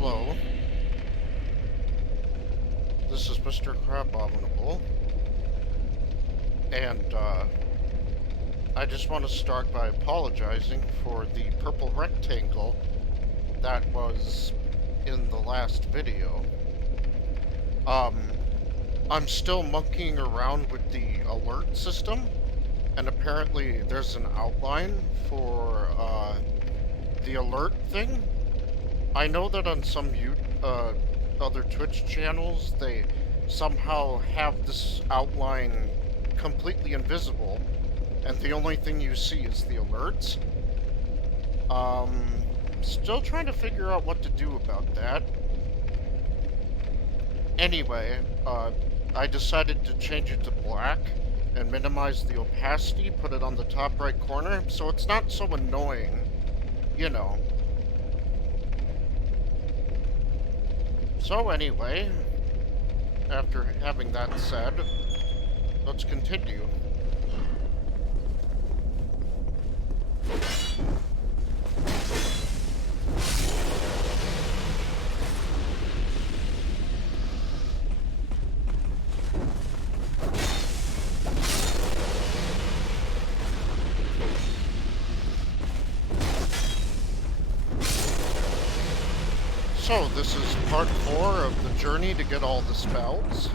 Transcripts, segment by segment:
Hello. This is Mr. Crabominable. And, I just want to start by apologizing for the purple rectangle that was in the last video. I'm still monkeying around with the alert system, and apparently there's an outline for, the alert thing. I know that on some other Twitch channels, they somehow have this outline completely invisible, and the only thing you see is the alerts. Still trying to figure out what to do about that. Anyway, I decided to change it to black and minimize the opacity, put it on the top right corner, so it's not so annoying, you know. So anyway, after having that said, let's continue. So, this is part 4 of the journey to get all the spells.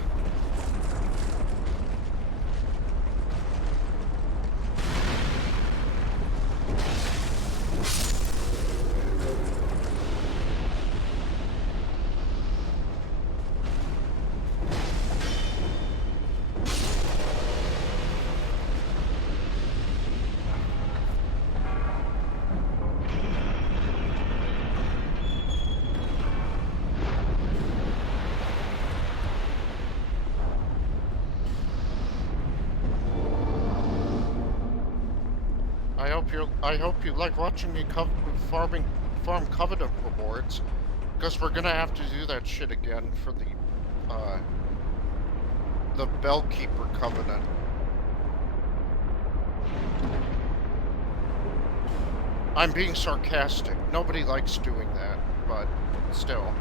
I hope you like watching me farm covenant rewards, because we're gonna have to do that shit again for the Bellkeeper Covenant. I'm being sarcastic. Nobody likes doing that, but still.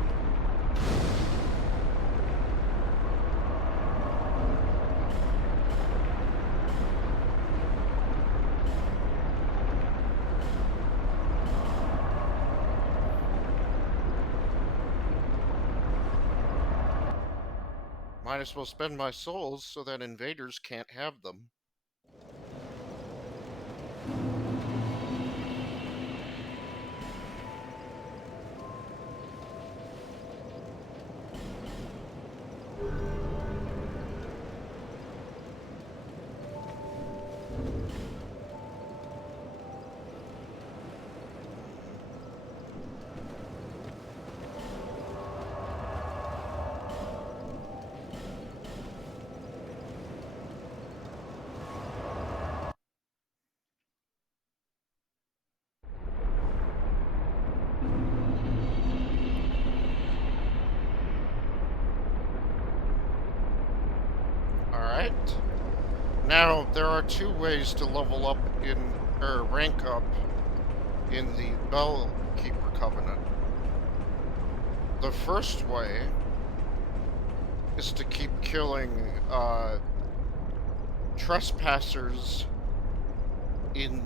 Might as well spend my souls so that invaders can't have them. Alright. Now, there are 2 ways to level up or rank up in the Bellkeeper Covenant. The first way is to keep killing, trespassers in,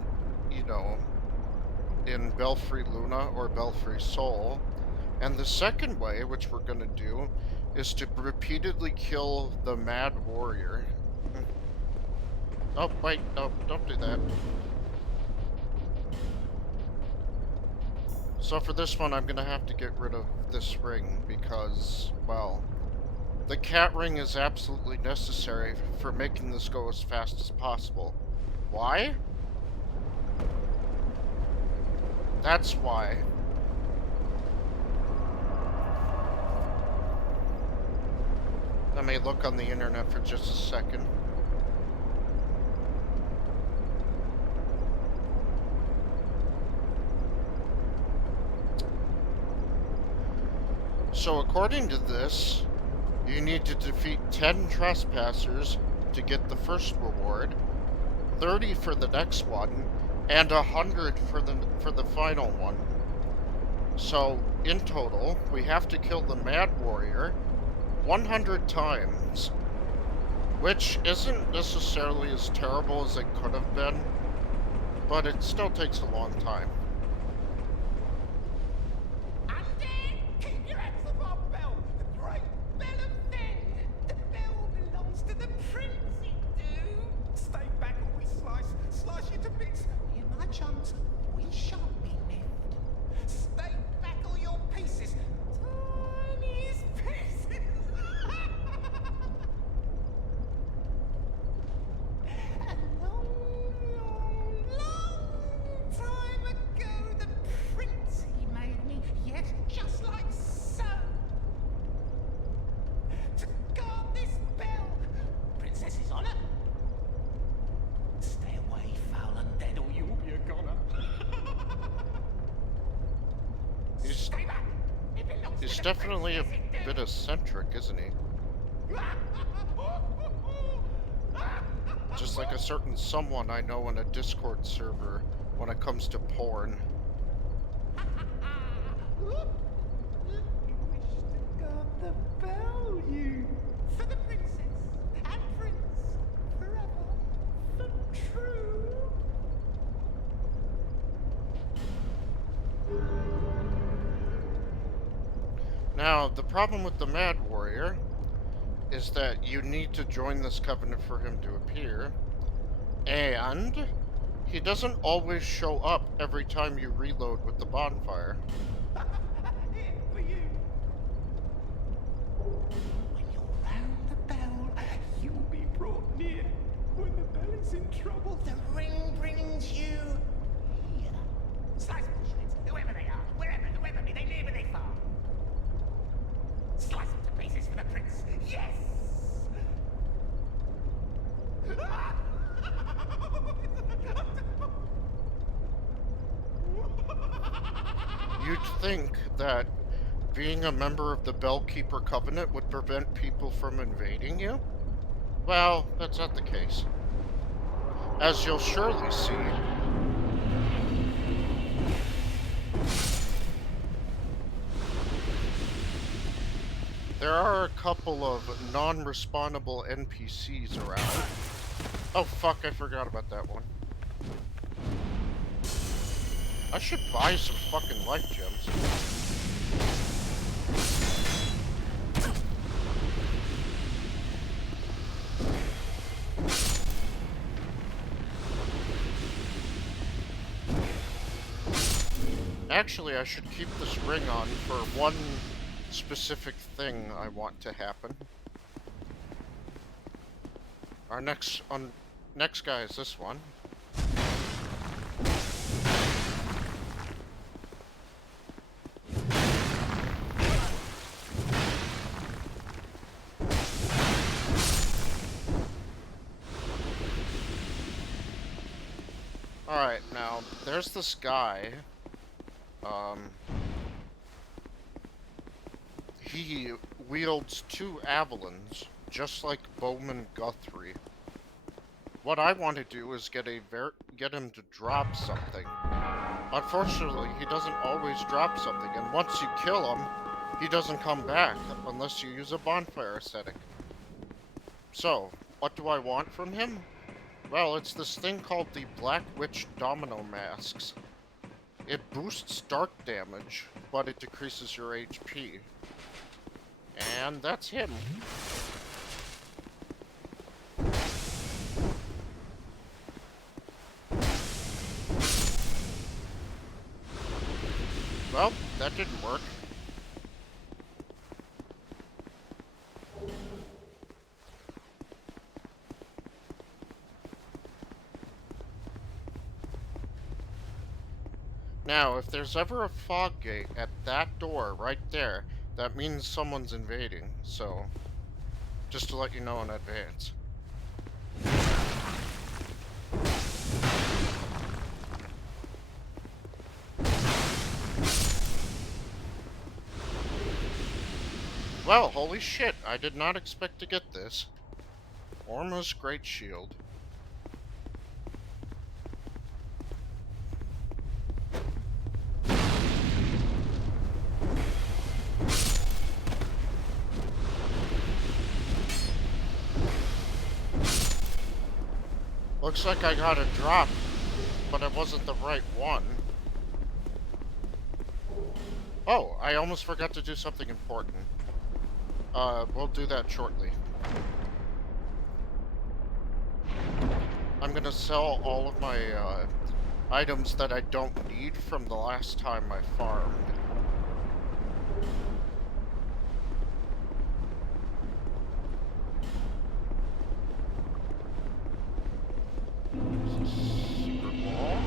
in Belfry Luna or Belfry Soul. And the second way, which we're gonna do, is to repeatedly kill the Mad Warrior. Oh, wait, no, don't do that. So for this one, I'm gonna have to get rid of this ring because, well, the cat ring is absolutely necessary for making this go as fast as possible. Why? That's why. Let me look on the internet for just a second. So according to this, you need to defeat 10 trespassers to get the first reward, 30 for the next one, and 100 for the final one. So, in total, we have to kill the Mad Warrior 100 times, which isn't necessarily as terrible as it could have been, but it still takes a long time. Undead, keep your hands off our bell! The great bell of Fen! The bell belongs to the prince, it do! Stay back or we slice you to bits! You my chums, we shan't be miffed. Stay back or your pieces, tiniest pieces! A long, long time ago, the prince he made me, yes, just like so. To guard this bell, princess's honor. Stay away, foul undead, or you'll be a goner. Stay back. It belongs He's to the definitely a princess, it bit do. eccentric, isn't he? Just like a certain someone I know in a Discord server when it comes to porn. You wish to guard the bell, you. For the princess and prince, forever, for true. Now, the problem with the Mad Warrior is that you need to join this covenant for him to appear, and he doesn't always show up every time you reload with the bonfire. Here for you. When you're round the bell, you'll be brought near. When the bell is in trouble, the ring brings you here. Slice bullshits, whoever they are, whoever be they near, be they far. Slice them to pieces for the prince. Yes! You'd think that being a member of the Bellkeeper Covenant would prevent people from invading you? Well, that's not the case. As you'll surely see, there are a couple of non-respawnable NPCs around. Oh fuck, I forgot about that one. I should buy some fucking life gems. Actually, I should keep this ring on for one specific thing I want to happen. Our next guy is this one. Alright, now, there's this guy. He wields two Avalons, just like Bowman Guthrie. What I want to do is get him to drop something. Unfortunately, he doesn't always drop something, and once you kill him, he doesn't come back unless you use a bonfire setting. So, what do I want from him? Well, it's this thing called the Black Witch Domino Masks. It boosts dark damage, but it decreases your HP. And that's him. Well, that didn't work. Now, if there's ever a fog gate at that door right there, that means someone's invading, so just to let you know in advance. Well, holy shit, I did not expect to get this. Orma's Great Shield. looks like I got a drop, but it wasn't the right one. Oh, I almost forgot to do something important. We'll do that shortly. I'm gonna sell all of my, items that I don't need from the last time I farmed. There's a secret wall.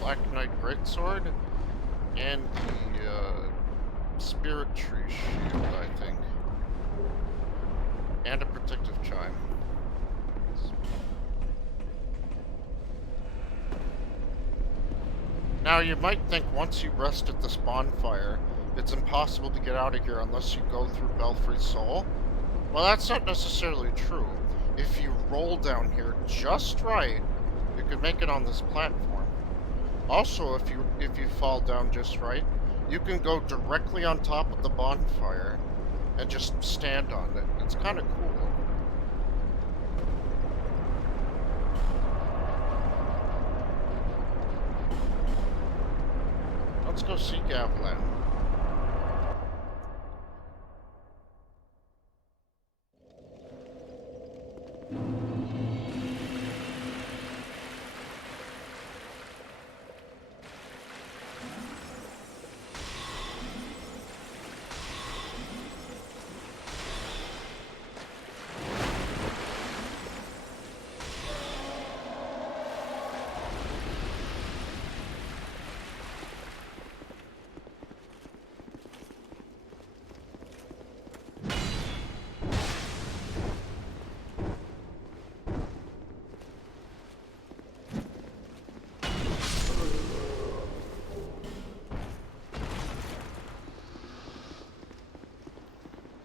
Black Knight Greatsword, and the, Spirit Tree Shield, I think. And a Protective Chime. Now, you might think once you rest at this bonfire, it's impossible to get out of here unless you go through Belfry's Soul. Well, that's not necessarily true. If you roll down here just right, you can make it on this platform. Also, if you fall down just right, you can go directly on top of the bonfire and just stand on it. It's kind of cool. Let's go see Gavlan.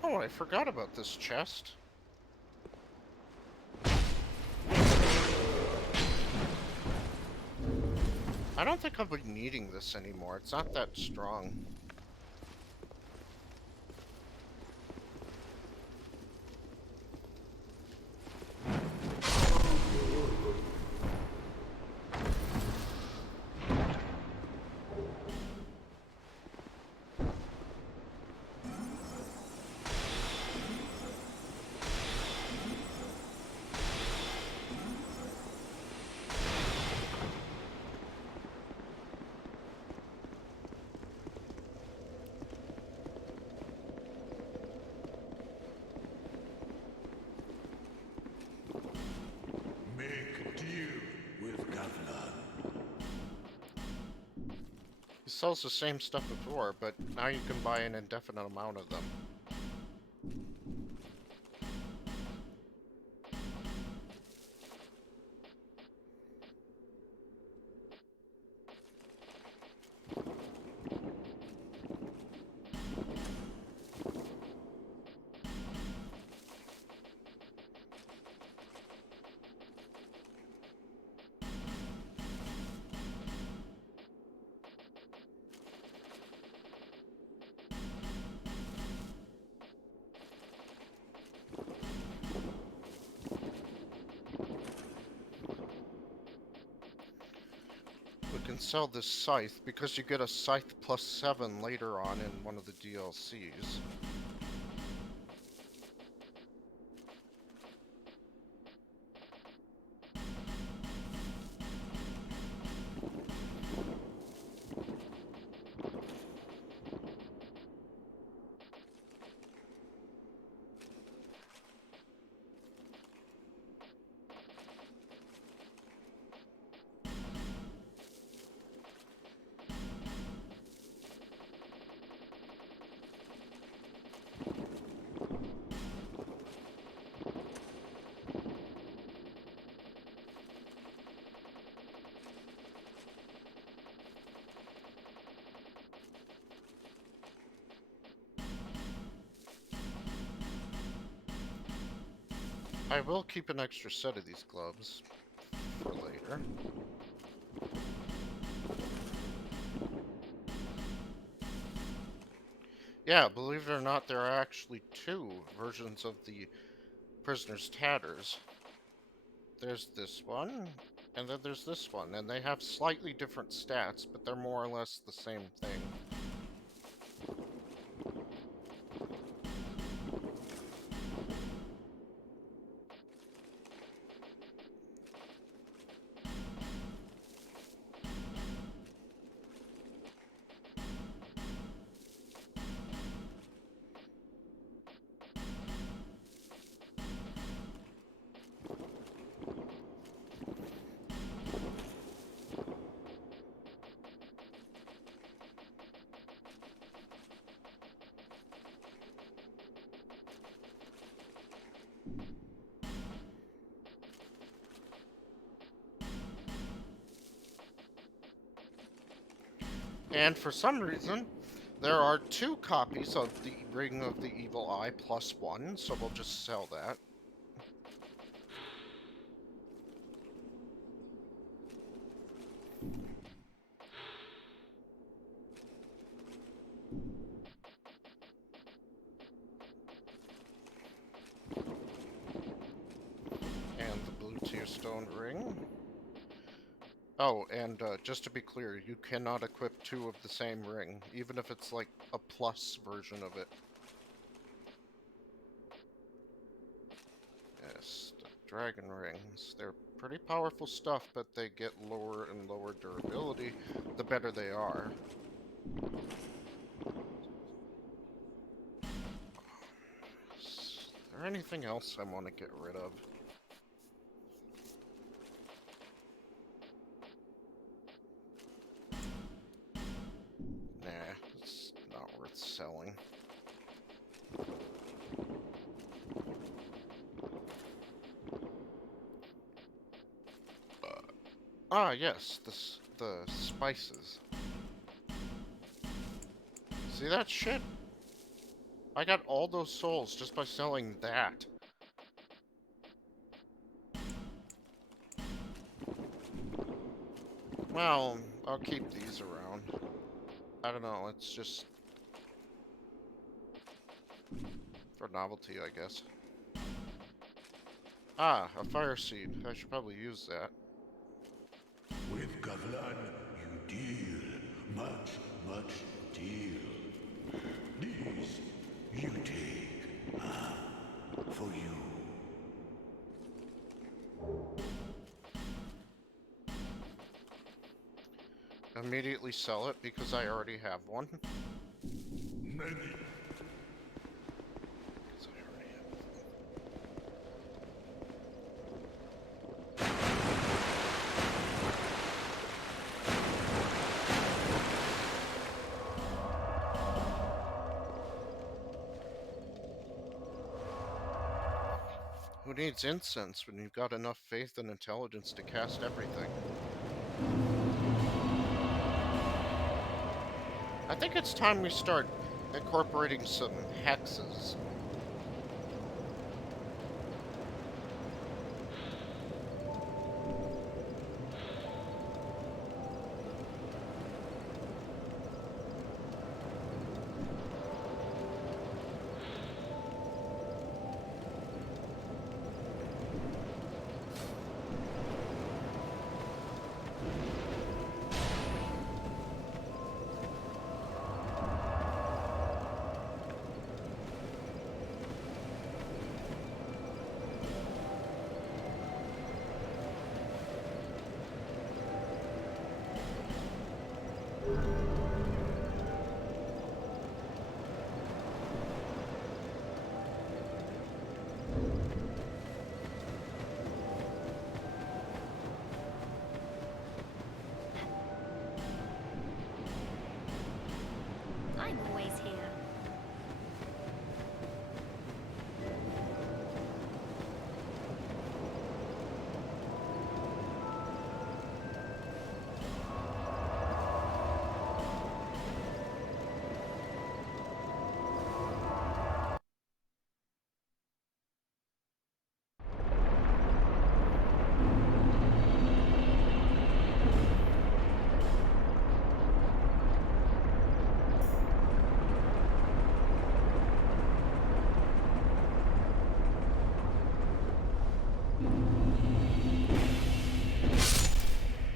Oh, I forgot about this chest. I don't think I'll be needing this anymore. It's not that strong. He sells the same stuff before, but now you can buy an indefinite amount of them. We can sell this scythe because you get a scythe +7 later on in one of the DLCs. I will keep an extra set of these gloves for later. Yeah, believe it or not, there are actually two versions of the Prisoner's Tatters. There's this one, and then there's this one, and they have slightly different stats, but they're more or less the same thing. And for some reason, there are two copies of the Ring of the Evil Eye plus one, so we'll just sell that. And the blue tier stone ring. Oh, and just to be clear, you cannot equip two of the same ring, even if it's like a plus version of it. Yes, the dragon rings. They're pretty powerful stuff, but they get lower and lower durability the better they are. Is there anything else I want to get rid of? Nah, it's not worth selling. Yes, the spices. See that shit? I got all those souls just by selling that. Well, I'll keep these around. I don't know, it's just for novelty, I guess. Ah, a fire seed. I should probably use that. With Gavlan, you deal. Much deal. These you take. For you. Immediately sell it because I already have one. Many. Because I already have one. Who needs incense when you've got enough faith and intelligence to cast everything? I think it's time we start incorporating some hexes.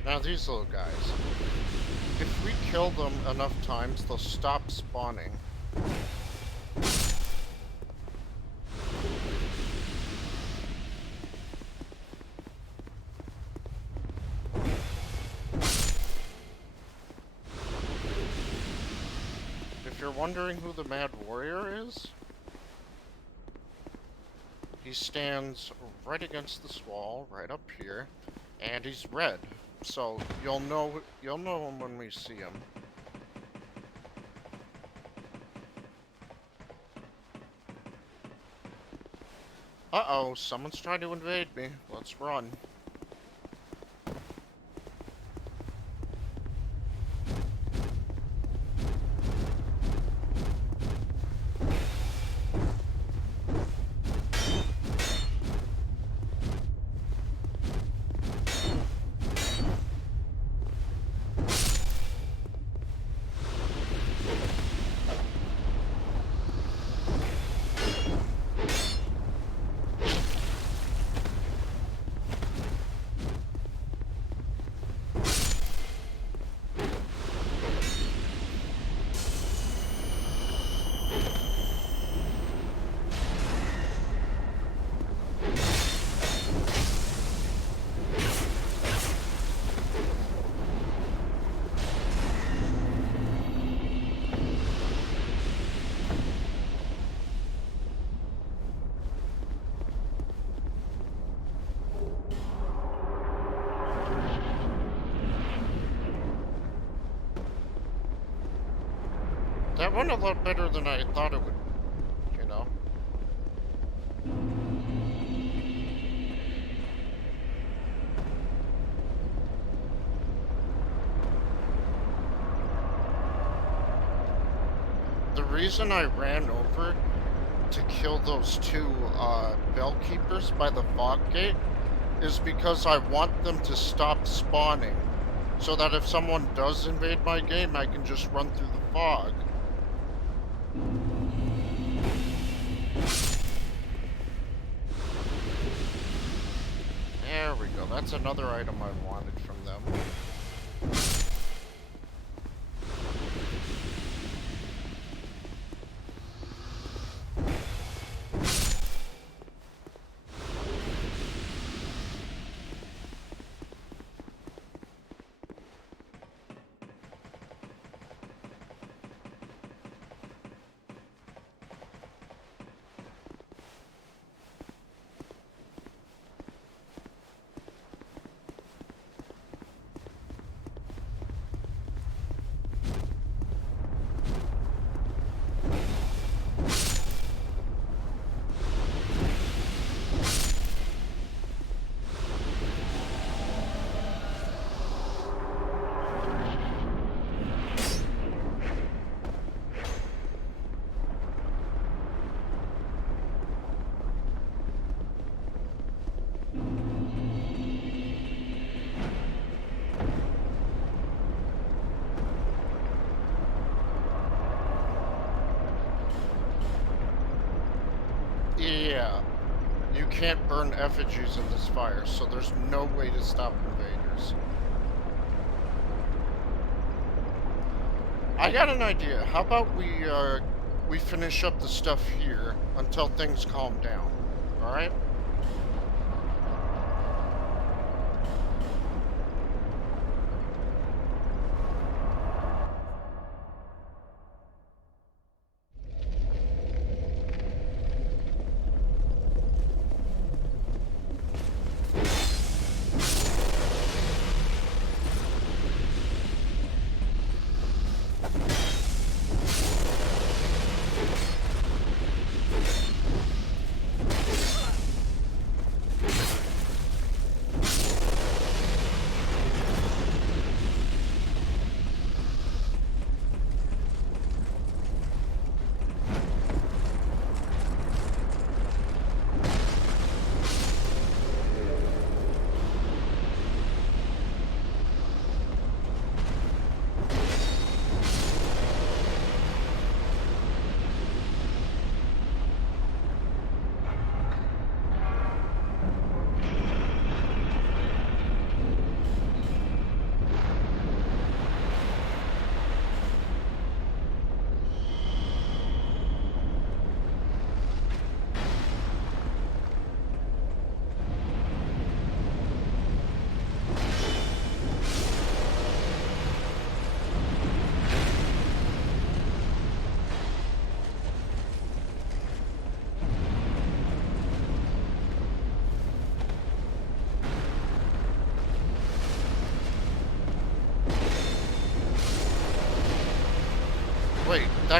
Now these little guys. If we kill them enough times, they'll stop spawning. If you're wondering who the Mad Warrior is, he stands right against this wall, right up here, and he's red. So you'll know him when we see him. Uh-oh, someone's trying to invade me. Let's run. That went a lot better than I thought it would, you know? The reason I ran over to kill those two bell keepers by the fog gate is because I want them to stop spawning, so that if someone does invade my game, I can just run through the fog. There we go. That's another item I wanted from them. Yeah, you can't burn effigies in this fire, so there's no way to stop invaders. I got an idea. How about we finish up the stuff here until things calm down, alright?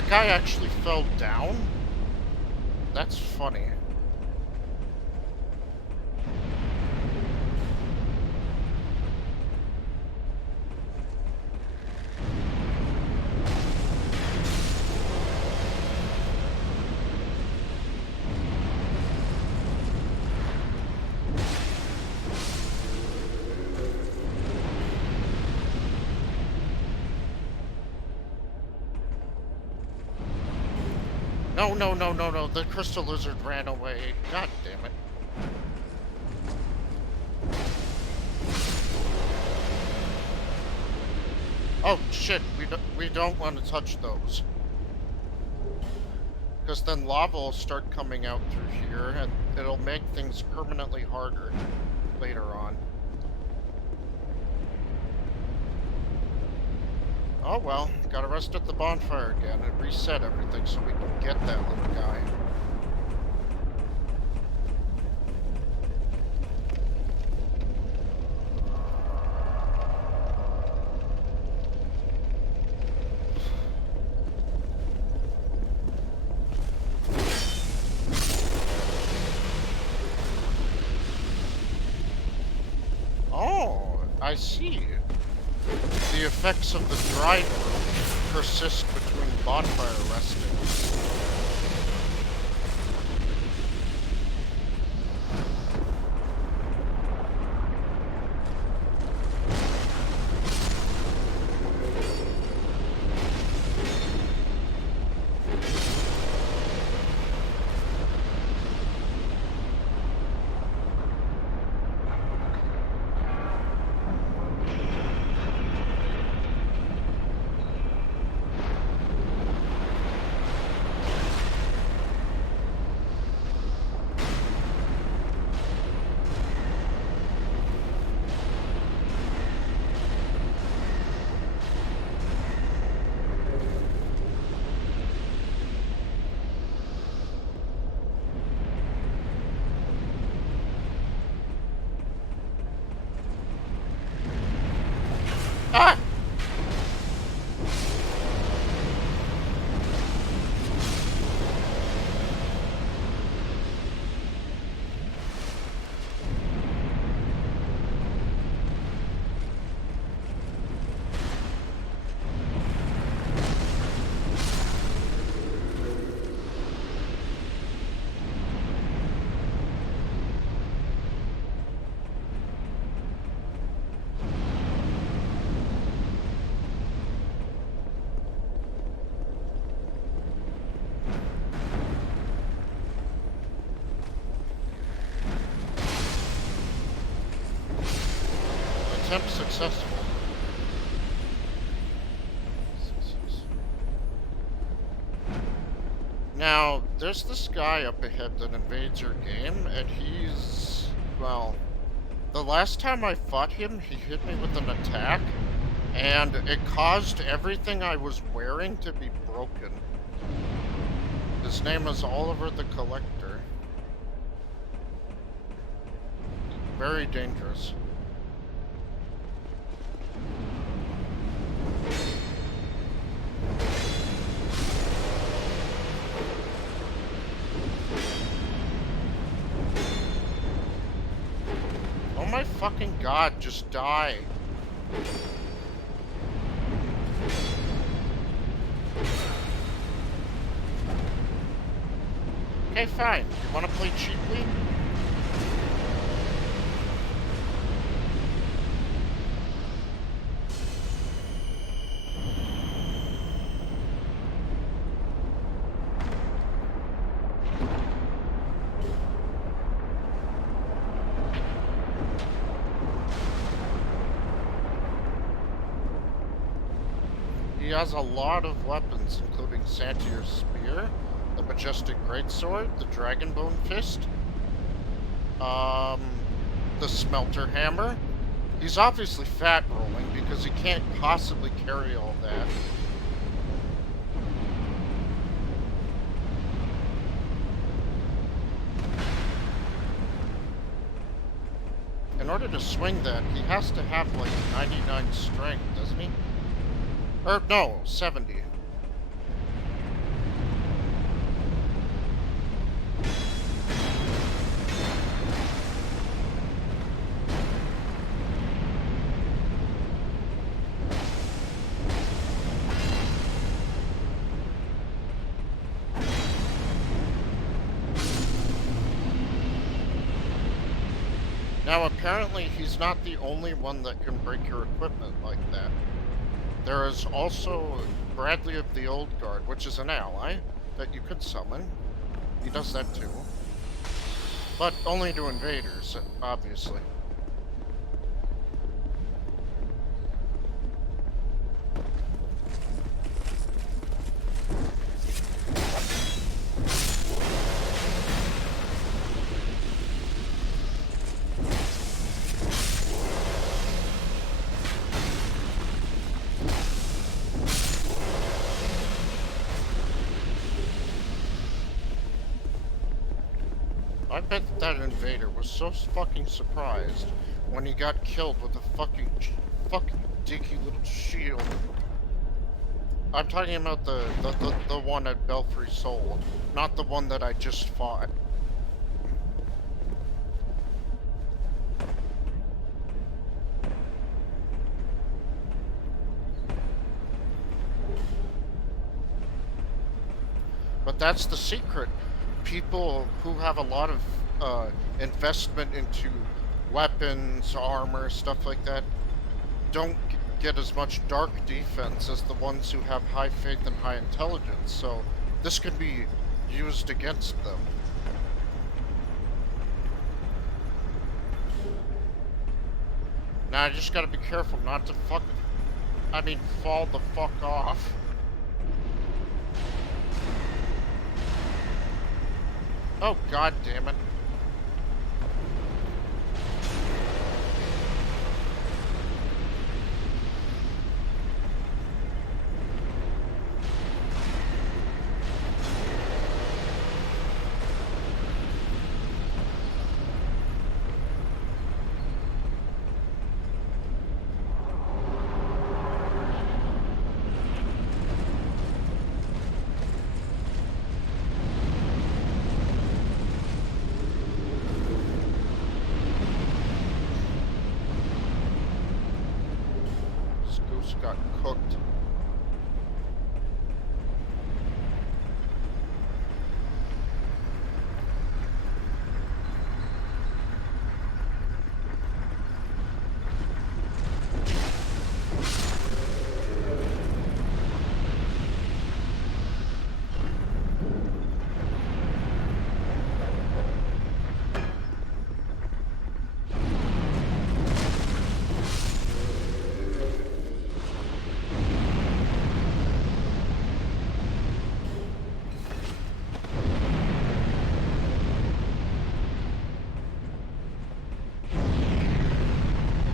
that guy actually fell down? That's funny. No, no, no, no, no. The crystal lizard ran away. God damn it. Oh, shit. We don't want to touch those. Because then lava will start coming out through here, and it'll make things permanently harder later on. Oh well, gotta rest at the bonfire again and reset everything so we can get that little guy. Oh, I see. The effects of the dried room persist between bonfire restings. Ah! Attempt successful. Now, there's this guy up ahead that invades your game, and he's... well... the last time I fought him, he hit me with an attack, and it caused everything I was wearing to be broken. His name is Oliver the Collector. Very dangerous. Oh my fucking god, just die. Okay, fine. You wanna play cheaply? He has a lot of weapons, including Santier's Spear, the Majestic Greatsword, the Dragonbone Fist, the Smelter Hammer. He's obviously fat rolling because he can't possibly carry all that. In order to swing that, he has to have like 99 strength, doesn't he? Or no, 70. Now, apparently, he's not the only one that can break your equipment like that. There is also Bradley of the Old Guard, which is an ally that you could summon. He does that too. But only to invaders, obviously. I bet that invader was so fucking surprised when he got killed with a fucking dicky little shield. I'm talking about the one at Belfry Soul, not the one that I just fought. But that's the secret. People who have a lot of investment into weapons, armor, stuff like that, don't get as much dark defense as the ones who have high faith and high intelligence, so this can be used against them. Now I just gotta be careful not to fall the fuck off. Oh, god damn it. Got cooked.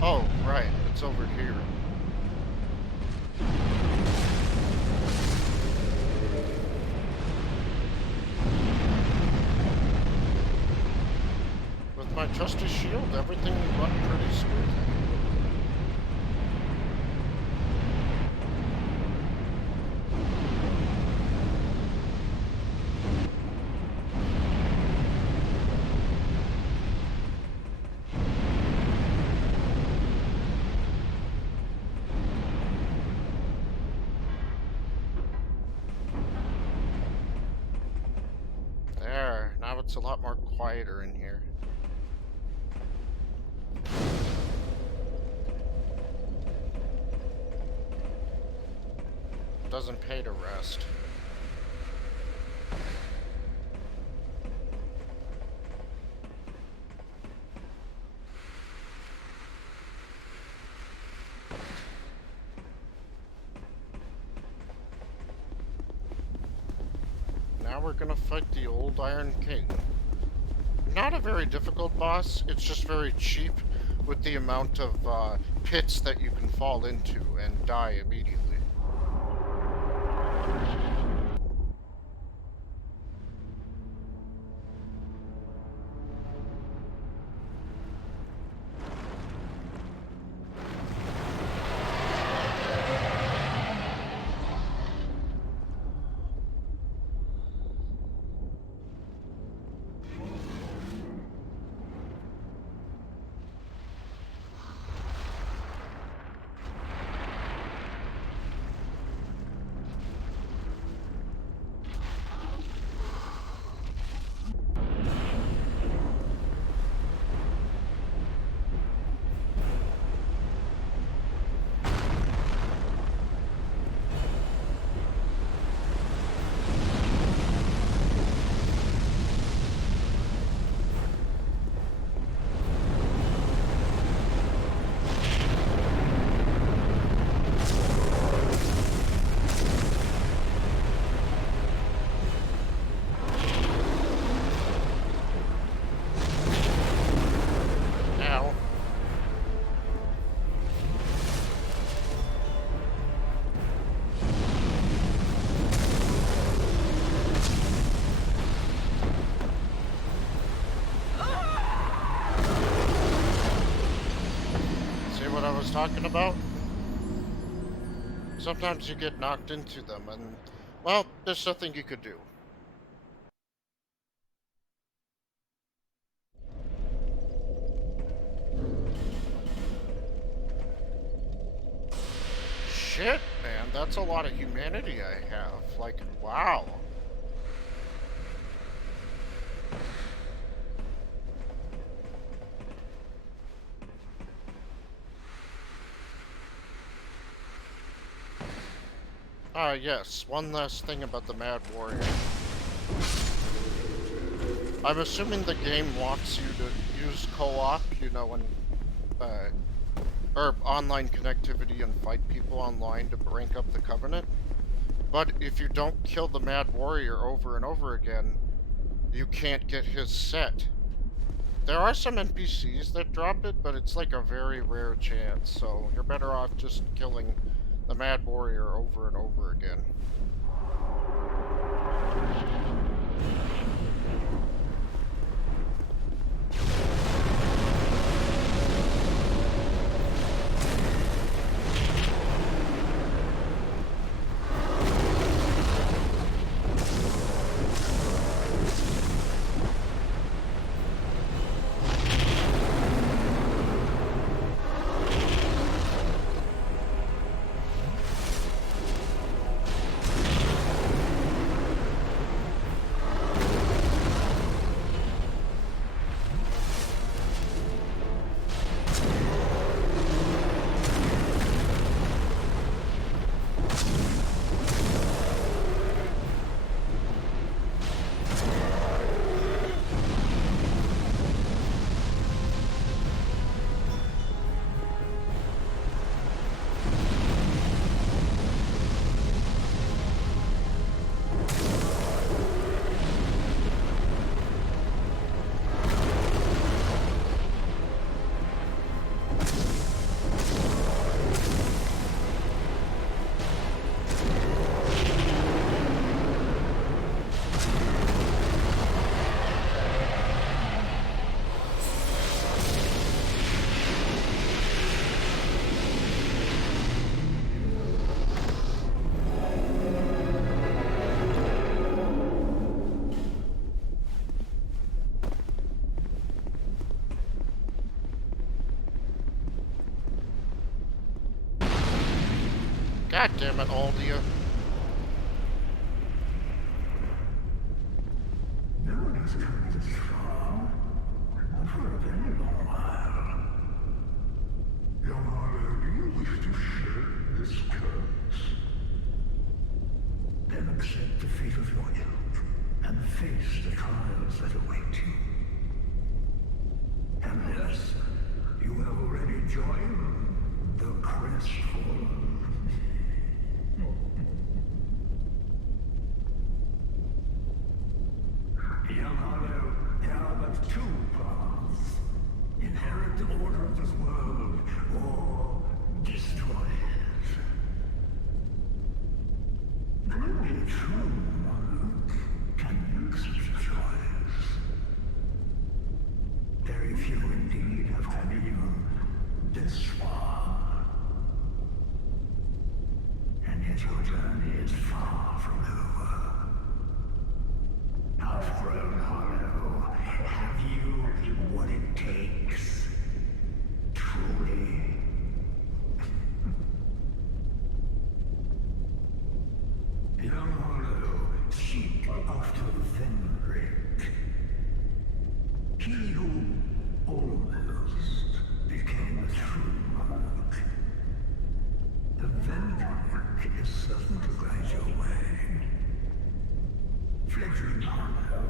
Oh, right, it's over here. With my trusty shield, everything run pretty smoothly. There, now it's a lot more quieter in here. Doesn't pay to rest. Now we're gonna fight the old Iron King. Not a very difficult boss, it's just very cheap with the amount of pits that you can fall into and die immediately. talking about? Sometimes you get knocked into them, and, well, there's nothing you could do. Shit, man, that's a lot of humanity I have. Like, wow. Yes, one last thing about the Mad Warrior. I'm assuming the game wants you to use co-op, you know, when, or online connectivity and fight people online to rank up the Covenant. But if you don't kill the Mad Warrior over and over again, you can't get his set. There are some NPCs that drop it, but it's like a very rare chance, so you're better off just killing the Mad Warrior over and over again. God damn it, Aldia. No one has come this far, not for a very long while. Young Harlow, do you wish to shed this curse? Then accept the fate of your ilk, and face the trials that await you. And yes, you have already joined the Crestfallen. Young Harlow, there are but two paths. Inherit the order of this world, or destroy it. Only a true monarch can make such a choice. Very few indeed have come even this far. And yet your journey is far from over. Half-grown Hollow, have you what it takes? Truly? Young Hollow, seek after Venric. He who almost became a true monarch. The Venric is certain to guide your way. Fledgling Hollow,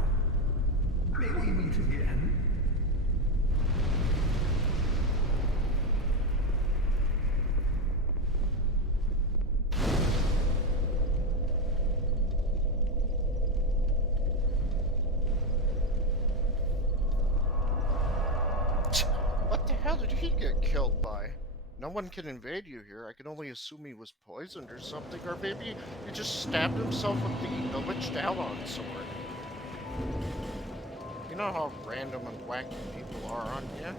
may we meet again? What the hell did he get killed by? No one can invade you here. I can only assume he was poisoned or something, or maybe he just stabbed himself with the bewitched Alon sword. You know how random and wacky people are on here?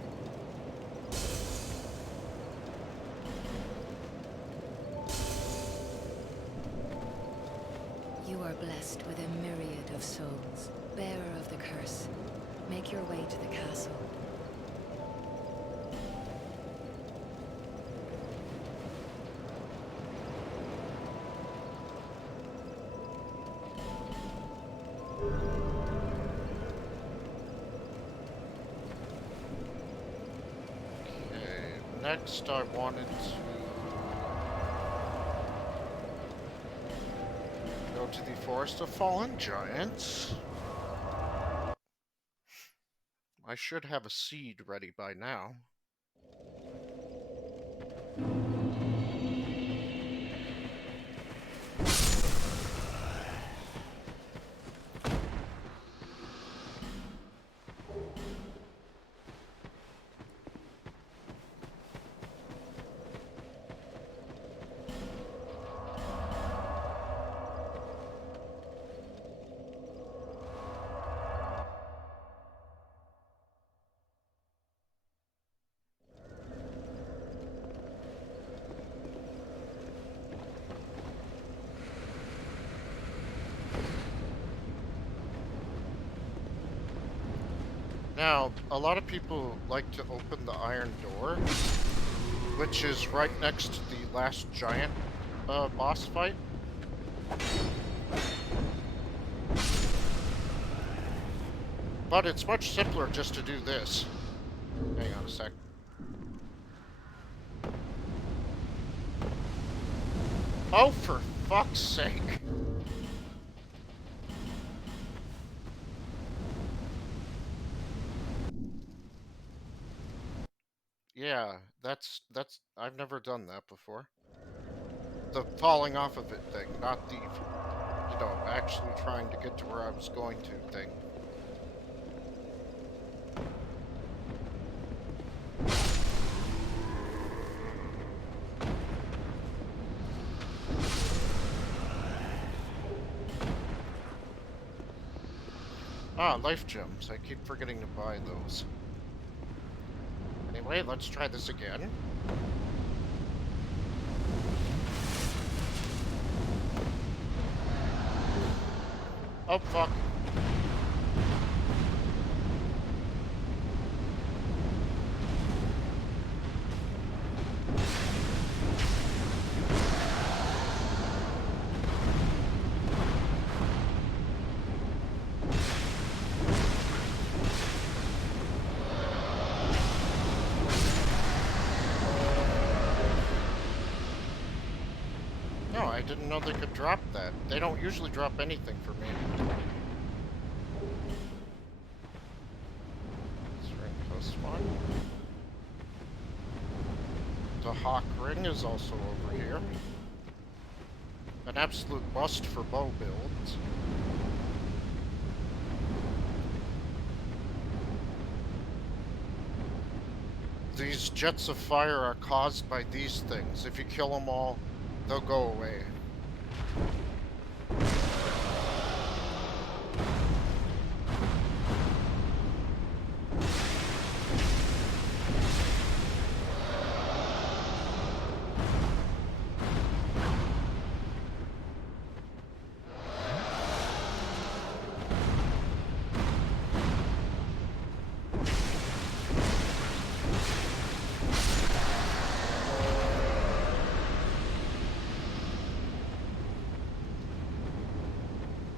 blessed with a myriad of souls, bearer of the curse. Make your way to the castle. Okay, next I wanted to go to the Forest of Fallen Giants. I should have a seed ready by now. Now, a lot of people like to open the iron door, which is right next to the last giant boss fight. But it's much simpler just to do this. Hang on a sec. Oh, for fuck's sake. Yeah, that's I've never done that before. The falling off of it thing, not the, you know, actually trying to get to where I was going to thing. Ah, life gems. I keep forgetting to buy those. Anyway, let's try this again. Oh, fuck. No, I didn't know they could drop that. They don't usually drop anything for me. Coast one. The Hawk Ring is also over here. An absolute must for bow builds. These jets of fire are caused by these things. If you kill them all, they'll go away.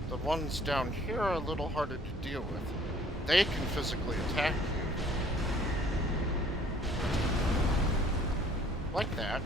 The ones down here are a little harder to deal with. They can physically attack you. Like that.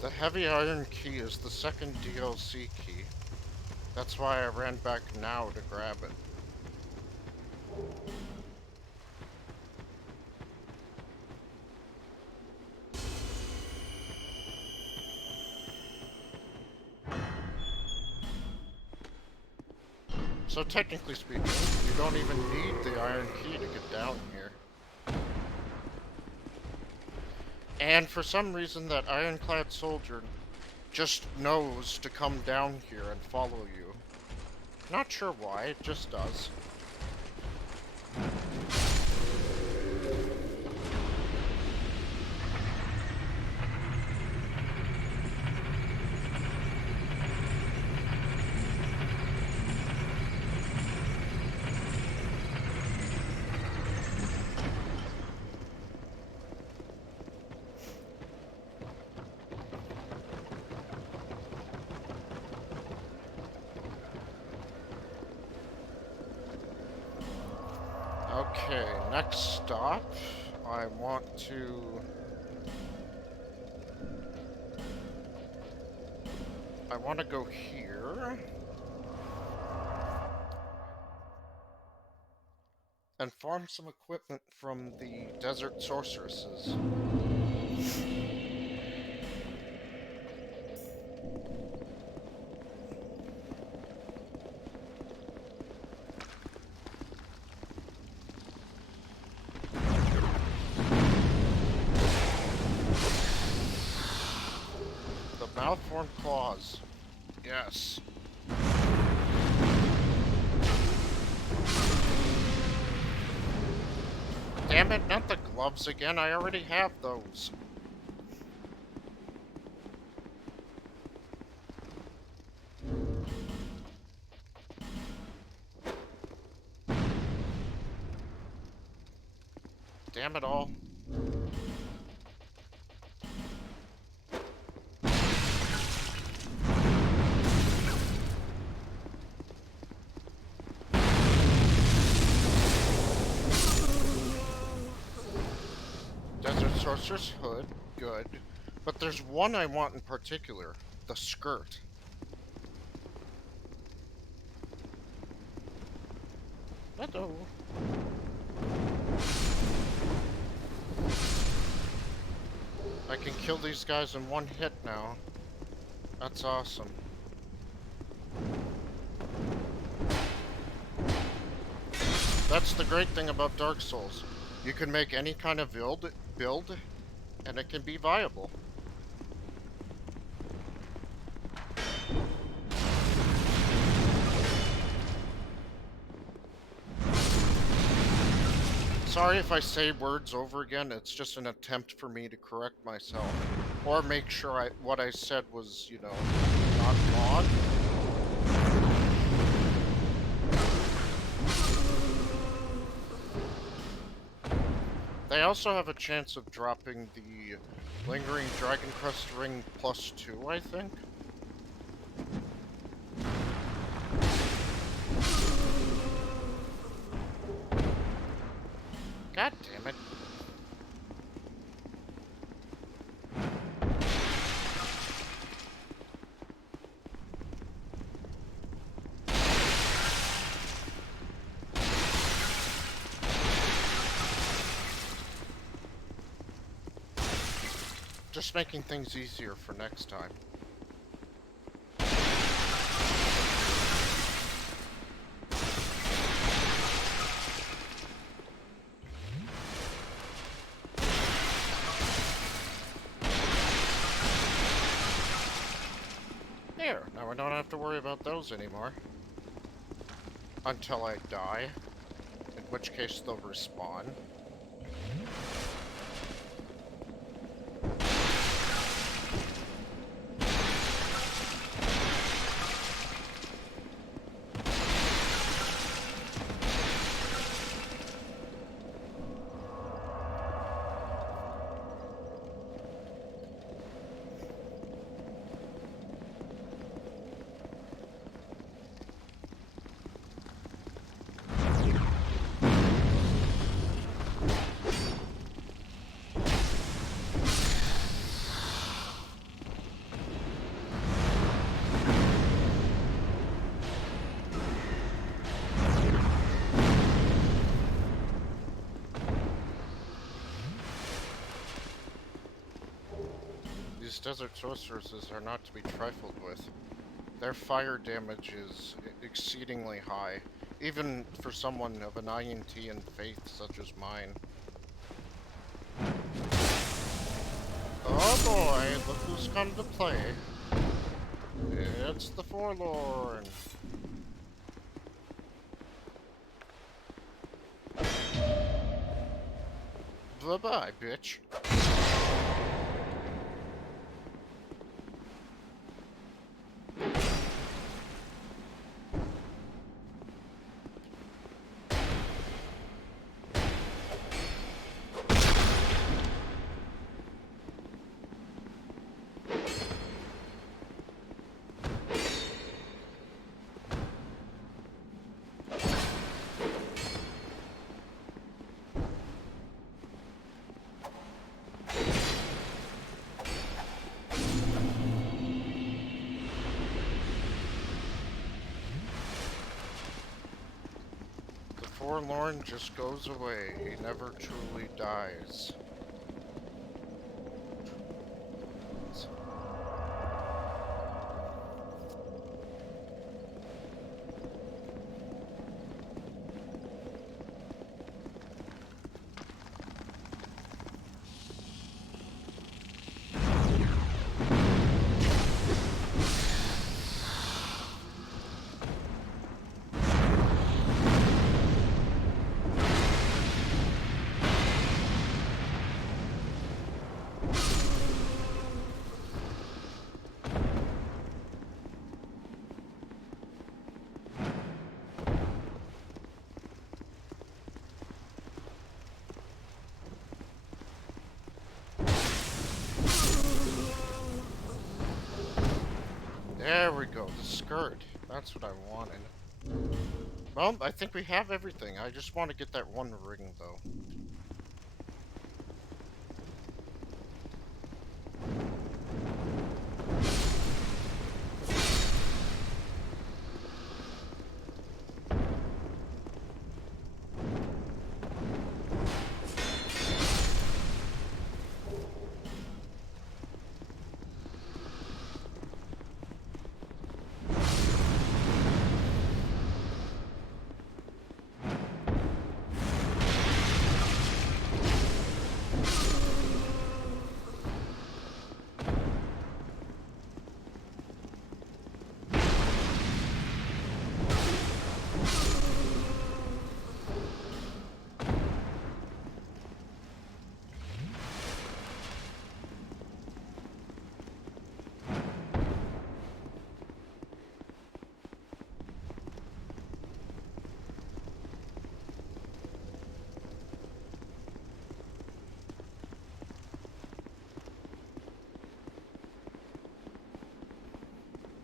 The heavy iron key is the second DLC key. That's why I ran back now to grab it. So technically speaking, you don't even need the iron key to get down here. And for some reason that ironclad soldier just knows to come down here and follow you. Not sure why, it just does. Okay, next stop, I want to go here and farm some equipment from the desert sorceresses. Malformed claws. Yes. Damn it, not the gloves again. I already have those. Damn it all. Desert Sorcerer's Hood, good. But there's one I want in particular, the skirt. Hello. I can kill these guys in one hit now. That's awesome. That's the great thing about Dark Souls. You can make any kind of build, and it can be viable. Sorry if I say words over again, it's just an attempt for me to correct myself. Or make sure what I said was, you know, not wrong. They also have a chance of dropping the Lingering Dragon Crest Ring +2, I think. God damn it. Just making things easier for next time. There, now I don't have to worry about those anymore. Until I die, in which case they'll respawn. These desert sorceresses are not to be trifled with. Their fire damage is exceedingly high, even for someone of an INT in faith such as mine. Oh boy, look who's come to play. It's the Forlorn. Bye-bye, bitch. Forlorn just goes away. He never truly dies. There we go, the skirt. That's what I wanted. Well, I think we have everything. I just want to get that one ring, though.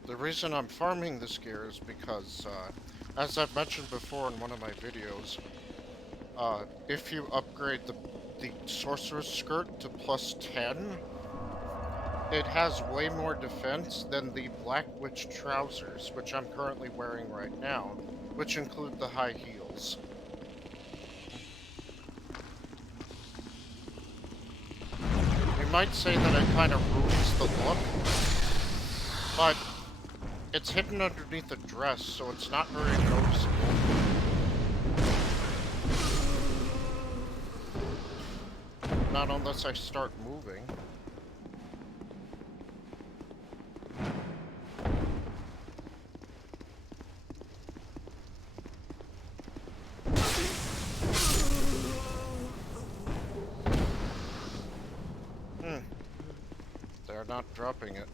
The reason I'm farming this gear is because, as I've mentioned before in one of my videos, if you upgrade the Sorcerer's Skirt to +10, it has way more defense than the Black Witch trousers, which I'm currently wearing right now, which include the high heels. You might say that it kind of ruins the look, but it's hidden underneath a dress, so it's not very noticeable. Not unless I start moving. They're not dropping it.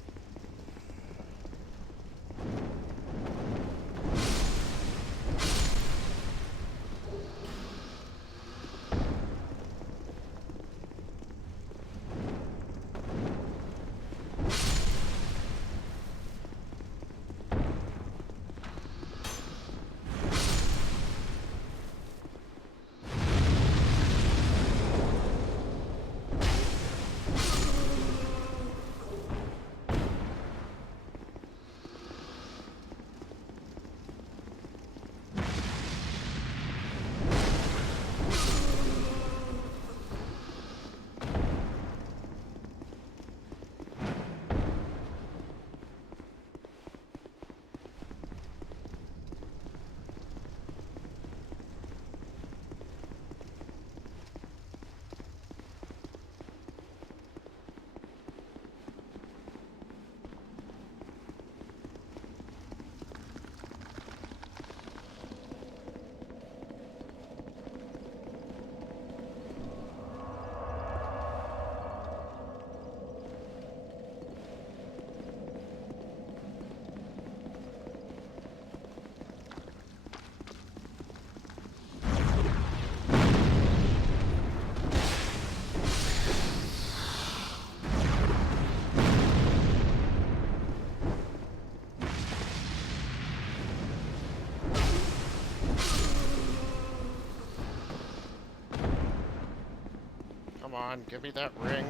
Come on, give me that ring.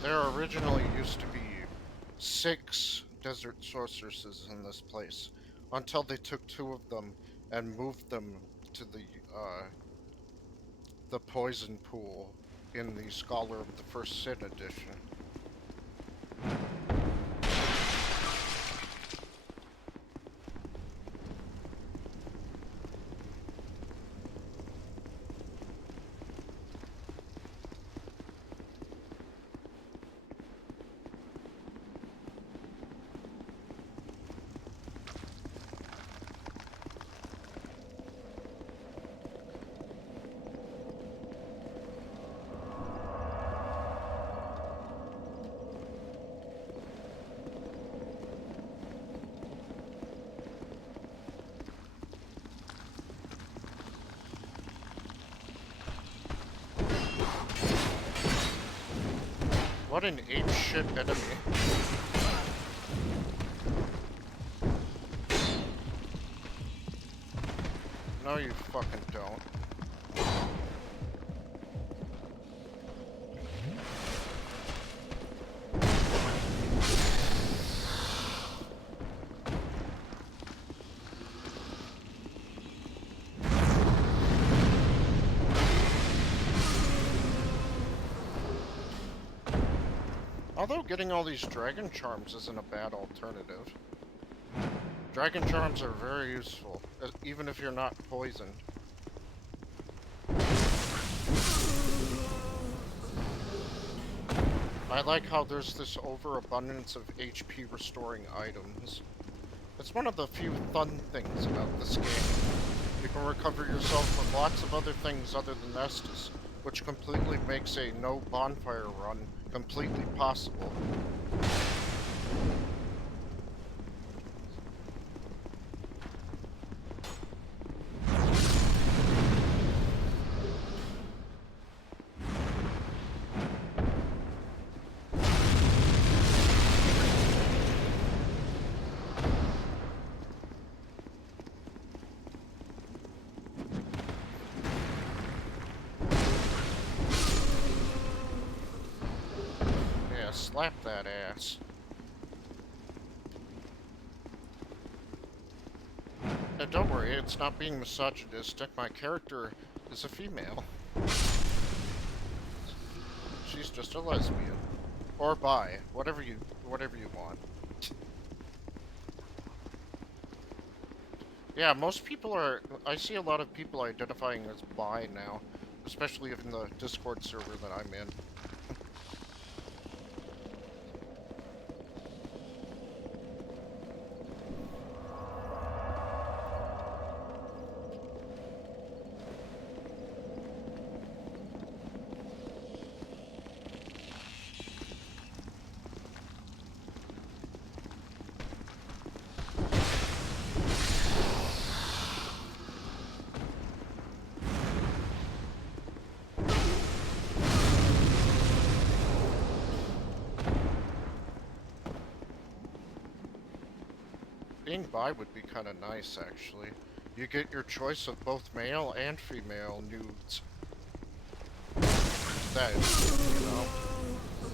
There originally used to be 6 desert sorceresses in this place, until they took 2 of them and moved them to the poison pool in the Scholar of the First Sin edition. What an ape-shit enemy. No, you fucking don't. Although getting all these dragon charms isn't a bad alternative. Dragon charms are very useful, even if you're not poisoned. I like how there's this overabundance of HP restoring items. It's one of the few fun things about this game. You can recover yourself from lots of other things other than Estus, which completely makes a no bonfire run completely possible. Slap that ass. And don't worry, it's not being misogynistic. My character is a female. She's just a lesbian. Or bi. Whatever you want. Yeah, most people are... I see a lot of people identifying as bi now. Especially in the Discord server that I'm in. Being bi would be kind of nice, actually. You get your choice of both male and female nudes. That is, you know.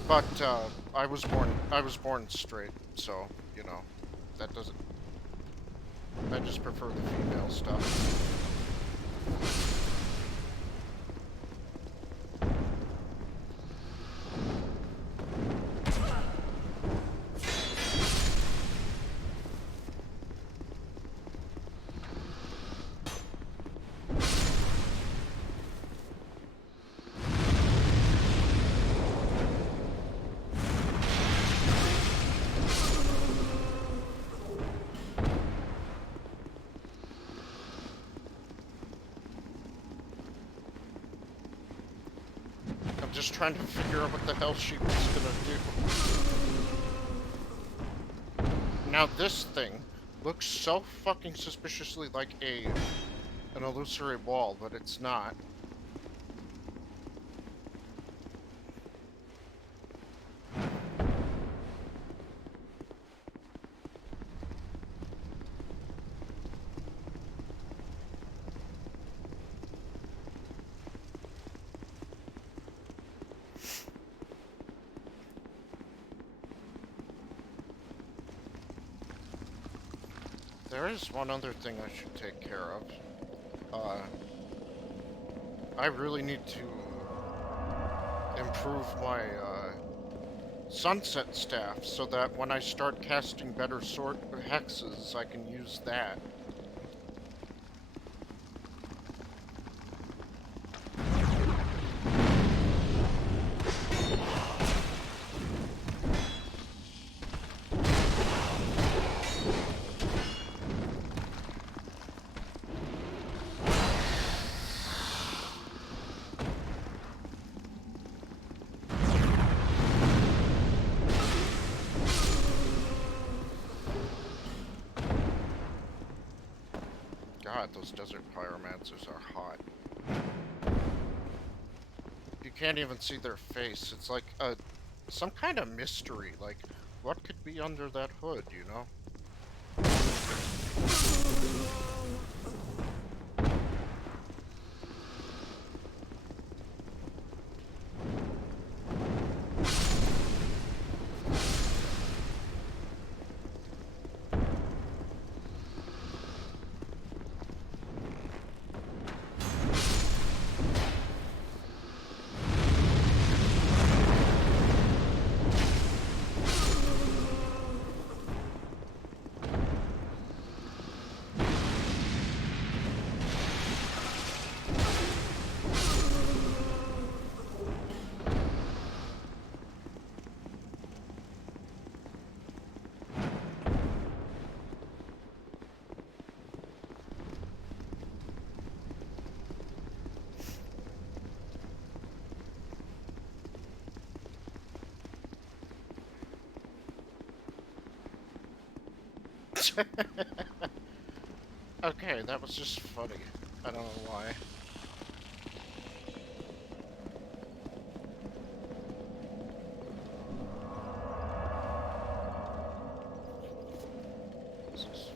But I was born straight, so you know, that doesn't. I just prefer the female stuff. just trying to figure out what the hell she was gonna do. Now this thing looks so fucking suspiciously like an illusory wall, but it's not. There is one other thing I should take care of. I really need to improve my sunset staff so that when I start casting better sort hexes, I can use that. God, those desert pyromancers are hot. You can't even see their face. It's like some kind of mystery. Like, what could be under that hood, you know? Okay, that was just funny. I don't know why. This is...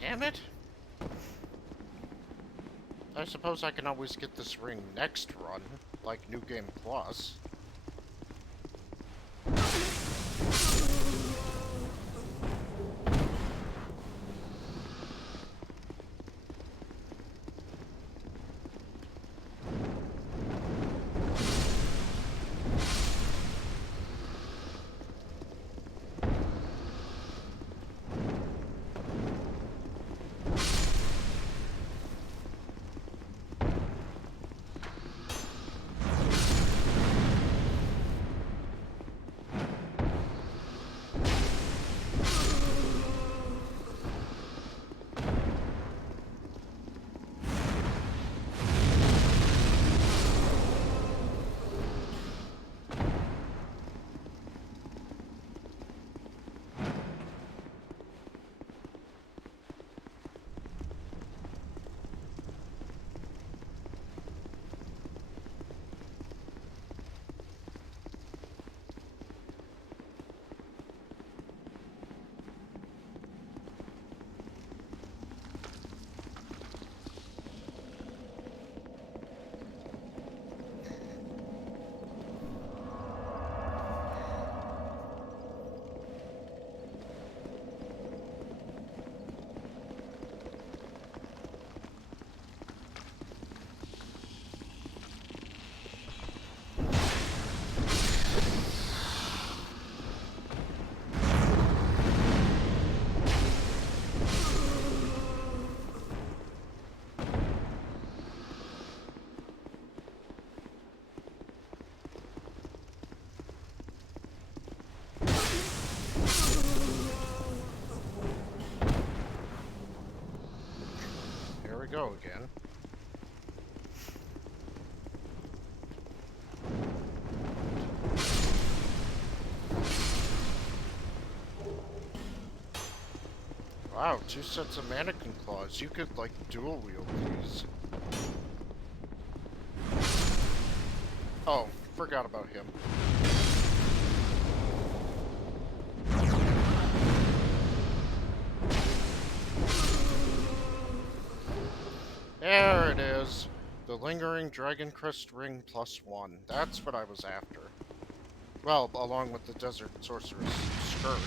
Damn it! I suppose I can always get this ring next run, like New Game Plus. we go again. Wow, 2 sets of mannequin claws. You could, like, dual wield these. Oh, forgot about him. There it is. The Lingering Dragon Crest Ring +1. That's what I was after. Well, along with the Desert Sorceress skirt.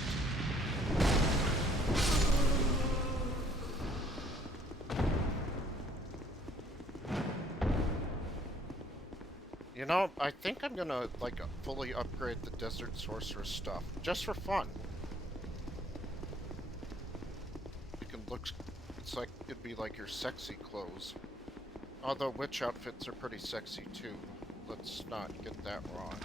You know, I think I'm gonna, like, fully upgrade the Desert Sorceress stuff, just for fun. It can look, it's like, it'd be like your sexy clothes. Although witch outfits are pretty sexy too. Let's not get that wrong.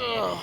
Ugh.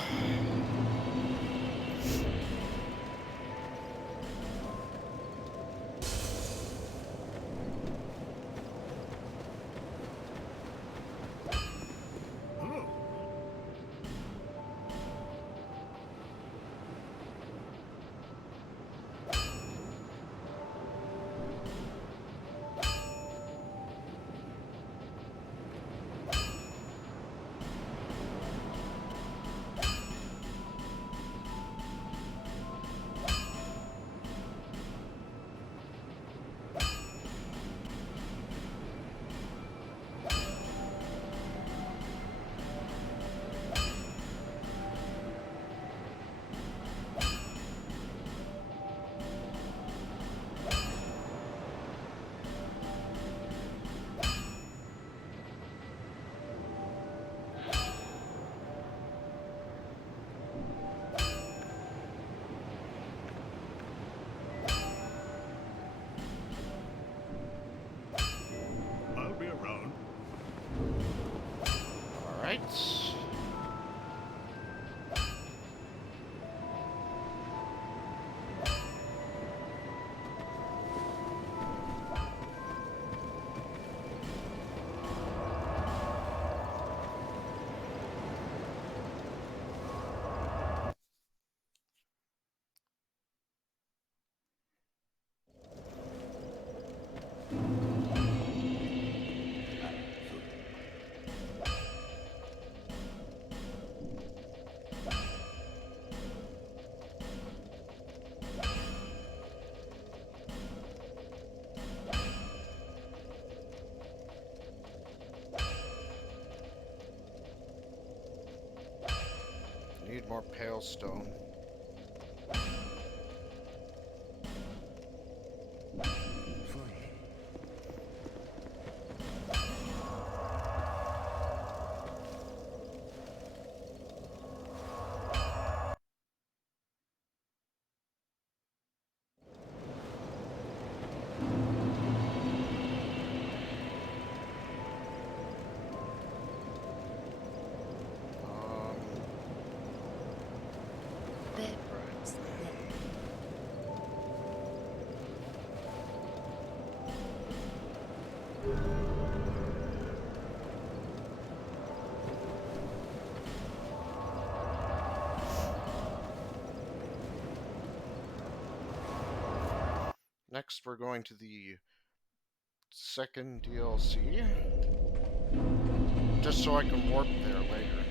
I'll be around. Alright. Need more pale stone. There. Next, we're going to the second DLC, just so I can warp there later.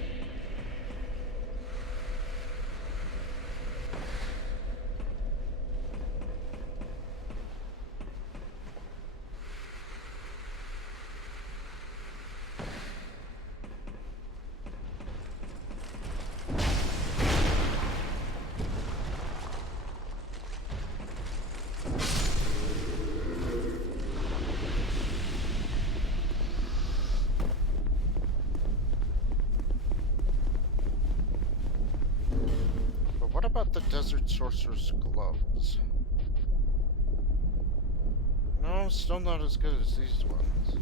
the Desert Sorcerer's gloves? No, still not as good as these ones.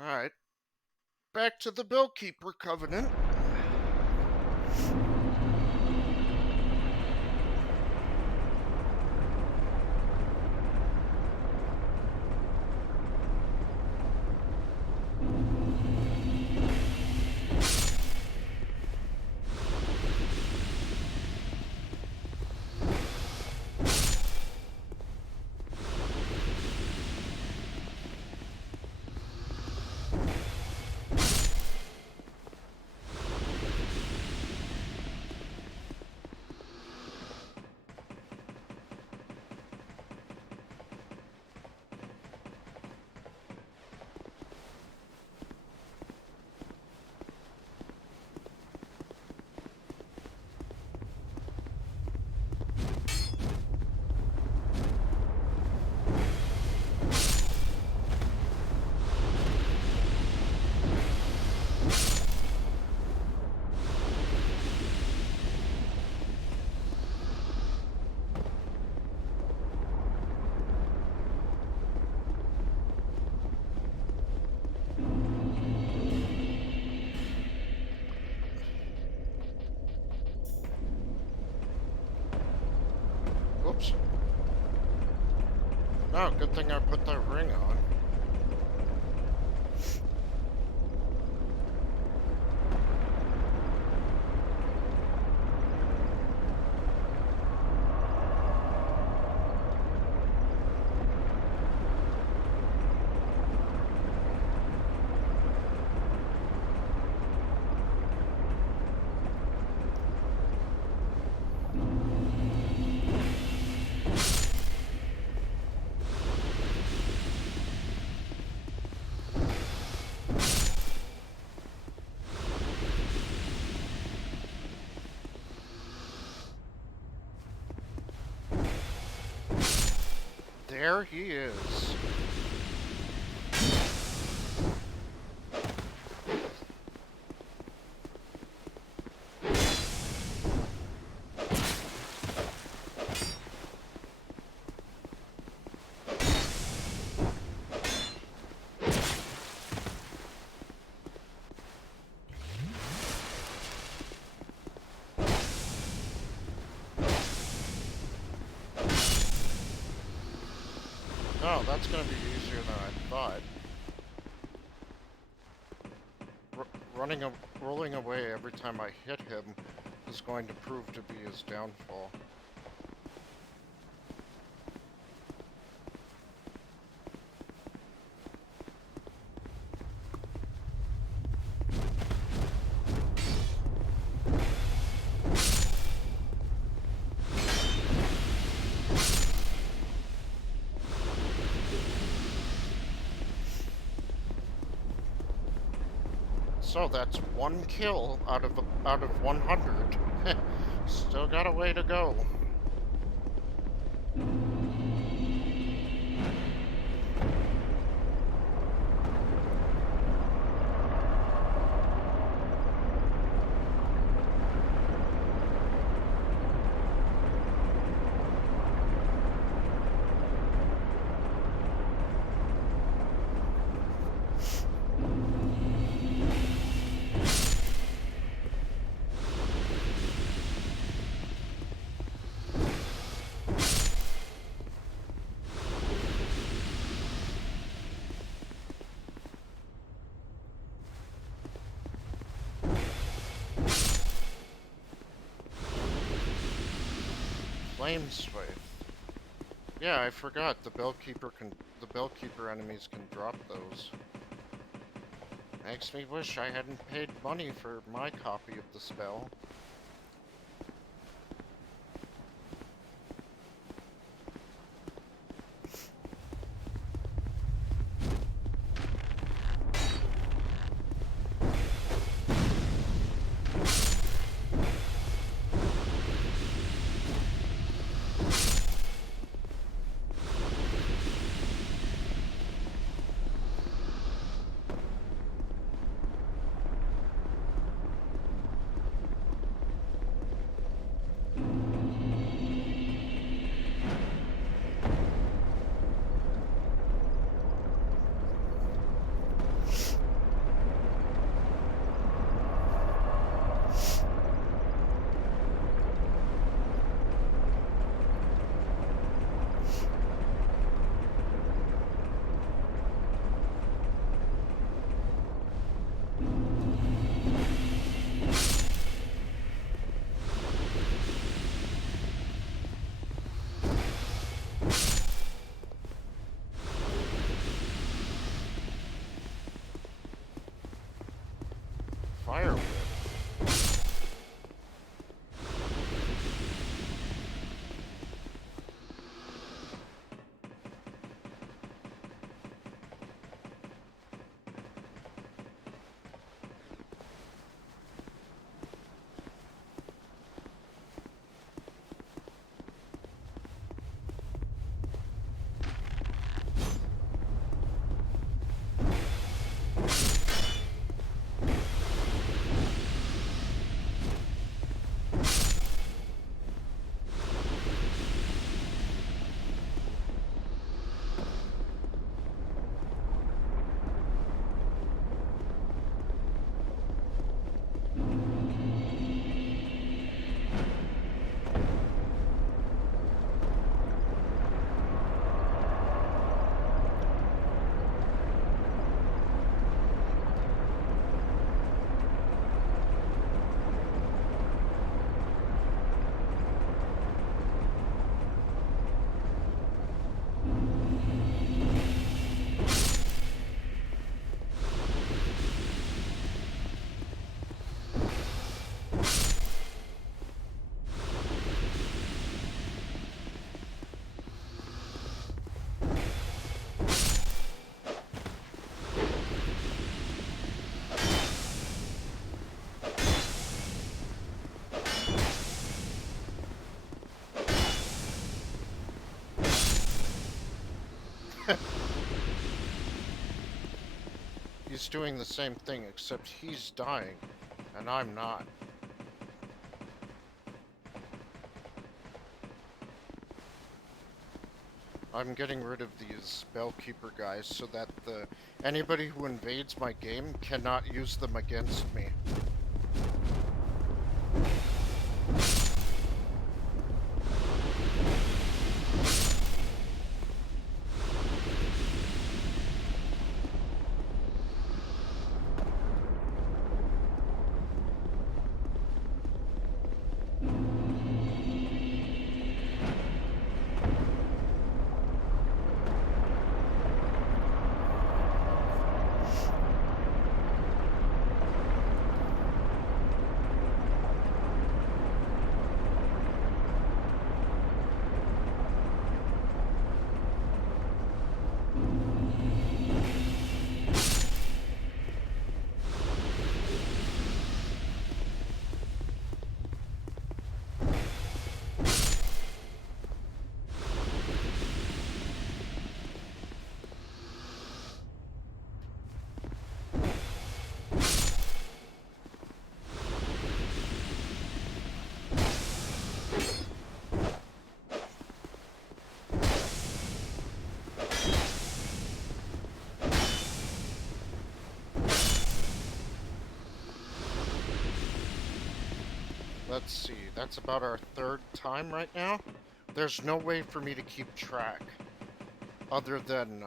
Alright. Back to the Billkeeper Covenant. Whoops. Oh, good thing I put that ring on. there he is. Oh, that's gonna be easier than I thought. Rolling away every time I hit him is going to prove to be his downfall. So that's one kill out of 100. Still got a way to go. Flame Swathe. Yeah, I forgot the Bellkeeper enemies can drop those. Makes me wish I hadn't paid money for my copy of the spell. Fire Whip. He's doing the same thing, except he's dying, and I'm not. I'm getting rid of these Bellkeeper guys so that anybody who invades my game cannot use them against me. Let's see, that's about our third time right now. There's no way for me to keep track other than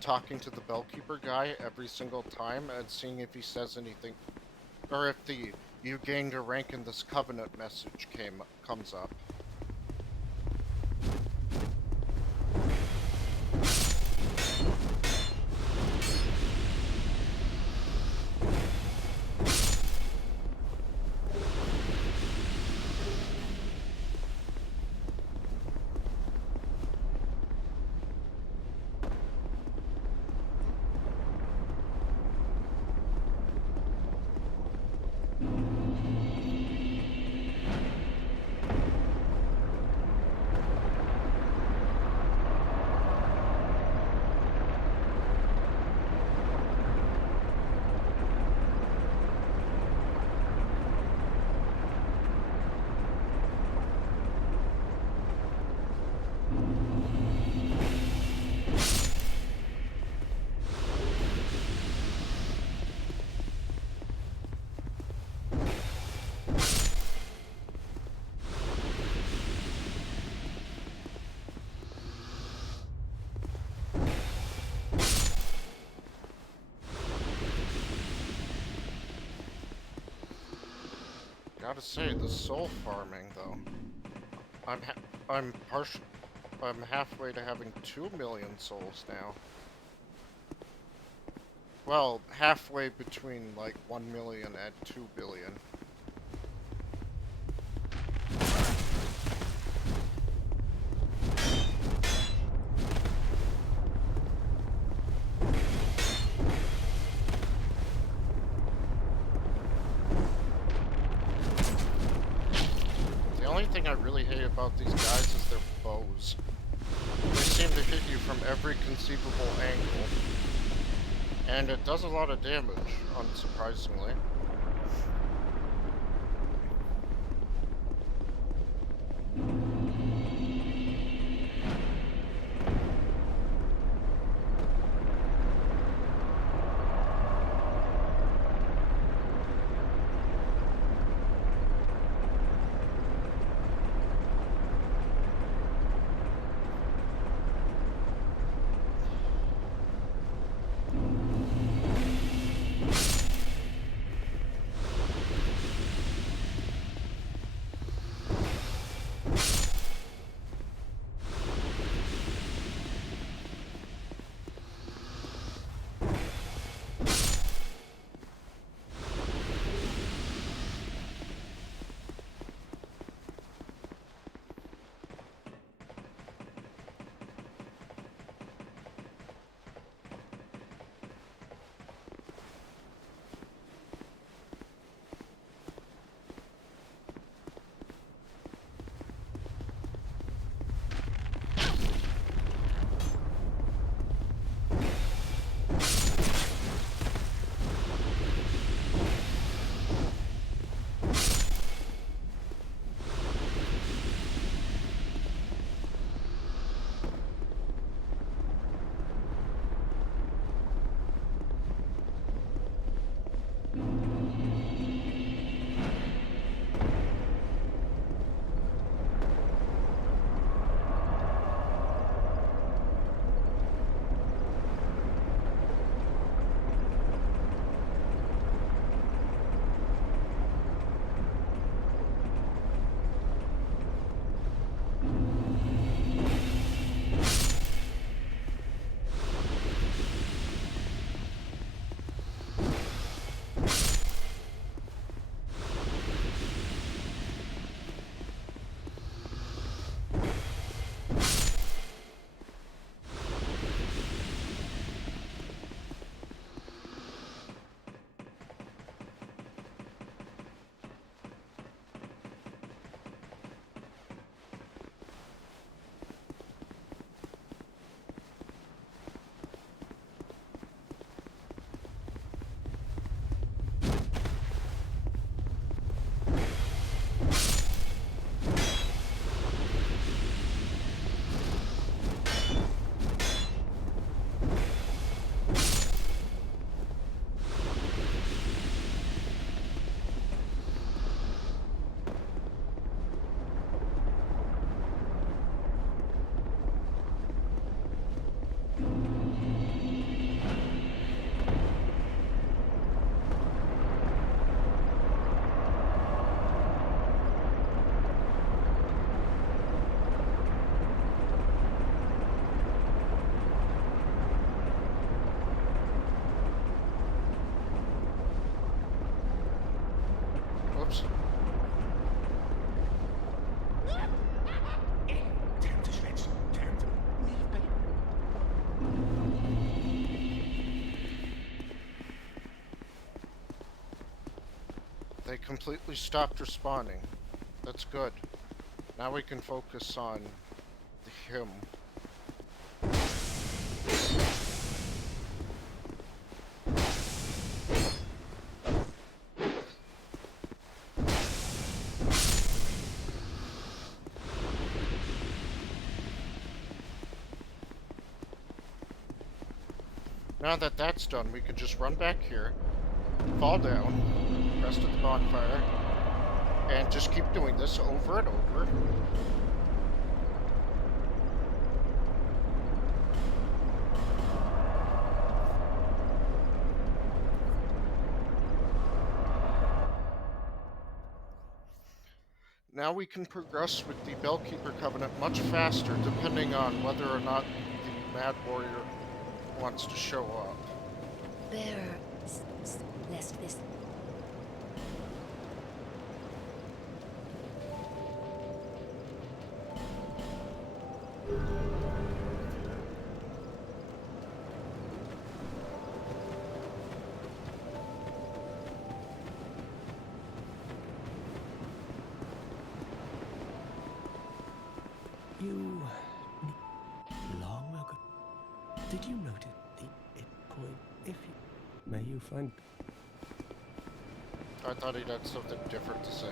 talking to the Bellkeeper guy every single time and seeing if he says anything, or if the "you gained a rank in this Covenant" message comes up. Gotta say, the soul farming though. I'm halfway to having 2 million souls now. Well, halfway between like 1 million and 2 billion. The only thing I really hate about these guys is their bows. They seem to hit you from every conceivable angle. And it does a lot of damage, unsurprisingly. Oops. Tear him to shreds. Tear him to leave me. They completely stopped responding. That's good. Now we can focus on him. Now that that's done, we can just run back here, fall down, rest at the bonfire, and just keep doing this over and over. Now we can progress with the Bellkeeper Covenant much faster, depending on whether or not the Mad Warrior wants to show up. Bearer, lest this. You... long ago... Did you notice the point? If you... May you find... I thought he'd had something different to say.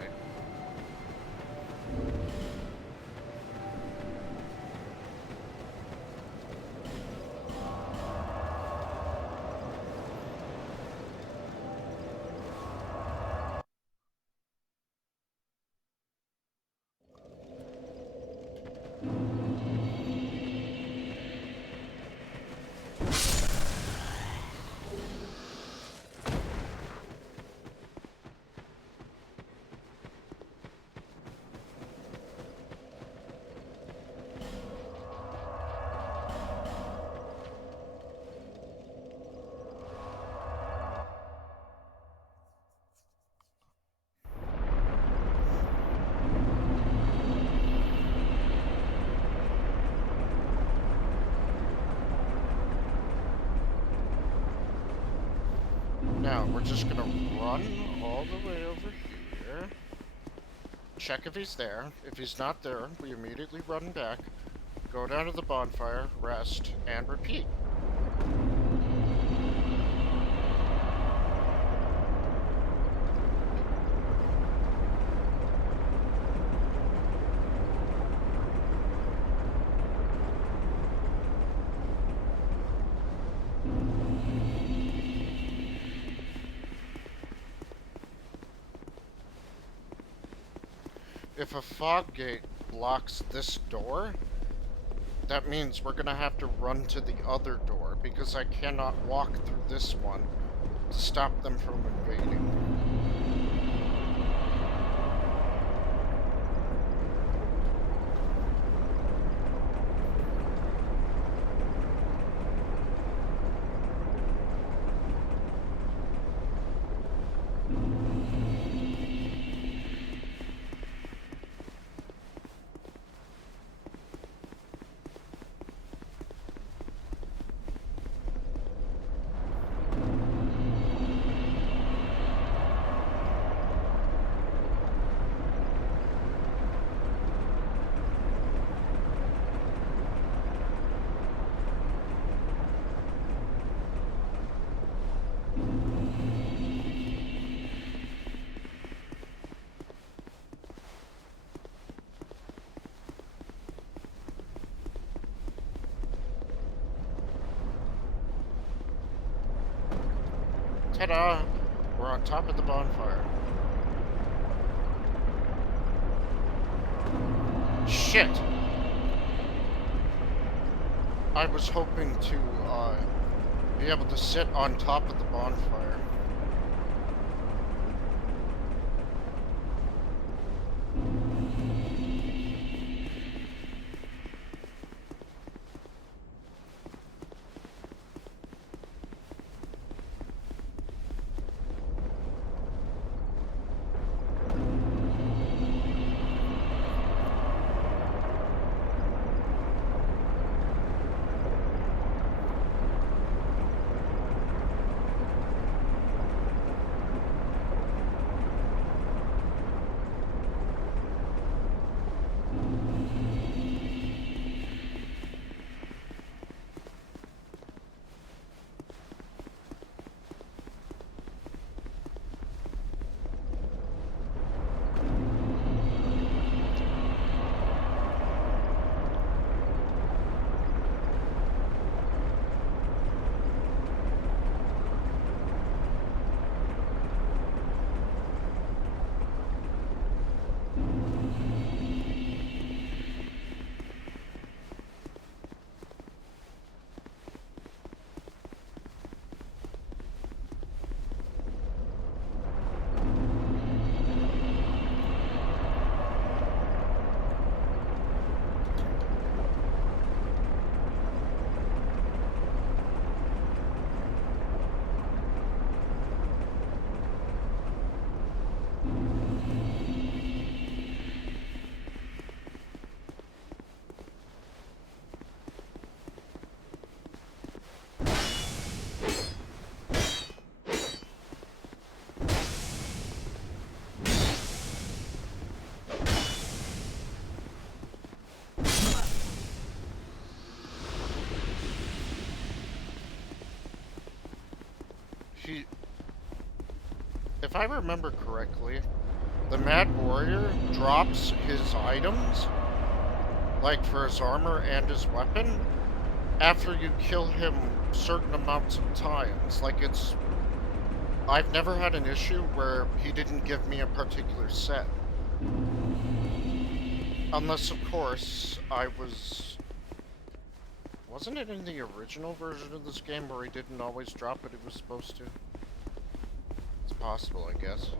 Now, we're just gonna run all the way over here, check if he's there. If he's not there, we immediately run back, go down to the bonfire, rest, and repeat. If a fog gate blocks this door, that means we're gonna have to run to the other door, because I cannot walk through this one to stop them from invading. Ta-da! We're on top of the bonfire. Shit! I was hoping to, be able to sit on top of the bonfire. if I remember correctly, the Mad Warrior drops his items, like for his armor and his weapon, after you kill him certain amounts of times. Like I've never had an issue where he didn't give me a particular set. Unless, of course, wasn't it in the original version of this game where he didn't always drop what he was supposed to? It's possible, I guess.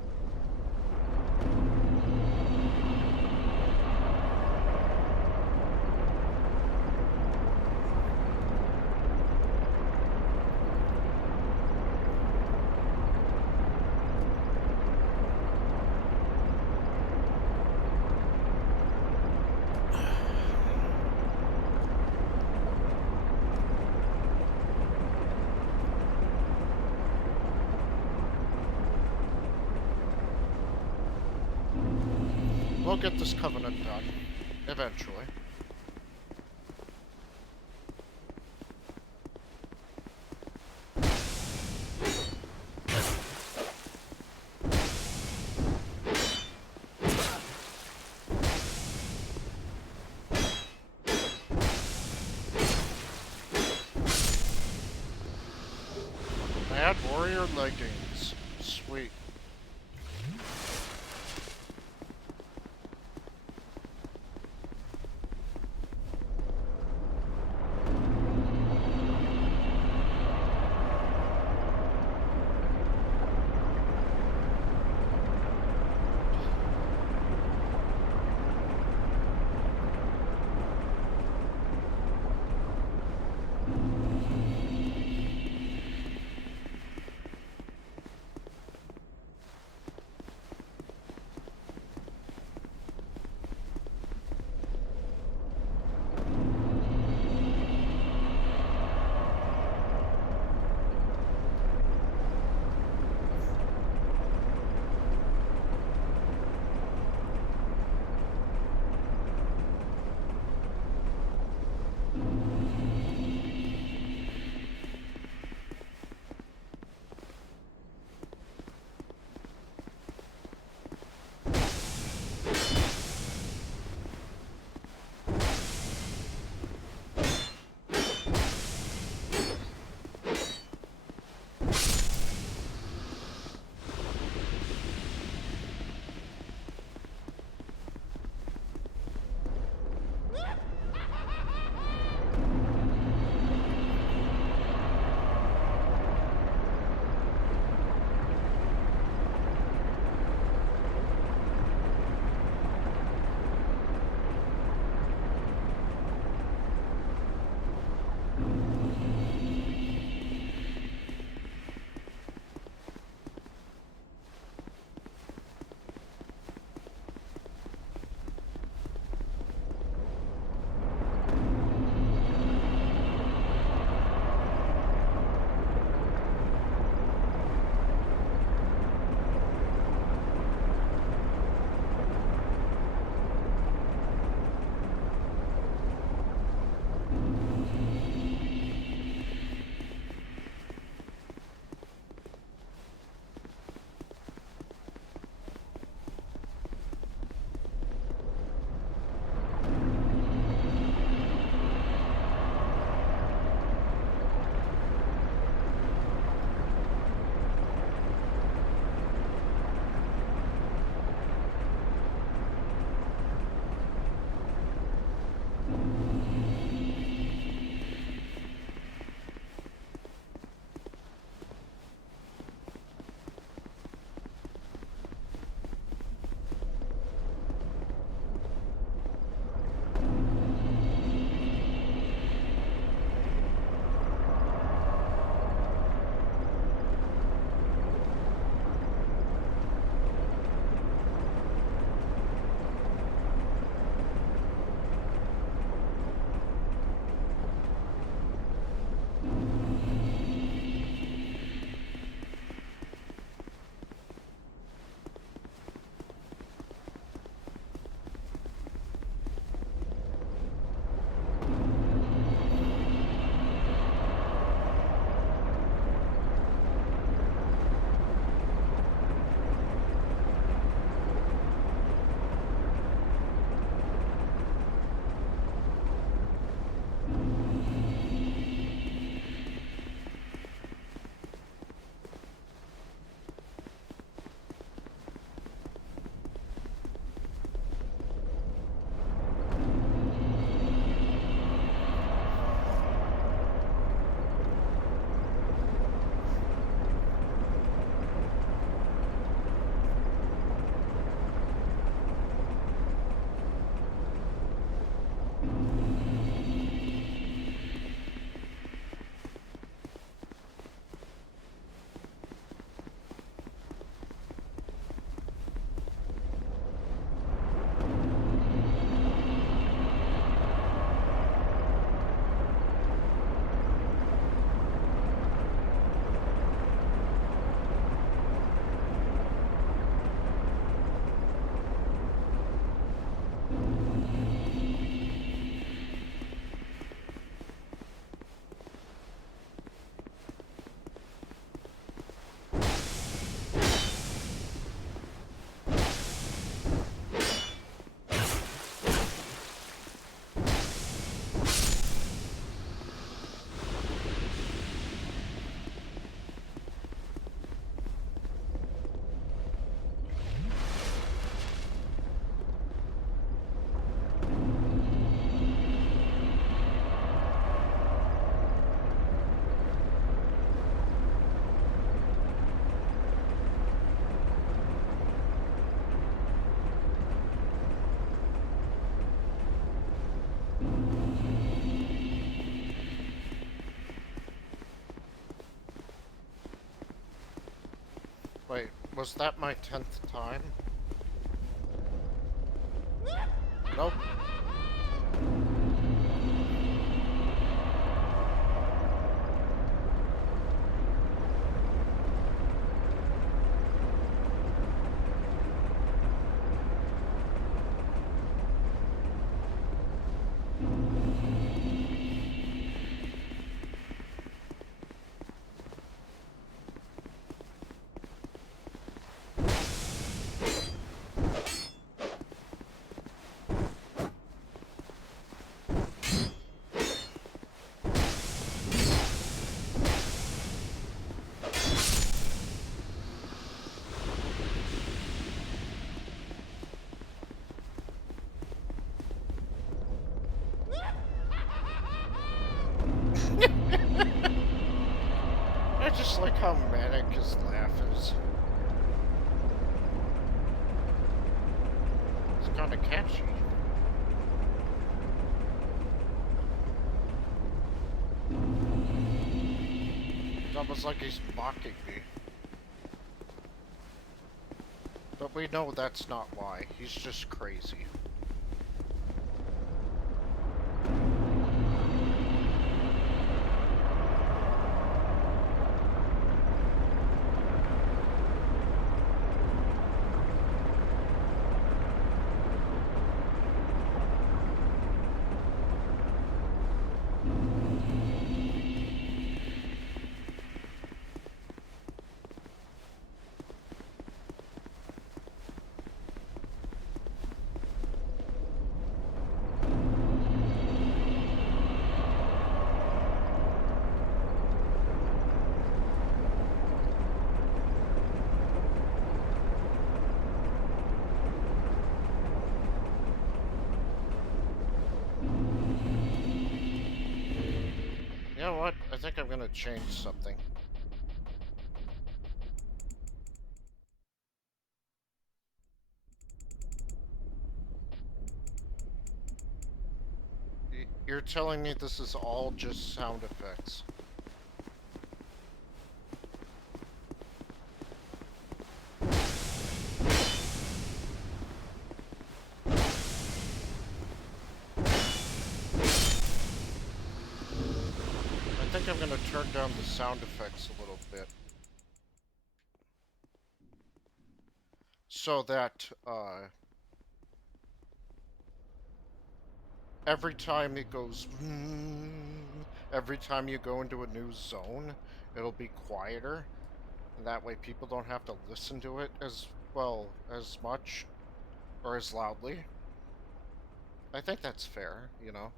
We'll get this covenant done, eventually. Mad Warrior leggings. Sweet. Was that my 10th time? Nope. I just like how manic his laugh is. It's kinda catchy. It's almost like he's mocking me. But we know that's not why. He's just crazy. You know what? I think I'm gonna change something. You're telling me this is all just sound effects? I think I'm gonna turn down the sound effects a little bit. So that, every time it goes, every time you go into a new zone, it'll be quieter. And that way people don't have to listen to it as well, as much, or as loudly. I think that's fair, you know?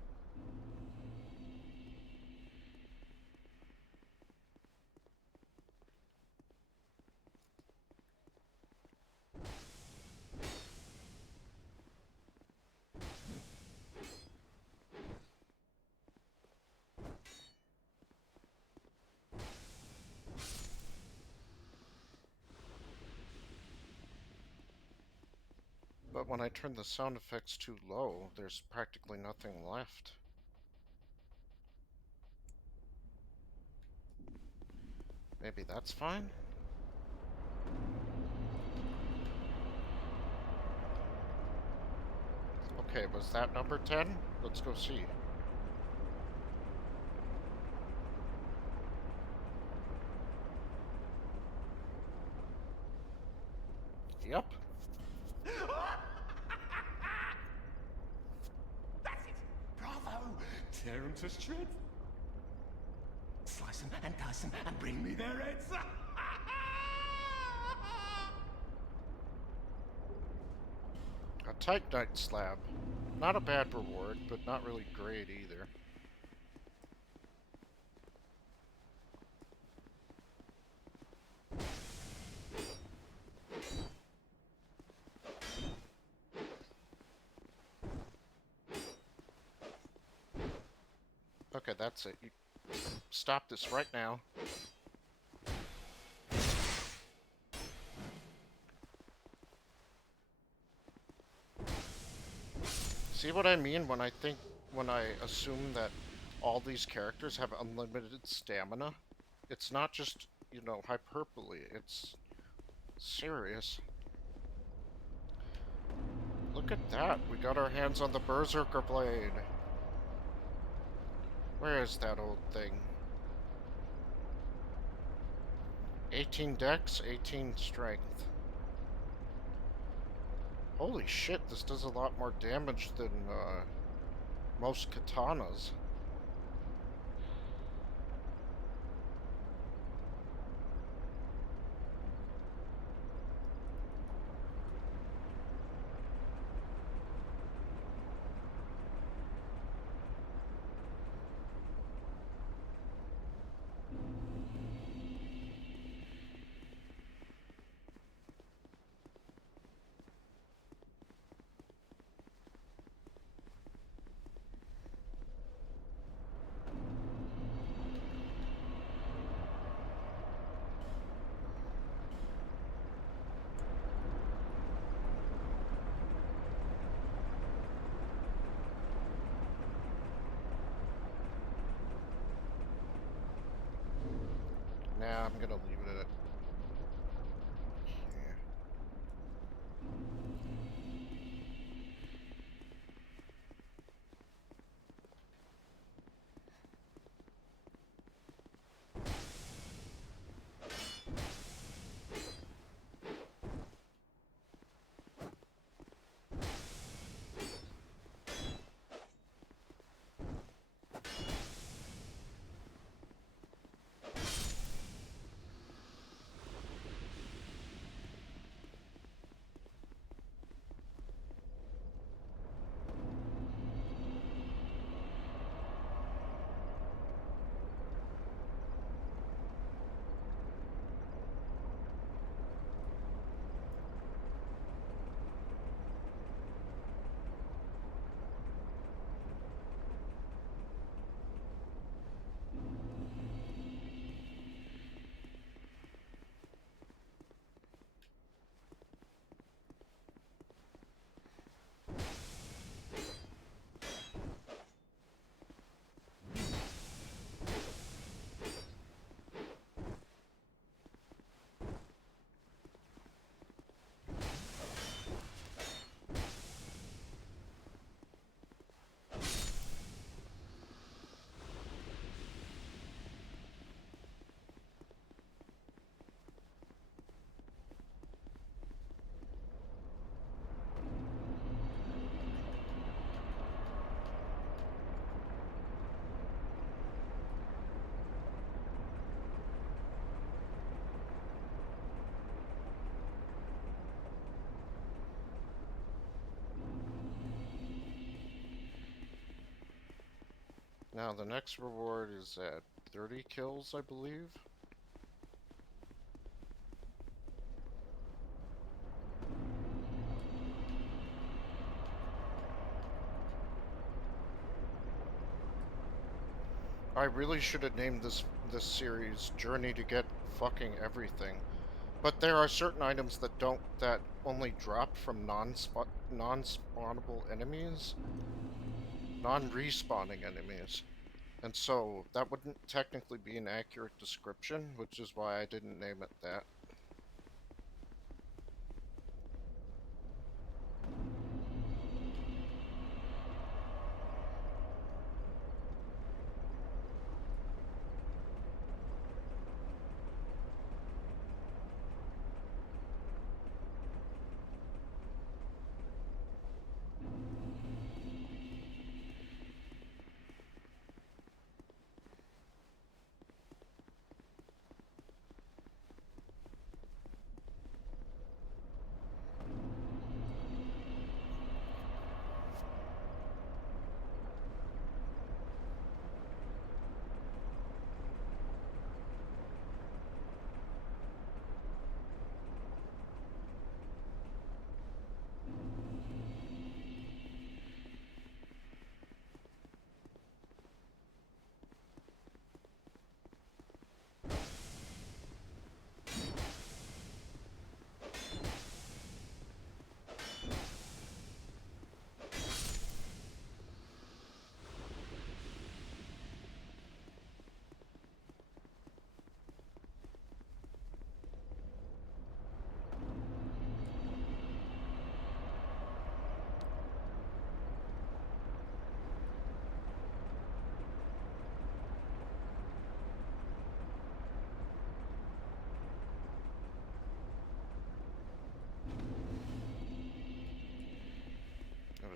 But when I turn the sound effects too low, there's practically nothing left. Maybe that's fine? Okay, was that number 10? Let's go see. Yep. That's it! Bravo! Tear 'em to shreds. Slice 'em and dice 'em and bring me their heads. A Titanite slab. Not a bad reward, but not really great either. Okay, that's it. You stop this right now. See what I mean when I assume that all these characters have unlimited stamina? It's not just, you know, hyperbole. Serious. Look at that. We got our hands on the Berserker Blade. Where is that old thing? 18 dex, 18 strength. Holy shit, this does a lot more damage than most katanas. Nah, I'm gonna leave it at here. Now, the next reward is at 30 kills, I believe. I really should have named this series Journey to Get Fucking Everything. But there are certain items that only drop from non-spawnable enemies, non-respawning enemies. And so that wouldn't technically be an accurate description, which is why I didn't name it that.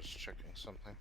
was checking something.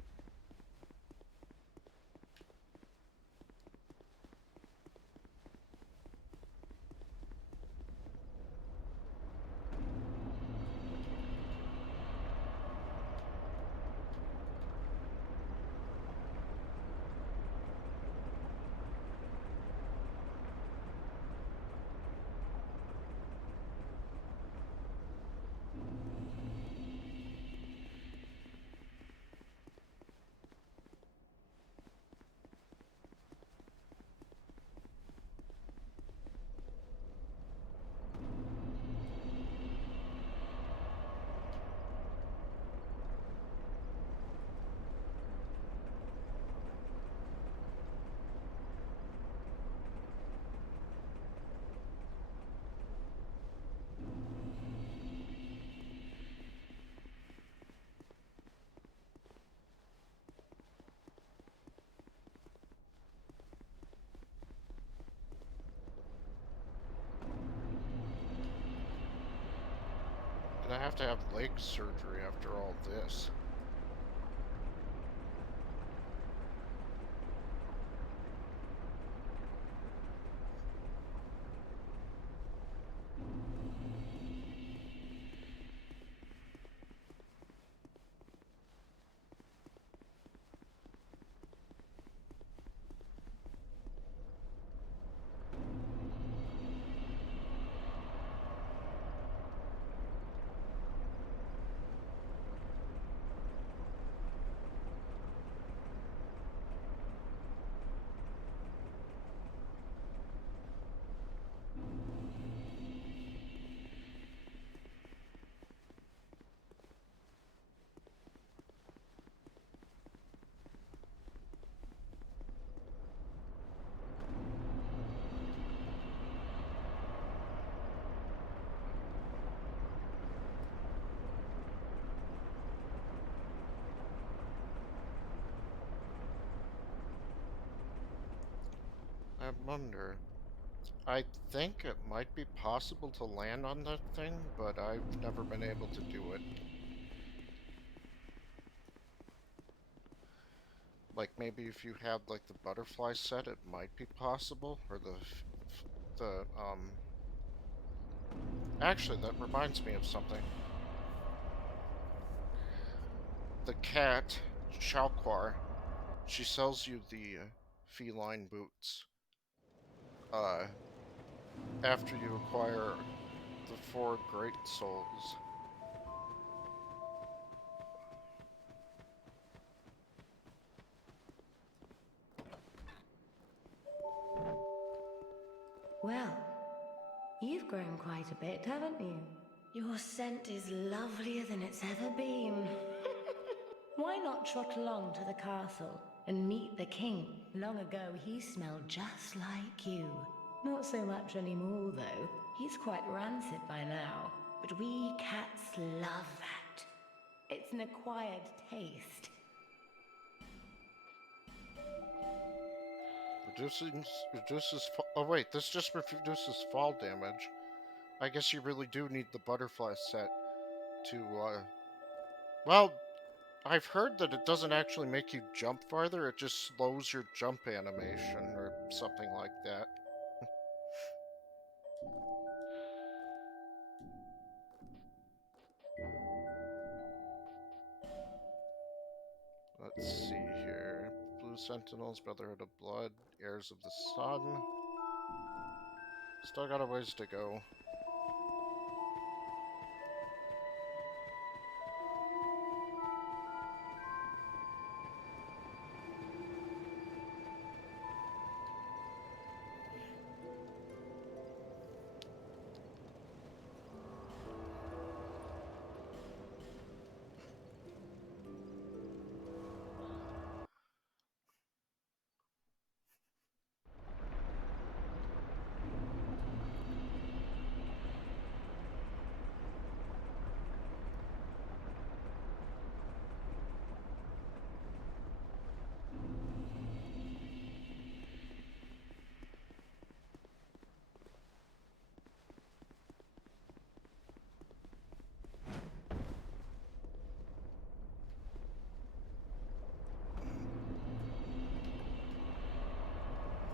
Did I have to have leg surgery after all this? I wonder. I think it might be possible to land on that thing, but I've never been able to do it. Like, maybe if you had, like, the butterfly set, it might be possible, or Actually, that reminds me of something. The cat, Chalquar, she sells you the feline boots, after you acquire the 4 great souls. Well, you've grown quite a bit, haven't you? Your scent is lovelier than it's ever been. Why not trot along to the castle and meet the king? Long ago, he smelled just like you. Not so much anymore, though. He's quite rancid by now. But we cats love that. It's an acquired taste. Oh wait, this just reduces fall damage. I guess you really do need the butterfly set to, well, I've heard that it doesn't actually make you jump farther, it just slows your jump animation, or something like that. Let's see here. Blue Sentinels, Brotherhood of Blood, Heirs of the Sun. Still got a ways to go.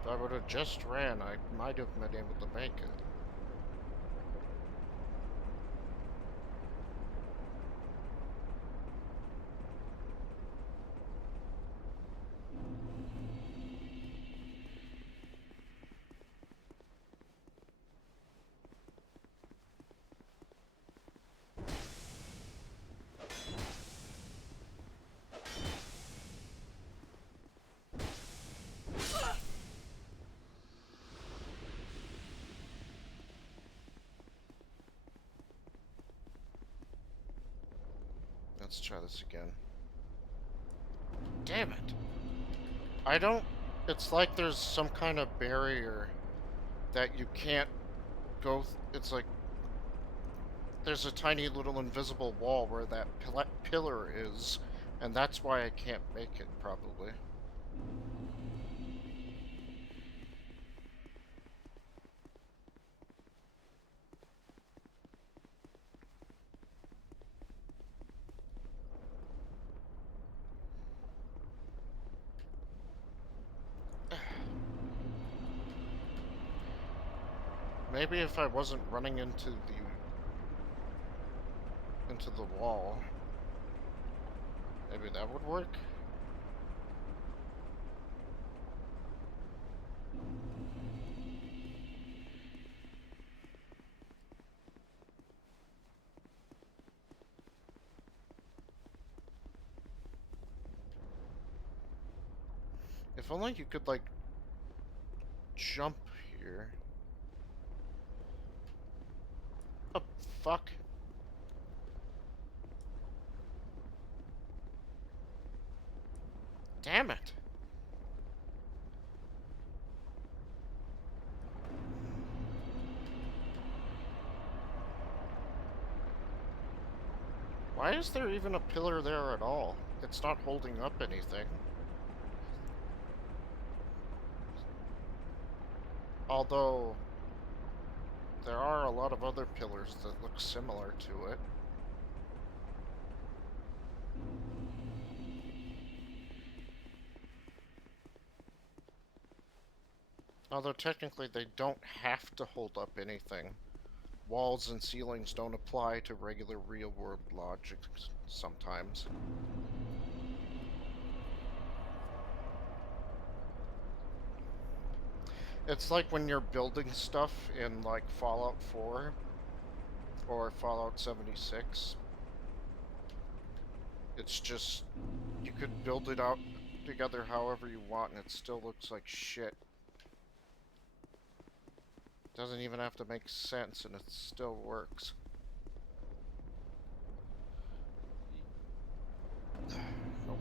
I would have just ran, I might have been able to make it. Let's try this again. Damn it! I don't... It's like there's some kind of barrier that you can't go... It's like... There's a tiny little invisible wall where that pillar is, and that's why I can't make it, probably. Maybe if I wasn't running into the wall, maybe that would work. If only you could, like, jump here. Oh, fuck. Damn it. Why is there even a pillar there at all? It's not holding up anything. Although, there are a lot of other pillars that look similar to it. Although technically they don't have to hold up anything. Walls and ceilings don't apply to regular real-world logic sometimes. It's like when you're building stuff in, like, Fallout 4 or Fallout 76. It's just, you could build it out together however you want and it still looks like shit. Doesn't even have to make sense and it still works. Nope.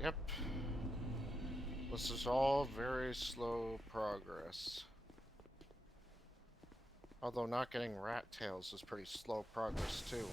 Yep. This is all very slow progress. Although not getting rat tails is pretty slow progress too.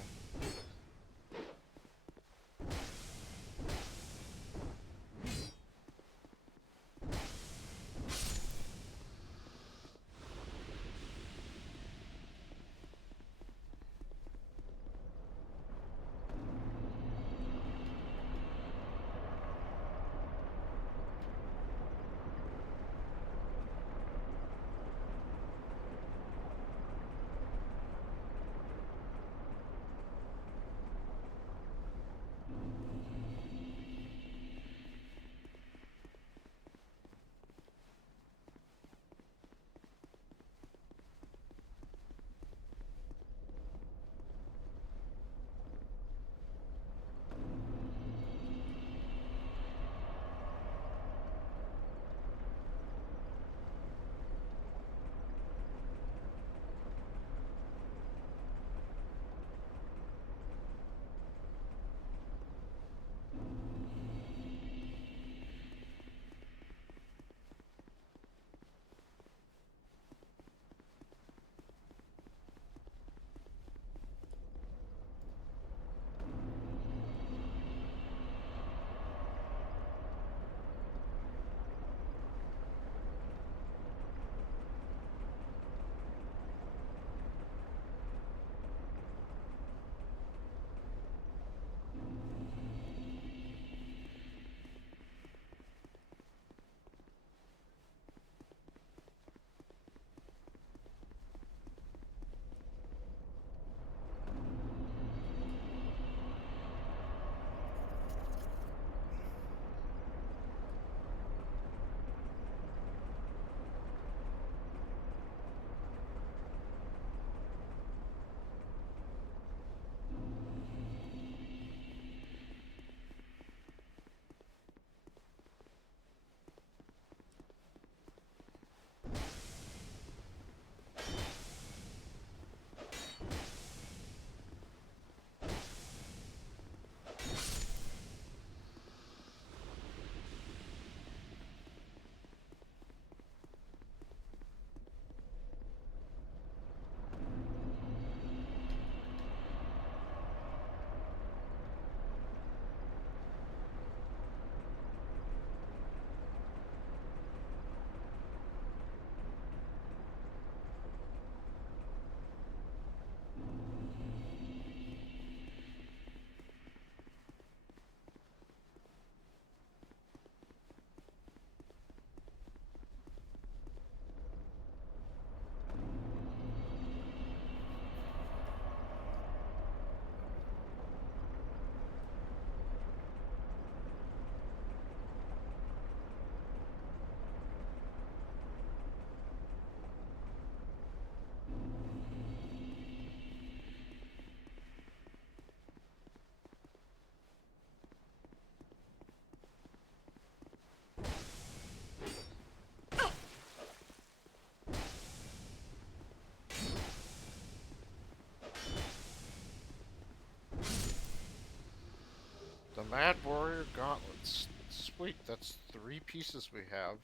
The Mad Warrior Gauntlets. Sweet, that's 3 pieces we have.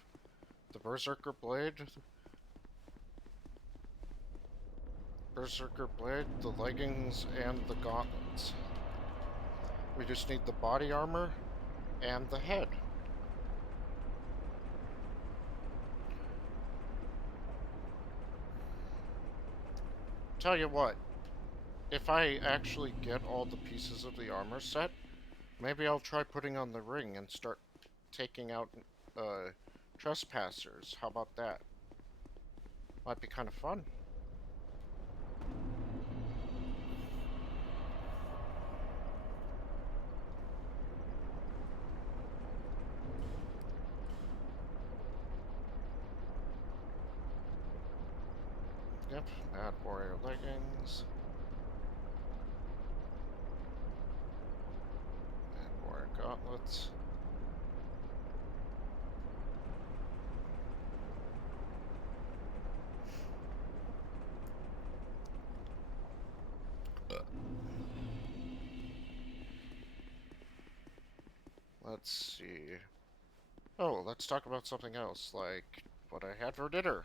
The Berserker Blade, the leggings, and the gauntlets. We just need the body armor and the head. Tell you what, if I actually get all the pieces of the armor set, maybe I'll try putting on the ring and start taking out trespassers. How about that? Might be kind of fun. Yep, Mad Warrior leggings. Mad Warrior gauntlets. Let's see. Oh, let's talk about something else, like what I had for dinner.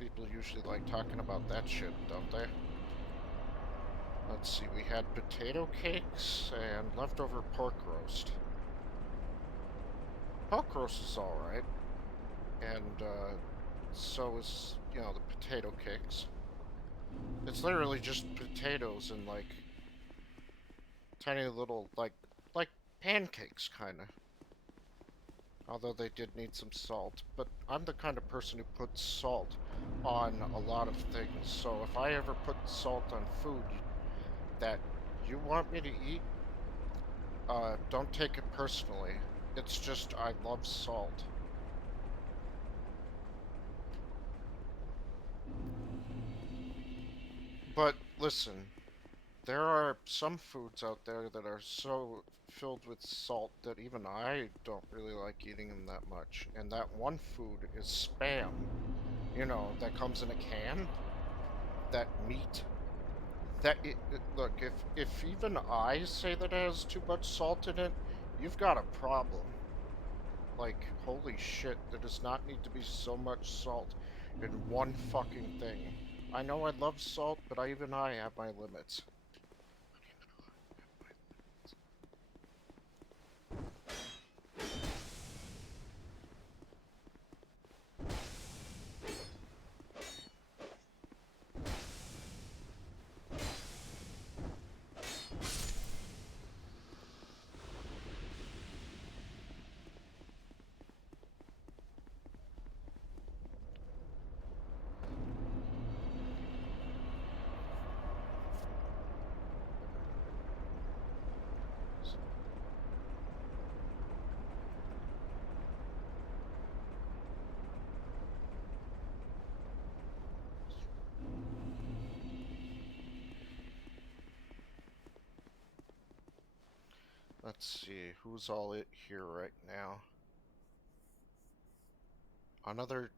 People usually like talking about that shit, don't they? Let's see, we had potato cakes and leftover pork roast. Pork roast is alright. And, so is, you know, the potato cakes. It's literally just potatoes and, like, tiny little, like pancakes, kinda. Although they did need some salt. But I'm the kind of person who puts salt on a lot of things. So if I ever put salt on food that you want me to eat, don't take it personally. It's just I love salt. But listen, there are some foods out there that are so filled with salt that even I don't really like eating them that much. And that one food is Spam. You know, that comes in a can. That meat. Look, if even I say that it has too much salt in it, you've got a problem. Like, holy shit, there does not need to be so much salt in one fucking thing. I know I love salt, but even I have my limits. Let's see, who's all it here right now? Another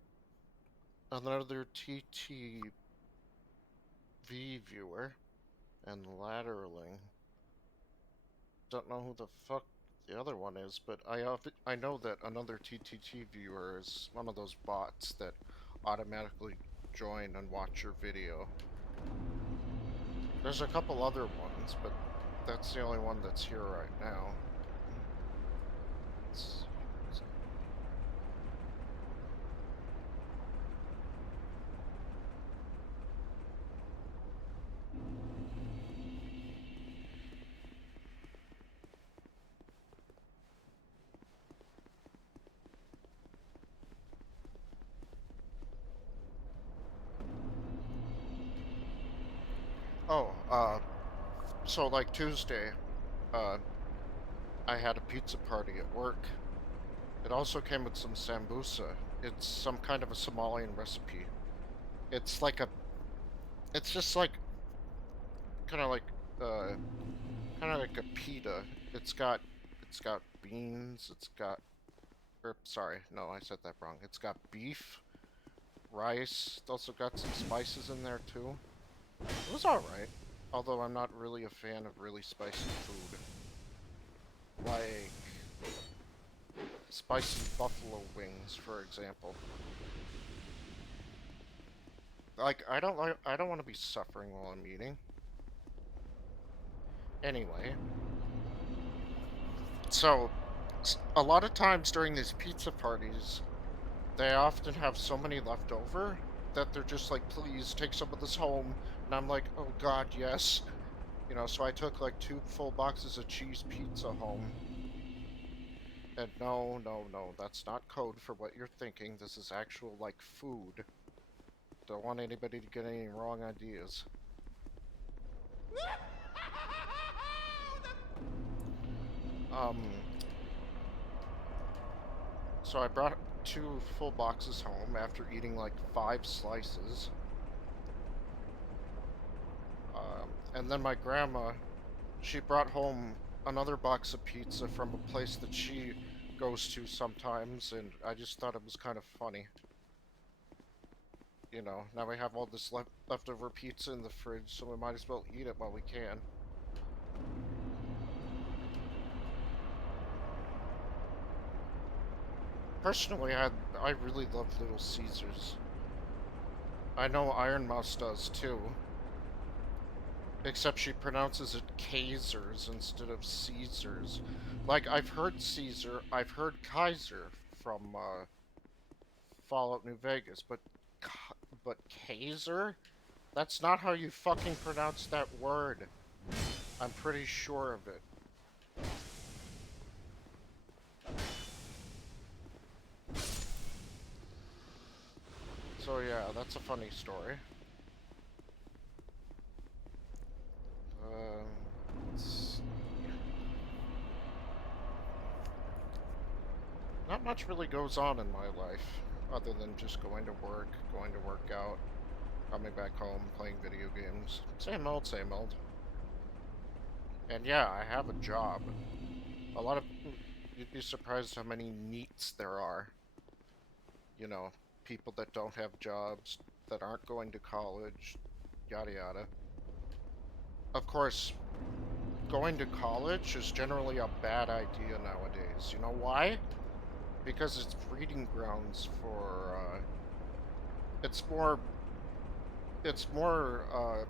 TTV viewer and Ladderling. Don't know who the fuck the other one is, but I know that another TTT viewer is one of those bots that automatically join and watch your video. There's a couple other ones, but that's the only one that's here right now. Oh, so like Tuesday, I had a pizza party at work. It also came with some sambusa. It's some kind of a Somalian recipe. It's like it's just like, kind of like, kind of like a pita. It's got beans. Sorry, no, I said that wrong. It's got beef, rice. It's also got some spices in there too. It was all right. Although I'm not really a fan of really spicy food. Like spicy buffalo wings, for example. Like, I don't want to be suffering while I'm eating. Anyway. So, a lot of times during these pizza parties, they often have so many left over that they're just like, please take some of this home. And I'm like, oh god, yes. You know, so I took like 2 full boxes of cheese pizza home. And no, no, no, that's not code for what you're thinking. This is actual, like, food. Don't want anybody to get any wrong ideas. So I brought 2 full boxes home after eating like 5 slices. And then my grandma, she brought home another box of pizza from a place that she goes to sometimes, and I just thought it was kind of funny. You know, now we have all this leftover pizza in the fridge, so we might as well eat it while we can. Personally, I really love Little Caesars. I know Iron Mouse does too. Except she pronounces it Kaisers instead of Caesars. Like, I've heard Caesar, I've heard Kaiser from Fallout New Vegas, but Kaiser? That's not how you fucking pronounce that word. I'm pretty sure of it. So yeah, that's a funny story. Let's see. Not much really goes on in my life, other than just going to work out, coming back home, playing video games. Same old, same old. And yeah, I have a job. A lot of... You'd be surprised how many NEETs there are. You know, people that don't have jobs, that aren't going to college, yada yada. Of course, going to college is generally a bad idea nowadays. You know why? Because it's breeding grounds for, it's more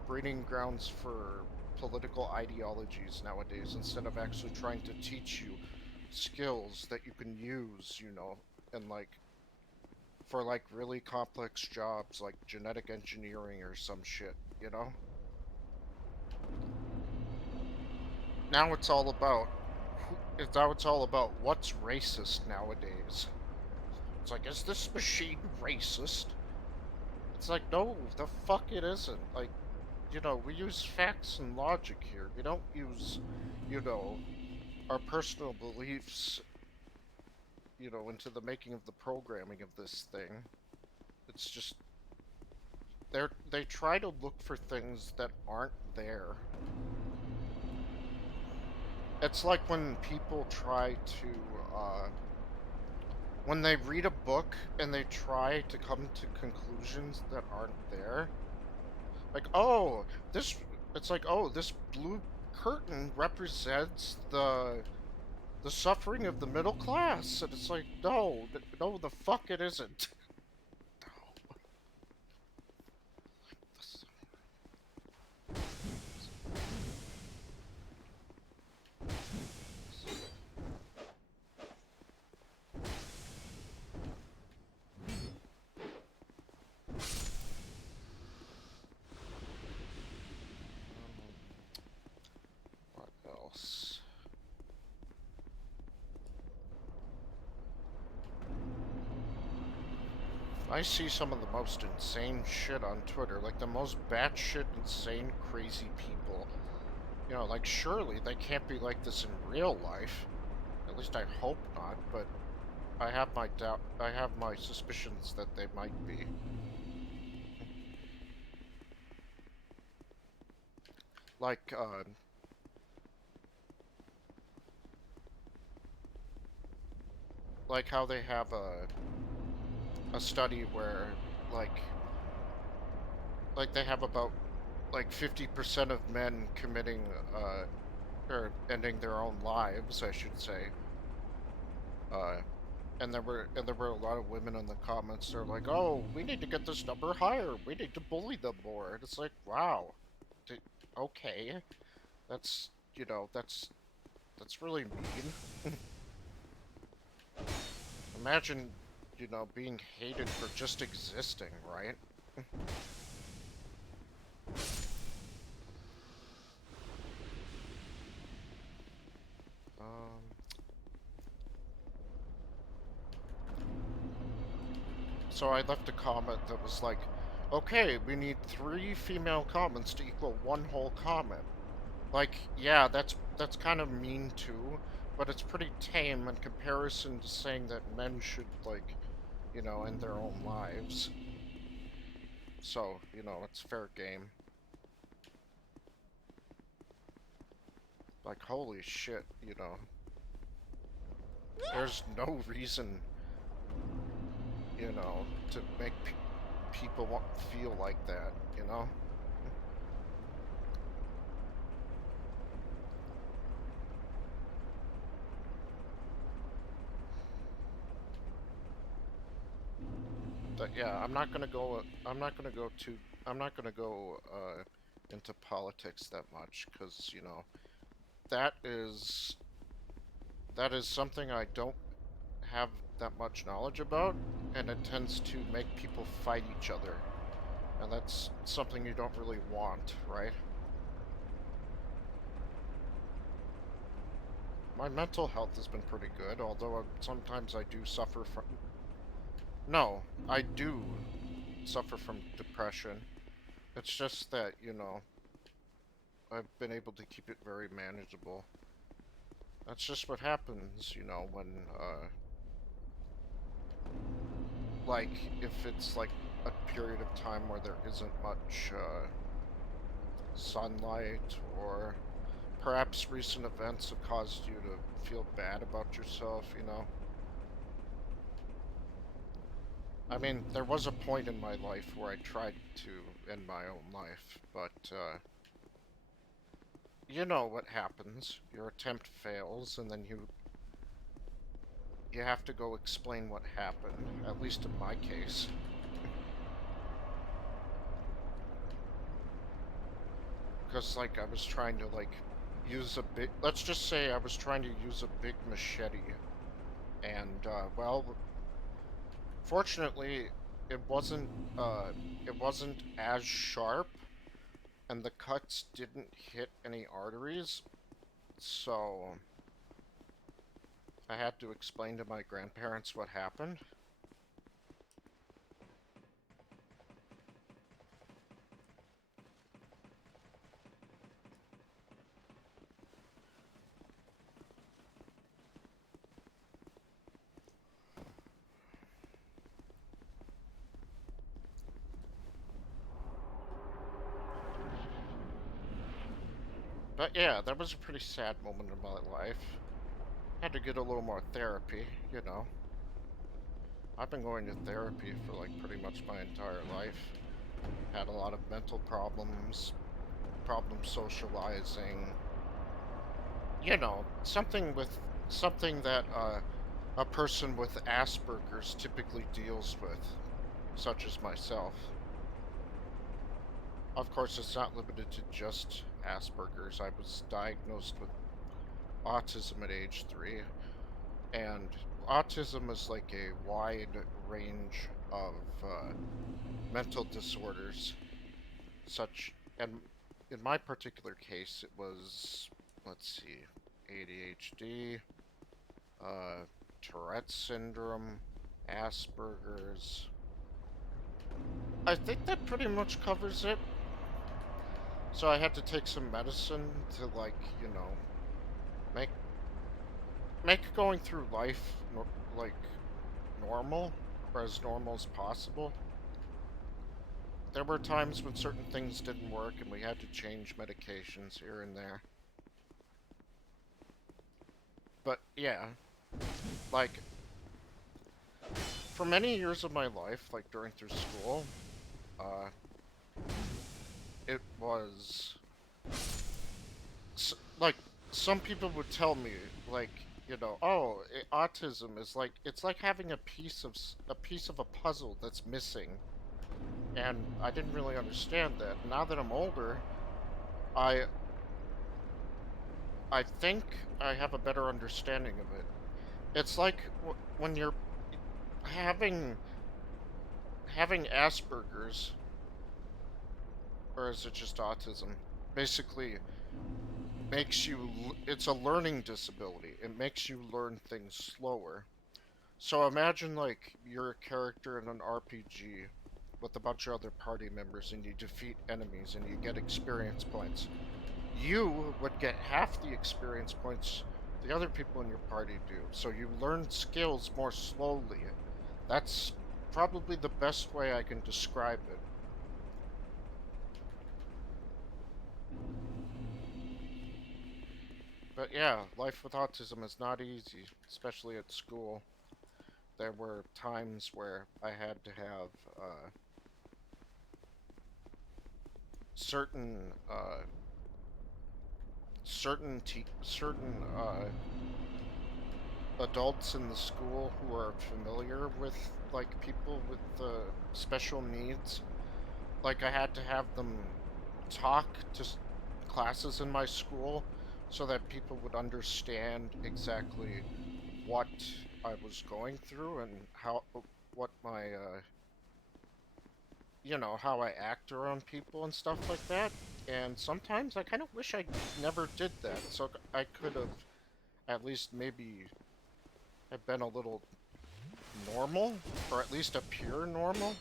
breeding grounds for political ideologies nowadays, instead of actually trying to teach you skills that you can use, you know, and like, for like really complex jobs like genetic engineering or some shit, you know? Now it's all about, now it's all about what's racist nowadays. It's like, is this machine racist? It's like, no, the fuck it isn't. Like, you know, we use facts and logic here. We don't use, you know, our personal beliefs, you know, into the making of the programming of this thing. It's just, they try to look for things that aren't there. It's like when people try to, when they read a book and they try to come to conclusions that aren't there. Like, oh, it's like, oh, this blue curtain represents the suffering of the middle class. And it's like, no, no, the fuck it isn't. What else? I see some of the most insane shit on Twitter, like the most batshit insane crazy people. You know, like, surely they can't be like this in real life. At least I hope not, but I have my suspicions that they might be. Like, like how they have a study where, like they have about like 50% of men committing, or ending their own lives, I should say. And there were a lot of women in the comments. They're like, "Oh, we need to get this number higher. We need to bully them more." And it's like, wow, okay, that's that's really mean. Imagine, being hated for just existing, right? Um, so I left a comment that was like, okay, we need 3 female comments to equal 1 whole comment. Like, yeah, that's kind of mean too, but it's pretty tame in comparison to saying that men should, like, end their own lives. So, it's fair game. Like, holy shit, there's no reason, to make people feel like that, But yeah, I'm not gonna go into politics that much, because, that is something I don't have that much knowledge about, and it tends to make people fight each other. And that's something you don't really want, right? My mental health has been pretty good, although sometimes I do suffer from... No, I do suffer from depression. It's just that, I've been able to keep it very manageable. That's just what happens, when, like, if it's, like, a period of time where there isn't much, sunlight, or perhaps recent events have caused you to feel bad about yourself, I mean, there was a point in my life where I tried to end my own life, but, you know what happens. Your attempt fails, and then you have to go explain what happened, at least in my case. Because, like, I was trying to, like, use a big... Let's just say I was trying to use a big machete. And, well, fortunately, it wasn't as sharp, and the cuts didn't hit any arteries, so I had to explain to my grandparents what happened. But yeah, that was a pretty sad moment in my life. Had to get a little more therapy, I've been going to therapy for, like, pretty much my entire life. Had a lot of mental problems socializing. Something that, a person with Asperger's typically deals with, such as myself. Of course, it's not limited to just Asperger's. I was diagnosed with autism at age 3, and autism is like a wide range of mental disorders, and in my particular case, it was, let's see, ADHD, Tourette syndrome, Asperger's. I think that pretty much covers it. So I had to take some medicine to, like, make going through life like normal, or as normal as possible. There were times when certain things didn't work and we had to change medications here and there. But yeah, like, for many years of my life, like during through school, it was like some people would tell me, like, you know, oh, autism is like, it's like having a piece of a puzzle that's missing, and I didn't really understand that. Now that I'm older, I I think I have a better understanding of it. It's like when you're having Asperger's, or is it just autism? Basically, makes you it's a learning disability. It makes you learn things slower. So imagine like you're a character in an RPG with a bunch of other party members and you defeat enemies and you get experience points. You would get half the experience points the other people in your party do. So you learn skills more slowly. That's probably the best way I can describe it. But yeah, life with autism is not easy, especially at school. There were times where I had to have certain certain adults in the school who are familiar with like people with special needs. Like I had to have them talk to classes in my school so that people would understand exactly what I was going through and what my you know, how I act around people and stuff like that. And sometimes I kind of wish I never did that, so I could have at least maybe have been a little normal, or at least appear normal.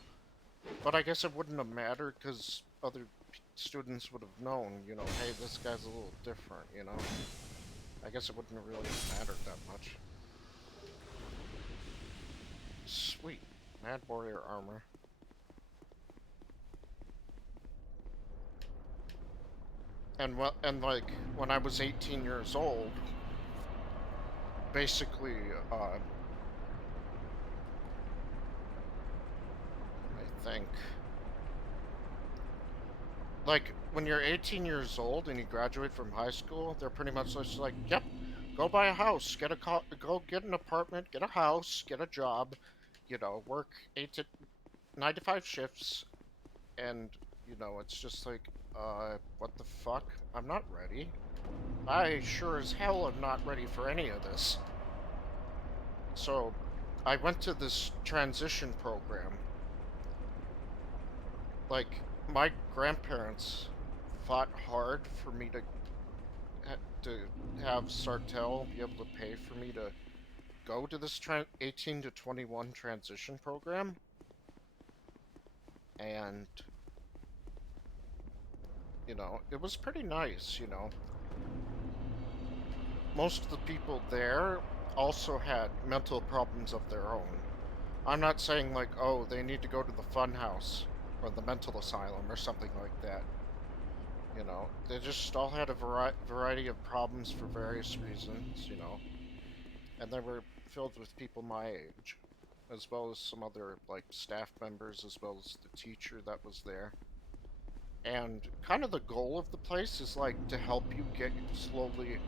But I guess it wouldn't have mattered because other students would have known, you know, hey, this guy's a little different, you know. I guess it wouldn't have really mattered that much. Sweet. Mad Warrior armor. And like when I was 18 years old, basically, I think, like when you're 18 years old and you graduate from high school, they're pretty much just like, yep, go buy a house, go get an apartment, get a house, get a job, you know, work 9 to 5 shifts, and you know, it's just like, what the fuck? I'm not ready. I sure as hell am not ready for any of this. So, I went to this transition program. Like, my grandparents fought hard for me to have Sartell be able to pay for me to go to this 18 to 21 transition program. And, you know, it was pretty nice, you know. Most of the people there also had mental problems of their own. I'm not saying like, oh, they need to go to the fun house or the mental asylum or something like that. You know, they just all had a variety of problems for various reasons, you know. And they were filled with people my age, as well as some other, like, staff members, as well as the teacher that was there. And kind of the goal of the place is, like, to help you get slowly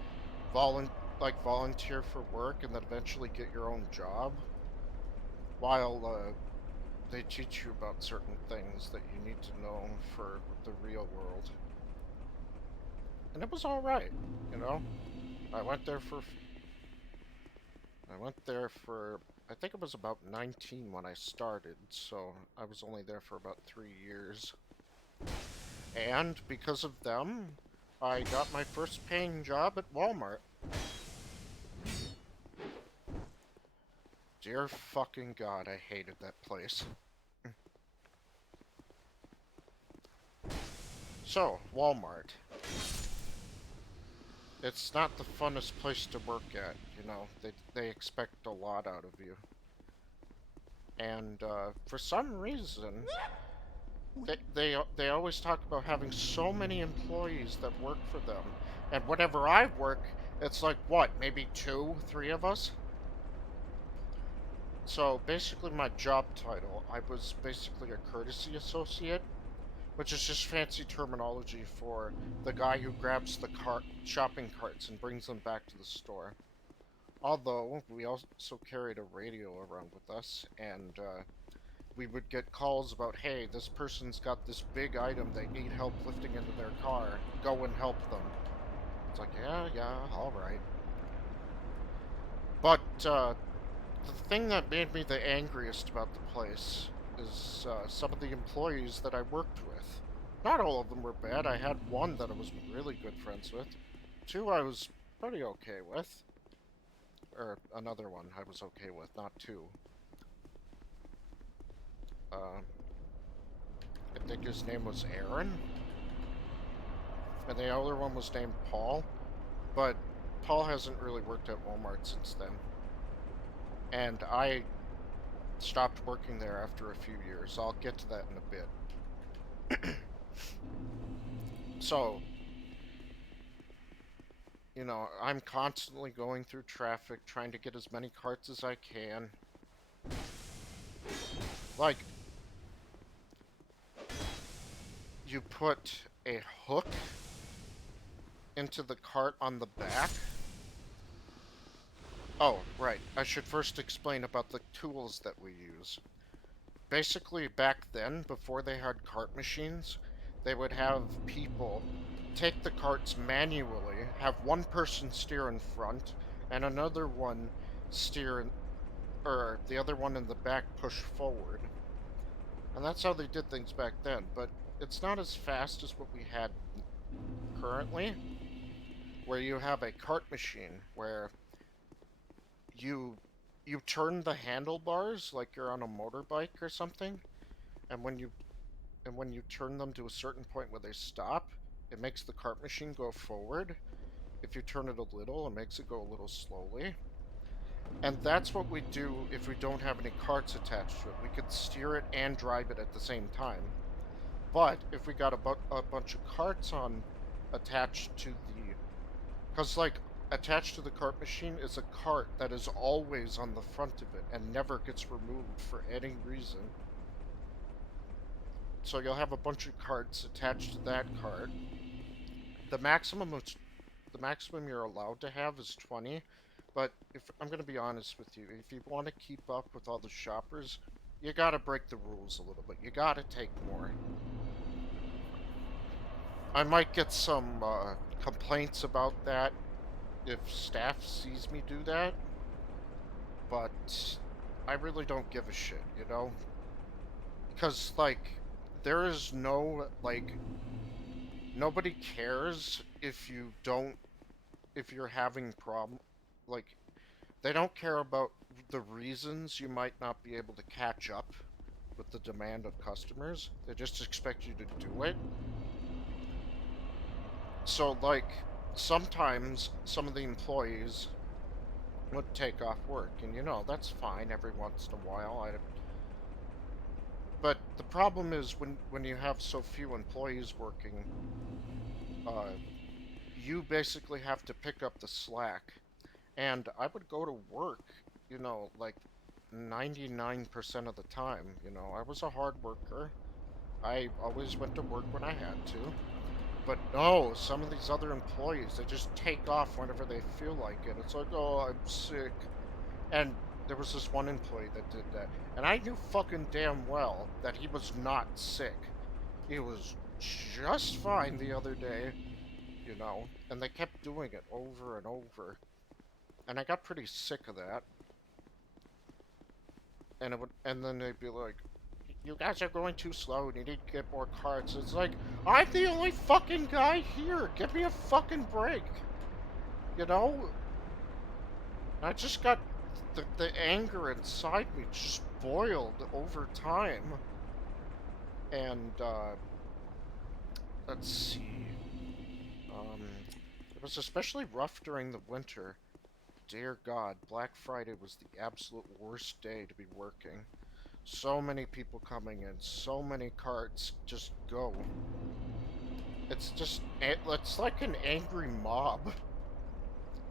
volunteer for work and then eventually get your own job, while they teach you about certain things that you need to know for the real world. And it was alright, you know? I went there for I think it was about 19 when I started, so I was only there for about 3 years. And because of them, I got my first paying job at Walmart. Dear fucking God, I hated that place. So, Walmart. It's not the funnest place to work at, you know. They expect a lot out of you. And, for some reason, they always talk about having so many employees that work for them. And whenever I work, it's like, what, maybe 2, 3 of us? So basically my job title, I was basically a courtesy associate, which is just fancy terminology for the guy who grabs the shopping carts and brings them back to the store. Although, we also carried a radio around with us, and we would get calls about, hey, this person's got this big item they need help lifting into their car. Go and help them. It's like, yeah, alright. But, the thing that made me the angriest about the place is some of the employees that I worked with. Not all of them were bad. I had one that I was really good friends with. Two I was pretty okay with. Or another one I was okay with, not two. I think his name was Aaron. And the other one was named Paul. But Paul hasn't really worked at Walmart since then. And I stopped working there after a few years. I'll get to that in a bit. So, you know, I'm constantly going through traffic, trying to get as many carts as I can. Like, you put a hook into the cart on the back. Oh, right. I should first explain about the tools that we use. Basically, back then, before they had cart machines, they would have people take the carts manually, have one person steer in front, and another one steer in, or the other one in the back push forward. And that's how they did things back then, but it's not as fast as what we had currently, where you have a cart machine where you turn the handlebars like you're on a motorbike or something, and when you turn them to a certain point where they stop, it makes the cart machine go forward. If you turn it a little, it makes it go a little slowly. And that's what we do if we don't have any carts attached to it. We could steer it and drive it at the same time. But if we got a bunch of carts on attached to the... Because, like, attached to the cart machine is a cart that is always on the front of it and never gets removed for any reason. So you'll have a bunch of carts attached to that cart. The maximum you're allowed to have is 20, but if I'm going to be honest with you, if you want to keep up with all the shoppers, you got to break the rules a little bit. You got to take more. I might get some complaints about that if staff sees me do that, but I really don't give a shit, you know? Because, like, there is no, like, nobody cares if you're having like, they don't care about the reasons you might not be able to catch up with the demand of customers. They just expect you to do it. So, like, sometimes some of the employees would take off work, and you know, that's fine every once in a while. But the problem is when you have so few employees working, you basically have to pick up the slack. And I would go to work, you know, like 99% of the time. You know, I was a hard worker. I always went to work when I had to. But no, some of these other employees, they just take off whenever they feel like it. It's like, oh, I'm sick. And there was this one employee that did that. And I knew fucking damn well that he was not sick. He was just fine the other day, you know. And they kept doing it over and over. And I got pretty sick of that. And then they'd be like, you guys are going too slow, you need to get more carts. It's like, I'm the only fucking guy here. Give me a fucking break. You know? I just got the anger inside me just boiled over time. And, let's see. It was especially rough during the winter. Dear God, Black Friday was the absolute worst day to be working. So many people coming in, so many carts just go. It's like an angry mob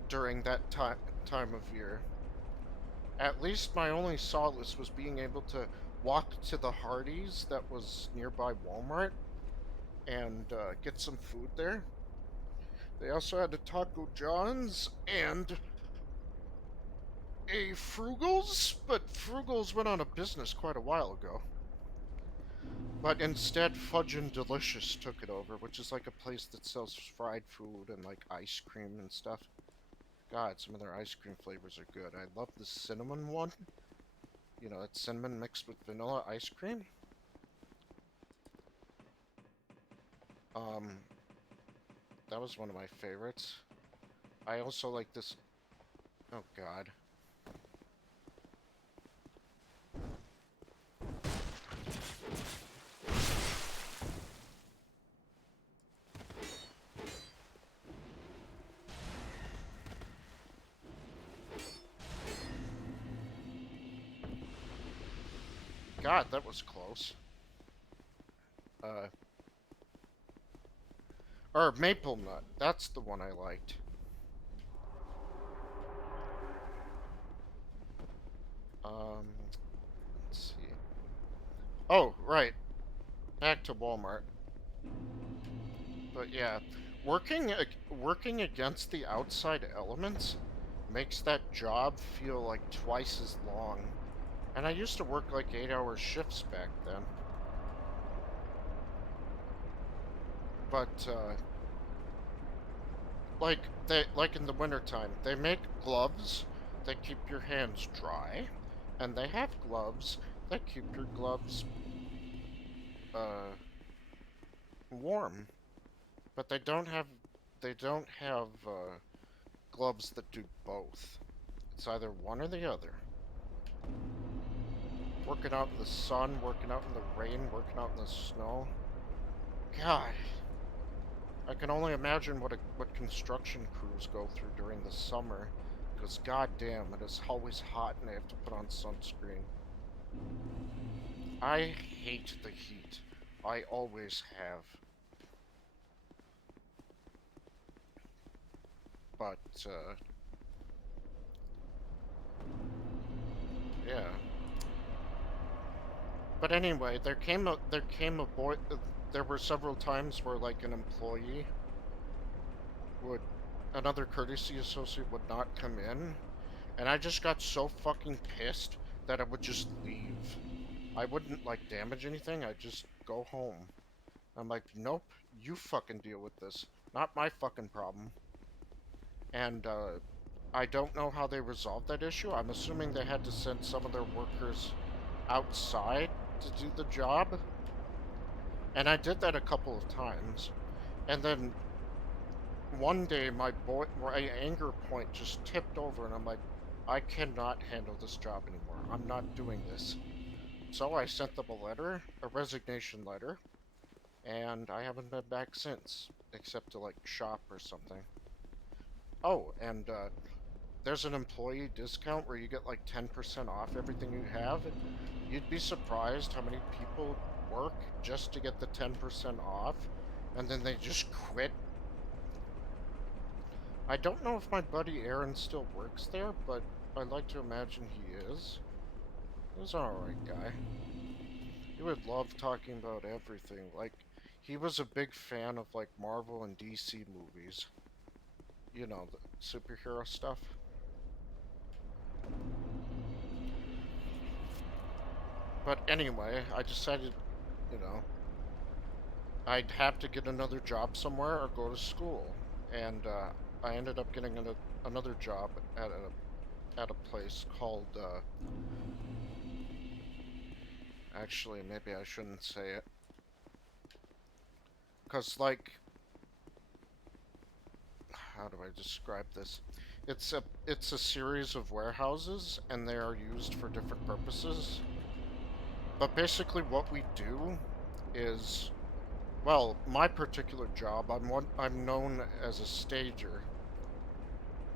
during that time of year. At least my only solace was being able to walk to the Hardee's that was nearby Walmart and get some food there. They also had a Taco John's and a Frugal's, but Frugal's went out of business quite a while ago. But instead, Fudge and Delicious took it over, which is like a place that sells fried food and like ice cream and stuff. God, some of their ice cream flavors are good. I love the cinnamon one. You know, it's cinnamon mixed with vanilla ice cream. That was one of my favorites. I also like this... Oh, God. God, that was close. Or Maple Nut. That's the one I liked. Let's see. Oh, right. Back to Walmart. But yeah, working against the outside elements makes that job feel like twice as long. And I used to work like 8-hour shifts back then. But like in the wintertime, they make gloves that keep your hands dry, and they have gloves that keep your gloves warm. But they don't have gloves that do both. It's either one or the other. Working out in the sun, working out in the rain, working out in the snow. God, I can only imagine what construction crews go through during the summer, because goddamn, it is always hot and they have to put on sunscreen. I hate the heat. I always have. But yeah. But anyway, there were several times where like an employee would another courtesy associate would not come in, and I just got so fucking pissed that I would just leave. I wouldn't like damage anything, I'd just go home. I'm like, nope, you fucking deal with this. Not my fucking problem. And I don't know how they resolved that issue. I'm assuming they had to send some of their workers outside to do the job. And I did that a couple of times. And then one day my anger point just tipped over and I'm like, I cannot handle this job anymore. I'm not doing this. So I sent them a resignation letter, and I haven't been back since, except to like shop or something. Oh, and there's an employee discount where you get like 10% off everything you have. You'd be surprised how many people work just to get the 10% off, and then they just quit. I don't know if my buddy Aaron still works there, but I'd like to imagine he is. He's an alright guy. He would love talking about everything. Like, he was a big fan of, like, Marvel and DC movies. You know, the superhero stuff. But anyway, I decided, you know, I'd have to get another job somewhere or go to school. And I ended up getting another job at a place called, actually, maybe I shouldn't say it. Because, like, how do I describe this? It's a series of warehouses, and they are used for different purposes. But basically what we do is, well, my particular job, I'm known as a stager.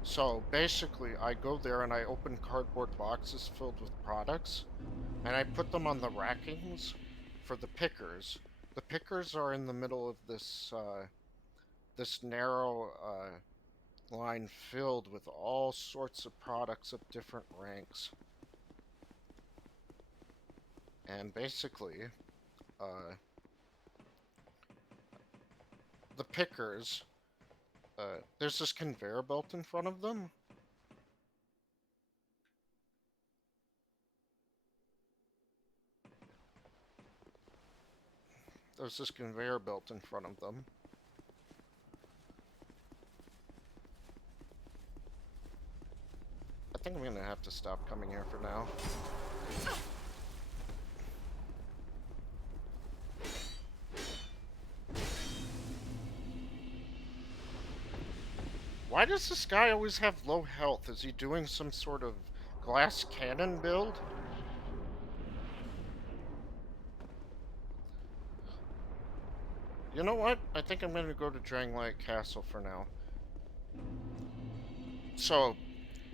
So basically I go there and I open cardboard boxes filled with products, and I put them on the rackings for the pickers. The pickers are in the middle of this narrow line filled with all sorts of products of different ranks. And basically, the pickers, there's this conveyor belt in front of them. There's this conveyor belt in front of them. I think I'm gonna have to stop coming here for now. Why does this guy always have low health? Is he doing some sort of glass cannon build? You know what? I think I'm gonna go to Dranglight Castle for now. So,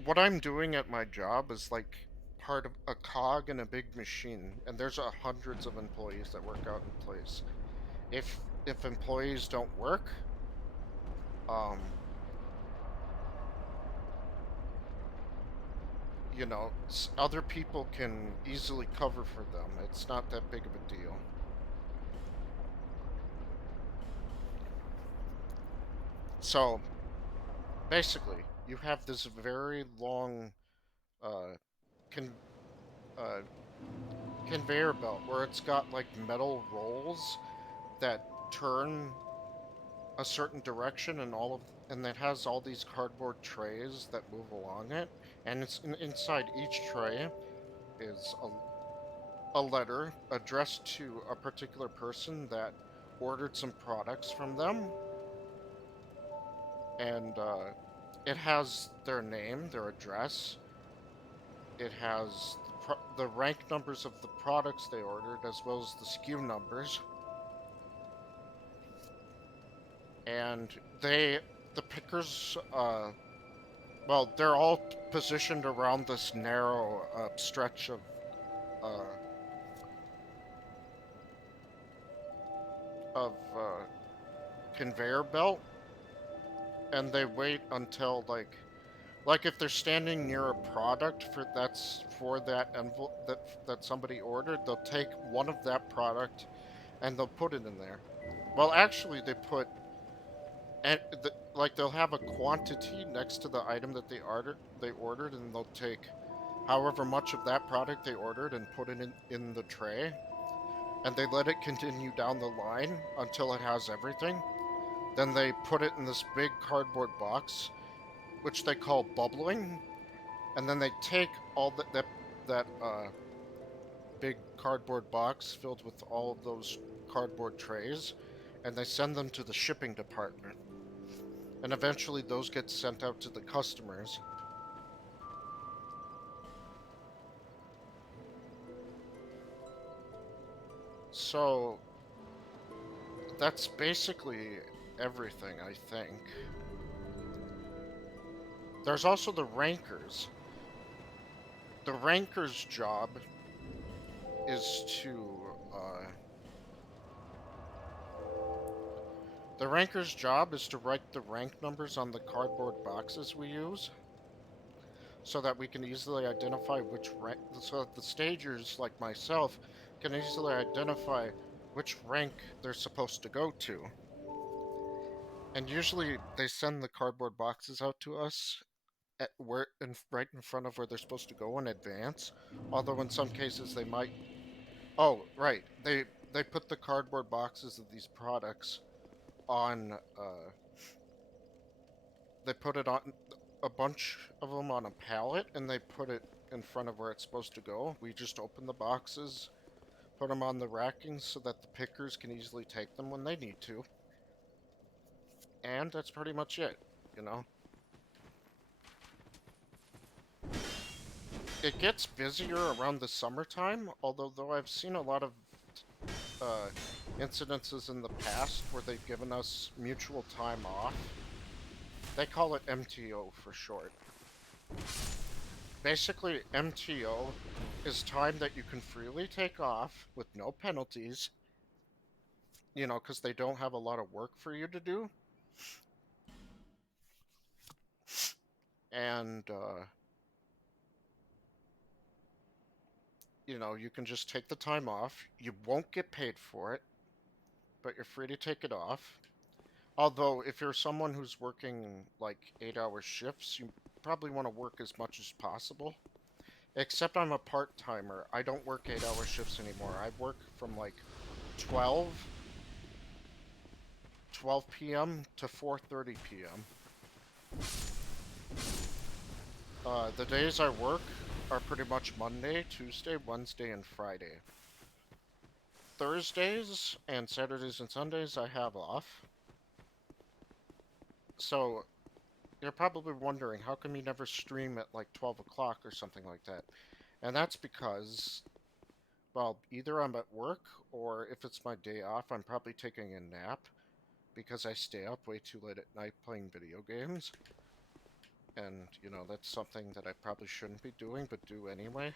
what I'm doing at my job is like part of a cog in a big machine, and there's hundreds of employees that work out in place. If employees don't work, you know, other people can easily cover for them. It's not that big of a deal. So, basically, you have this very long uh, con conveyor belt where it's got like metal rolls that turn a certain direction, and it has all these cardboard trays that move along it, and inside each tray is a letter addressed to a particular person that ordered some products from them, and it has their name, their address. It has the rank numbers of the products they ordered, as well as the SKU numbers. And the pickers, well, they're all positioned around this narrow stretch uh, of conveyor belt, and they wait until like if they're standing near a product for that envelope that somebody ordered, they'll take one of that product and they'll put it in there. Well, actually, they put and like they'll have a quantity next to the item that they ordered, and they'll take however much of that product they ordered and put it in the tray, and they let it continue down the line until it has everything. Then they put it in this big cardboard box, which they call bubbling, and then they take all that big cardboard box filled with all of those cardboard trays, and they send them to the shipping department. And eventually those get sent out to the customers. So that's basically everything, I think. There's also the rankers. The ranker's job is to write the rank numbers on the cardboard boxes we use, so that we can easily identify which rank, so that the stagers like myself can easily identify which rank they're supposed to go to. And usually they send the cardboard boxes out to us right in front of where they're supposed to go in advance. Although in some cases they might. Oh, right. They put the cardboard boxes of these products on. They put it on a bunch of them on a pallet, and they put it in front of where it's supposed to go. We just open the boxes, put them on the rackings so that the pickers can easily take them when they need to. And that's pretty much it, you know? It gets busier around the summertime, although I've seen a lot of uh, incidences in the past where they've given us mutual time off. They call it MTO for short. Basically, MTO is time that you can freely take off with no penalties, you know, because they don't have a lot of work for you to do. And, you know, you can just take the time off. You won't get paid for it, but you're free to take it off. Although, if you're someone who's working like 8-hour shifts, you probably want to work as much as possible. Except I'm a part-timer. I don't work 8-hour shifts anymore. I work from like 12 p.m. to 4:30 p.m. The days I work are pretty much Monday, Tuesday, Wednesday, and Friday. Thursdays and Saturdays and Sundays I have off. So you're probably wondering, how come you never stream at like 12 o'clock or something like that? And that's because, well, either I'm at work, or if it's my day off, I'm probably taking a nap because I stay up way too late at night playing video games. And, you know, that's something that I probably shouldn't be doing, but do anyway.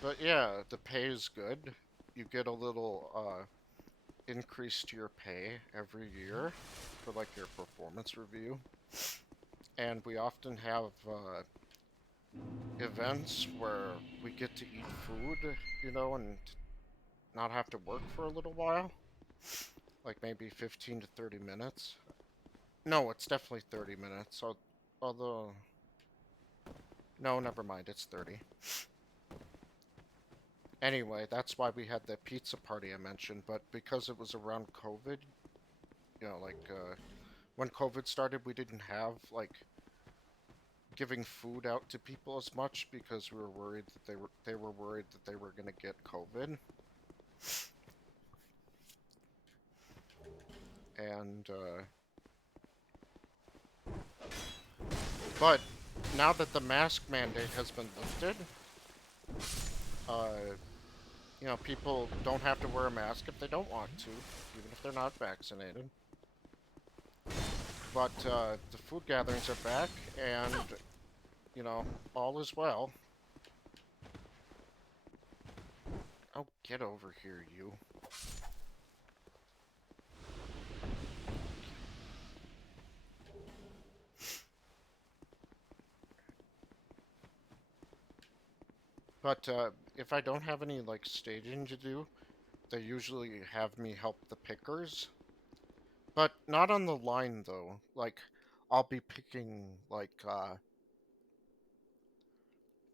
But yeah, the pay is good. You get a little increase to your pay every year for like your performance review. And we often have events where we get to eat food, you know, and not have to work for a little while. Like maybe 15 to 30 minutes. No, it's definitely 30 minutes. Although, no, never mind, it's 30. Anyway, that's why we had that pizza party I mentioned, but because it was around COVID, you know, like, when COVID started, we didn't have, like, giving food out to people as much because we were worried that they were worried that they were gonna get COVID. And, but now that the mask mandate has been lifted, uh, you know, people don't have to wear a mask if they don't want to, even if they're not vaccinated. But the food gatherings are back, and, you know, all is well. Oh, get over here, you. But if I don't have any, like, staging to do, they usually have me help the pickers. But not on the line, though. Like, I'll be picking, like,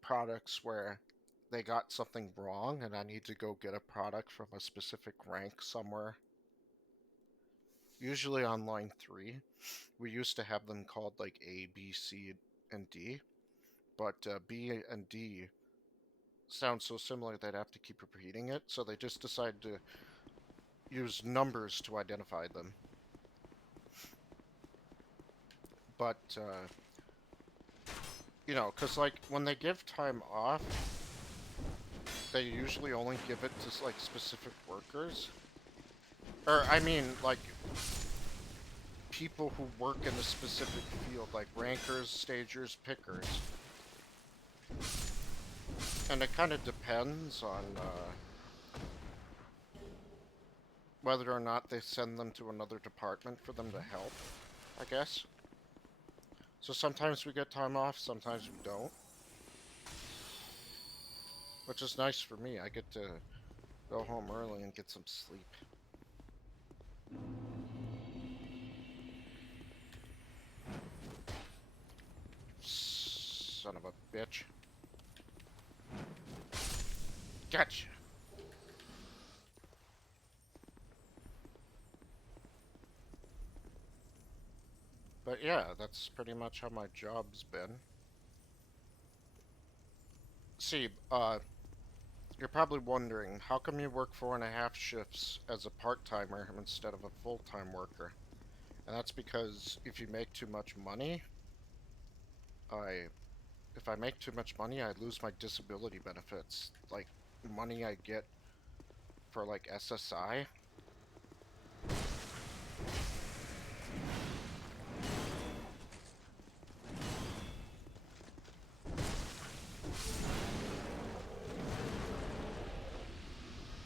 products where they got something wrong and I need to go get a product from a specific rank somewhere. Usually on line 3. We used to have them called, like, A, B, C, and D. But B and D sound so similar they'd have to keep repeating it, so they just decided to use numbers to identify them. But, you know, because, like, when they give time off, they usually only give it to, like, specific workers. Or, I mean, like, people who work in a specific field, like rankers, stagers, pickers. And it kind of depends on whether or not they send them to another department for them to help, I guess. So sometimes we get time off, sometimes we don't. Which is nice for me. I get to go home early and get some sleep. Son of a bitch. Gotcha! But yeah, that's pretty much how my job's been. See, you're probably wondering, how come you work 4.5 shifts as a part-timer instead of a full-time worker? And that's because if you make too much money, if I make too much money, I lose my disability benefits. Like, money I get for, like, SSI.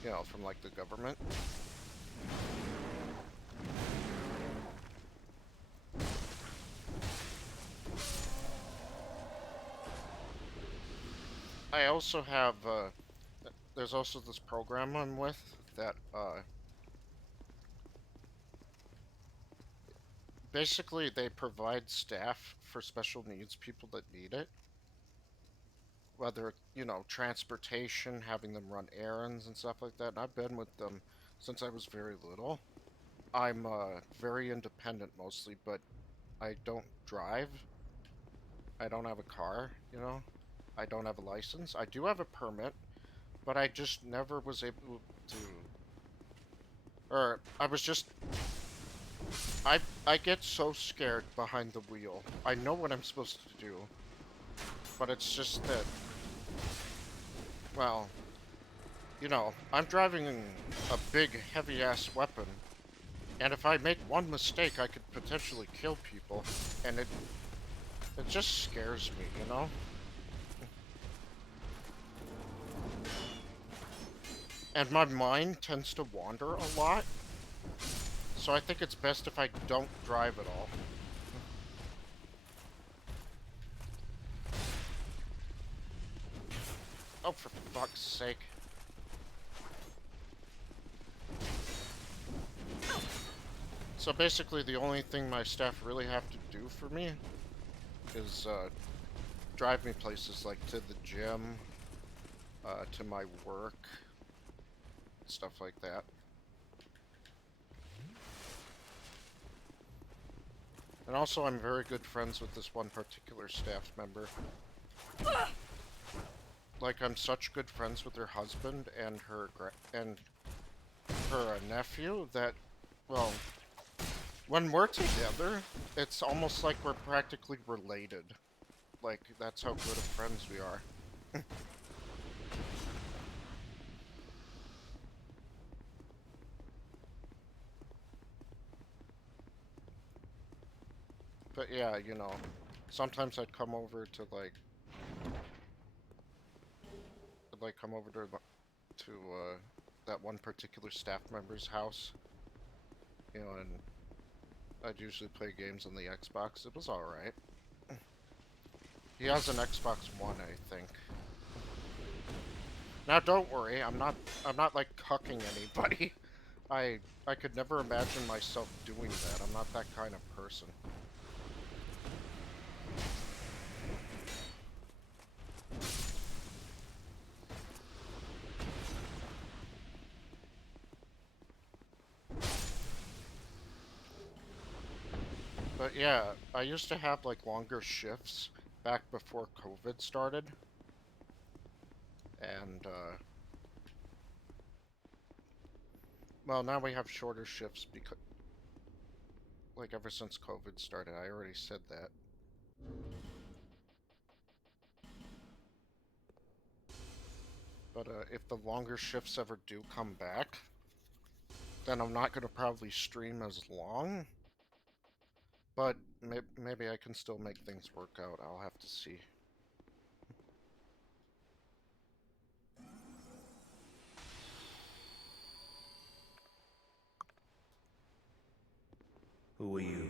You know, from, like, the government. I also have, there's also this program I'm with that, basically they provide staff for special needs people that need it. Whether, you know, transportation, having them run errands and stuff like that. And I've been with them since I was very little. I'm, very independent mostly, but I don't drive. I don't have a car, you know? I don't have a license. I do have a permit, but I just never was able to, or I was just, I get so scared behind the wheel. I know what I'm supposed to do, but it's just that, well, you know, I'm driving a big, heavy-ass weapon, and if I make one mistake, I could potentially kill people, and it just scares me, you know? And my mind tends to wander a lot, so I think it's best if I don't drive at all. Oh, for fuck's sake. So basically, the only thing my staff really have to do for me is drive me places like to the gym, to my work, stuff like that. And also, I'm very good friends with this one particular staff member. Like, I'm such good friends with her husband and her nephew that, well, when we're together, it's almost like we're practically related. Like, that's how good of friends we are. But yeah, you know, sometimes I'd come over to come over to that one particular staff member's house, you know, and I'd usually play games on the Xbox. It was alright. He has an Xbox One, I think. Now, don't worry, I'm not like cucking anybody. I could never imagine myself doing that. I'm not that kind of person. But yeah, I used to have like longer shifts back before COVID started. And well, now we have shorter shifts because like ever since COVID started. I already said that. But if the longer shifts ever do come back, then I'm not going to probably stream as long. But maybe I can still make things work out. I'll have to see. Who are you?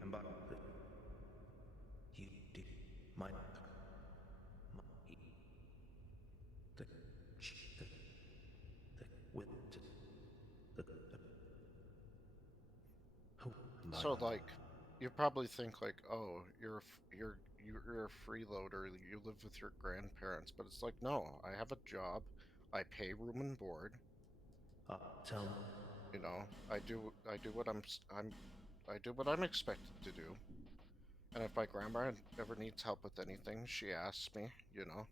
And by you did my the with the who am I? So like, you probably think like, oh, you're a freeloader. You live with your grandparents, but it's like, no, I have a job. I pay room and board. Tell me. You know, I do what I do what I'm expected to do. And if my grandma ever needs help with anything, she asks me, you know.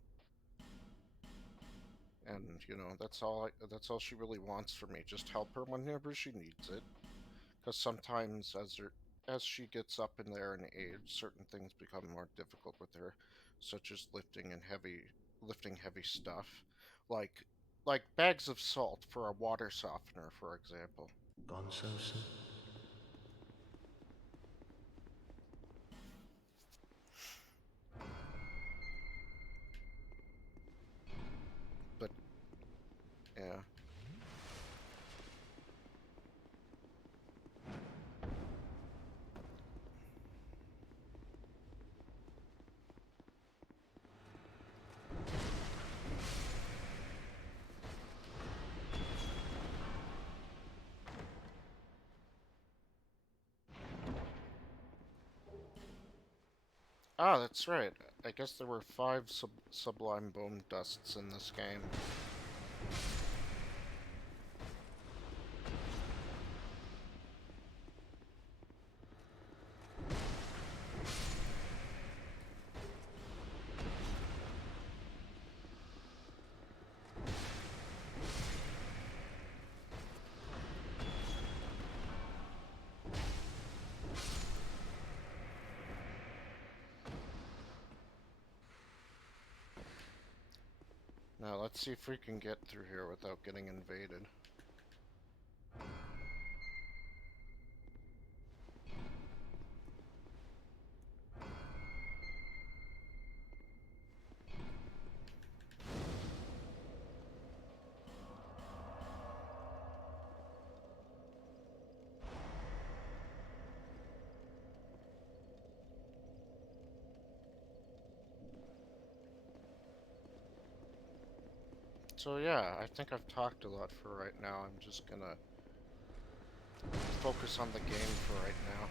And you know, that's all she really wants from me. Just help her whenever she needs it. Because sometimes as she gets up in there in age, certain things become more difficult with her, such as lifting heavy stuff, like bags of salt for a water softener, for example. Gone so soon. But yeah. Ah, that's right. I guess there were 5 sublime bone dusts in this game. Now, let's see if we can get through here without getting invaded. So yeah, I think I've talked a lot for right now. I'm just gonna focus on the game for right now.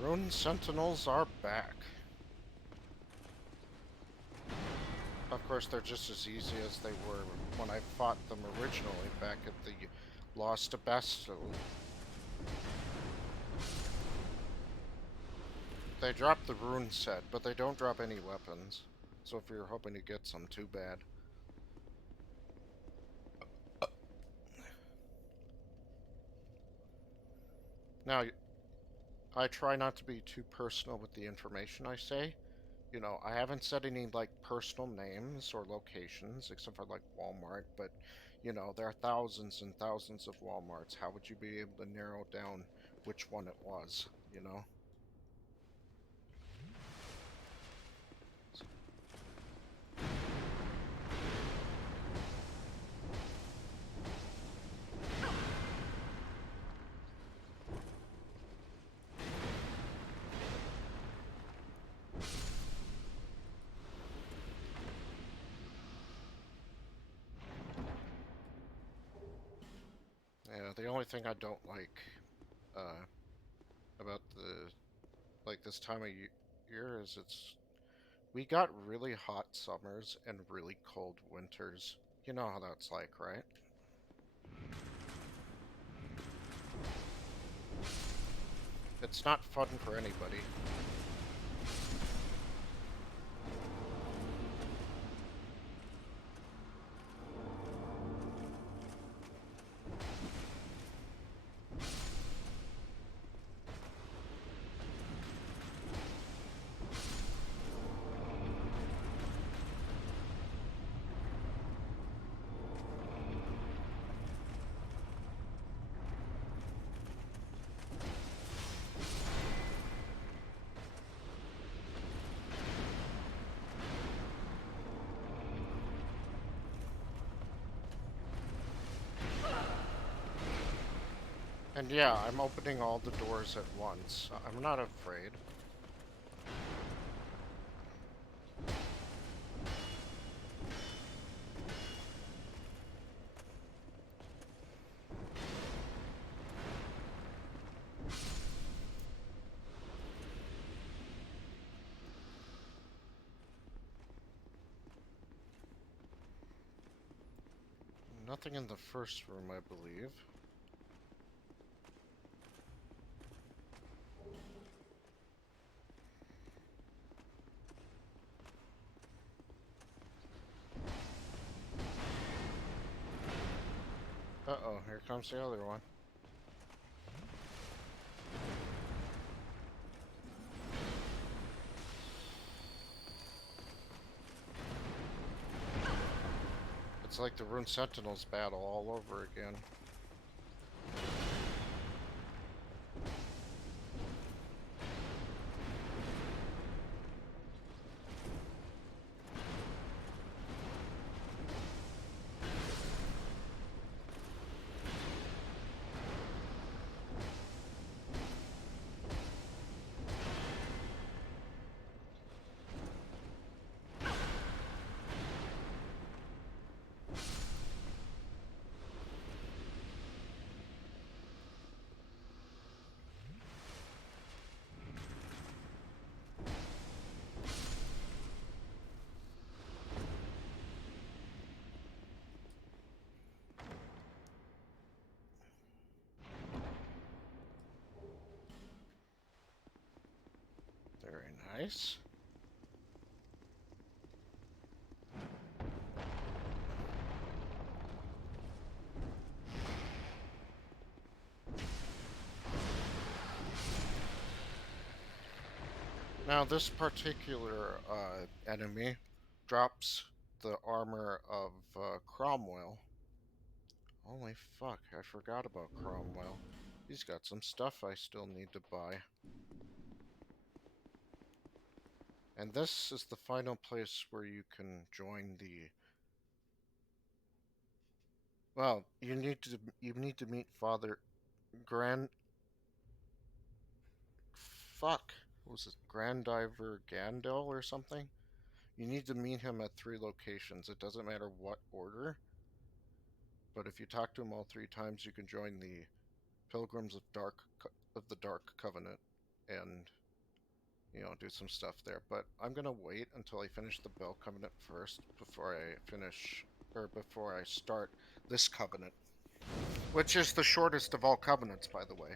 The Rune Sentinels are back. Of course, they're just as easy as they were when I fought them originally back at the Lost Bastille. They drop the rune set, but they don't drop any weapons. So if you're hoping to get some, too bad. Now, I try not to be too personal with the information I say. You know, I haven't said any, like, personal names or locations, except for, like, Walmart, but, you know, there are thousands and thousands of Walmarts. How would you be able to narrow down which one it was, you know? Yeah, the only thing I don't like, about this time of year is we got really hot summers and really cold winters. You know how that's like, right? It's not fun for anybody. And yeah, I'm opening all the doors at once. I'm not afraid. Nothing in the first room, I believe. Uh-oh, here comes the other one. It's like the Rune Sentinels battle all over again. Very nice. Now, this particular enemy drops the armor of Cromwell. Holy fuck, I forgot about Cromwell. He's got some stuff I still need to buy. And this is the final place where you can join the... Well, you need to meet Father Grand... Fuck. What was it? Grandiver Gandil or something? You need to meet him at 3 locations. It doesn't matter what order. But if you talk to him all 3 times, you can join the Pilgrims of the Dark Covenant and, you know, do some stuff there. But I'm gonna wait until I finish the Bell Covenant first before I start this covenant, which is the shortest of all covenants, by the way.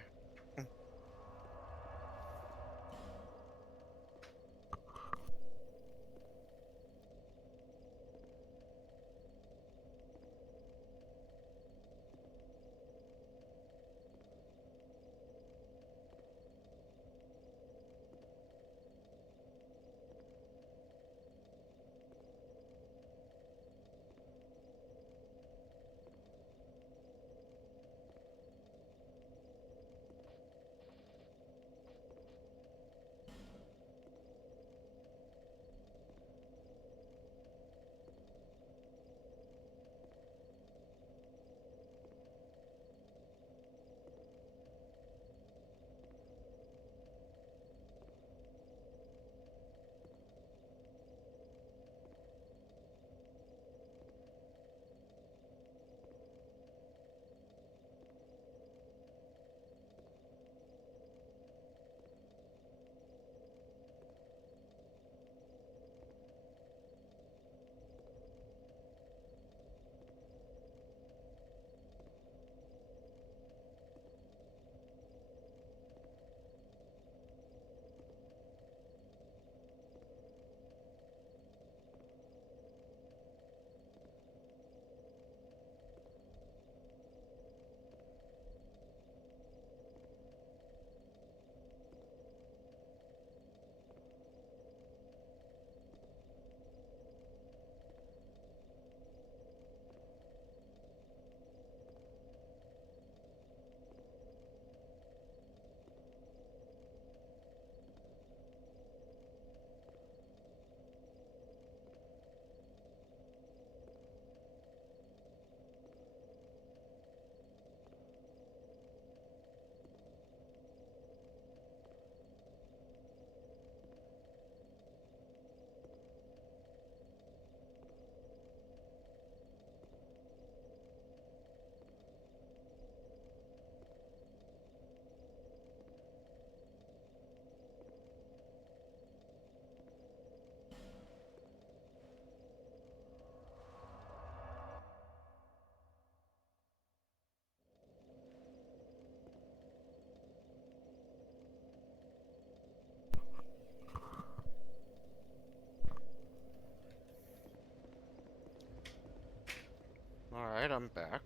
Alright, I'm back.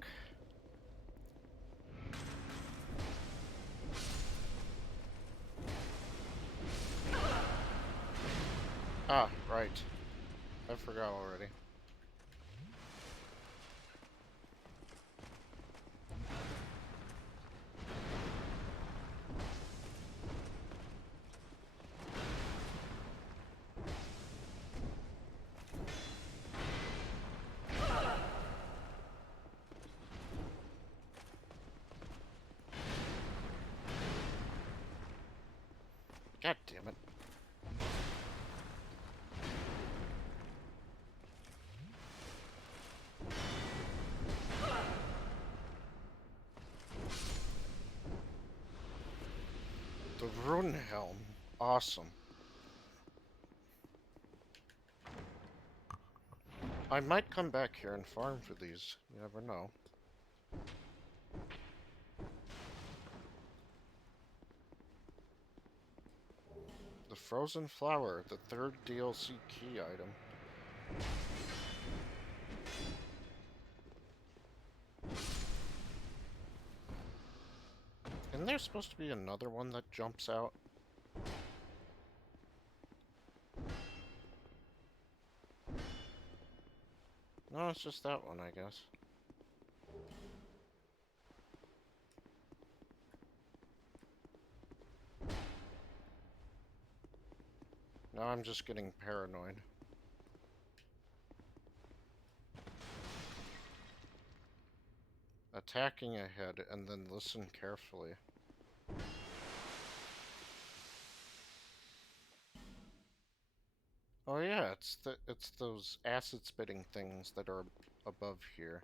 Ah, right. I forgot already. God damn it. The Rune Helm. Awesome. I might come back here and farm for these. You never know. The The Frozen Flower, the third DLC key item. Isn't there supposed to be another one that jumps out? No, it's just that one, I guess. Now I'm just getting paranoid. Attacking ahead and then listen carefully. Oh yeah, it's those acid spitting things that are above here.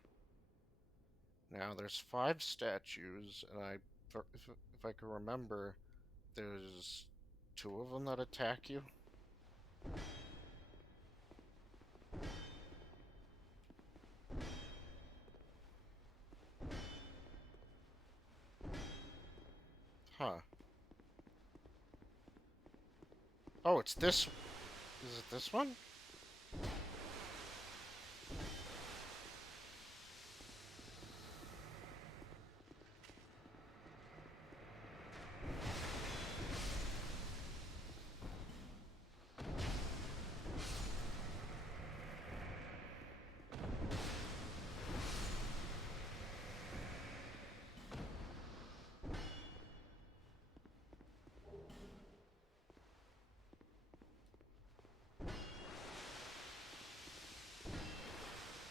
Now there's 5 statues, and if I can remember, there's 2 of them that attack you. Huh. Oh, it's this. Is it this one?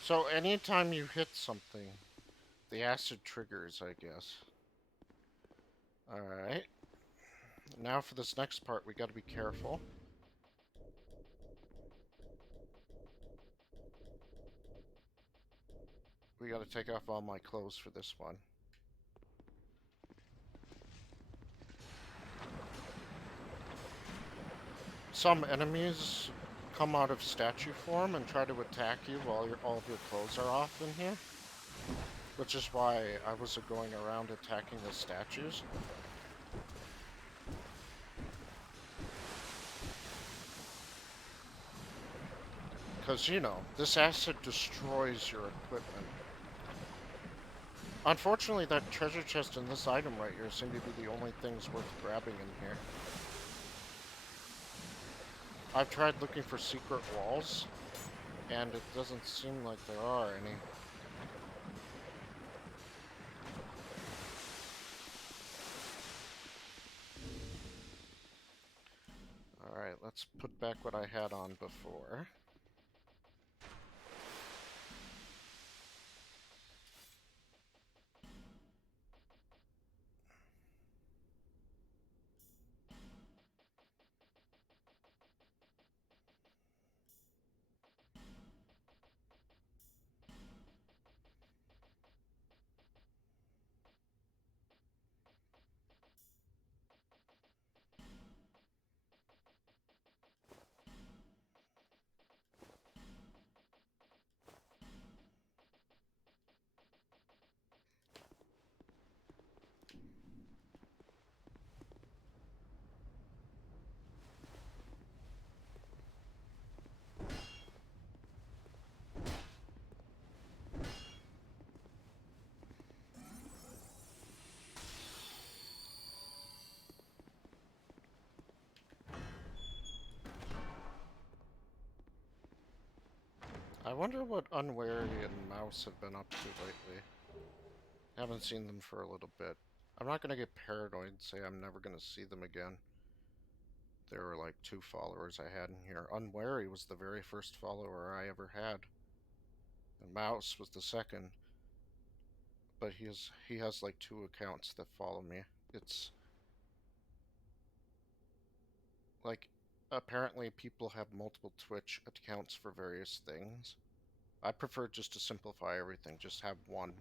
So anytime you hit something, the acid triggers, I guess. Alright. Now for this next part, we gotta be careful. We gotta take off all my clothes for this one. Some enemies come out of statue form and try to attack you while all of your clothes are off in here. Which is why I was going around attacking the statues. Because, you know, this acid destroys your equipment. Unfortunately, that treasure chest and this item right here seem to be the only things worth grabbing in here. I've tried looking for secret walls, and it doesn't seem like there are any. Alright, let's put back what I had on before. I wonder what Unwary and Mouse have been up to lately. Haven't seen them for a little bit. I'm not gonna get paranoid and say I'm never gonna see them again. There were like 2 followers I had in here. Unwary was the very first follower I ever had. And Mouse was the second. But he has like 2 accounts that follow me. It's like, apparently people have multiple Twitch accounts for various things. I prefer just to simplify everything, just have one.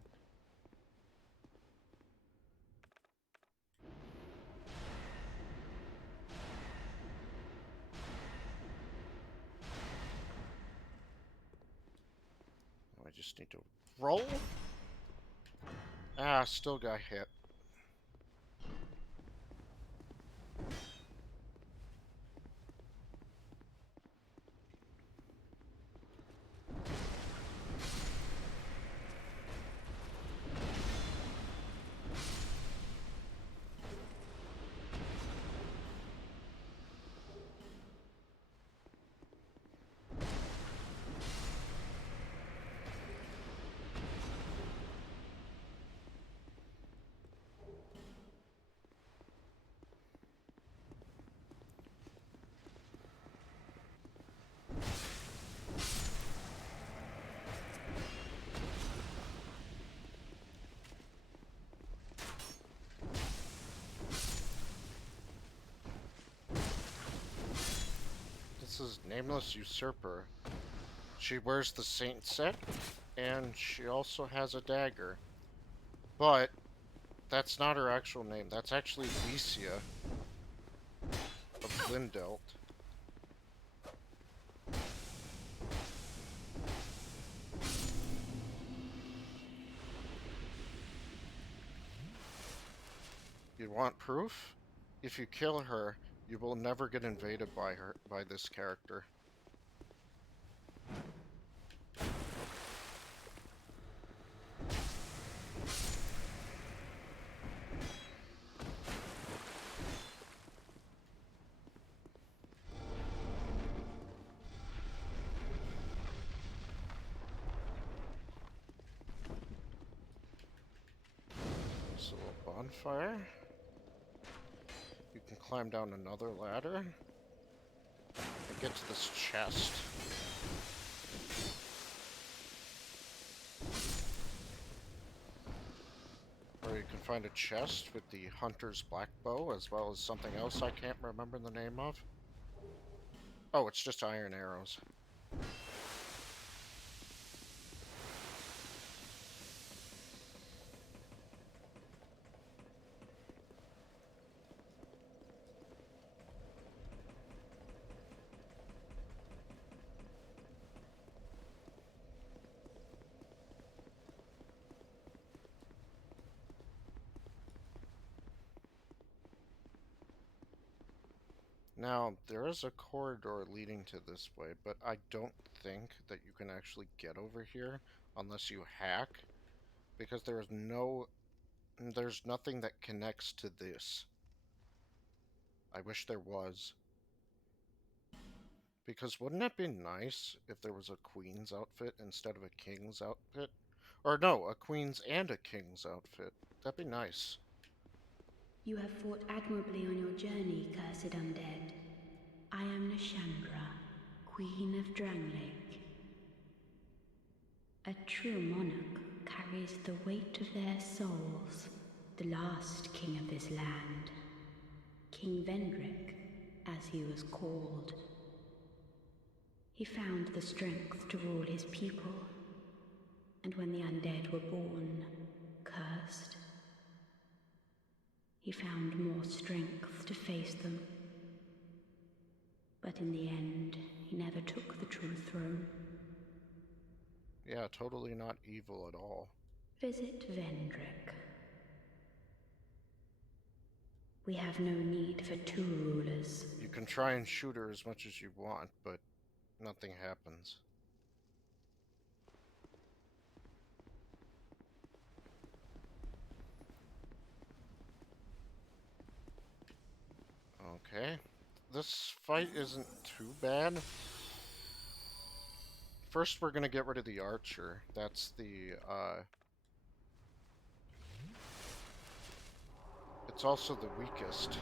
I just need to roll. Ah, still got hit. This is Nameless Usurper. She wears the Saint set, and she also has a dagger. But that's not her actual name. That's actually Licia of Lindelt. You want proof? If you kill her, you will never get invaded by this character. So a bonfire. You can climb down another ladder and get to this chest. Or you can find a chest with the Hunter's Black Bow, as well as something else I can't remember the name of. Oh, it's just iron arrows. Now, there is a corridor leading to this way, but I don't think that you can actually get over here unless you hack, because there's nothing that connects to this. I wish there was. Because wouldn't it be nice if there was a queen's outfit instead of a king's outfit? Or no, a queen's and a king's outfit. That'd be nice. You have fought admirably on your journey, cursed undead. I am Nashandra, Queen of Dranglake. A true monarch carries the weight of their souls, the last king of this land. King Vendrick, as he was called. He found the strength to rule his people, and when the undead were born, cursed, he found more strength to face them. But in the end, he never took the true throne. Yeah, totally not evil at all. Visit Vendrick. We have no need for two rulers. You can try and shoot her as much as you want, but nothing happens. Okay. This fight isn't too bad. First, we're gonna get rid of the archer. That's the, it's also the weakest.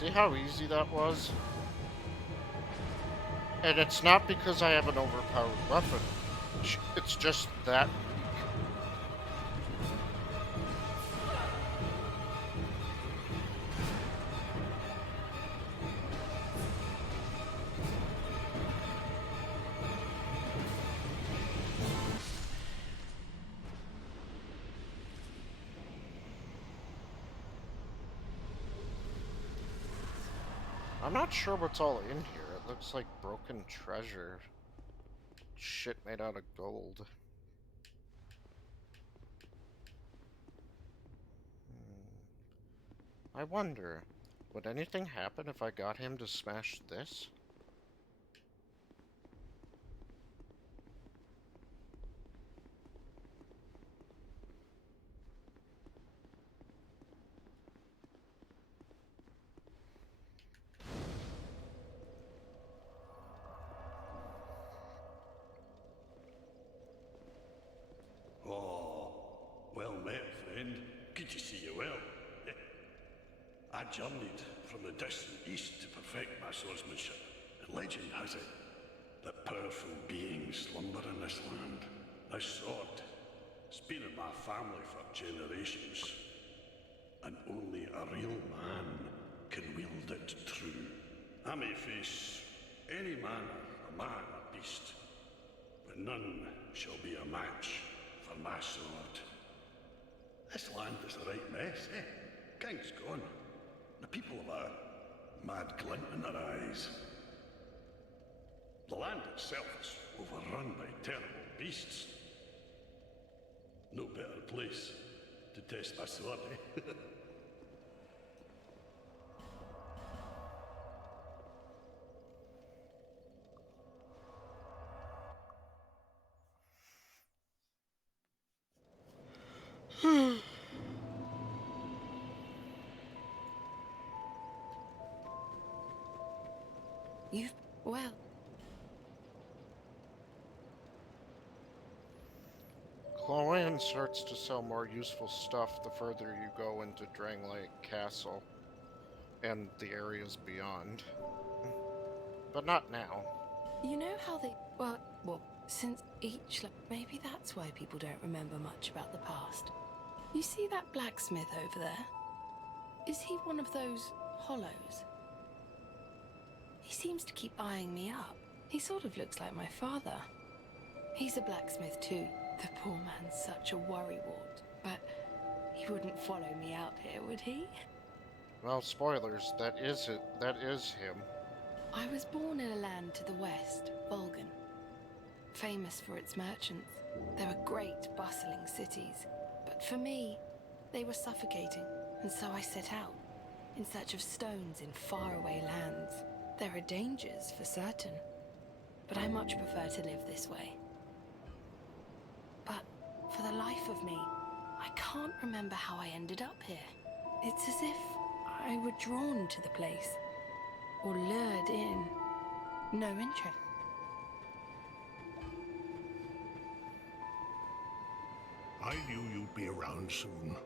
See how easy that was? And it's not because I have an overpowered weapon. It's just that weak. I'm not sure what's all in here. It looks like broken treasure. Shit made out of gold. I wonder, would anything happen if I got him to smash this? to see you well. I journeyed from the distant east to perfect my swordsmanship, and legend has it that powerful beings slumber in this land. This sword, it's been in my family for generations, and only a real man can wield it true. I may face any man or beast, but none shall be a match for my sword. This land is a right mess, eh? King's gone. The people have a mad glint in their eyes. The land itself is overrun by terrible beasts. No better place to test my sword, eh? Well. Chloe starts to sell more useful stuff the further you go into Dranglake Castle and the areas beyond. But not now. You know how they... Well, since each... Maybe that's why people don't remember much about the past. You see that blacksmith over there? Is he one of those hollows? He seems to keep eyeing me up. He sort of looks like my father. He's a blacksmith too. The poor man's such a worrywart. But he wouldn't follow me out here, would he? Well, spoilers, that is it. That is him. I was born in a land to the west, Volgan. Famous for its merchants. They were great, bustling cities. But for me, they were suffocating. And so I set out, in search of stones in faraway lands. There are dangers, for certain. But I much prefer to live this way. But for the life of me, I can't remember how I ended up here. It's as if I were drawn to the place, or lured in. No interest. I knew you'd be around soon.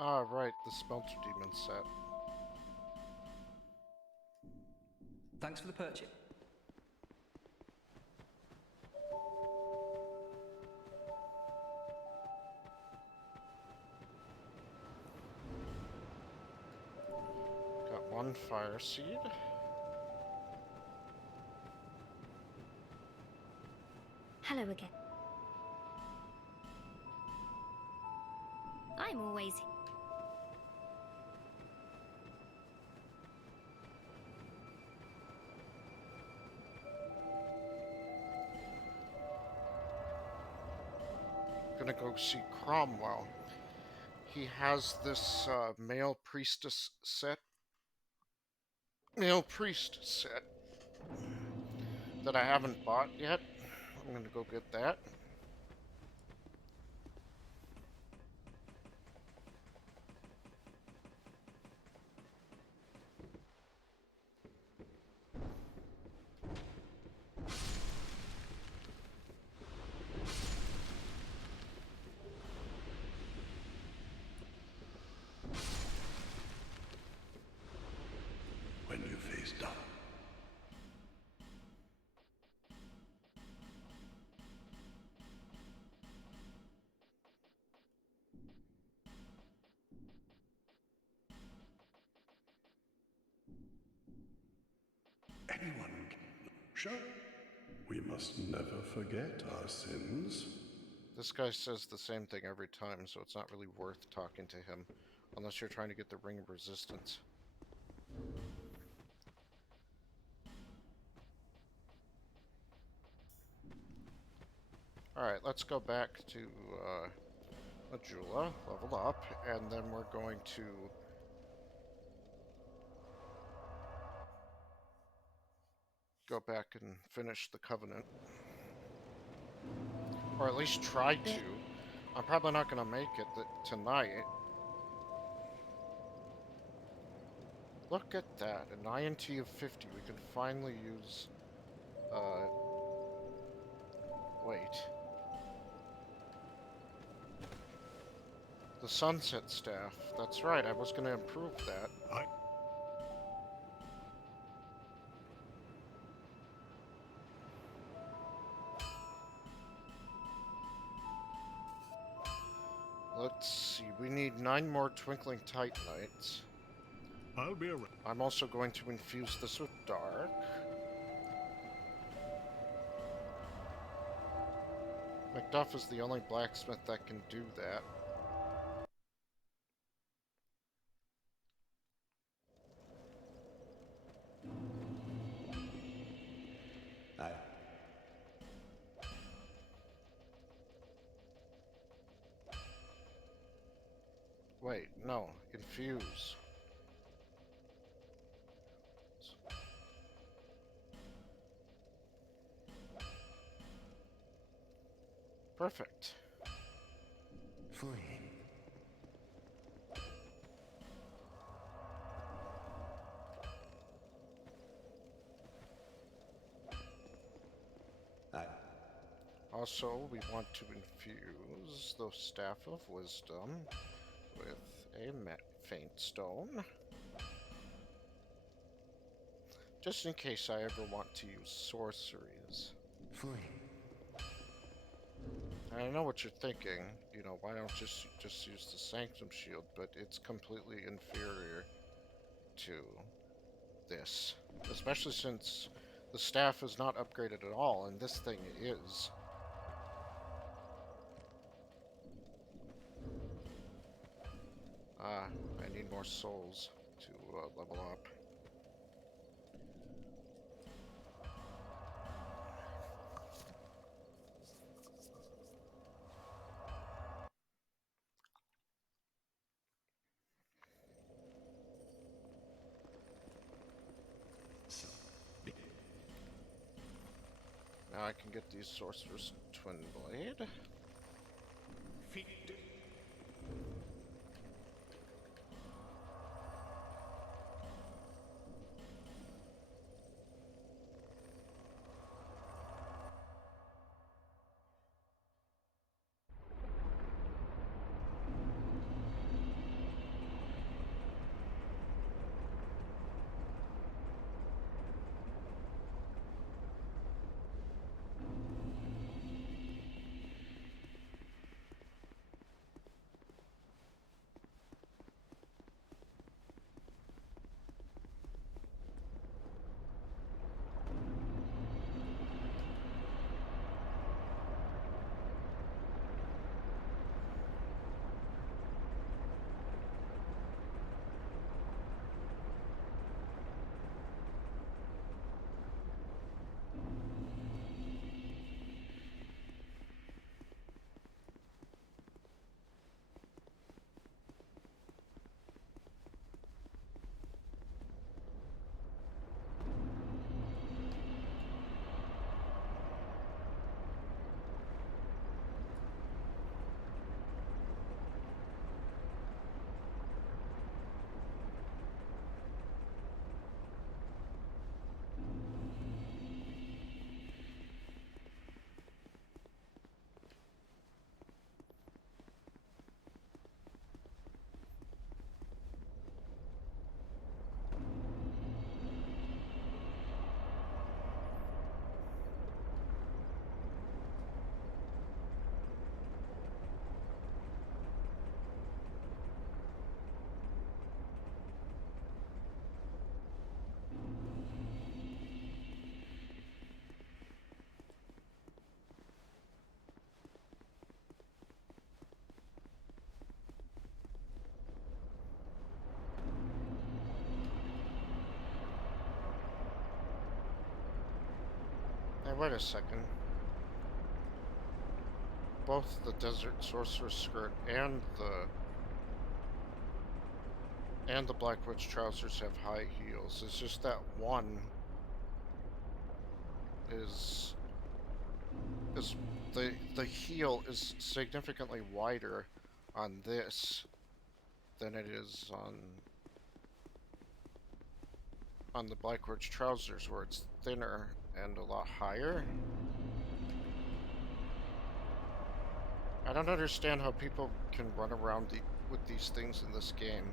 Ah, right, the Smelter Demon set. Thanks for the purchase. Got one fire seed. Hello again. I'm always... Gonna go see Cromwell. He has this male priestess set. Male priest set that I haven't bought yet. I'm gonna go get that. When you face death, anyone can. Sure. We must never forget our sins. This guy says the same thing every time, so it's not really worth talking to him. Unless you're trying to get the Ring of Resistance. Alright, let's go back to Majula, level up, and then we're going to go back and finish the Covenant. Or at least try to. I'm probably not going to make it tonight. Look at that, an INT of 50. We can finally use... wait. The Sunset Staff. That's right, I was going to improve that. Let's see, we need 9 more Twinkling Titanites. I'll be around. I'm also going to infuse this with Dark. Macduff is the only blacksmith that can do that. Aye. Wait, no, infuse. Perfect. Flame. Aye. Also, we want to infuse the Staff of Wisdom with a Faint Stone. Just in case I ever want to use sorceries. Flame. I know what you're thinking, you know, why don't just use the Sanctum Shield, but it's completely inferior to this. Especially since the staff is not upgraded at all, and this thing is. I need more souls to level up. Now I can get these Sorcerer's Twin Blade. Feet. wait a second. Both the Desert Sorcerer's skirt and the Black Witch trousers have high heels. It's just that one is the heel is significantly wider on this than it is on the Black Witch trousers, where it's thinner and a lot higher. I don't understand how people can run around with these things in this game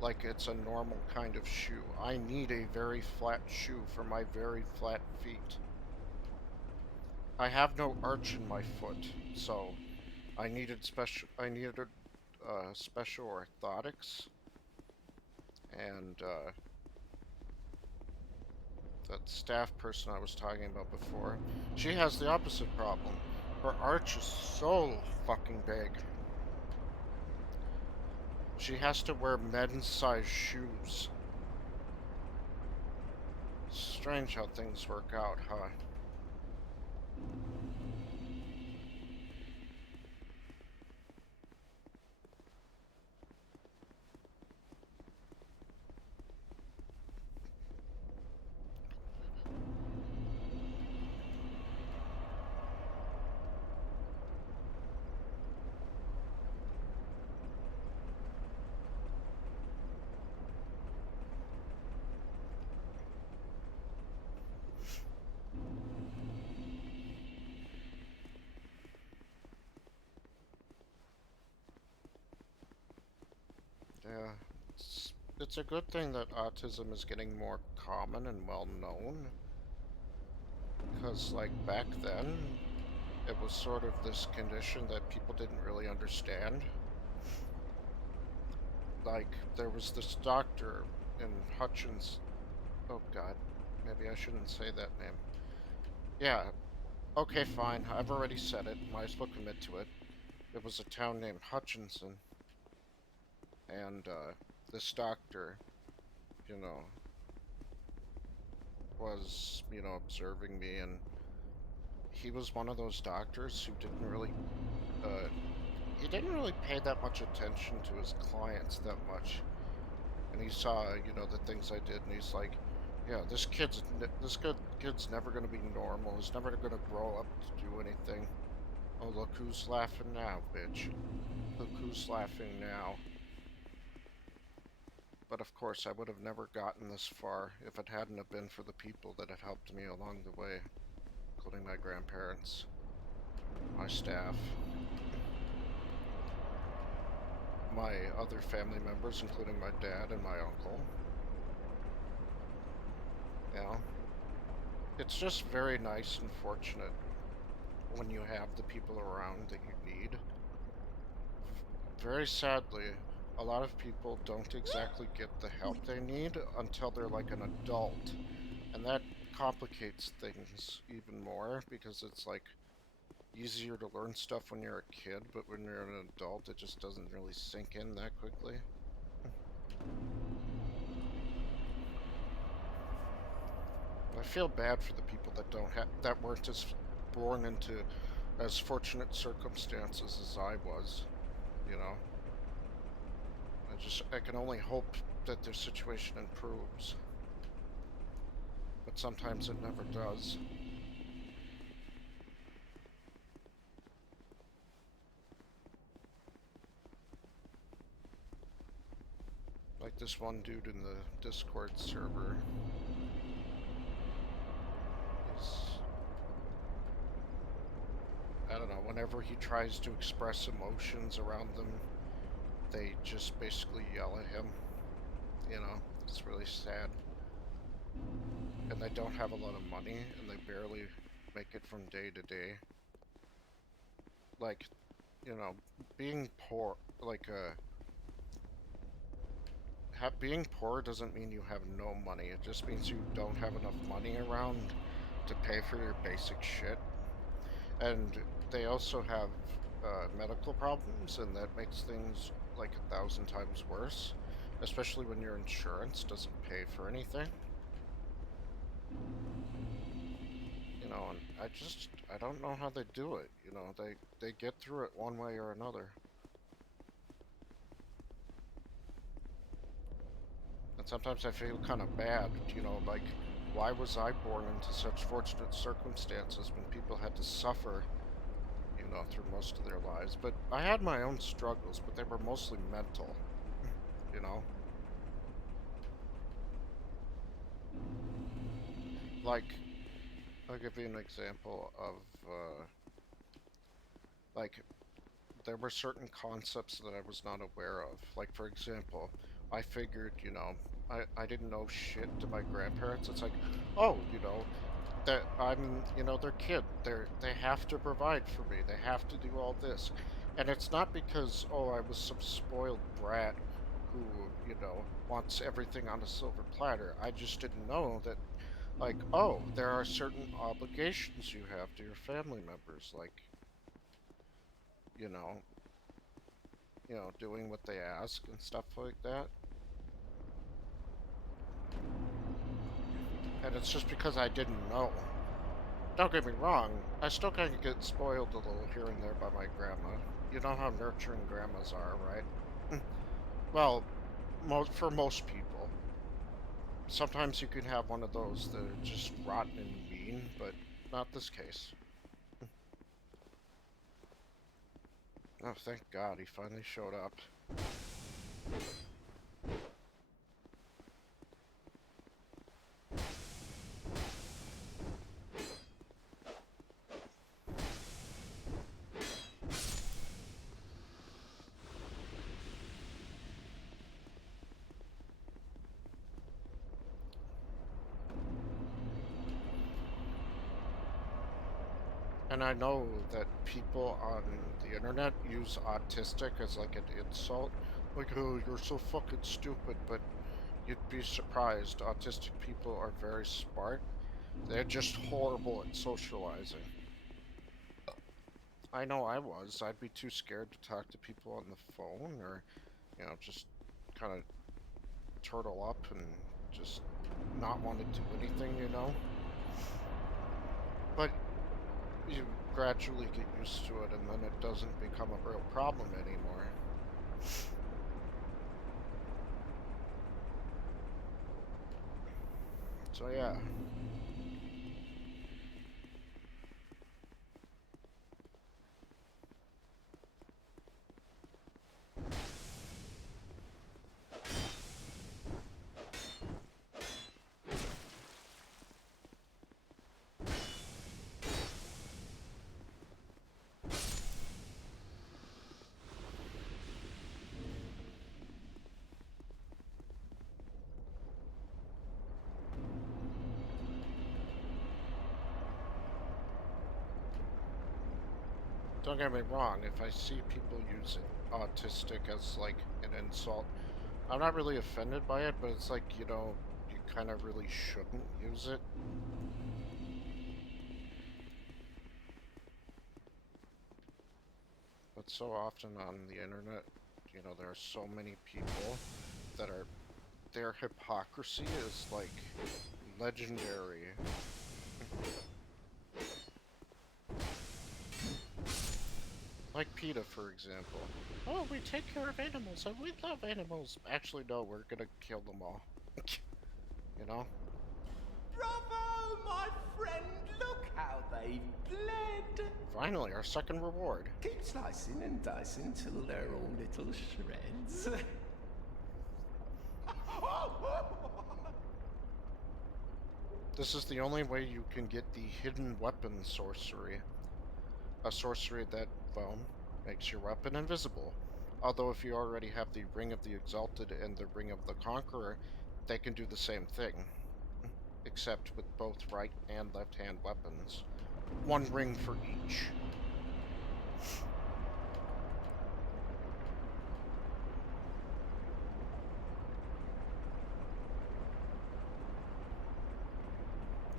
like it's a normal kind of shoe. I need a very flat shoe for my very flat feet. I have no arch in my foot, so I needed special orthotics, and that staff person I was talking about before, she has the opposite problem. Her arch is so fucking big. She has to wear men's size shoes. Strange how things work out, huh? Yeah, it's a good thing that autism is getting more common and well known. Because, like, back then, it was sort of this condition that people didn't really understand. Like, there was this doctor in Hutchins. Oh god, maybe I shouldn't say that name. Yeah, okay, fine, I've already said it, might as well commit to it. It was a town named Hutchinson. And, this doctor, you know, was, observing me, and he was one of those doctors who didn't really, he didn't really pay that much attention to his clients that much. And he saw, the things I did, and he's like, yeah, this kid's never gonna be normal. He's never gonna grow up to do anything. Oh, look who's laughing now, bitch. Look who's laughing now. But of course, I would have never gotten this far if it hadn't have been for the people that had helped me along the way, including my grandparents, my staff, my other family members, including my dad and my uncle. It's just very nice and fortunate when you have the people around that you need. Very sadly, a lot of people don't exactly get the help they need until they're like an adult. And that complicates things even more, because it's like easier to learn stuff when you're a kid, but when you're an adult it just doesn't really sink in that quickly. I feel bad for the people that weren't born into as fortunate circumstances as I was, I can only hope that their situation improves. But sometimes it never does. Like this one dude in the Discord server. I don't know, whenever he tries to express emotions around them, they just basically yell at him. It's really sad. And they don't have a lot of money, and they barely make it from day to day. Like, being poor, being poor doesn't mean you have no money. It just means you don't have enough money around to pay for your basic shit. And they also have medical problems, and that makes things like 1,000 times worse, especially when your insurance doesn't pay for anything. You know, and I don't know how they do it. You know, they get through it one way or another. And sometimes I feel kind of bad, you know, like, why was I born into such fortunate circumstances when people had to suffer, you know, through most of their lives? But I had my own struggles, but they were mostly mental, you know? Like, I'll give you an example of, like, there were certain concepts that I was not aware of. Like, for example, I figured, you know, I didn't know shit to my grandparents. It's like, oh, you know, that I'm, you know, their kid. They have to provide for me. They have to do all this. And it's not because, oh, I was some spoiled brat who, you know, wants everything on a silver platter. I just didn't know that, like, oh, there are certain obligations you have to your family members, like, you know, doing what they ask and stuff like that. And it's just because I didn't know. Don't get me wrong, I still kind of get spoiled a little here and there by my grandma. You know how nurturing grandmas are, right? Well, for most people. Sometimes you can have one of those that are just rotten and mean, but not this case. Oh, thank God, he finally showed up. And I know that people on the internet use autistic as like an insult. Like, oh, you're so fucking stupid, but you'd be surprised. Autistic people are very smart. They're just horrible at socializing. I know I was. I'd be too scared to talk to people on the phone or, you know, just kind of turtle up and just not want to do anything, you know? But you gradually get used to it and then it doesn't become a real problem anymore. So yeah. Don't get me wrong, if I see people using autistic as like an insult, I'm not really offended by it, but it's like, you know, you kind of really shouldn't use it. But so often on the internet, you know, there are so many people that are, their hypocrisy is like legendary. Like PETA, for example. Oh, we take care of animals and we love animals. Actually, no, we're gonna kill them all. You know? Bravo, my friend! Look how they've bled! Finally, our second reward. Keep slicing and dicing till they're all little shreds. This is the only way you can get the hidden weapon sorcery. A sorcery that, well, makes your weapon invisible. Although if you already have the Ring of the Exalted and the Ring of the Conqueror, they can do the same thing. Except with both right and left hand weapons. One ring for each.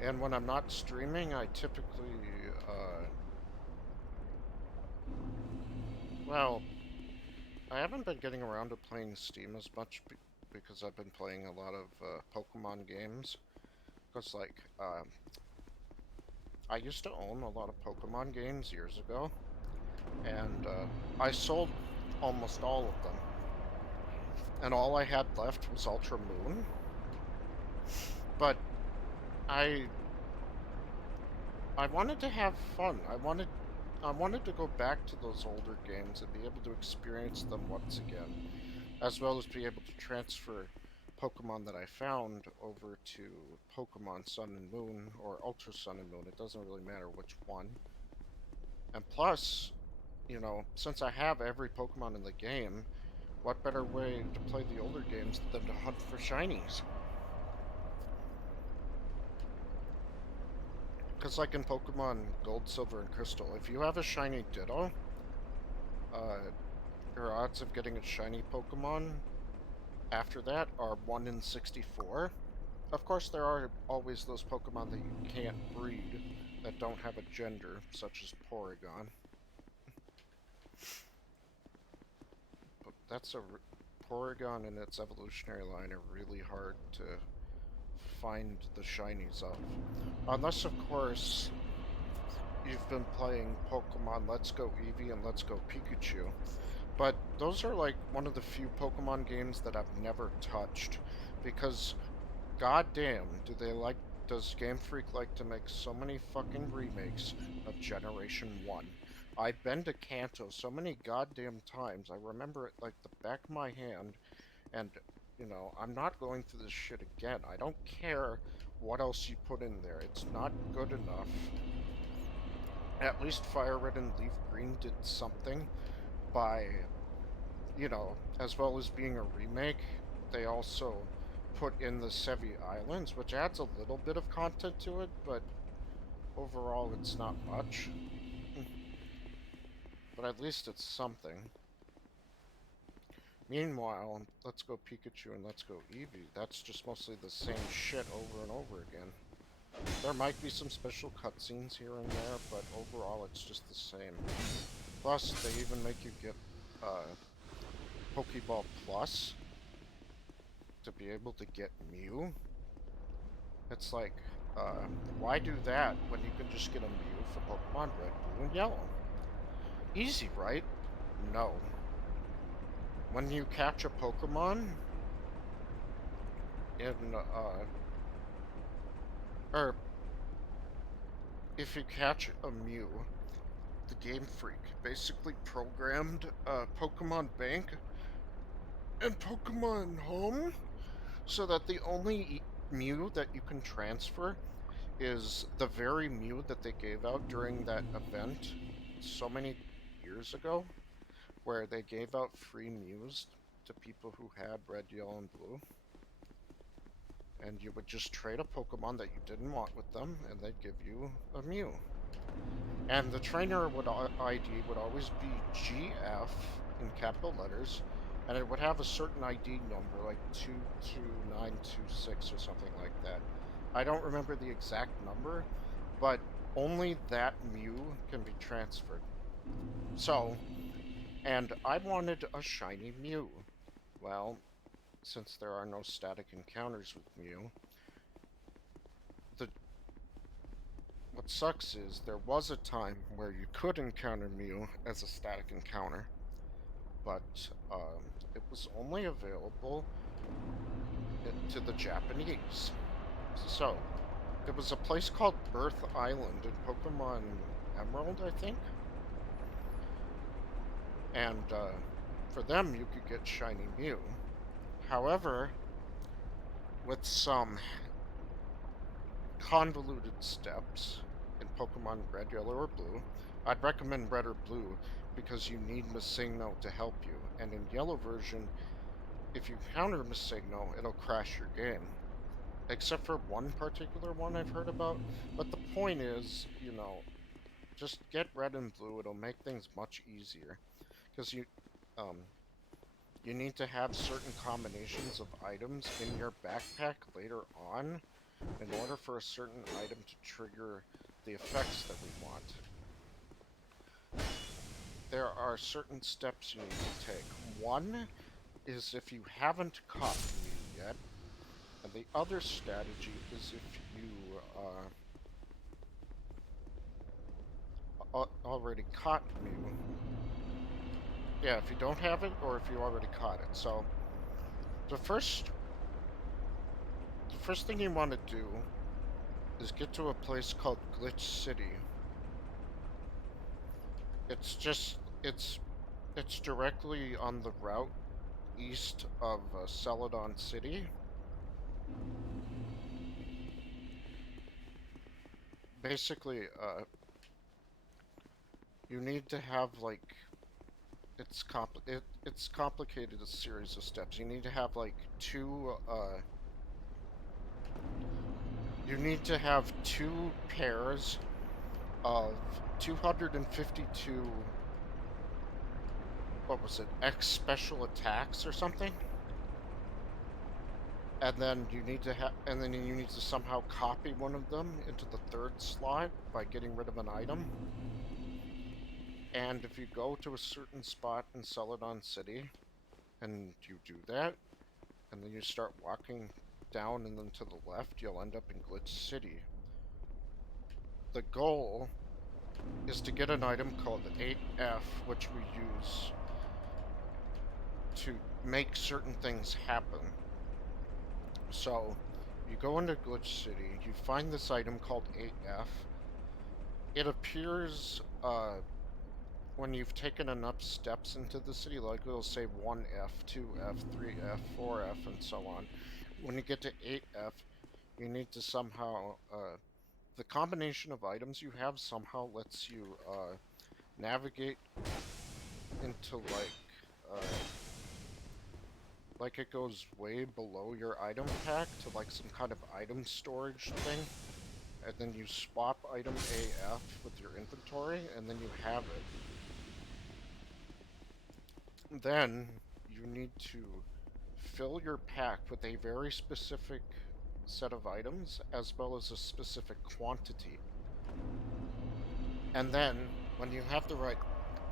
And when I'm not streaming, I typically, well, I haven't been getting around to playing Steam as much because I've been playing a lot of Pokemon games. Because, like, I used to own a lot of Pokemon games years ago, and I sold almost all of them. And all I had left was Ultra Moon. But I wanted to have fun. I wanted to go back to those older games and be able to experience them once again, as well as be able to transfer Pokemon that I found over to Pokemon Sun and Moon, or Ultra Sun and Moon. It doesn't really matter which one. And plus, you know, since I have every Pokemon in the game, what better way to play the older games than to hunt for shinies? Because like in Pokemon Gold, Silver, and Crystal, if you have a shiny Ditto, your odds of getting a shiny Pokemon after that are 1 in 64. Of course, there are always those Pokemon that you can't breed that don't have a gender, such as Porygon. But that's Porygon and its evolutionary line are really hard to find the shinies of. Unless, of course, you've been playing Pokemon Let's Go Eevee and Let's Go Pikachu. But those are like one of the few Pokemon games that I've never touched, because goddamn, does Game Freak like to make so many fucking remakes of Generation 1. I've been to Kanto so many goddamn times, I remember it like the back of my hand, and, you know, I'm not going through this shit again. I don't care what else you put in there. It's not good enough. At least Fire Red and Leaf Green did something by, you know, as well as being a remake, they also put in the Sevi Islands, which adds a little bit of content to it, but overall it's not much. But at least it's something. Meanwhile, Let's Go Pikachu and Let's Go Eevee, that's just mostly the same shit over and over again. There might be some special cutscenes here and there, but overall it's just the same. Plus, they even make you get Pokeball Plus to be able to get Mew. It's like, why do that when you can just get a Mew for Pokemon Red, Blue, and Yellow? Easy, right? No. When you catch a Pokemon in, or if you catch a Mew, the Game Freak basically programmed Pokemon Bank and Pokemon Home so that the only Mew that you can transfer is the very Mew that they gave out during that event so many years ago, where they gave out free Mews to people who had Red, Yellow, and Blue. And you would just trade a Pokemon that you didn't want with them, and they'd give you a Mew. And the trainer ID would always be GF in capital letters, and it would have a certain ID number, like 22926 or something like that. I don't remember the exact number, but only that Mew can be transferred. So, and I wanted a shiny Mew. Well, since there are no static encounters with Mew, what sucks is there was a time where you could encounter Mew as a static encounter, but it was only available to the Japanese. So, there was a place called Earth Island in Pokemon Emerald, I think? And for them, you could get shiny Mew. However, with some convoluted steps in Pokemon Red, Yellow, or Blue, I'd recommend Red or Blue because you need Missigno to help you. And in Yellow version, if you counter Missigno, it'll crash your game. Except for one particular one I've heard about. But the point is, you know, just get Red and Blue. It'll make things much easier. Because you need to have certain combinations of items in your backpack later on in order for a certain item to trigger the effects that we want. There are certain steps you need to take. One is if you haven't caught Mew yet, and the other strategy is if you already caught Mew. Yeah, if you don't have it, or if you already caught it. So, the first thing you want to do is get to a place called Glitch City. It's directly on the route east of Celadon City. Basically, you need to have, like, it's complicated, a series of steps. You need to have, like, you need to have 2 pairs of 252, what was it, X special attacks or something? And then you need to somehow copy one of them into the 3rd slot by getting rid of an item. And if you go to a certain spot in Celadon City, and you do that, and then you start walking down and then to the left, you'll end up in Glitch City. The goal is to get an item called 8F, which we use to make certain things happen. So, you go into Glitch City, you find this item called 8F. It appears when you've taken enough steps into the city, like it'll say 1F, 2F, 3F, 4F, and so on. When you get to 8F, you need to somehow, the combination of items you have somehow lets you navigate into, like it goes way below your item pack to like some kind of item storage thing. And then you swap item AF with your inventory, and then you have it. Then you need to fill your pack with a very specific set of items, as well as a specific quantity. And then, when you have the right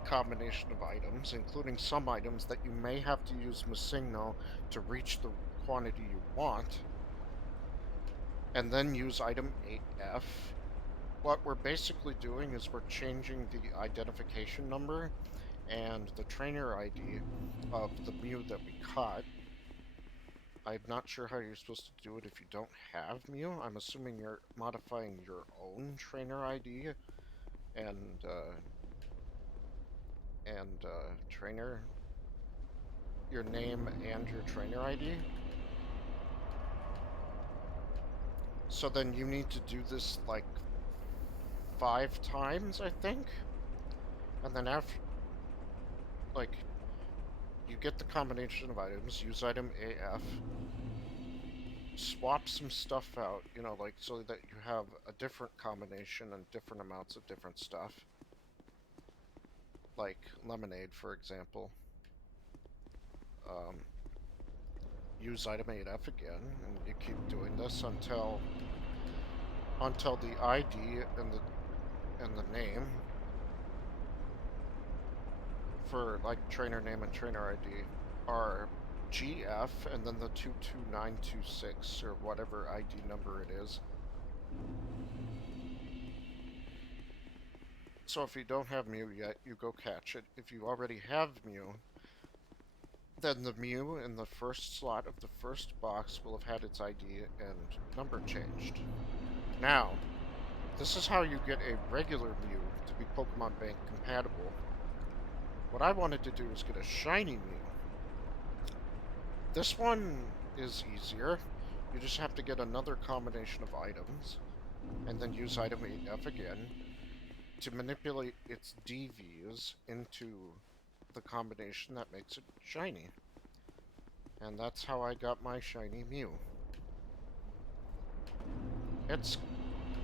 combination of items, including some items that you may have to use Masigno to reach the quantity you want, and then use item 8F, what we're basically doing is we're changing the identification number and the trainer ID of the Mew that we caught. I'm not sure how you're supposed to do it if you don't have Mew. I'm assuming you're modifying your own trainer ID and trainer, your name and your trainer ID. So then you need to do this like 5 times, I think. And then after, like, you get the combination of items, use item AF, swap some stuff out, you know, like, so that you have a different combination and different amounts of different stuff. Like lemonade, for example. Use item 8F again, and you keep doing this until the ID and the name for like trainer name and trainer ID are GF and then the 22926 or whatever ID number it is. So if you don't have Mew yet, you go catch it. If you already have Mew, then the Mew in the first slot of the first box will have had its ID and number changed. Now, this is how you get a regular Mew to be Pokemon Bank compatible. What I wanted to do was get a shiny Mew. This one is easier. You just have to get another combination of items, and then use item 8F again to manipulate its DVs into the combination that makes it shiny. And that's how I got my shiny Mew. It's,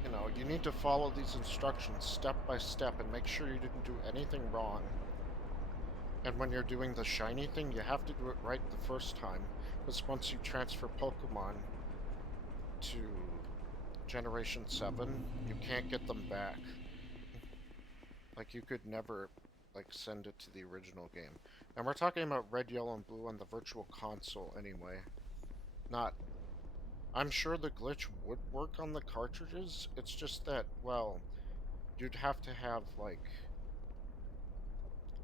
you know, you need to follow these instructions step by step and make sure you didn't do anything wrong. And when you're doing the shiny thing, you have to do it right the first time, because once you transfer Pokemon to Generation 7, you can't get them back. Like, you could never, like, send it to the original game. And we're talking about Red, Yellow, and Blue on the Virtual Console anyway. Not... I'm sure the glitch would work on the cartridges, it's just that, well, you'd have to have, like...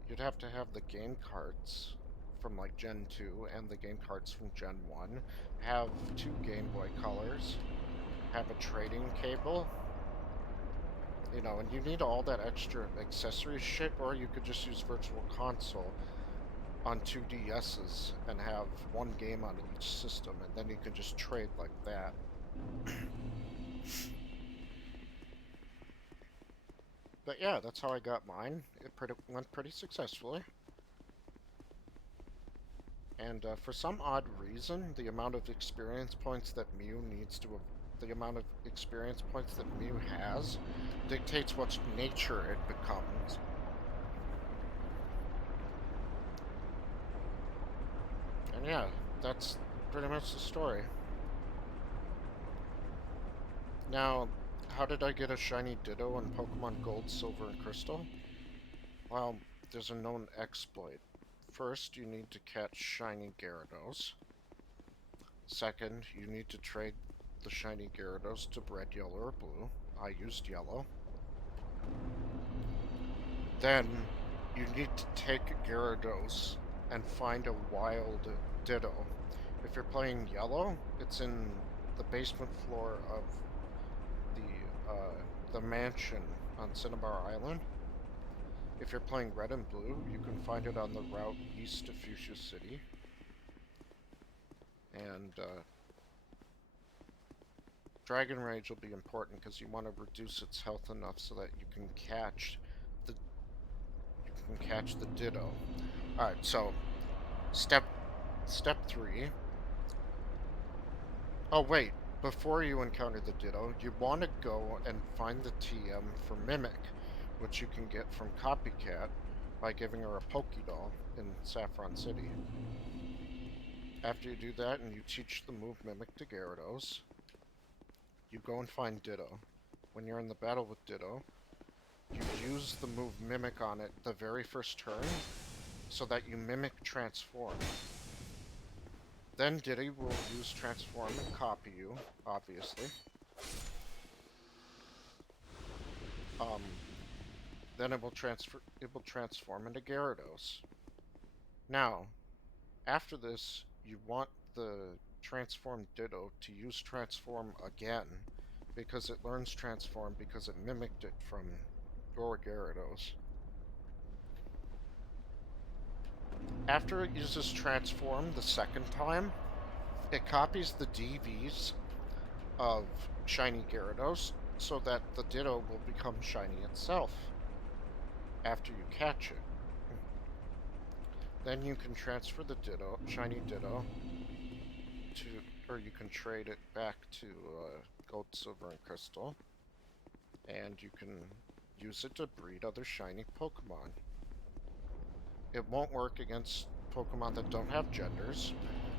You'd have to have the game carts from, like, Gen 2 and the game carts from Gen 1, have 2 Game Boy Colors, have a trading cable, you know, and you need all that extra accessory shit, or you could just use Virtual Console on 2DSs and have one game on each system, and then you can just trade like that. But yeah, that's how I got mine. It went pretty successfully. And for some odd reason, the amount of experience points that Mew needs to... The amount of experience points that Mew has dictates what nature it becomes. And yeah, that's pretty much the story. Now, how did I get a shiny Ditto in Pokemon Gold, Silver, and Crystal? Well, there's a known exploit. First, you need to catch shiny Gyarados. Second, you need to trade the shiny Gyarados to red, yellow, or blue. I used yellow. Then, you need to take Gyarados and find a wild Ditto. If you're playing yellow, it's in the basement floor of the mansion on Cinnabar Island. If you're playing red and blue, you can find it on the route east of Fuchsia City. And Dragon Rage will be important because you want to reduce its health enough so that you can catch the Ditto. Alright, so step 3. Oh wait, before you encounter the Ditto, you want to go and find the TM for Mimic, which you can get from Copycat by giving her a Pokédoll in Saffron City. After you do that and you teach the move Mimic to Gyarados, you go and find Ditto. When you're in the battle with Ditto, you use the move Mimic on it the very first turn so that you Mimic Transform. Then Diddy will use Transform and copy you, obviously. Then it will transform into Gyarados. Now, after this, you want the transformed Ditto to use Transform again, because it learns Transform because it mimicked it from your Gyarados. After it uses Transform the second time, it copies the DVs of shiny Gyarados so that the Ditto will become shiny itself after you catch it. Then you can transfer the Ditto, shiny Ditto, or you can trade it back to Gold, Silver, and Crystal, and you can use it to breed other shiny Pokemon. It won't work against Pokemon that don't have genders.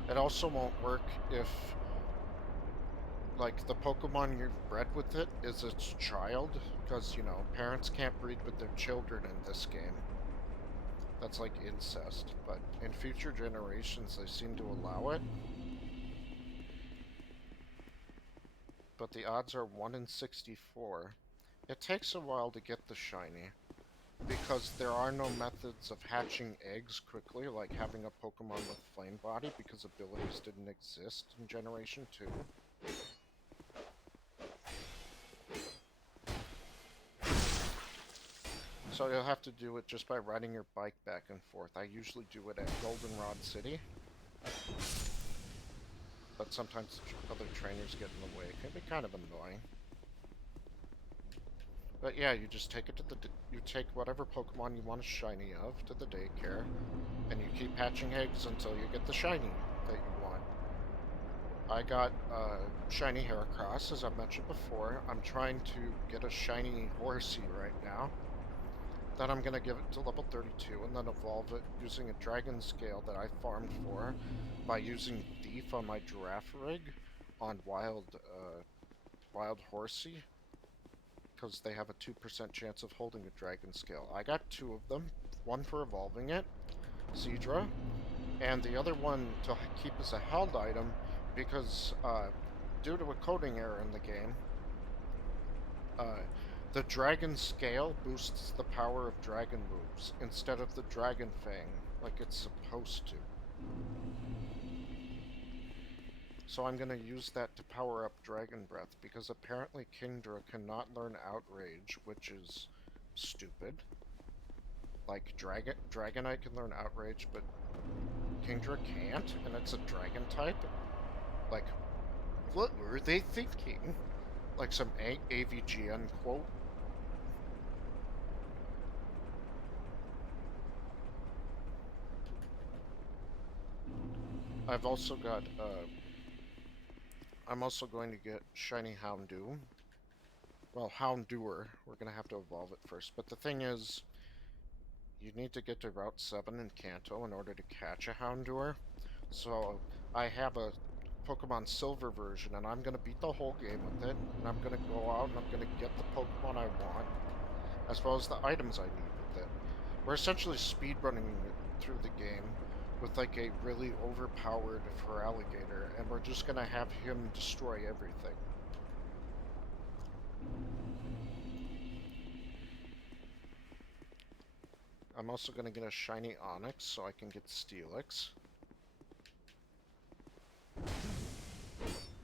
It also won't work if, like, the Pokemon you've bred with it is its child, because, you know, parents can't breed with their children in this game. That's like incest, but in future generations they seem to allow it. But the odds are 1 in 64. It takes a while to get the shiny, because there are no methods of hatching eggs quickly, like having a Pokemon with Flame Body, because abilities didn't exist in Generation 2. So you'll have to do it just by riding your bike back and forth. I usually do it at Goldenrod City, but sometimes other trainers get in the way. It can be kind of annoying. But yeah, you just take it to you take whatever Pokemon you want a shiny of to the daycare, and you keep hatching eggs until you get the shiny that you want. I got shiny Heracross, as I mentioned before. I'm trying to get a shiny Horsey right now. Then I'm gonna give it to level 32 and then evolve it using a dragon scale that I farmed for by using Thief on my giraffe rig on Wild Horsey, because they have a 2% chance of holding a dragon scale. I got 2 of them, one for evolving it, Seadra, and the other one to keep as a held item because due to a coding error in the game, The dragon scale boosts the power of dragon moves instead of the dragon fang, like it's supposed to. So I'm gonna use that to power up Dragon Breath, because apparently Kingdra cannot learn Outrage, which is stupid. Like, Dragonite can learn Outrage, but Kingdra can't, and it's a dragon type? Like, what were they thinking? Like some AVGN quote? I've also got, I'm also going to get Shiny Houndoom. Well, Houndour. We're going to have to evolve it first. But the thing is, you need to get to Route 7 in Kanto in order to catch a Houndour. So, I have a Pokemon Silver version, and I'm going to beat the whole game with it. And I'm going to go out and I'm going to get the Pokemon I want, as well as the items I need with it. We're essentially speedrunning through the game with like a really overpowered Feraligatr, and we're just gonna have him destroy everything. I'm also gonna get a shiny Onix so I can get Steelix.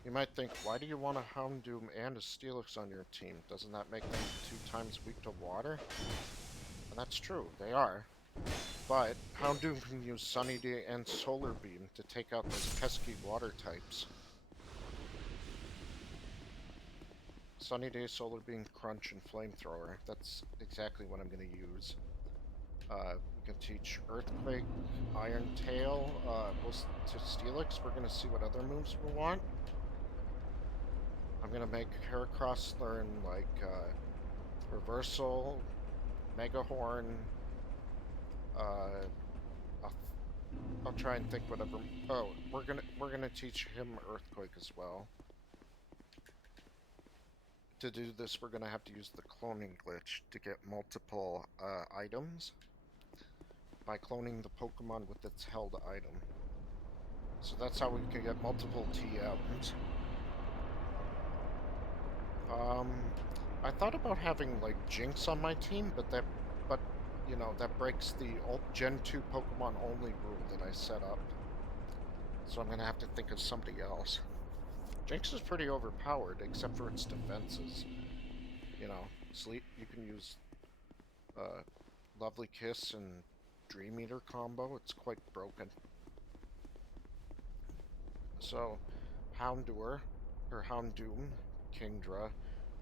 You might think, why do you want a Houndoom and a Steelix on your team? Doesn't that make them 2 times weak to water? And that's true, they are. But Houndoom can use Sunny Day and Solar Beam to take out those pesky water types. Sunny Day, Solar Beam, Crunch, and Flamethrower. That's exactly what I'm going to use. We can teach Earthquake, Iron Tail, to Steelix. We're going to see what other moves we want. I'm going to make Heracross learn, like, Reversal, Mega Horn, I'll try and think whatever. Oh, we're gonna teach him Earthquake as well. To do this, we're gonna have to use the cloning glitch to get multiple items by cloning the Pokemon with its held item. So that's how we can get multiple TMs. I thought about having like Jinx on my team, but you know, that breaks the Gen 2 Pokemon only rule that I set up. So I'm gonna have to think of somebody else. Jinx is pretty overpowered, except for its defenses. You know, sleep. You can use Lovely Kiss and Dream Eater combo. It's quite broken. So, Houndour, or Houndoom, Kingdra,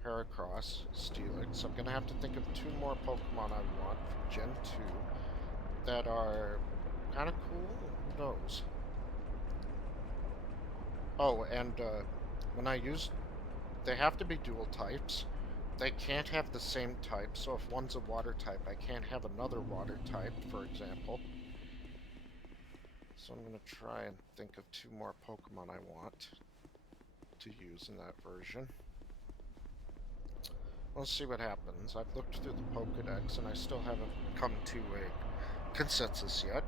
Heracross, Steelix. I'm gonna have to think of 2 more Pokemon I want for Gen 2 that are kind of cool. Who knows? Oh, and when I use, they have to be dual types. They can't have the same type, so if one's a water type, I can't have another water type, for example. So I'm going to try and think of 2 more Pokemon I want to use in that version. We'll see what happens. I've looked through the Pokedex, and I still haven't come to a consensus yet.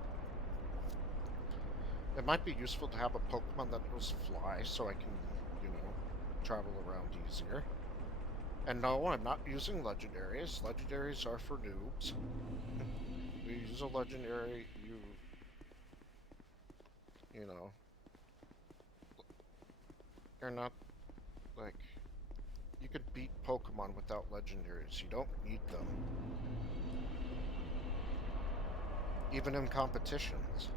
It might be useful to have a Pokemon that knows Fly, so I can, you know, travel around easier. And no, I'm not using legendaries. Legendaries are for noobs. You use a legendary, you know, you're not, like, you could beat Pokemon without legendaries. You don't need them. Even in competitions.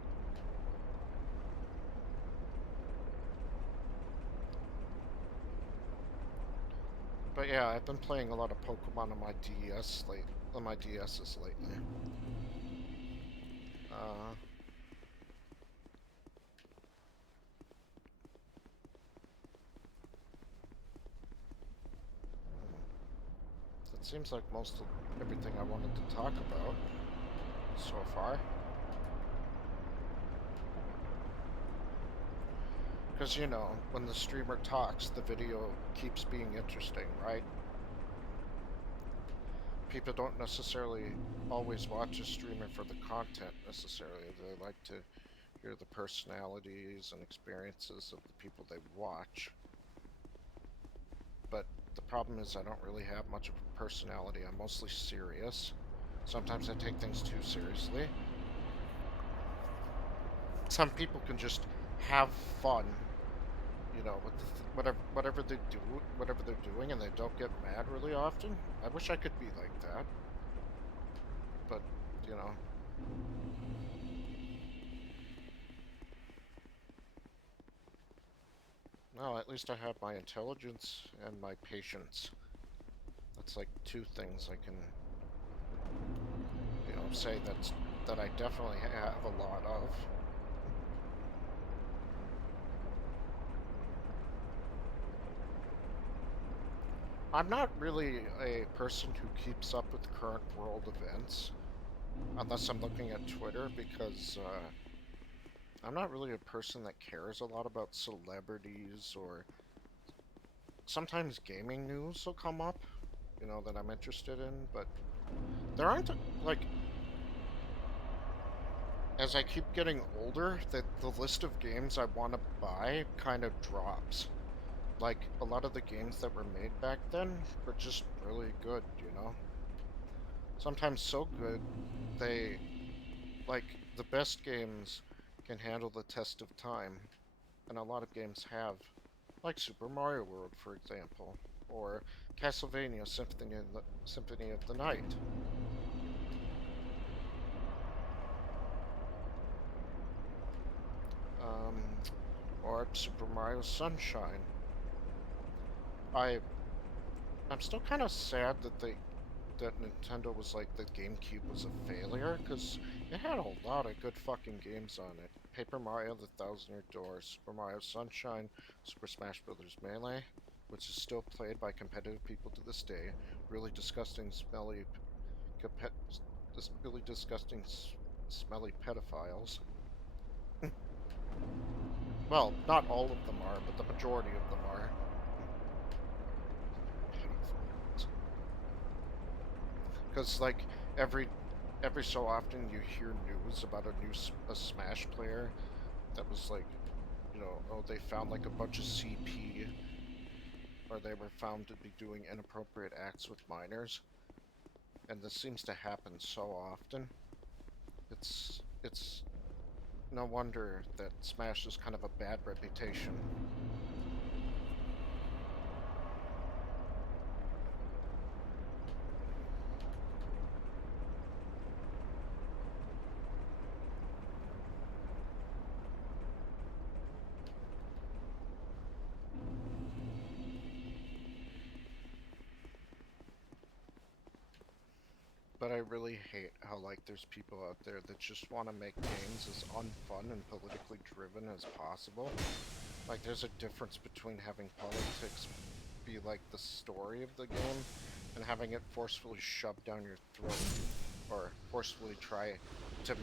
But yeah, I've been playing a lot of Pokemon on my DS on my DSs lately. It seems like most of everything I wanted to talk about so far. Because, you know, when the streamer talks, the video keeps being interesting, right? People don't necessarily always watch a streamer for the content, necessarily. They like to hear the personalities and experiences of the people they watch. But the problem is I don't really have much of a personality. I'm mostly serious. Sometimes I take things too seriously. Some people can just have fun, you know, with whatever they do, whatever they're doing, and they don't get mad really often. I wish I could be like that, but you know. Well, at least I have my intelligence and my patience. That's like two things I can, you know, say that I definitely have a lot of. I'm not really a person who keeps up with current world events, unless I'm looking at Twitter, because I'm not really a person that cares a lot about celebrities, or sometimes gaming news will come up, you know, that I'm interested in, but there aren't, like, as I keep getting older, the list of games I want to buy kind of drops. Like, a lot of the games that were made back then were just really good, you know? Sometimes so good, they, like, the best games can handle the test of time, and a lot of games have. Like Super Mario World, for example, or Castlevania Symphony of the Night. Or Super Mario Sunshine. I'm still kind of sad that Nintendo was like the GameCube was a failure, because it had a lot of good fucking games on it. Paper Mario: The Thousand Year Door, Super Mario Sunshine, Super Smash Bros. Melee, which is still played by competitive people to this day. Really disgusting, smelly, really disgusting, smelly pedophiles. Well, not all of them are, but the majority of them are. Because, like, every so often you hear news about a Smash player that was like, you know, oh, they found like a bunch of CP, or they were found to be doing inappropriate acts with minors, and this seems to happen so often. It's no wonder that Smash has kind of a bad reputation. But I really hate how, like, there's people out there that just want to make games as unfun and politically driven as possible. Like, there's a difference between having politics be, like, the story of the game and having it forcefully shoved down your throat, or forcefully try to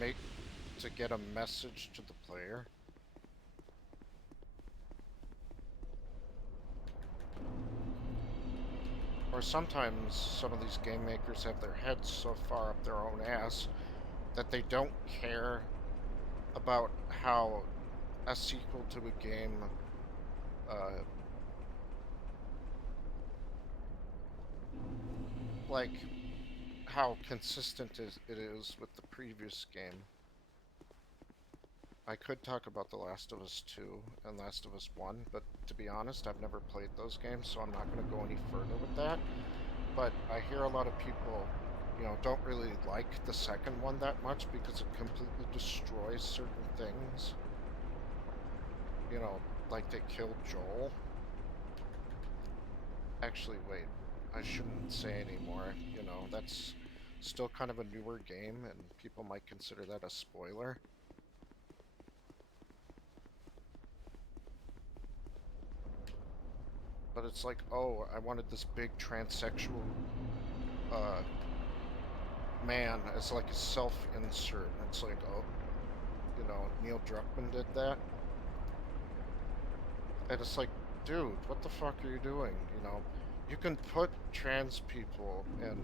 get a message to the player. Or sometimes some of these game makers have their heads so far up their own ass that they don't care about how a sequel to a game like how consistent it is with the previous game. I could talk about The Last of Us 2 and Last of Us 1, but to be honest, I've never played those games, so I'm not going to go any further with that. But I hear a lot of people, you know, don't really like the second one that much because it completely destroys certain things. You know, like they killed Joel. Actually, wait, I shouldn't say anymore. You know, that's still kind of a newer game, and people might consider that a spoiler. But it's like, oh, I wanted this big transsexual man as like a self-insert. And it's like, oh, you know, Neil Druckmann did that. And it's like, dude, what the fuck are you doing? You know, you can put trans people and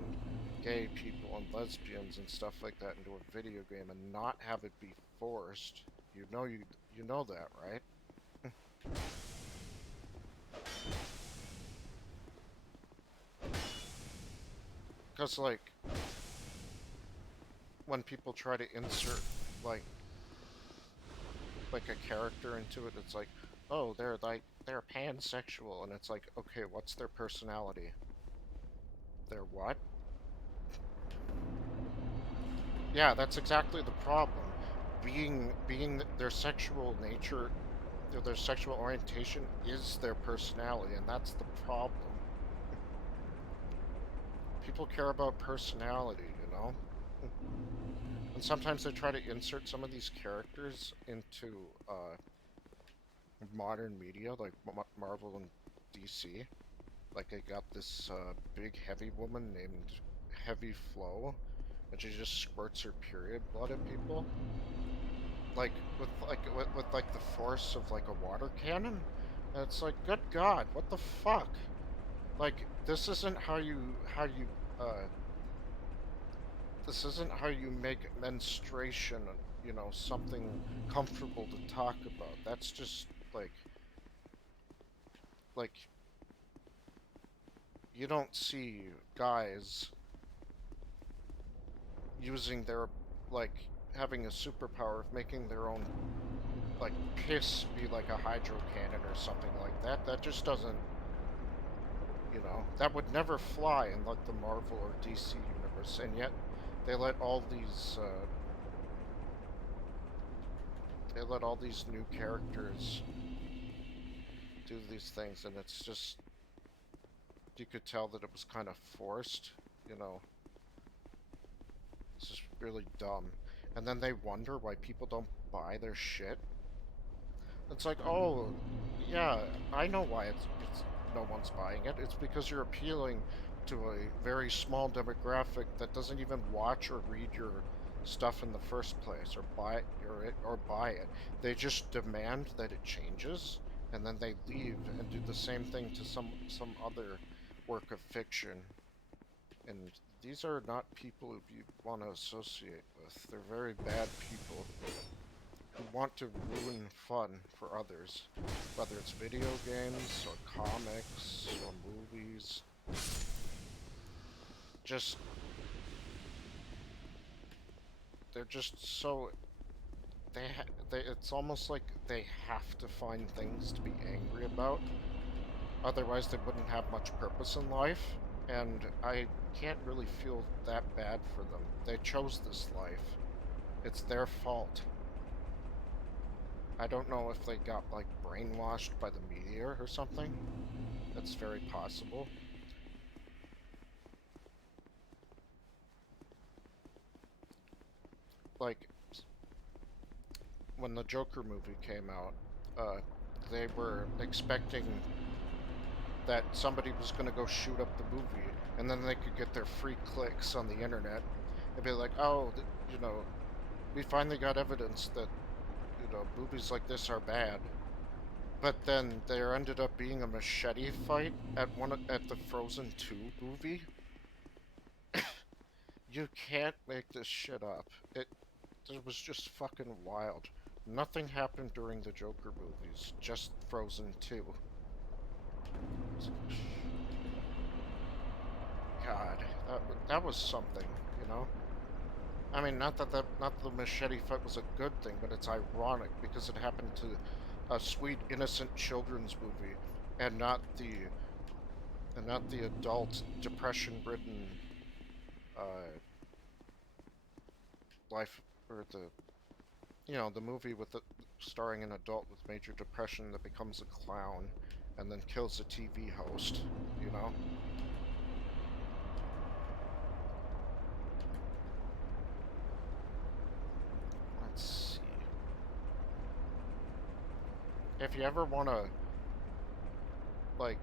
gay people and lesbians and stuff like that into a video game and not have it be forced. You know that, right? Because, like, when people try to insert, like a character into it, it's like, oh, they're pansexual, and it's like, okay, what's their personality? Their what? Yeah, that's exactly the problem. Being their sexual nature, their sexual orientation is their personality, and that's the problem. People care about personality, you know? And sometimes they try to insert some of these characters into modern media, like Marvel and DC. Like, I got this big heavy woman named Heavy Flow, and she just squirts her period blood at people. Like, with like the force of like a water cannon. And it's like, good God, what the fuck? Like, this isn't how you this isn't how you make menstruation, you know, something comfortable to talk about. That's just like you don't see guys using their, like, having a superpower of making their own, like, piss be like a hydro cannon or something like that. That just doesn't, you know, that would never fly in, like, the Marvel or DC universe, and yet they let all these new characters do these things, and it's just, you could tell that it was kind of forced, you know. It's just really dumb. And then they wonder why people don't buy their shit. It's like, oh, yeah, I know why it's no one's buying it. It's because you're appealing to a very small demographic that doesn't even watch or read your stuff in the first place, or buy it. They just demand that it changes, and then they leave and do the same thing to some other work of fiction. And these are not people who you want to associate with. They're very bad people who want to ruin fun for others, whether it's video games or comics or movies. They're just so, it's almost like they have to find things to be angry about, otherwise they wouldn't have much purpose in life. And I can't really feel that bad for them. They chose this life. It's their fault. I don't know if they got, like, brainwashed by the media or something. That's very possible. Like, when the Joker movie came out, they were expecting that somebody was going to go shoot up the movie, and then they could get their free clicks on the internet and be like, oh, you know, we finally got evidence that, you know, movies like this are bad. But then there ended up being a machete fight at the Frozen 2 movie. You can't make this shit up. It was just fucking wild. Nothing happened during the Joker movies, just Frozen 2. God, that was something, you know? I mean, not that the machete fight was a good thing, but it's ironic because it happened to a sweet, innocent children's movie, and not the adult, depression-ridden life, or the, you know, the movie with starring an adult with major depression that becomes a clown and then kills a TV host, you know? Let's see. If you ever want to, like,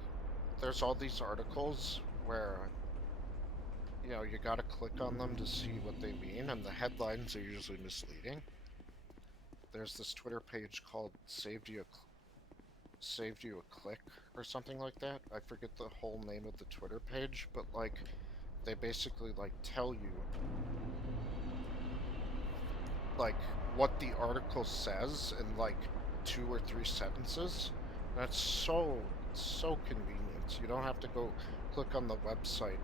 there's all these articles where, you know, you gotta click on them to see what they mean, and the headlines are usually misleading. There's this Twitter page called Saved You a Click or something like that. I forget the whole name of the Twitter page, but, like, they basically, like, tell you, like, what the article says in, like, 2 or 3 sentences. That's so convenient. You don't have to go click on the website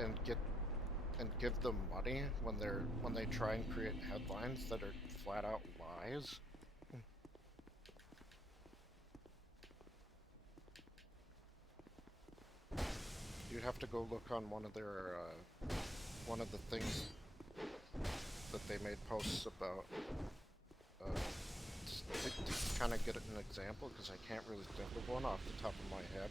and give them money when they try and create headlines that are flat out lies. You'd have to go look on one of their one of the things that they made posts about to kind of get an example, because I can't really think of one off the top of my head.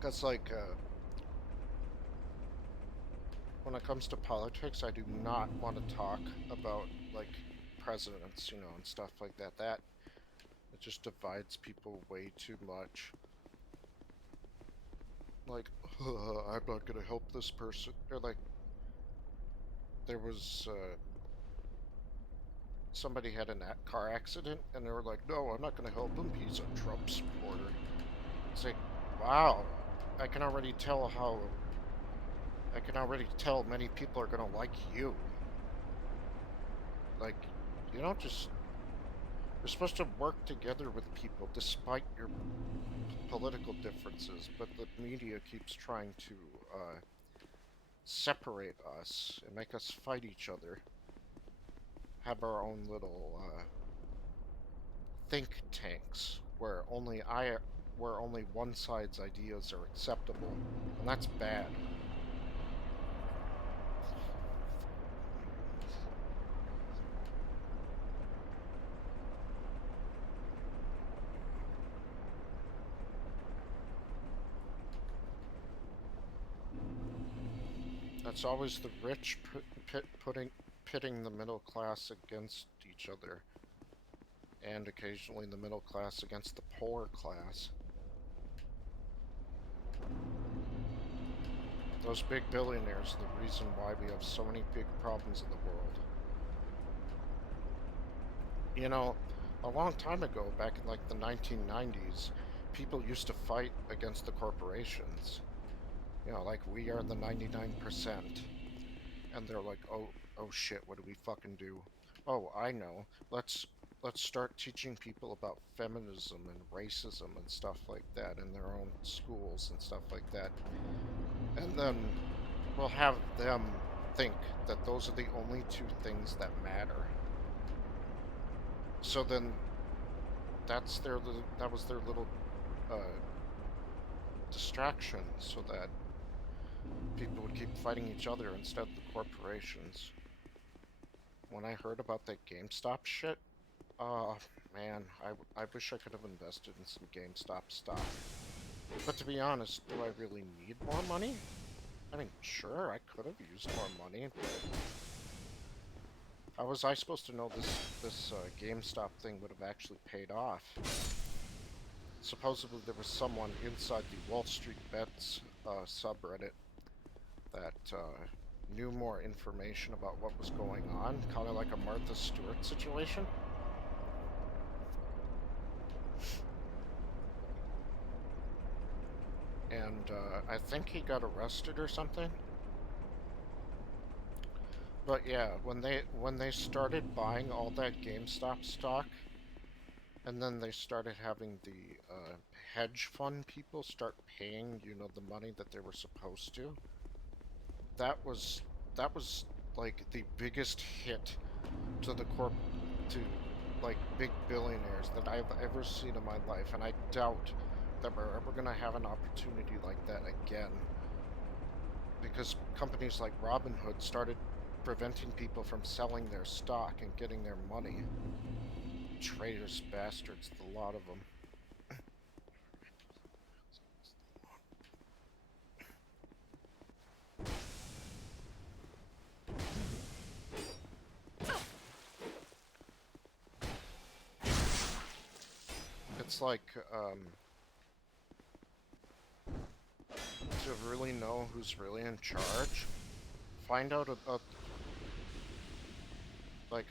Because, like, when it comes to politics, I do not want to talk about, like, presidents, you know, and stuff like that. It just divides people way too much. Like, I'm not gonna help this person. Or, like, there was, somebody had a car accident, and they were like, no, I'm not gonna help him, he's a Trump supporter. It's like, wow, I can already tell many people are gonna like you. Like, you don't just... You're supposed to work together with people despite your political differences, but the media keeps trying to separate us and make us fight each other. Have our own little think tanks where only one side's ideas are acceptable, and that's bad. That's always the rich pitting the middle class against each other, and occasionally the middle class against the poor class. Those big billionaires are the reason why we have so many big problems in the world. You know, a long time ago, back in like the 1990s, people used to fight against the corporations. You know, like, we are the 99%. And they're like, oh shit, what do we fucking do? Oh, I know. Let's start teaching people about feminism and racism and stuff like that in their own schools and stuff like that. And then we'll have them think that those are the only two things that matter. So then that was their little distraction, so that people would keep fighting each other instead of the corporations. When I heard about that GameStop shit, man, I wish I could have invested in some GameStop stock. But to be honest, do I really need more money? I mean, sure, I could have used more money, but how was I supposed to know this GameStop thing would have actually paid off? Supposedly there was someone inside the Wall Street Bets subreddit that knew more information about what was going on, kind of like a Martha Stewart situation. And I think he got arrested or something. But yeah, when they started buying all that GameStop stock, and then they started having the hedge fund people start paying, you know, the money that they were supposed to, that was like the biggest hit to like big billionaires that I've ever seen in my life, and I doubt that we're ever gonna have an opportunity like that again, because companies like Robinhood started preventing people from selling their stock and getting their money. Traitors, bastards, the lot of them. It's like, to really know who's really in charge, find out about, like,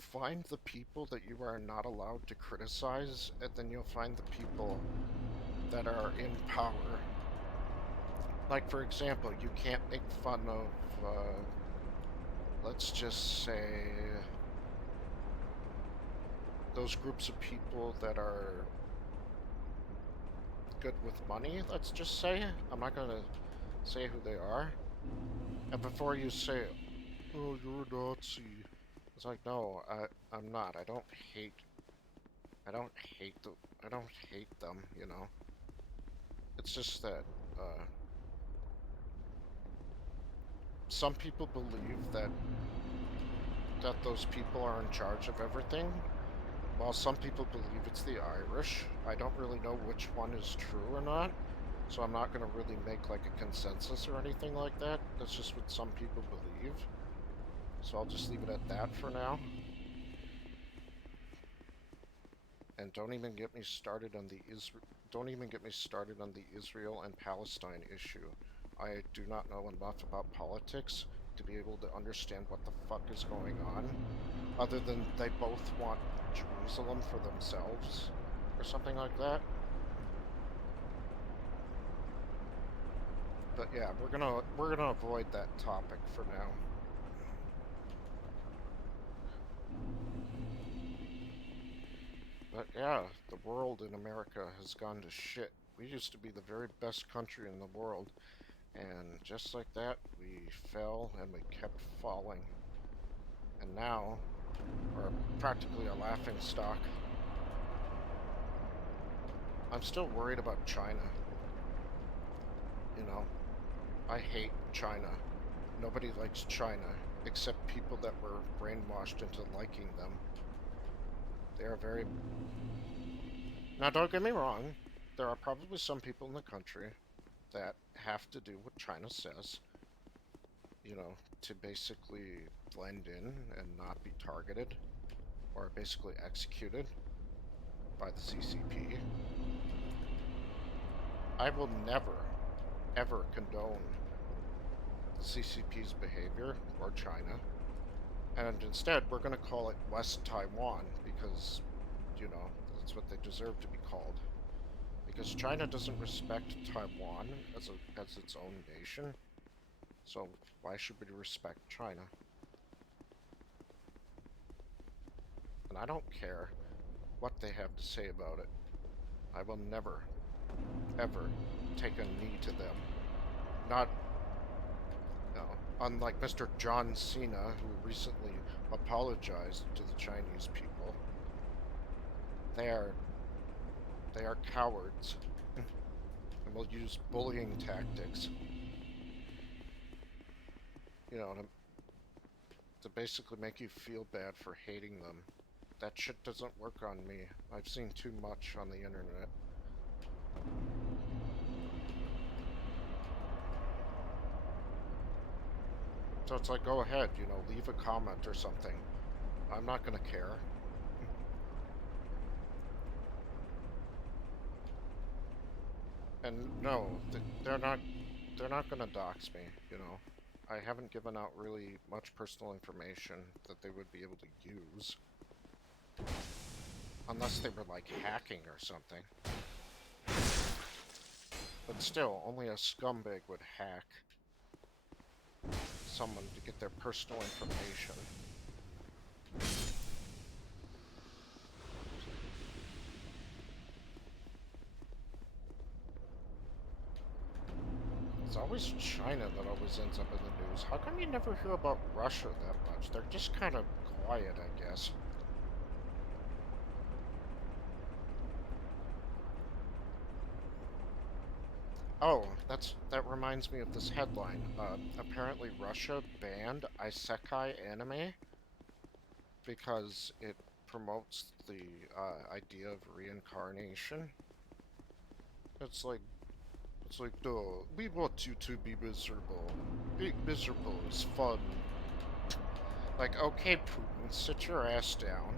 find the people that you are not allowed to criticize, and then you'll find the people that are in power. Like, for example, you can't make fun of, let's just say, those groups of people that are good with money, let's just say. I'm not gonna say who they are. And before you say, oh, you're a Nazi, it's like, no, I'm not. I don't hate them, you know. It's just that, some people believe that those people are in charge of everything, while some people believe it's the Irish. I don't really know which one is true or not, so I'm not going to really make like a consensus or anything like that. That's just what some people believe. So I'll just leave it at that for now. And don't even get me started on the Israel and Palestine issue. I do not know enough about politics to be able to understand what the fuck is going on, other than they both want Jerusalem for themselves or something like that. But yeah, we're gonna avoid that topic for now. But yeah, the world in America has gone to shit. We used to be the very best country in the world, and just like that, we fell and we kept falling. And now, we're practically a laughing stock. I'm still worried about China. You know, I hate China. Nobody likes China, except people that were brainwashed into liking them. They are very... Now, don't get me wrong. There are probably some people in the country that have to do what China says, you know, to basically blend in and not be targeted or basically executed by the CCP. I will never, ever condone the CCP's behavior or China. And instead, we're going to call it West Taiwan because, you know, that's what they deserve to be called. Because China doesn't respect Taiwan as its own nation, so why should we respect China? And I don't care what they have to say about it. I will never, ever take a knee to them. Not, no, unlike Mr. John Cena, who recently apologized to the Chinese people. They are cowards and will use bullying tactics, you know, to basically make you feel bad for hating them. That shit doesn't work on me. I've seen too much on the internet. So it's like, go ahead, you know, leave a comment or something. I'm not gonna care. And no, they're not gonna dox me, you know. I haven't given out really much personal information that they would be able to use. Unless they were like hacking or something. But still, only a scumbag would hack someone to get their personal information. It's always China that always ends up in the news. How come you never hear about Russia that much? They're just kind of quiet, I guess. Oh, that reminds me of this headline. Apparently Russia banned isekai anime because it promotes the idea of reincarnation. It's like, duh, we want you to be miserable. Being miserable is fun. Like, okay, Putin, sit your ass down.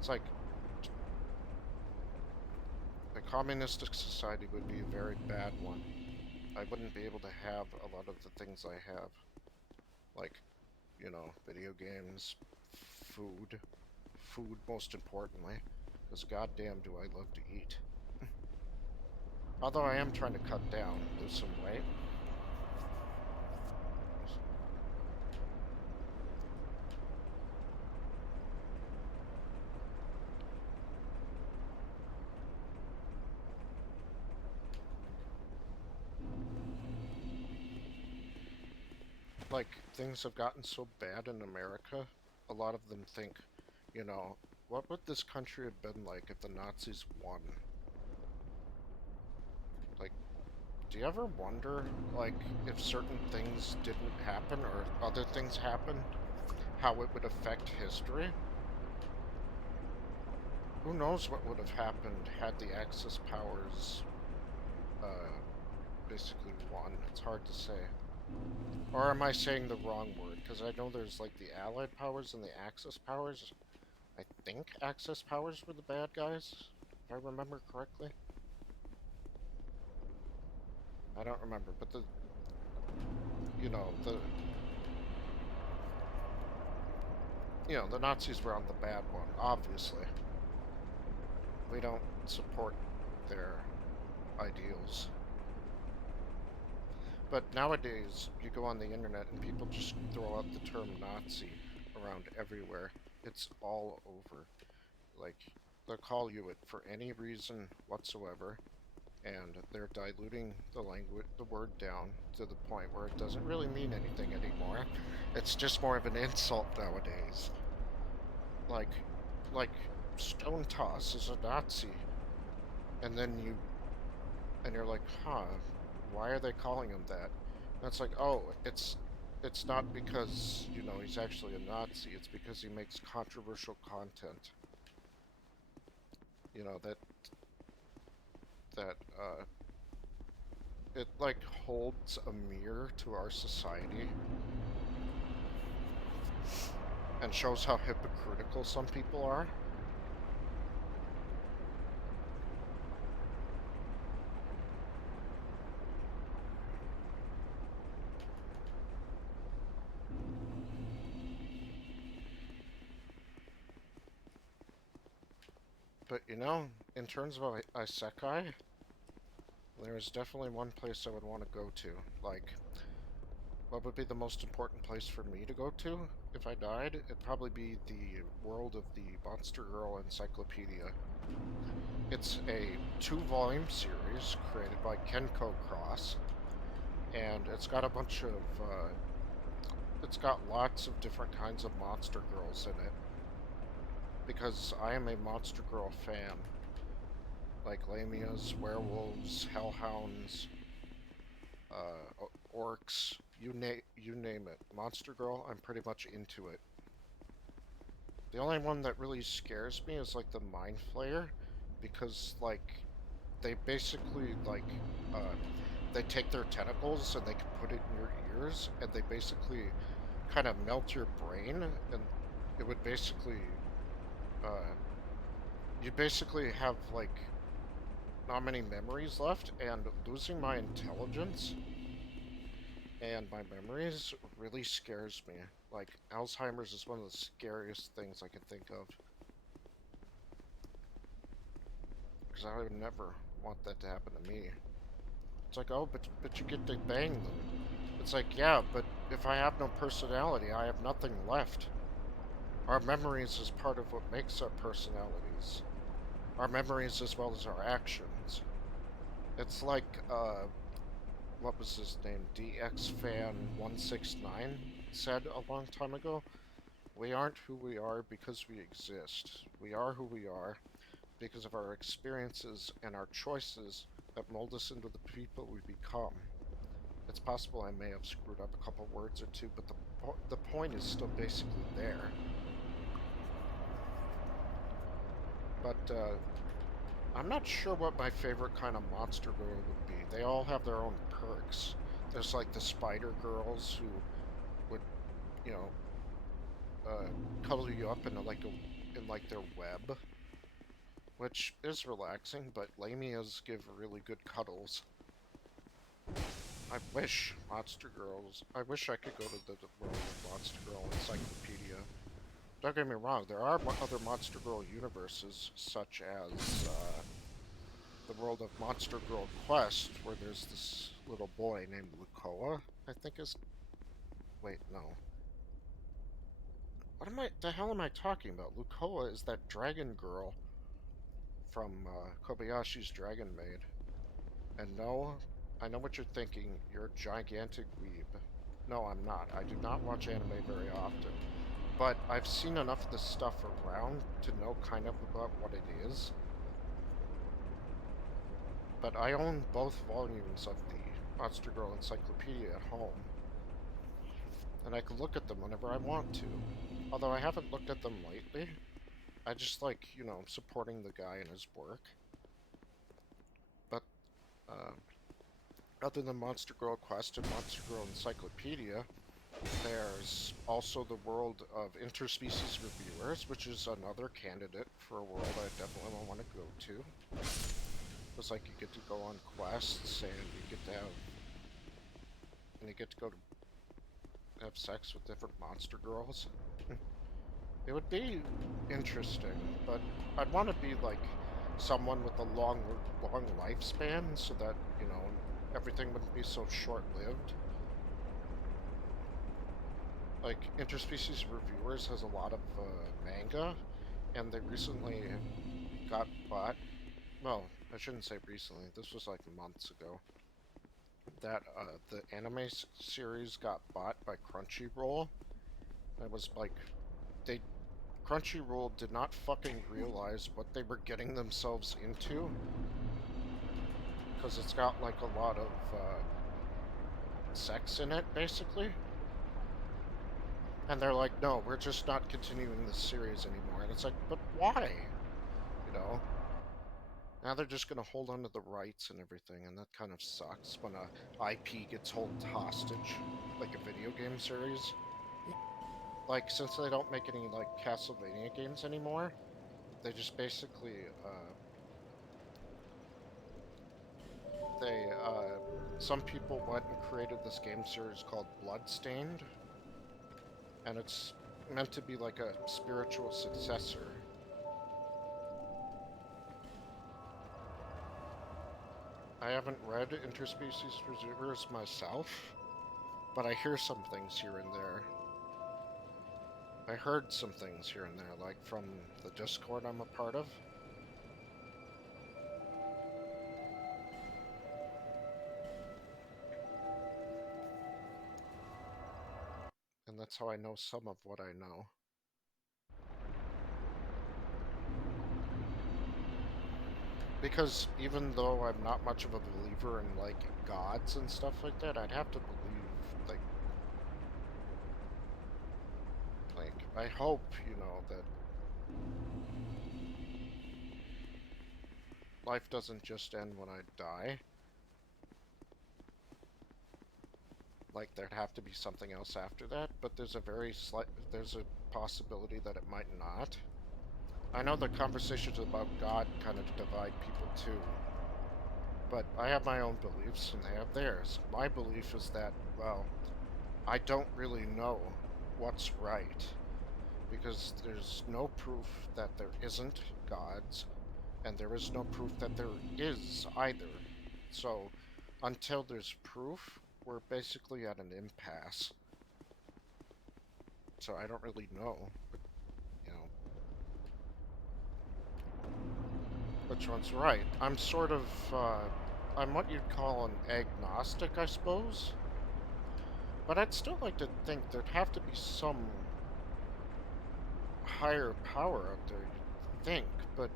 It's like, a communistic society would be a very bad one. I wouldn't be able to have a lot of the things I have. Like, you know, video games, food most importantly. Because goddamn do I love to eat. Although I am trying to cut down, lose some weight. Like, things have gotten so bad in America, a lot of them think, you know, what would this country have been like if the Nazis won? Like, do you ever wonder, like, if certain things didn't happen or other things happened, how it would affect history? Who knows what would have happened had the Axis powers, basically won? It's hard to say. Or am I saying the wrong word? Because I know there's, like, the Allied powers and the Axis powers. I think Axis powers were the bad guys, if I remember correctly. I don't remember, but the... You know, the Nazis were on the bad one, obviously. We don't support their ideals. But nowadays, you go on the internet and people just throw out the term Nazi around everywhere. It's all over. Like, they'll call you it for any reason whatsoever, and they're diluting the language, the word down to the point where it doesn't really mean anything anymore. It's just more of an insult nowadays. Like Stone Toss is a Nazi, and then you're like, huh, why are they calling him that? And it's like, oh, it's not because, he's actually a Nazi, it's because he makes controversial content. That it, like, holds a mirror to our society and shows how hypocritical some people are. But, in terms of isekai, there's definitely one place I would want to go to. Like, what would be the most important place for me to go to if I died? It'd probably be the world of the Monster Girl Encyclopedia. It's a 2-volume series created by Kenko Cross, and it's got a bunch of, it's got lots of different kinds of monster girls in it. Because I am a Monster Girl fan. Like lamias, werewolves, hellhounds, orcs, you name it. Monster Girl, I'm pretty much into it. The only one that really scares me is, like, the Mind Flayer, because, like, they basically, like, they take their tentacles and they can put it in your ears, and they basically kind of melt your brain, and it would basically, you basically have, like, not many memories left, and losing my intelligence and my memories really scares me. Like, Alzheimer's is one of the scariest things I can think of. Because I would never want that to happen to me. It's like, oh, but you get to bang them. It's like, yeah, but if I have no personality, I have nothing left. Our memories is part of what makes our personalities. Our memories as well as our actions. It's like, what was his name? DXFan169 said a long time ago. We aren't who we are because we exist. We are who we are because of our experiences and our choices that mold us into the people we become. It's possible I may have screwed up a couple words or two, but the point is still basically there. But, I'm not sure what my favorite kind of monster girl would be. They all have their own perks. There's, like, the spider girls who would, cuddle you up in, like, their web, which is relaxing, but lamias give really good cuddles. I wish I wish I could go to the world of Monster Girl Encyclopedia. don't get me wrong, there are other Monster Girl universes, such as the world of Monster Girl Quest, where there's this little boy named Lukoa, I think is... Wait, no. The hell am I talking about? Lukoa is that dragon girl from Kobayashi's Dragon Maid. And no, I know what you're thinking. You're a gigantic weeb. No, I'm not. I do not watch anime very often. But I've seen enough of this stuff around to know kind of about what it is. But I own both volumes of the Monster Girl Encyclopedia at home. And I can look at them whenever I want to. Although I haven't looked at them lately. I just like, you know, supporting the guy in his work. But, other than Monster Girl Quest and Monster Girl Encyclopedia, there's also the world of interspecies reviewers, which is another candidate for a world I definitely want to go to. It's like you get to go on quests and you get to have sex with different monster girls. It would be interesting, but I'd want to be like someone with a long lifespan so that, you know, everything wouldn't be so short-lived. Like, Interspecies Reviewers has a lot of manga, and they recently got bought. Well, I shouldn't say recently, this was like months ago. That the anime series got bought by Crunchyroll. It was like, Crunchyroll did not fucking realize what they were getting themselves into. Because it's got like a lot of sex in it, basically. And they're like, no, we're just not continuing this series anymore. And it's like, but why? You know? Now they're just gonna hold on to the rights and everything, and that kind of sucks when a IP gets held hostage, like a video game series. Like, since they don't make any, like, Castlevania games anymore, they just basically, some people went and created this game series called Bloodstained, and it's meant to be like a spiritual successor. I haven't read Interspecies Reviewers myself, but I hear some things here and there. I heard some things here and there, like from the Discord I'm a part of. And that's how I know some of what I know. Because even though I'm not much of a believer in, like, gods and stuff like that, I'd have to believe, like, I hope, you know, that life doesn't just end when I die. Like, there'd have to be something else after that, but there's a possibility that it might not. I know the conversations about God kind of divide people too, but I have my own beliefs and they have theirs. My belief is that, well, I don't really know what's right, because there's no proof that there isn't gods, and there is no proof that there is either. So, until there's proof, we're basically at an impasse. So I don't really know, but, you know, which one's right. I'm sort of, I'm what you'd call an agnostic, I suppose. But I'd still like to think there'd have to be some higher power out there, you'd think, but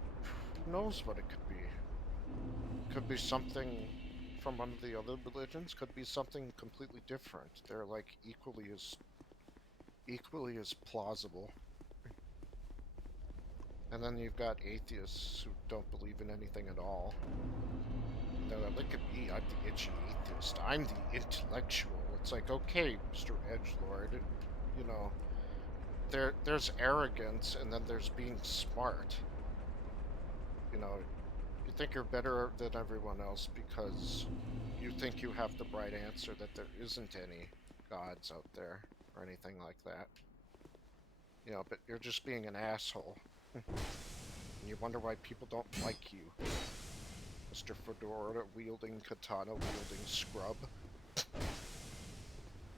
who knows what it could be. Could be something from one of the other religions, could be something completely different. They're like equally as plausible. And then you've got atheists who don't believe in anything at all. They're like, look at me, I'm the itchy atheist, I'm the intellectual. It's like, okay, Mr. Edgelord, you know, there's arrogance and then there's being smart. You know, you think you're better than everyone else because you think you have the right answer, that there isn't any gods out there or anything like that. You know, but you're just being an asshole. And you wonder why people don't like you. Mr. Fedora-wielding, katana-wielding scrub.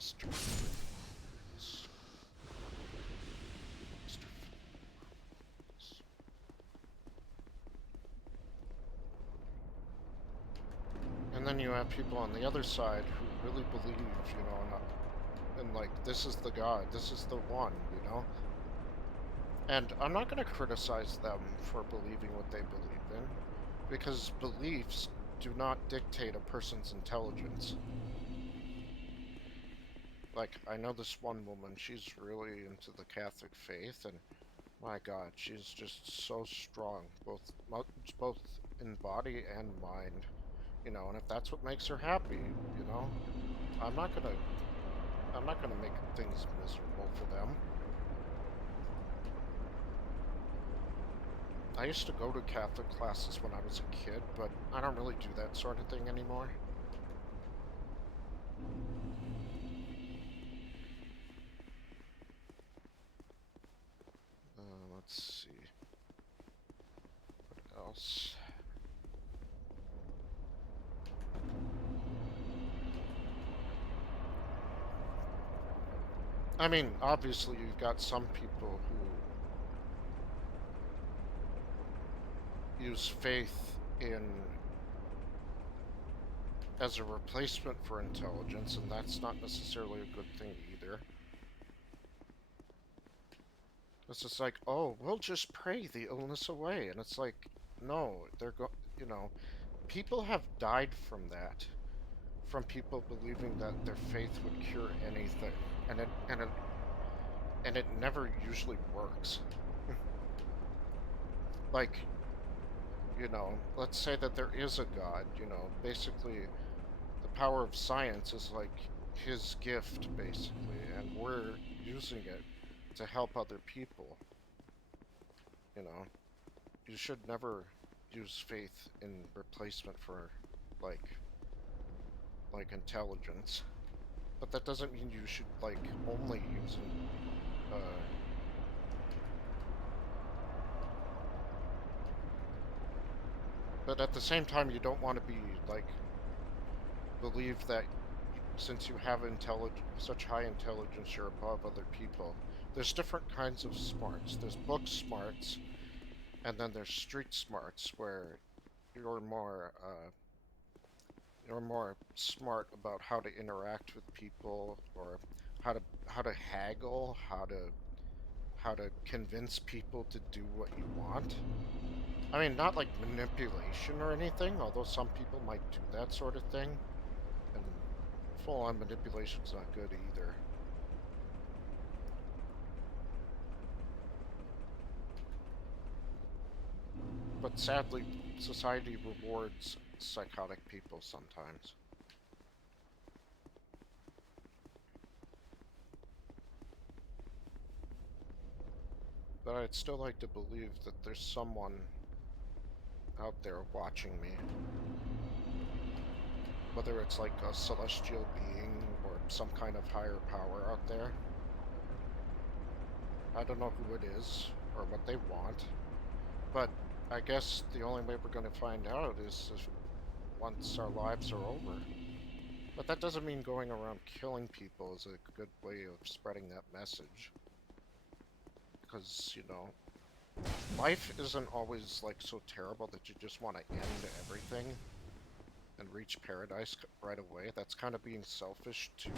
Mr. And then you have people on the other side who really believe, you know, and like, this is the God, this is the one, you know? And I'm not going to criticize them for believing what they believe in, because beliefs do not dictate a person's intelligence. Like, I know this one woman, she's really into the Catholic faith, and my God, she's just so strong, both in body and mind. You know, and if that's what makes her happy, you know, I'm not gonna make things miserable for them. I used to go to Catholic classes when I was a kid, but I don't really do that sort of thing anymore. Let's see. What else? I mean, obviously you've got some people who use faith as a replacement for intelligence, and that's not necessarily a good thing either. It's just like, oh, we'll just pray the illness away, and it's like, no, you know, people have died from that, from people believing that their faith would cure anything, and it never usually works. Like, you know, let's say that there is a God, you know, basically the power of science is like his gift, basically, and we're using it to help other people. You know, you should never use faith in replacement for, like intelligence. But that doesn't mean you should, like, only use it, but at the same time, you don't want to be, like, believe that since you have such high intelligence, you're above other people. There's different kinds of smarts. There's book smarts, and then there's street smarts, where you're more smart about how to interact with people, or how to haggle, how to convince people to do what you want. I mean, not like manipulation or anything, although some people might do that sort of thing. And full-on manipulation's not good either. But sadly, society rewards psychotic people sometimes. But I'd still like to believe that there's someone out there watching me. Whether it's like a celestial being or some kind of higher power out there. I don't know who it is or what they want, but I guess the only way we're going to find out is once our lives are over. But that doesn't mean going around killing people is a good way of spreading that message. Because, you know, life isn't always, like, so terrible that you just want to end everything and reach paradise right away. That's kind of being selfish to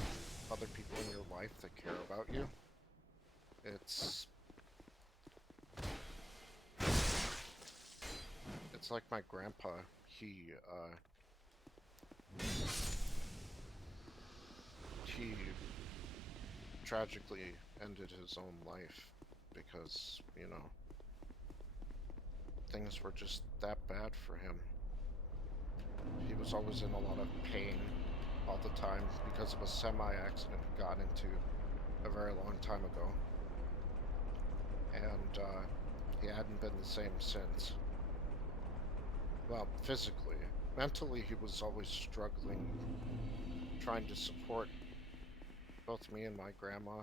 other people in your life that care about you. It's like my grandpa. He tragically ended his own life because, you know, things were just that bad for him. He was always in a lot of pain all the time because of a semi-accident he got into a very long time ago. And he hadn't been the same since. Well, physically. Mentally, he was always struggling, trying to support both me and my grandma.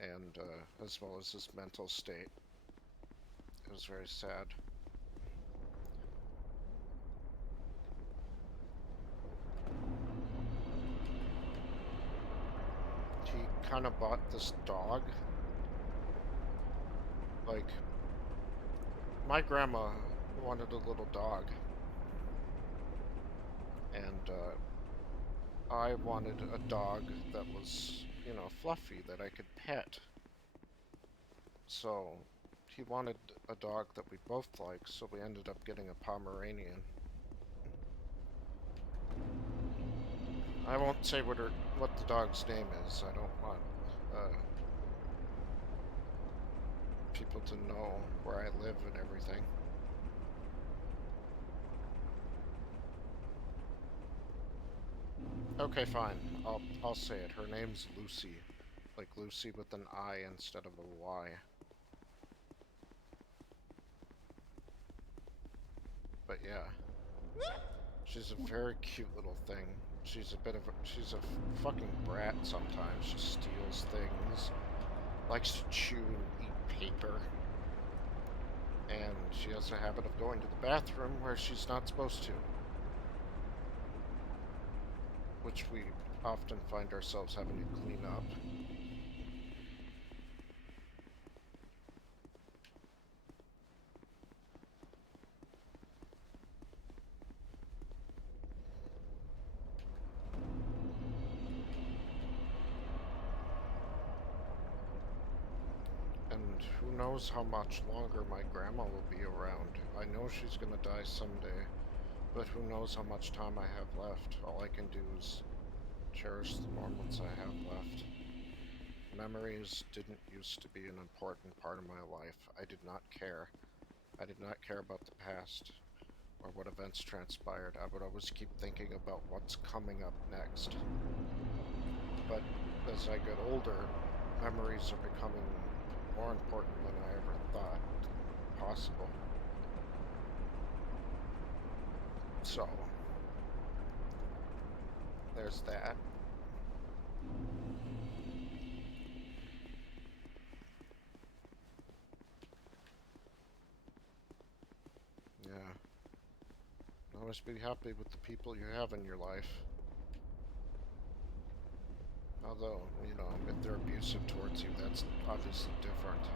and as well as his mental state. It was very sad. He kind of bought this dog. Like, my grandma wanted a little dog, and I wanted a dog that was, you know, fluffy, that I could pet. So he wanted a dog that we both liked, so we ended up getting a Pomeranian. I won't say what the dog's name is. I don't want people to know where I live and everything. Okay, fine. I'll say it. Her name's Lucy. Like Lucy with an I instead of a Y. But yeah. She's a very cute little thing. She's a fucking brat sometimes. She steals things. Likes to chew and eat paper. And she has a habit of going to the bathroom where she's not supposed to. Which we often find ourselves having to clean up. And who knows how much longer my grandma will be around. I know she's gonna die someday, but who knows how much time I have left. All I can do is cherish the moments I have left. Memories didn't used to be an important part of my life. I did not care. I did not care about the past or what events transpired. I would always keep thinking about what's coming up next. But as I get older, memories are becoming more important than I ever thought possible. So, there's that. Yeah. Always be happy with the people you have in your life. Although, you know, if they're abusive towards you, that's obviously different.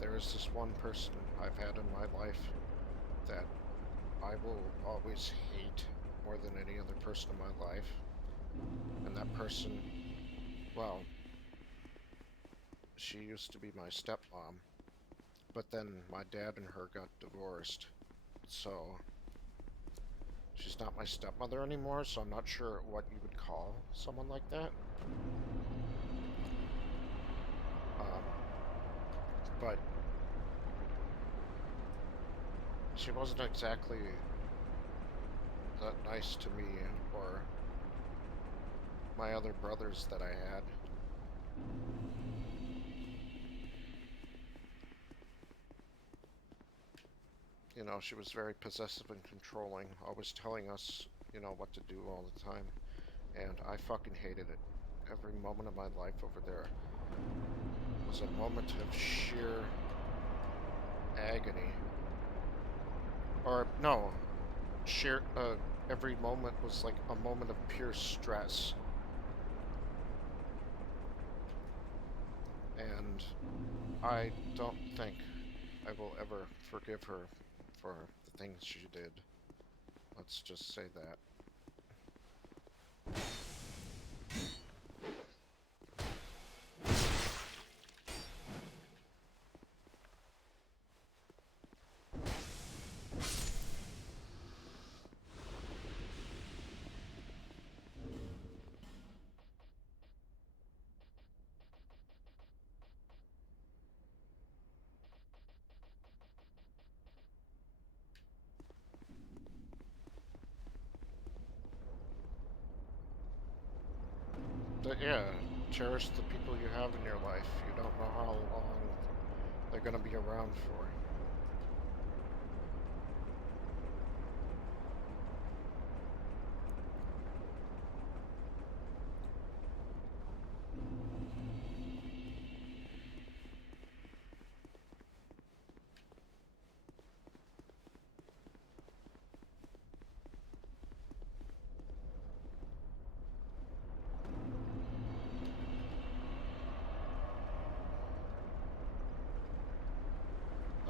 There is this one person I've had in my life that I will always hate more than any other person in my life. And that person, well, she used to be my stepmom. But then my dad and her got divorced. So she's not my stepmother anymore, so I'm not sure what you would call someone like that. But she wasn't exactly that nice to me or my other brothers that I had. You know, she was very possessive and controlling, always telling us, you know, what to do all the time. And I fucking hated it. Every moment of my life over there was a moment of sheer agony. Or, no, every moment was like a moment of pure stress. And I don't think I will ever forgive her for the things she did. Let's just say that. But yeah, cherish the people you have in your life. You don't know how long they're gonna be around for.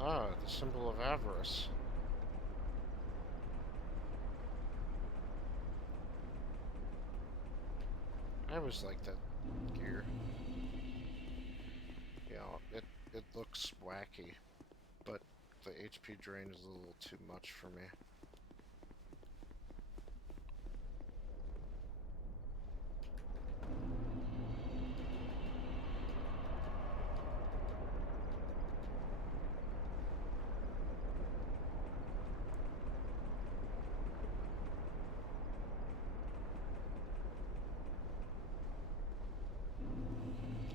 Ah, the symbol of avarice. I always like that gear. You know, it looks wacky, but the HP drain is a little too much for me.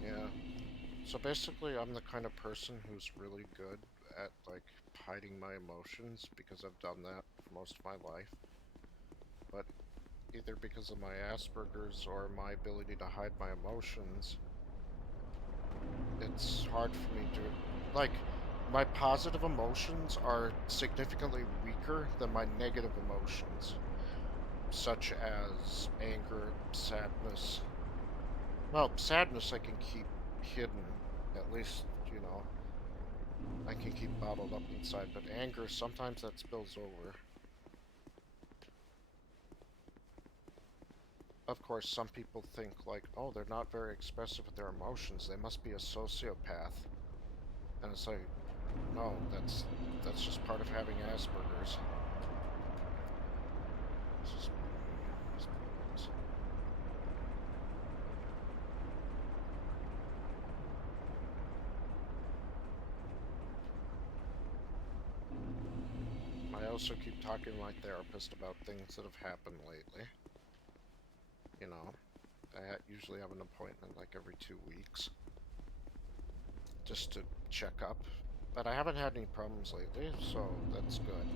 Yeah. So basically, I'm the kind of person who's really good at, like, hiding my emotions because I've done that for most of my life. But either because of my Asperger's or my ability to hide my emotions, it's hard for me to, like, my positive emotions are significantly weaker than my negative emotions, such as anger, sadness. Well, sadness I can keep hidden, at least, you know, I can keep bottled up inside, but anger, sometimes that spills over. Of course, some people think, like, oh, they're not very expressive with their emotions, they must be a sociopath. And it's like, no, that's just part of having Asperger's. I also keep talking to my therapist about things that have happened lately. You know, I usually have an appointment like every 2 weeks, just to check up. But I haven't had any problems lately, so that's good.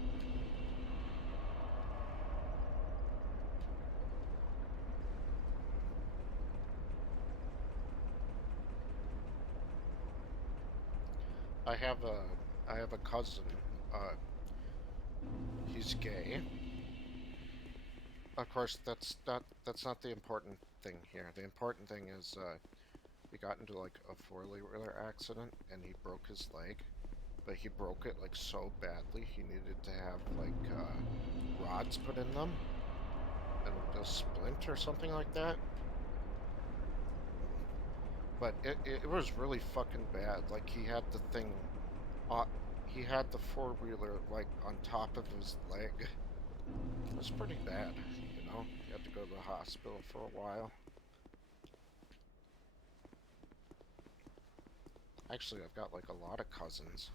I have a cousin. Uh, he's gay. Of course, that's not the important thing here. The important thing is he got into like a four-wheeler accident and he broke his leg, but he broke it like so badly he needed to have like rods put in them and a splint or something like that. But it was really fucking bad. Like he had the thing, he had the four-wheeler like on top of his leg. It was pretty bad, you know. He had to go to the hospital for a while. Actually, I've got like a lot of cousins.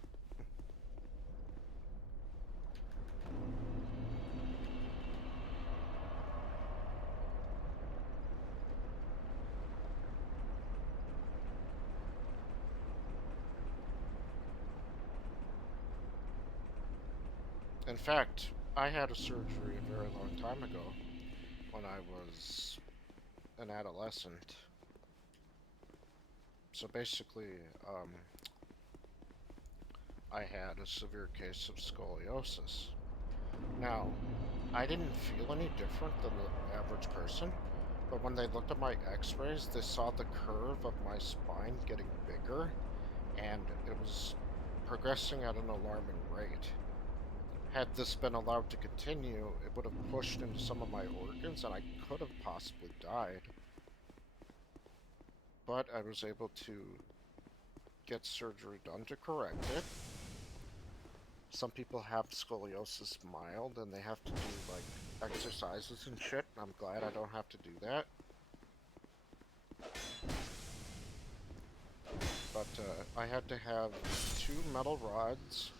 In fact, I had a surgery a very long time ago when I was an adolescent. So basically, I had a severe case of scoliosis. Now, I didn't feel any different than the average person, but when they looked at my x-rays, they saw the curve of my spine getting bigger, and it was progressing at an alarming rate. Had this been allowed to continue, it would have pushed into some of my organs, and I could have possibly died. But I was able to get surgery done to correct it. Some people have scoliosis mild, and they have to do, like, exercises and shit. I'm glad I don't have to do that. But, I had to have 2 metal rods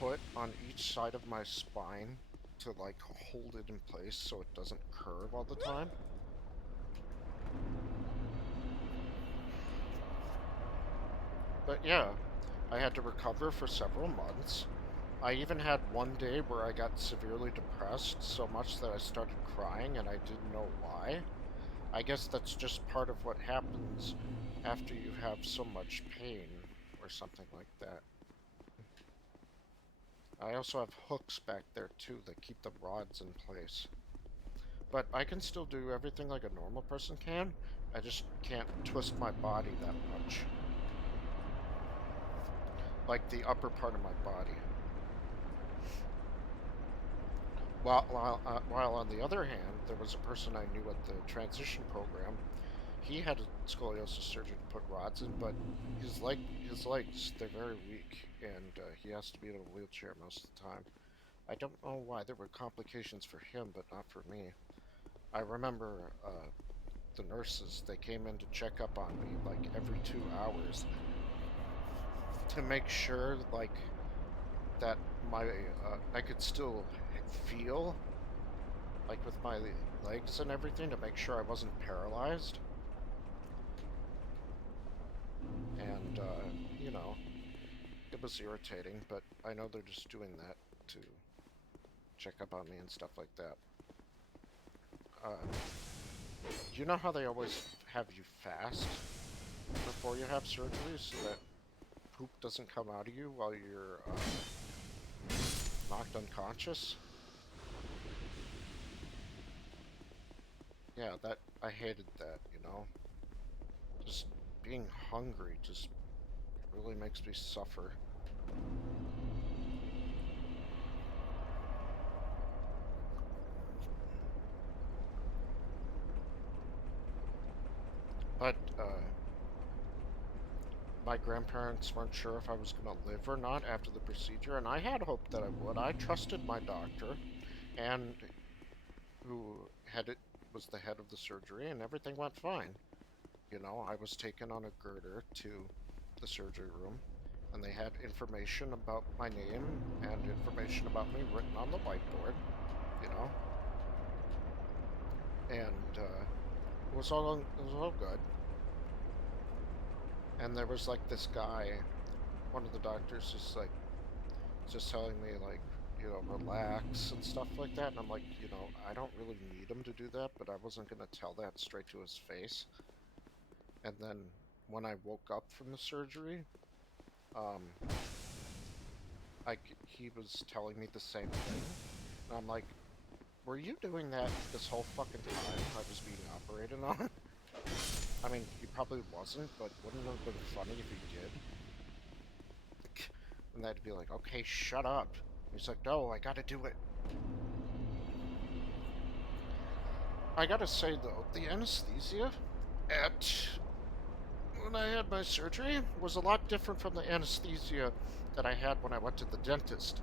put on each side of my spine to, like, hold it in place so it doesn't curve all the time. But yeah, I had to recover for several months. I even had one day where I got severely depressed, so much that I started crying and I didn't know why. I guess that's just part of what happens after you have so much pain, or something like that. I also have hooks back there too that keep the rods in place. But I can still do everything like a normal person can, I just can't twist my body that much. like the upper part of my body. While on the other hand, there was a person I knew at the transition program. He had a scoliosis surgery to put rods in, but his legs, they're very weak, and he has to be in a wheelchair most of the time. I don't know why there were complications for him, but not for me. I remember the nurses, they came in to check up on me like every 2 hours to make sure like that my I could still feel like with my legs and everything to make sure I wasn't paralyzed. And you know, it was irritating, but I know they're just doing that to check up on me and stuff like that. You know how they always have you fast before you have surgery so that poop doesn't come out of you while you're knocked unconscious? Yeah, I hated that, you know? Just being hungry just really makes me suffer. But, my grandparents weren't sure if I was going to live or not after the procedure, and I had hoped that I would. I trusted my doctor, and who was the head of the surgery, and everything went fine. You know, I was taken on a girder to the surgery room, and they had information about my name and information about me written on the whiteboard, you know, and it was all good. And there was like this guy, one of the doctors, just telling me like, you know, relax and stuff like that, and I'm like, you know, I don't really need him to do that, but I wasn't gonna tell that straight to his face. And then when I woke up from the surgery, um, he was telling me the same thing, and I'm like, were you doing that this whole fucking time I was being operated on? I mean, he probably wasn't, but wouldn't it have been funny if he did? And that'd be like, okay, shut up. He's like, no, I gotta do it. I gotta say, though, the anesthesia when I had my surgery was a lot different from the anesthesia that I had when I went to the dentist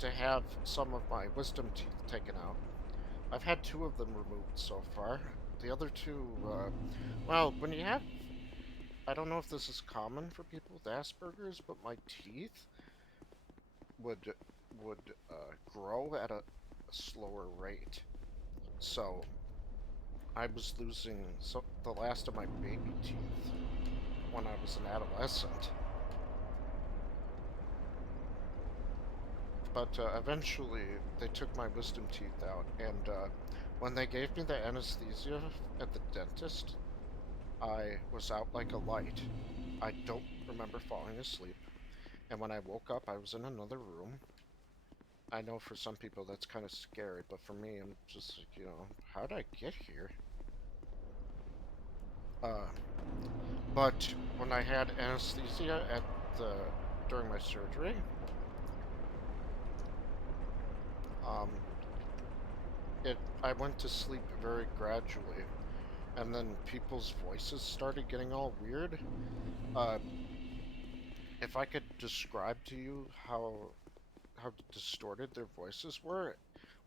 to have some of my wisdom teeth taken out. I've had 2 of them removed so far. The other 2, well, when you have, I don't know if this is common for people with Asperger's, but my teeth would grow at a slower rate. So I was losing the last of my baby teeth when I was an adolescent. But eventually they took my wisdom teeth out, and when they gave me the anesthesia at the dentist, I was out like a light. I don't remember falling asleep, and when I woke up I was in another room. I know for some people that's kind of scary, but for me I'm just like, you know, how'd I get here? But when I had anesthesia during my surgery, um, I went to sleep very gradually, and then people's voices started getting all weird. If I could describe to you how distorted their voices were,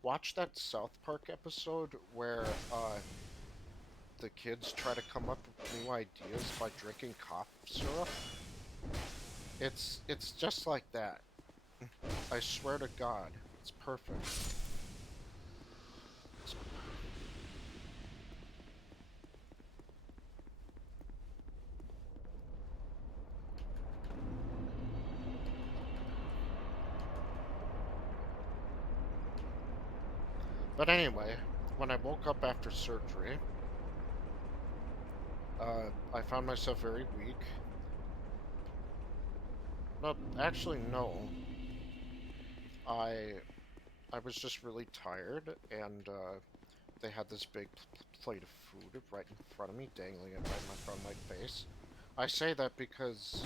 watch that South Park episode where the kids try to come up with new ideas by drinking cough syrup. It's just like that. I swear to God, it's perfect. But anyway, when I woke up after surgery, I found myself very weak. No, actually, no. I I was just really tired, and they had this big plate of food right in front of me, dangling it right in front of my face. I say that because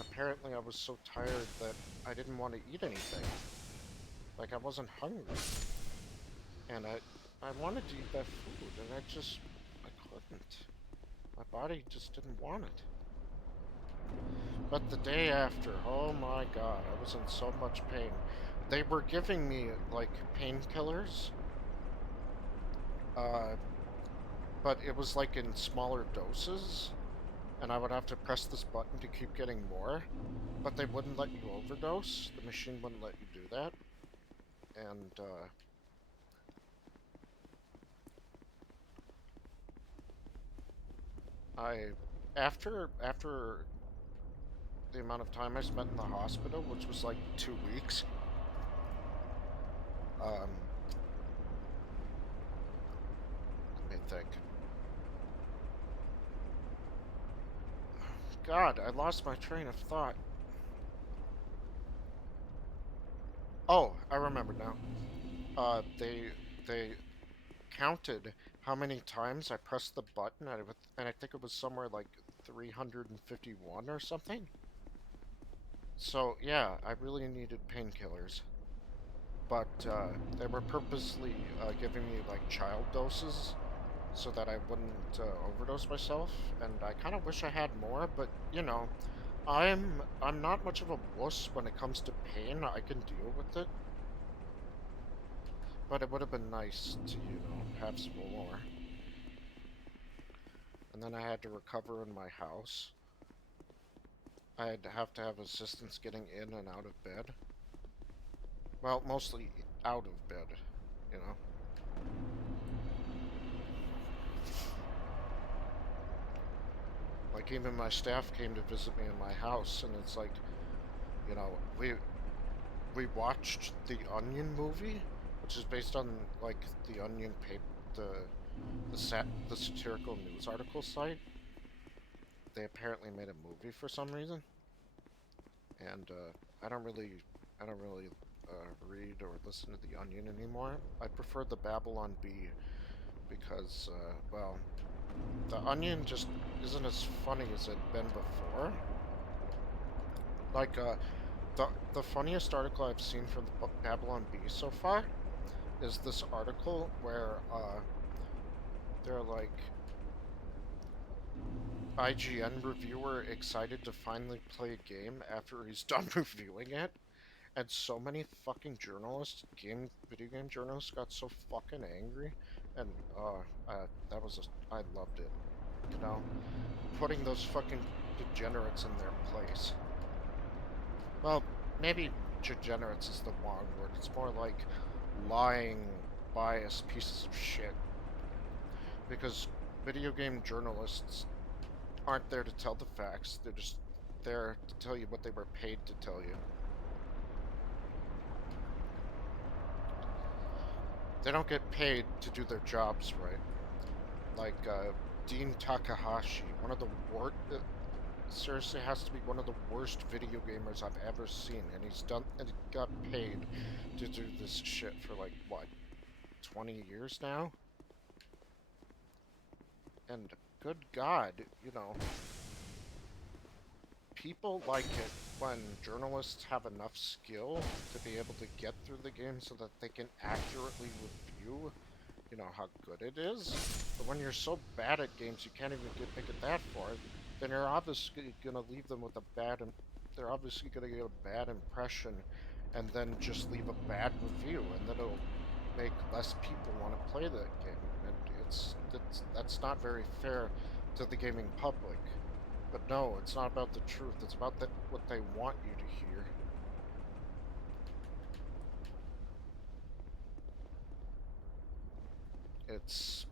apparently I was so tired that I didn't want to eat anything. Like, I wasn't hungry. And I wanted to eat that food, and I couldn't. My body just didn't want it. But the day after, oh my god, I was in so much pain. They were giving me, like, painkillers. But it was, like, in smaller doses. And I would have to press this button to keep getting more. But they wouldn't let you overdose. The machine wouldn't let you do that. And, after the amount of time I spent in the hospital, which was like 2 weeks, let me think. God, I lost my train of thought. Oh, I remember now. They counted how many times I pressed the button, and I think it was somewhere like 351 or something. So, yeah, I really needed painkillers. But, they were purposely, giving me, like, child doses so that I wouldn't, overdose myself, and I kind of wish I had more, but, you know, I'm not much of a wuss when it comes to pain. I can deal with it. But it would have been nice to, you know, have some more. And then I had to recover in my house. I'd have to have assistance getting in and out of bed. Well, mostly out of bed, you know. Like, even my staff came to visit me in my house, and it's like, you know, we watched the Onion movie, which is based on, like, the Onion paper, the satirical news article site. They apparently made a movie for some reason, and I don't really read or listen to the Onion anymore. I prefer the Babylon Bee because, well, the Onion just isn't as funny as it'd been before. Like, the funniest article I've seen from the Babylon Bee so far is this article where, they're like, IGN reviewer excited to finally play a game after he's done reviewing it. And so many fucking journalists, video game journalists, got so fucking angry, and I loved it. You know, putting those fucking degenerates in their place. Well, maybe degenerates is the wrong word. It's more like lying, biased pieces of shit. Because video game journalists aren't there to tell the facts. They're just there to tell you what they were paid to tell you. They don't get paid to do their jobs right. Like, Dean Takahashi, one of the worst, seriously has to be one of the worst video gamers I've ever seen, and he got paid to do this shit for, like, what, 20 years now? And good God, you know, people like it when journalists have enough skill to be able to get through the game so that they can accurately review, you know, how good it is. But when you're so bad at games you can't even make it that far, then you're obviously gonna leave them with a bad, they're obviously gonna get a bad impression, and then just leave a bad review, and then it'll make less people want to play that game, and that's not very fair to the gaming public. But no, it's not about the truth. It's about what they want you to hear. It's...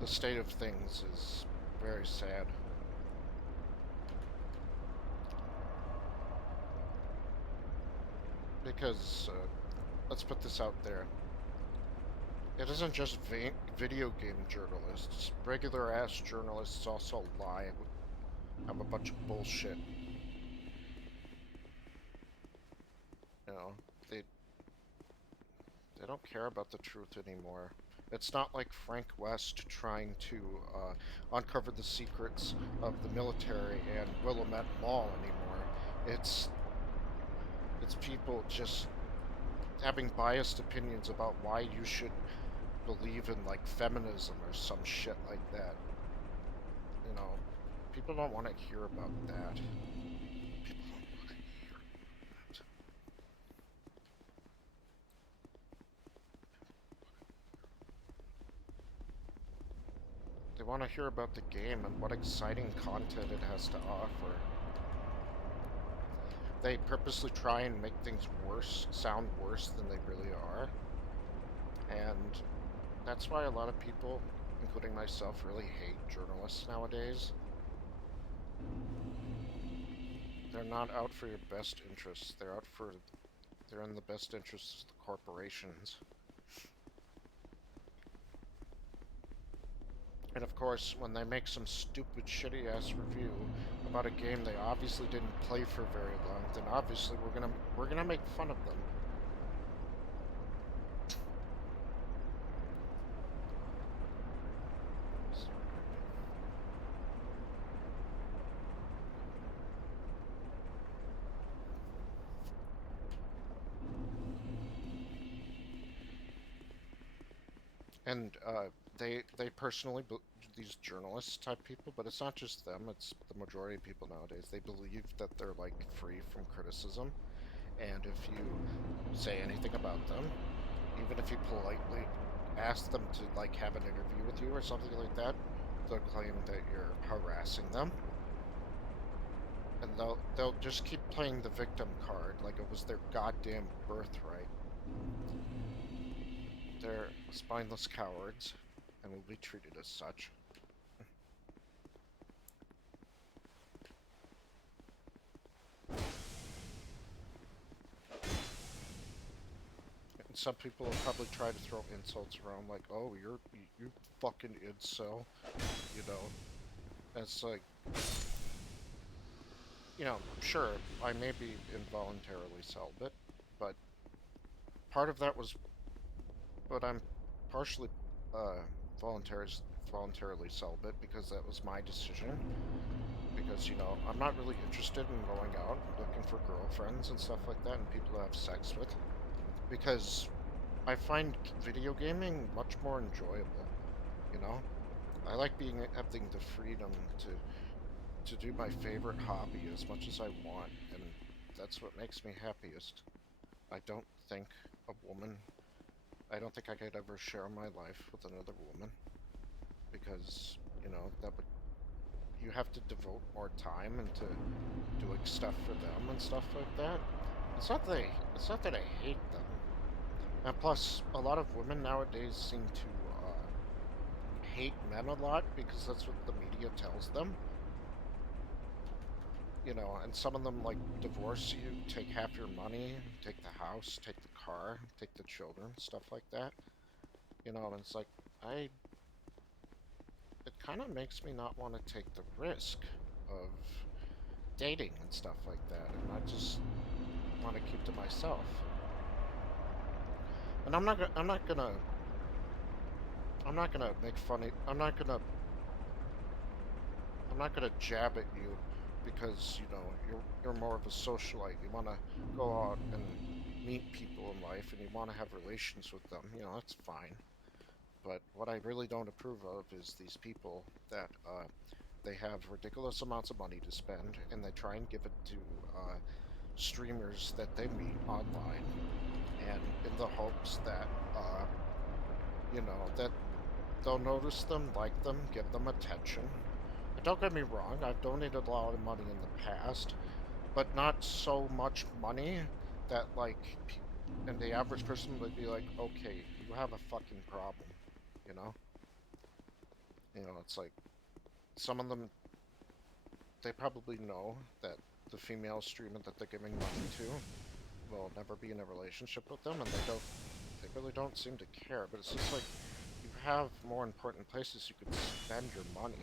the state of things is very sad. Because, let's put this out there. It isn't just video game journalists. Regular-ass journalists also lie, have a bunch of bullshit. You know, they don't care about the truth anymore. It's not like Frank West trying to uncover the secrets of the military and Willamette Mall anymore. It's people just having biased opinions about why you should believe in, like, feminism or some shit like that. You know, people don't want to hear about that. People don't want to hear about that. They want to hear about the game and what exciting content it has to offer. They purposely try and make things worse, sound worse than they really are. And that's why a lot of people, including myself, really hate journalists nowadays. They're not out for your best interests. They're in the best interests of the corporations. And of course, when they make some stupid, shitty-ass review about a game they obviously didn't play for very long, then obviously we're gonna make fun of them. And they personally, these journalists type people, but it's not just them, it's the majority of people nowadays. They believe that they're, like, free from criticism, and if you say anything about them, even if you politely ask them to, like, have an interview with you or something like that, they'll claim that you're harassing them. And they'll just keep playing the victim card like it was their goddamn birthright. They're spineless cowards, and will be treated as such. And some people will probably try to throw insults around, like, "Oh, you fucking incel," you know. And it's like, you know, sure, I may be involuntarily celibate, but part of that was, but I'm partially voluntarily celibate because that was my decision. Because, you know, I'm not really interested in going out and looking for girlfriends and stuff like that and people to have sex with. Because I find video gaming much more enjoyable, you know? I like having the freedom to do my favorite hobby as much as I want, and that's what makes me happiest. I don't think I don't think I could ever share my life with another woman, because, you know, you have to devote more time into doing stuff for them and stuff like that. It's not that I hate them. And plus, a lot of women nowadays seem to hate men a lot because that's what the media tells them. You know, and some of them, like, divorce you, take half your money, take the house, take the car, take the children, stuff like that. You know, and it's like, it kind of makes me not want to take the risk of dating and stuff like that, and I just want to keep to myself. And I'm not gonna make funny. I'm not gonna jab at you because, you know, you're more of a socialite. You want to go out and meet people in life, and you want to have relations with them. You know, that's fine. But what I really don't approve of is these people that they have ridiculous amounts of money to spend, and they try and give it to streamers that they meet online, and in the hopes that you know, that they'll notice them, like them, give them attention. And don't get me wrong, I've donated a lot of money in the past, but not so much money that, like, and the average person would be like, okay, you have a fucking problem, you know? You know, it's like, some of them, they probably know that the female streamer that they're giving money to will never be in a relationship with them, and they really don't seem to care, but it's just like, you have more important places you could spend your money.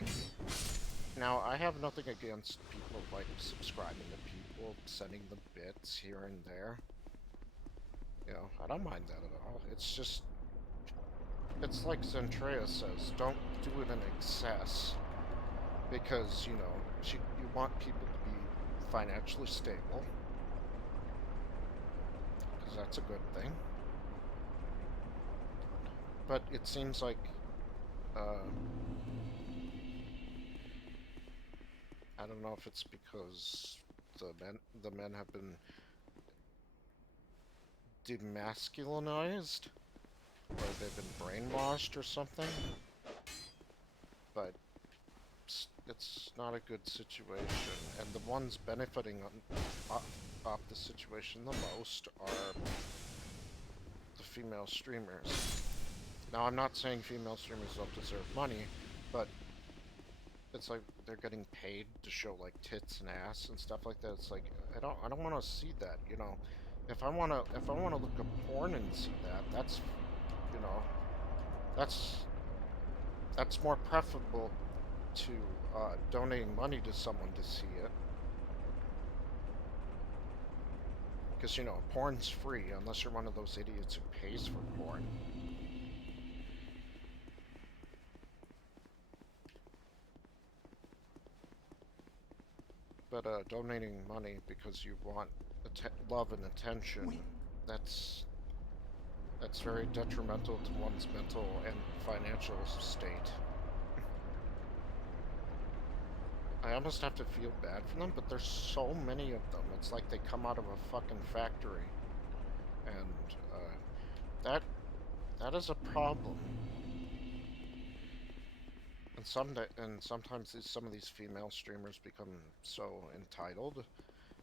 Now, I have nothing against people, like, subscribing to people, sending them bits here and there. You know, I don't mind that at all. It's just, it's like Zentrea says, don't do it in excess. Because, you know, you want people to be financially stable. Because that's a good thing. But it seems like, I don't know if it's because the men have been demasculinized, or they've been brainwashed or something. But it's not a good situation, and the ones benefiting off the situation the most are the female streamers. Now, I'm not saying female streamers don't deserve money, but it's like they're getting paid to show like tits and ass and stuff like that. It's like I don't want to see that, you know. If I wanna look at porn and see that, that's, you know, that's more preferable to donating money to someone to see it. Because, you know, porn's free unless you're one of those idiots who pays for porn. But donating money because you want love and attention, that's very detrimental to one's mental and financial state. I almost have to feel bad for them, but there's so many of them. It's like they come out of a fucking factory. And that is a problem. And sometimes some of these female streamers become so entitled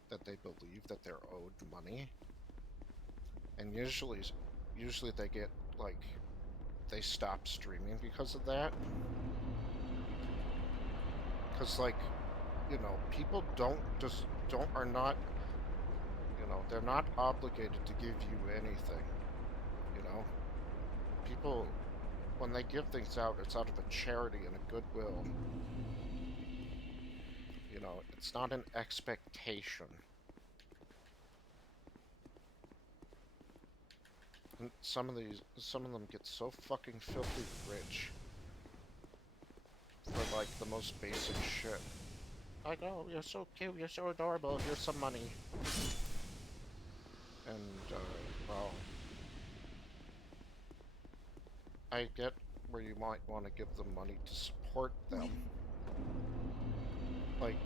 that they believe that they're owed money. And usually they get, like, they stop streaming because of that. Because, like, you know, people are not, you know, they're not obligated to give you anything, you know? People, when they give things out, it's out of a charity and a goodwill. You know, it's not an expectation. And some of them get so fucking filthy rich for, like, the most basic shit. Like, oh, you're so cute, you're so adorable, here's some money. And, well, I get where you might want to give them money to support them. Like,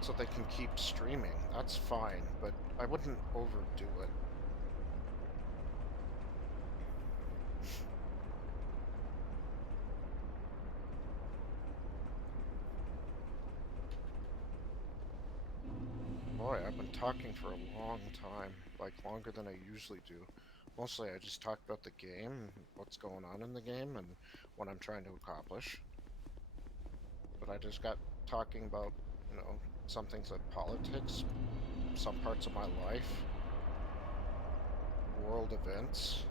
so they can keep streaming. That's fine, but I wouldn't overdo it. Boy, I've been talking for a long time, like longer than I usually do. Mostly I just talk about the game, what's going on in the game, and what I'm trying to accomplish. But I just got talking about, you know, some things like politics, some parts of my life, world events,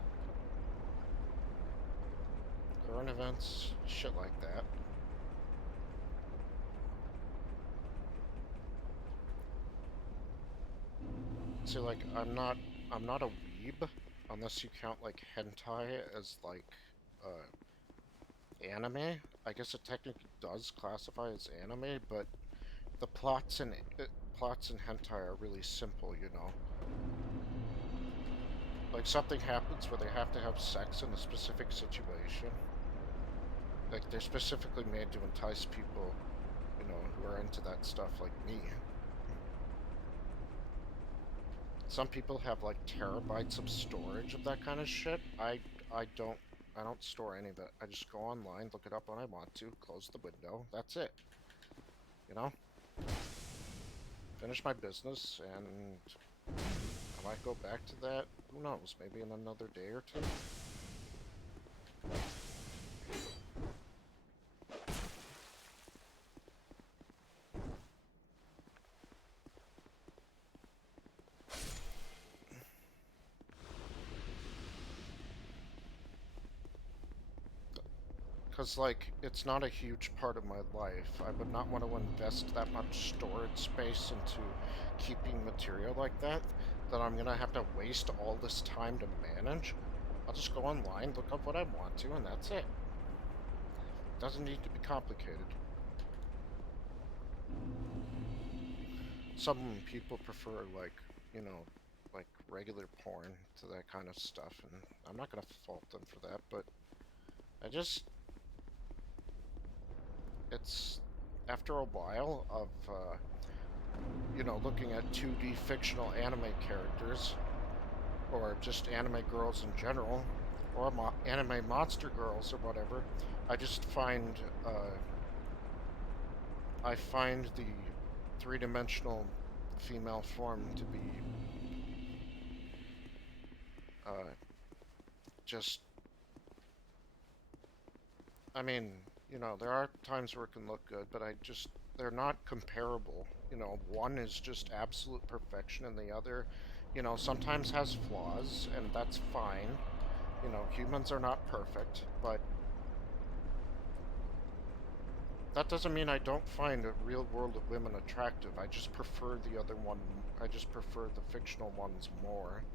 current events, shit like that. See, like, I'm not a weeb, unless you count, like, hentai as, like, anime. I guess it technically does classify as anime, but the plots in hentai are really simple, you know. Like, something happens where they have to have sex in a specific situation. Like, they're specifically made to entice people, you know, who are into that stuff like me. Some people have, like, terabytes of storage of that kind of shit. I don't store any of it. I just go online, look it up when I want to, close the window, that's it. You know? Finish my business, and I might go back to that, who knows, maybe in another day or two? Because, like, it's not a huge part of my life. I would not want to invest that much storage space into keeping material like that I'm gonna have to waste all this time to manage. I'll just go online, look up what I want to, and that's it. Doesn't need to be complicated. Some people prefer, like, you know, like regular porn to that kind of stuff, and I'm not gonna fault them for that, but I just, it's after a while of, you know, looking at 2D fictional anime characters, or just anime girls in general, or anime monster girls or whatever, I just find, I find the three-dimensional female form to be, just, I mean, you know, there are times where it can look good, but they're not comparable. You know, one is just absolute perfection and the other, you know, sometimes has flaws, and that's fine. You know, humans are not perfect, but that doesn't mean I don't find a real world of women attractive. I just prefer the other one. I just prefer the fictional ones more.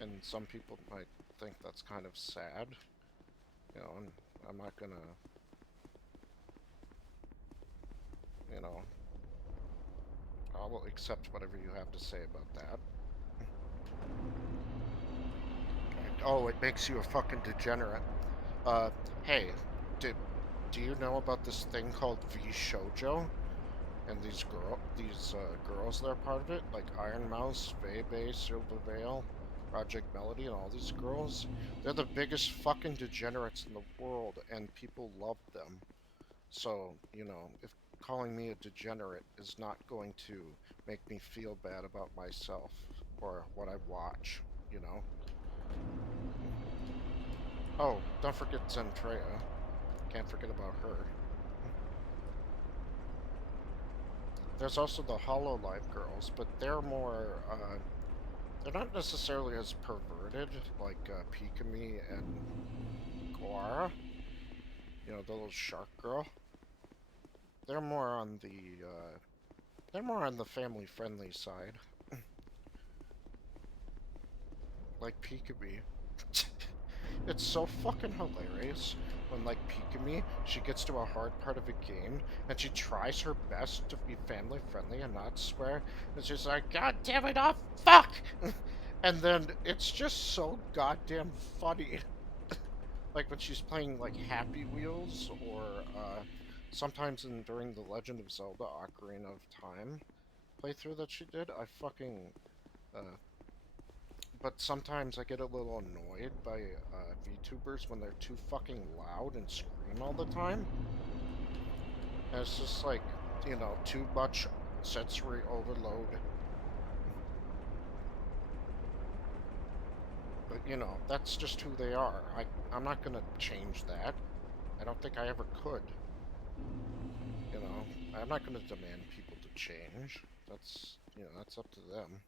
And some people might think that's kind of sad. You know, and I'm not gonna, you know, I will accept whatever you have to say about that. Oh, it makes you a fucking degenerate. Hey, do you know about this thing called V Shoujo? And these girls that are part of it, like Iron Mouse, Vebe, Silver Veil, Project Melody, and all these girls, they're the biggest fucking degenerates in the world, and people love them. So, you know, if calling me a degenerate is not going to make me feel bad about myself or what I watch, you know. Oh, don't forget Zentrea. Can't forget about her. There's also the Hololive girls, but they're more, they're not necessarily as perverted, like, Pikami and Guara. You know, the little shark girl. They're more on the, they're more on the family-friendly side. Like Pikami. It's so fucking hilarious when, like, Pikami, she gets to a hard part of a game, and she tries her best to be family-friendly and not swear, and she's like, God damn it, oh, fuck! And then it's just so goddamn funny. Like when she's playing, like, Happy Wheels, or, sometimes during the Legend of Zelda Ocarina of Time playthrough that she did, I fucking, uh, but sometimes I get a little annoyed by VTubers when they're too fucking loud and scream all the time. And it's just like, you know, too much sensory overload. But, you know, that's just who they are. I'm not gonna change that. I don't think I ever could. You know, I'm not gonna demand people to change. That's, you know, that's up to them.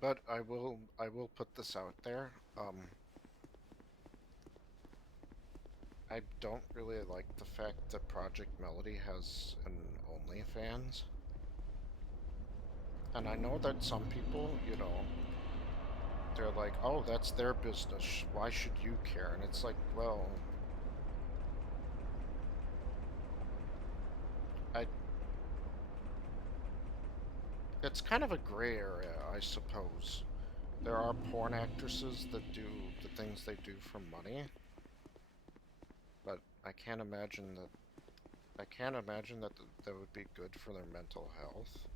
But I will put this out there. I don't really like the fact that Project Melody has an OnlyFans. And I know that some people, you know, they're like, oh, that's their business. Why should you care? And it's like, well, I, it's kind of a gray area, I suppose. There are porn actresses that do the things they do for money, but I can't imagine that that would be good for their mental health.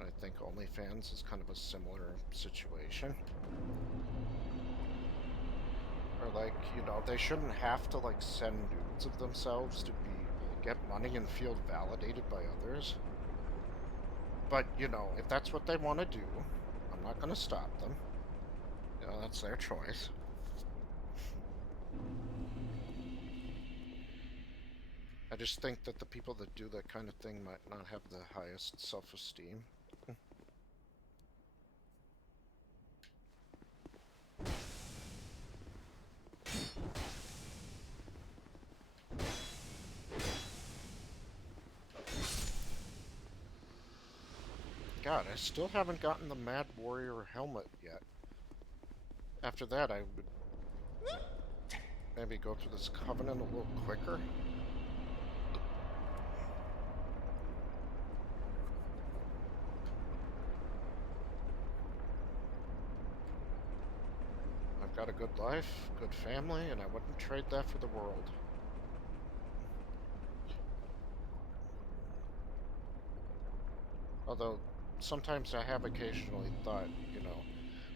I think OnlyFans is kind of a similar situation. Or like, you know, they shouldn't have to like send nudes of themselves to get money and feel validated by others. But, you know, if that's what they want to do, I'm I'm not gonna stop them. You know, that's their choice. I just think that the people that do that kind of thing might not have the highest self-esteem. God, I still haven't gotten the Mad Warrior helmet yet. After that, I would maybe go through this covenant a little quicker. I've got a good life, good family, and I wouldn't trade that for the world. Although, sometimes I have occasionally thought, you know,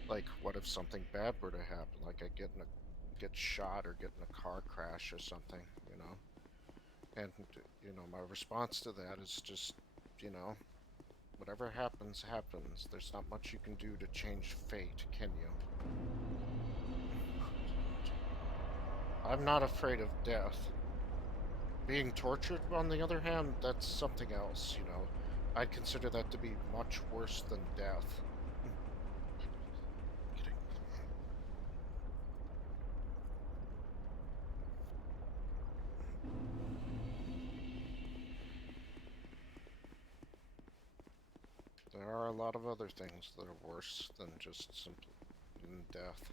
like, what if something bad were to happen? Like I get shot or get in a car crash or something, you know? And, you know, my response to that is just, you know, whatever happens, happens. There's not much you can do to change fate, can you? I'm not afraid of death. Being tortured, on the other hand, that's something else, you know. I'd consider that to be much worse than death. There are a lot of other things that are worse than just simply death.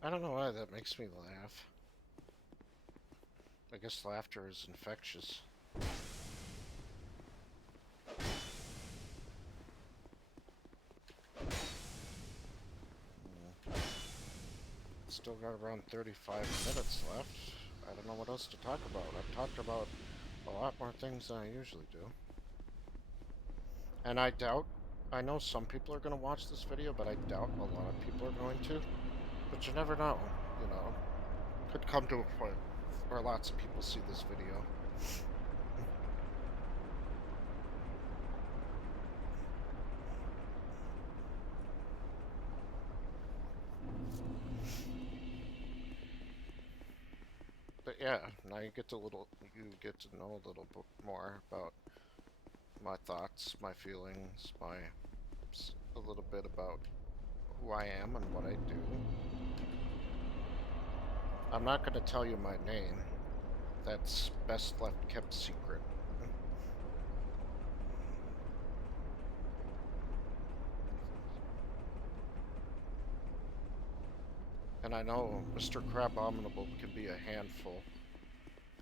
I don't know why that makes me laugh. I guess laughter is infectious. Still got around 35 minutes left. I don't know what else to talk about. I've talked about a lot more things than I usually do. And I know some people are going to watch this video, but I doubt a lot of people are going to. But you never know, you know. Could come to a point where lots of people see this video. But yeah, now you get to know a little bit more about my thoughts, my feelings, a little bit about who I am and what I do. I'm not going to tell you my name. That's best left kept secret. And I know Mr. Crabominable can be a handful.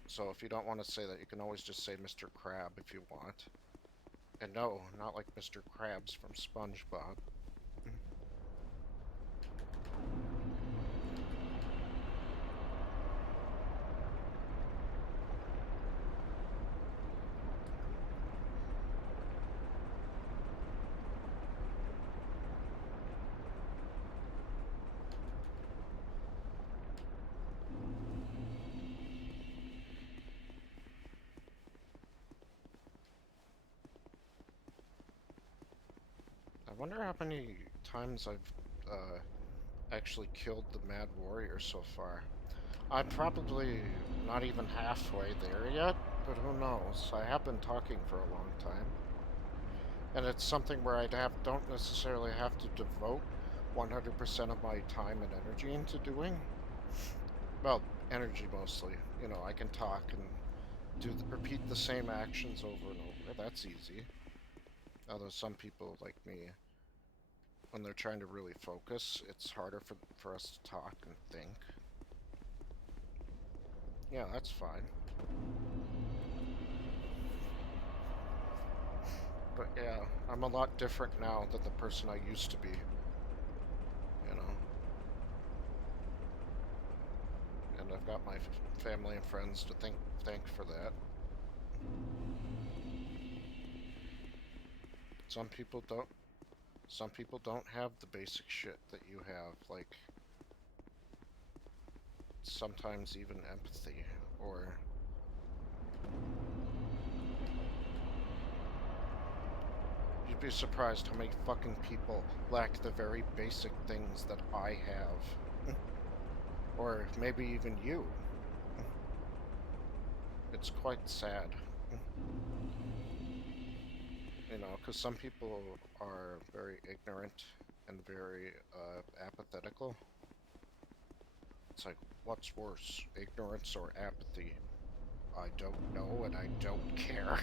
So if you don't want to say that, you can always just say Mr. Crab if you want. And no, not like Mr. Krabs from SpongeBob. I wonder how many times I've actually killed the Mad Warrior so far. I'm probably not even halfway there yet, but who knows? I have been talking for a long time. And it's something where don't necessarily have to devote 100% of my time and energy into doing. Well, energy mostly. You know, I can talk and repeat the same actions over and over. That's easy. Although some people, like me, when they're trying to really focus, it's harder for us to talk and think. Yeah, that's fine. But yeah, I'm a lot different now than the person I used to be. You know. And I've got my family and friends to thank for that. Some people don't have the basic shit that you have, like sometimes even empathy, or you'd be surprised how many fucking people lack the very basic things that I have. Or maybe even you. It's quite sad. You know, because some people are very ignorant and very apathetical. It's like, what's worse, ignorance or apathy? I don't know and I don't care.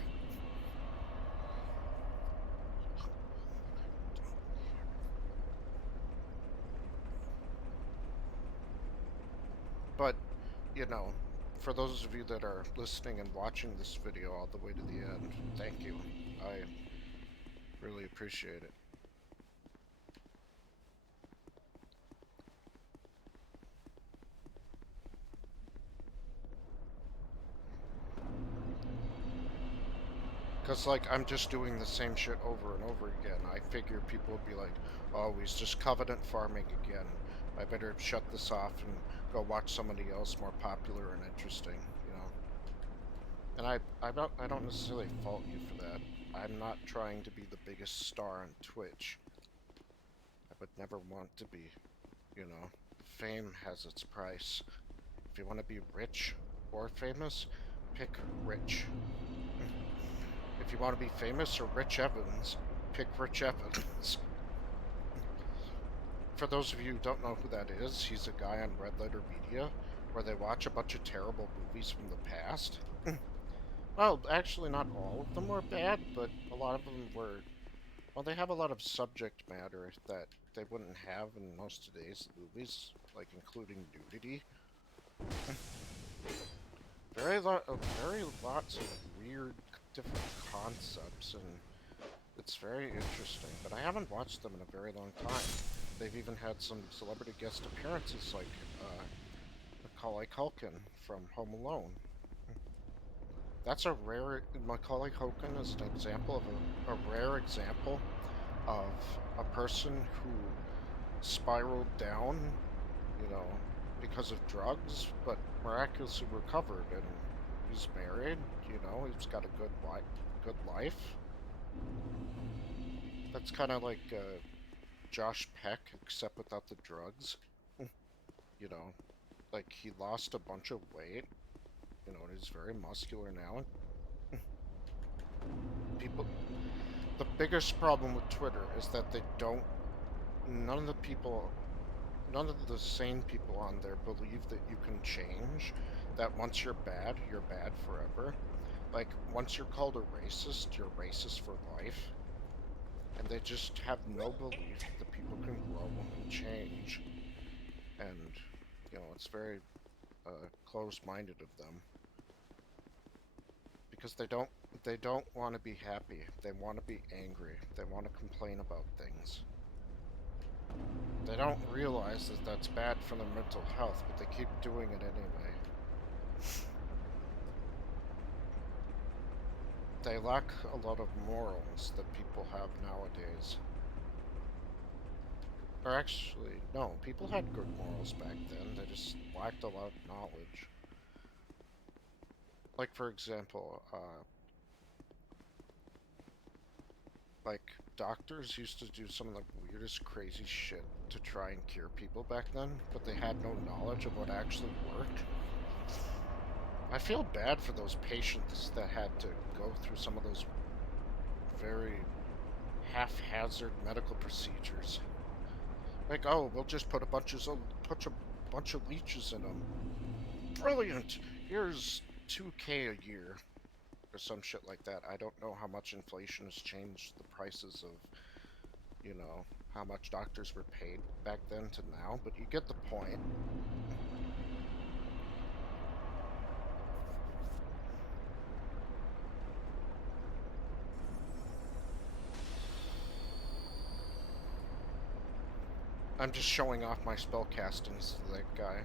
But, you know, for those of you that are listening and watching this video all the way to the end, thank you. I really appreciate it. Because, like, I'm just doing the same shit over and over again. I figure people would be like, oh, he's just covenant farming again. I better shut this off and go watch somebody else more popular and interesting, you know? And I don't necessarily fault you for that. I'm not trying to be the biggest star on Twitch. I would never want to be, you know? Fame has its price. If you want to be rich or famous, pick rich. If you want to be famous or Rich Evans, pick Rich Evans. For those of you who don't know who that is, he's a guy on Red Letter Media where they watch a bunch of terrible movies from the past. Well, actually not all of them were bad, but a lot of them were... Well, they have a lot of subject matter that they wouldn't have in most of today's movies, like including nudity. Very lots of weird, different concepts, and it's very interesting. But I haven't watched them in a very long time. They've even had some celebrity guest appearances, like Macaulay Culkin from Home Alone. That's a rare... Macaulay Culkin is an example of a rare example of a person who spiraled down, you know, because of drugs, but miraculously recovered, and he's married, you know, he's got a good life. That's kind of like Josh Peck, except without the drugs. You know, like, he lost a bunch of weight, you know, and he's very muscular now. People... The biggest problem with Twitter is that they don't... None of the sane people on there believe that you can change, that once you're bad forever. Like, once you're called a racist, you're racist for life. And they just have no belief that people can grow and change. And, you know, it's very closed-minded of them. Because they don't want to be happy. They want to be angry. They want to complain about things. They don't realize that that's bad for their mental health, but they keep doing it anyway. They lack a lot of morals that people have nowadays. Or actually, no, people had good morals back then, they just lacked a lot of knowledge. Like, for example, like, doctors used to do some of the weirdest, crazy shit to try and cure people back then, but they had no knowledge of what actually worked. I feel bad for those patients that had to go through some of those very haphazard medical procedures. Like, oh, we'll just put a bunch of leeches in them. Brilliant! Here's $2K a year. Or some shit like that. I don't know how much inflation has changed the prices of, you know, how much doctors were paid back then to now, but you get the point. I'm just showing off my spellcastings to that guy.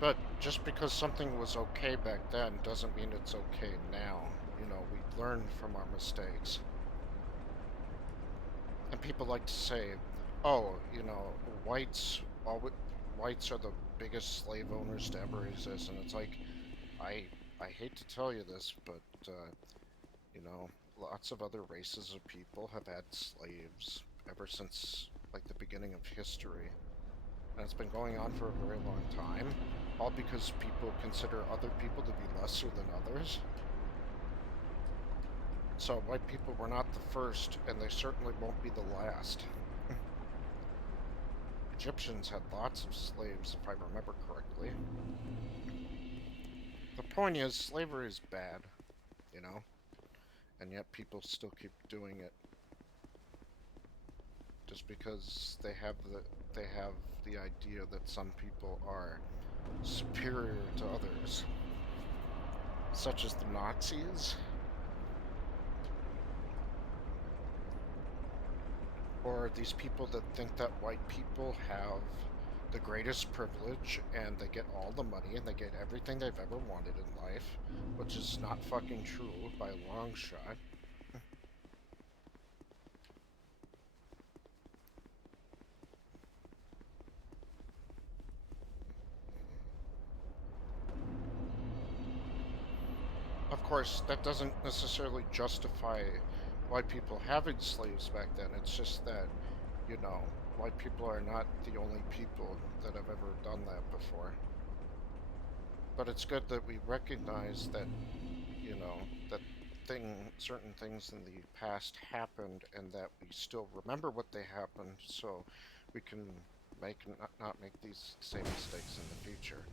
But just because something was okay back then doesn't mean it's okay now. You know, we learn from our mistakes. And people like to say, oh, you know, whites are the biggest slave owners to ever exist. And it's like, I hate to tell you this, but, you know, lots of other races of people have had slaves ever since, like, the beginning of history. And it's been going on for a very long time, all because people consider other people to be lesser than others. So white people were not the first, and they certainly won't be the last. Egyptians had lots of slaves, if I remember correctly. The point is, slavery is bad, you know? And yet people still keep doing it. Just because they have the idea that some people are superior to others. Such as the Nazis. Or these people that think that white people have the greatest privilege and they get all the money and they get everything they've ever wanted in life, which is not fucking true by a long shot. Of course, that doesn't necessarily justify white people having slaves back then. It's just that, you know, white people are not the only people that have ever done that before. But it's good that we recognize that, you know, that certain things in the past happened and that we still remember what they happened so we can not make these same mistakes in the future.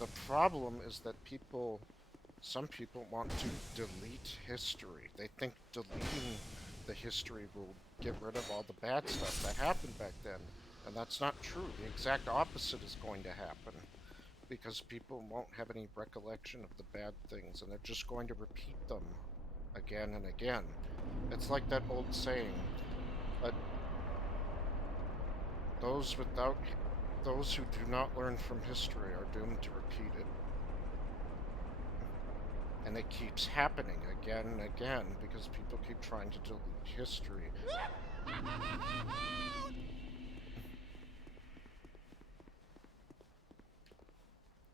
The problem is that some people want to delete history. They think deleting the history will get rid of all the bad stuff that happened back then. And that's not true. The exact opposite is going to happen. Because people won't have any recollection of the bad things, and they're just going to repeat them again and again. It's like that old saying, that those who do not learn from history are doomed to repeat it. And it keeps happening again and again because people keep trying to delete history.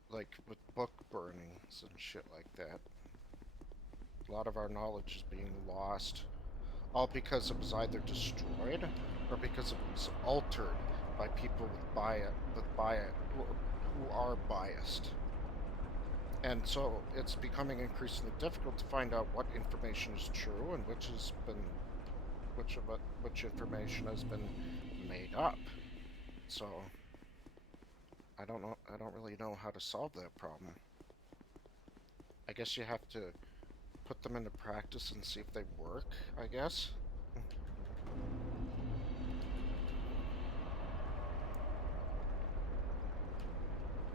Like with book burnings and shit like that. A lot of our knowledge is being lost, all because it was either destroyed or because it was altered by people who are biased. And so it's becoming increasingly difficult to find out what information is true and which information has been made up. So I don't really know how to solve that problem. I guess you have to put them into practice and see if they work, I guess.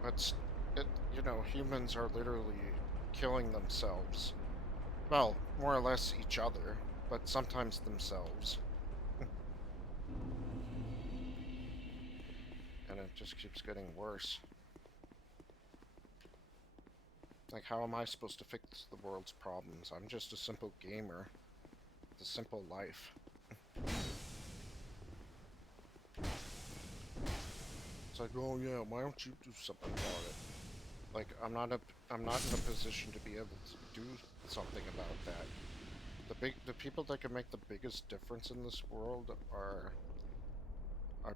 But, you know, humans are literally killing themselves. Well, more or less each other, but sometimes themselves. And it just keeps getting worse. Like, how am I supposed to fix the world's problems? I'm just a simple gamer with a simple life. It's like, oh yeah, why don't you do something about it? Like, I'm not in a position to be able to do something about that. The people that can make the biggest difference in this world are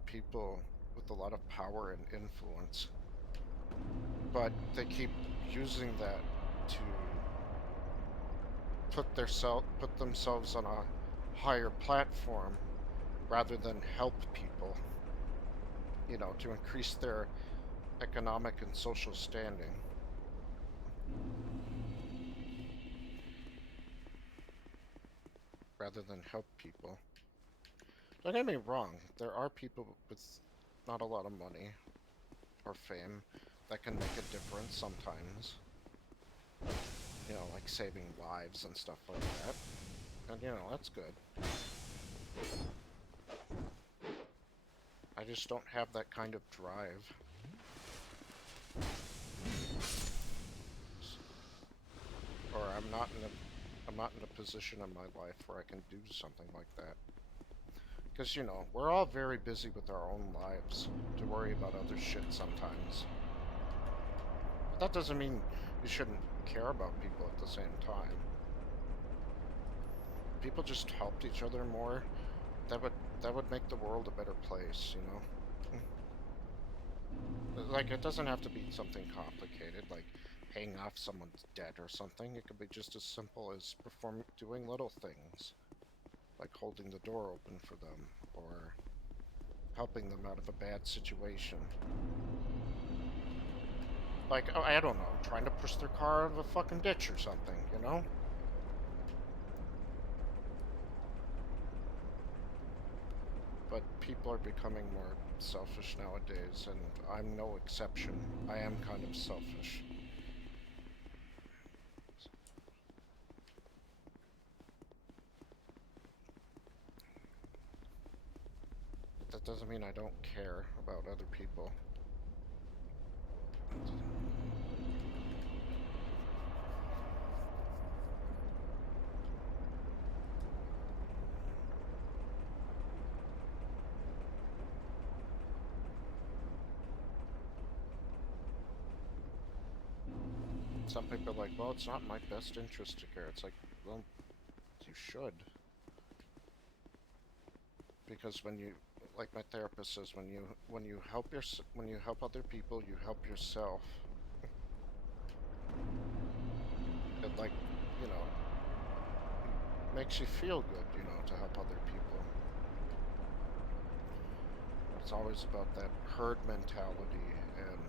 people with a lot of power and influence. But they keep using that to put themselves on a higher platform rather than help people, you know, to increase their economic and social standing. rather than help people. Don't get me wrong, there are people with not a lot of money or fame that can make a difference sometimes. You know, like saving lives and stuff like that. And, you know, that's good. I just don't have that kind of drive. Or I'm not in a position in my life where I can do something like that. Because, you know, we're all very busy with our own lives to worry about other shit sometimes. But that doesn't mean you shouldn't care about people at the same time. If people just helped each other more, that would make the world a better place, you know? Like, it doesn't have to be something complicated, like paying off someone's debt or something. It could be just as simple as doing little things, like holding the door open for them, or helping them out of a bad situation. Like, oh, I don't know, trying to push their car out of a fucking ditch or something, you know? But people are becoming more selfish nowadays, and I'm no exception. I am kind of selfish. That doesn't mean I don't care about other people. Some people are like, well, it's not in my best interest to care. It's like, well, you should. Because when you, like my therapist says, when you help other people, you help yourself. It, like, you know, makes you feel good, you know, to help other people. It's always about that herd mentality and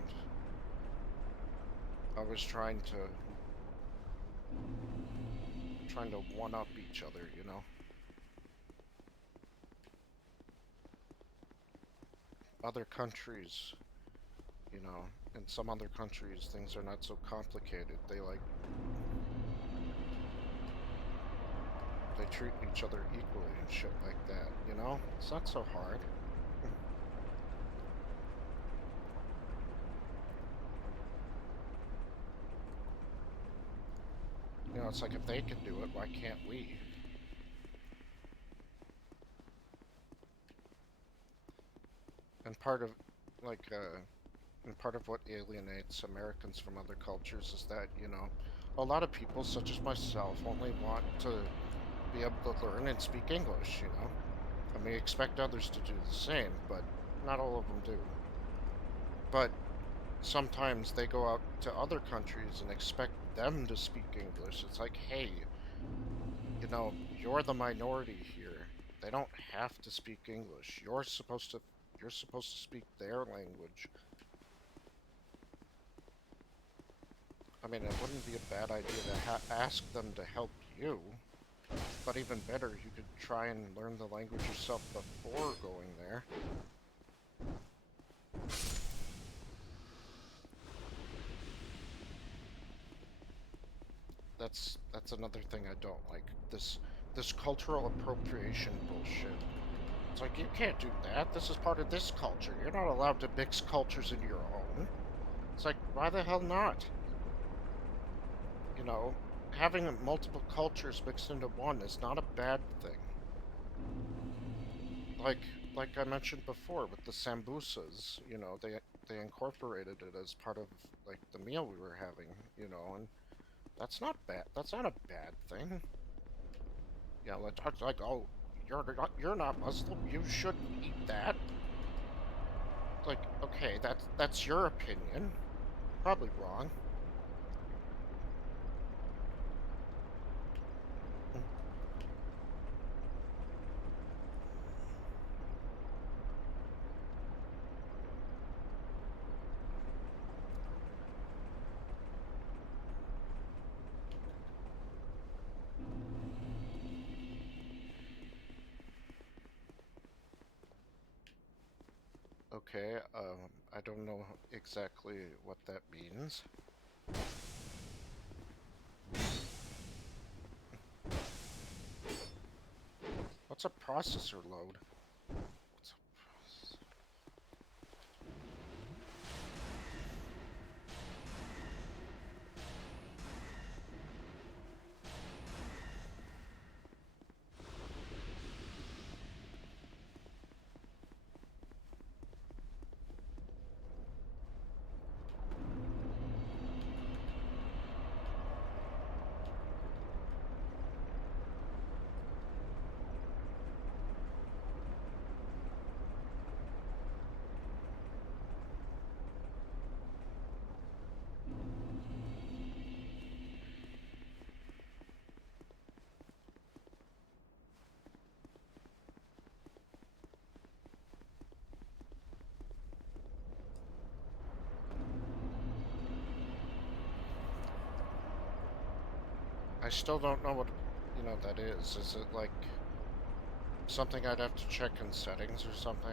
always trying to one-up each other, you know? Other countries, you know, in some other countries, things are not so complicated. They treat each other equally and shit like that, you know? It's not so hard. You know, it's like if they can do it, why can't we? And part of, like, and part of what alienates Americans from other cultures is that, you know, a lot of people, such as myself, only want to be able to learn and speak English, you know? And we expect others to do the same, but not all of them do. But sometimes they go out to other countries and expect them to speak English. It's like, hey, you know, you're the minority here. They don't have to speak English. You're supposed to speak their language. I mean, it wouldn't be a bad idea to ask them to help you. But even better, you could try and learn the language yourself before going there. That's another thing I don't like. This cultural appropriation bullshit. It's like, you can't do that. This is part of this culture. You're not allowed to mix cultures into your own. It's like, why the hell not? You know, having multiple cultures mixed into one is not a bad thing. Like I mentioned before with the sambusas, you know, they incorporated it as part of like the meal we were having, you know, and that's not bad. That's not a bad thing. Yeah, like oh, you're not Muslim. You shouldn't eat that. Like, okay, that's your opinion. Probably wrong. Okay, I don't know exactly what that means. What's a processor load? What's a processor? I still don't know what, that is. Is it like something I'd have to check in settings or something?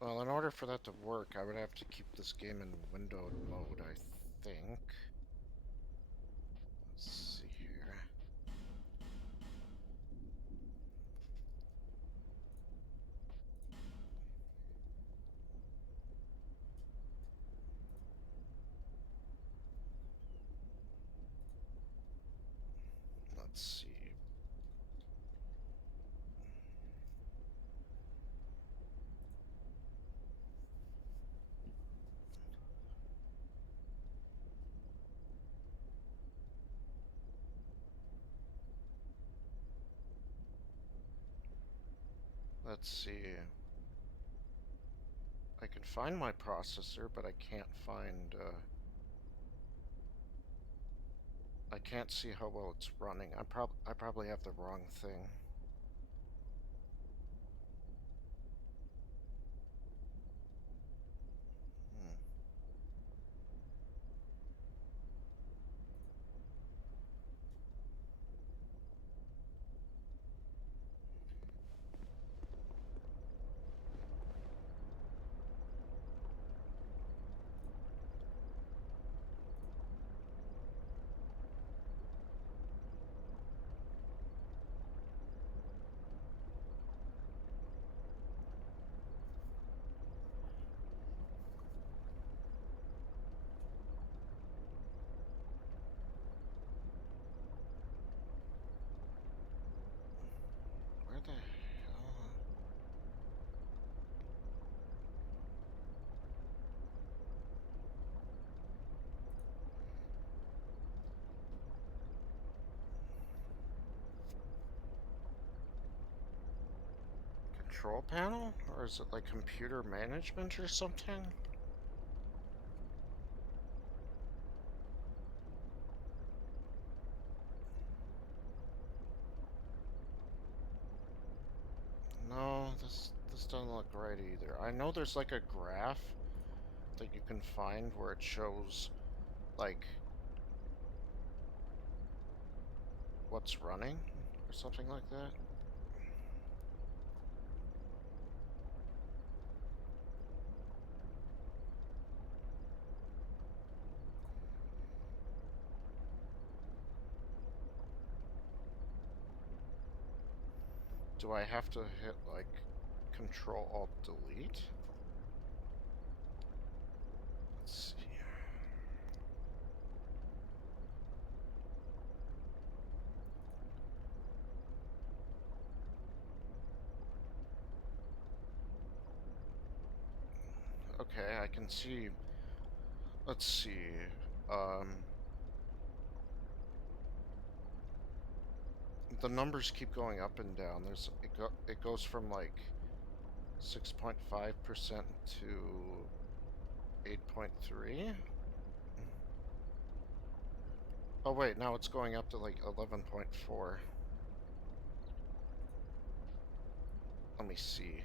Well, in order for that to work, I would have to keep this game in windowed mode, I think. Let's see here. Let's see. Let's see. I can find my processor, but I can't find, I can't see how well it's running. I probably have the wrong thing. Hmm. Where the hell? Control panel? Or is it like computer management or something? No, this doesn't look right either. I know there's like a graph that you can find where it shows like what's running or something like that. Do I have to hit like Control Alt Delete? Let's see. Okay, I can see. Let's see. The numbers keep going up and down. It goes from like 6.5% to 8.3. Oh wait, now it's going up to like 11.4. Let me see.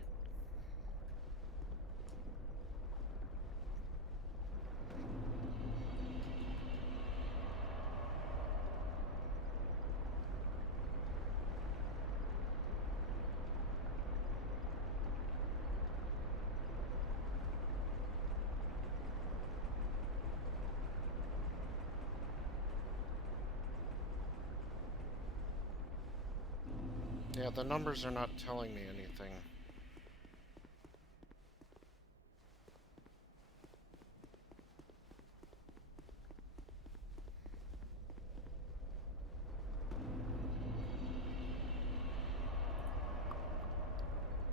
Yeah, the numbers are not telling me anything.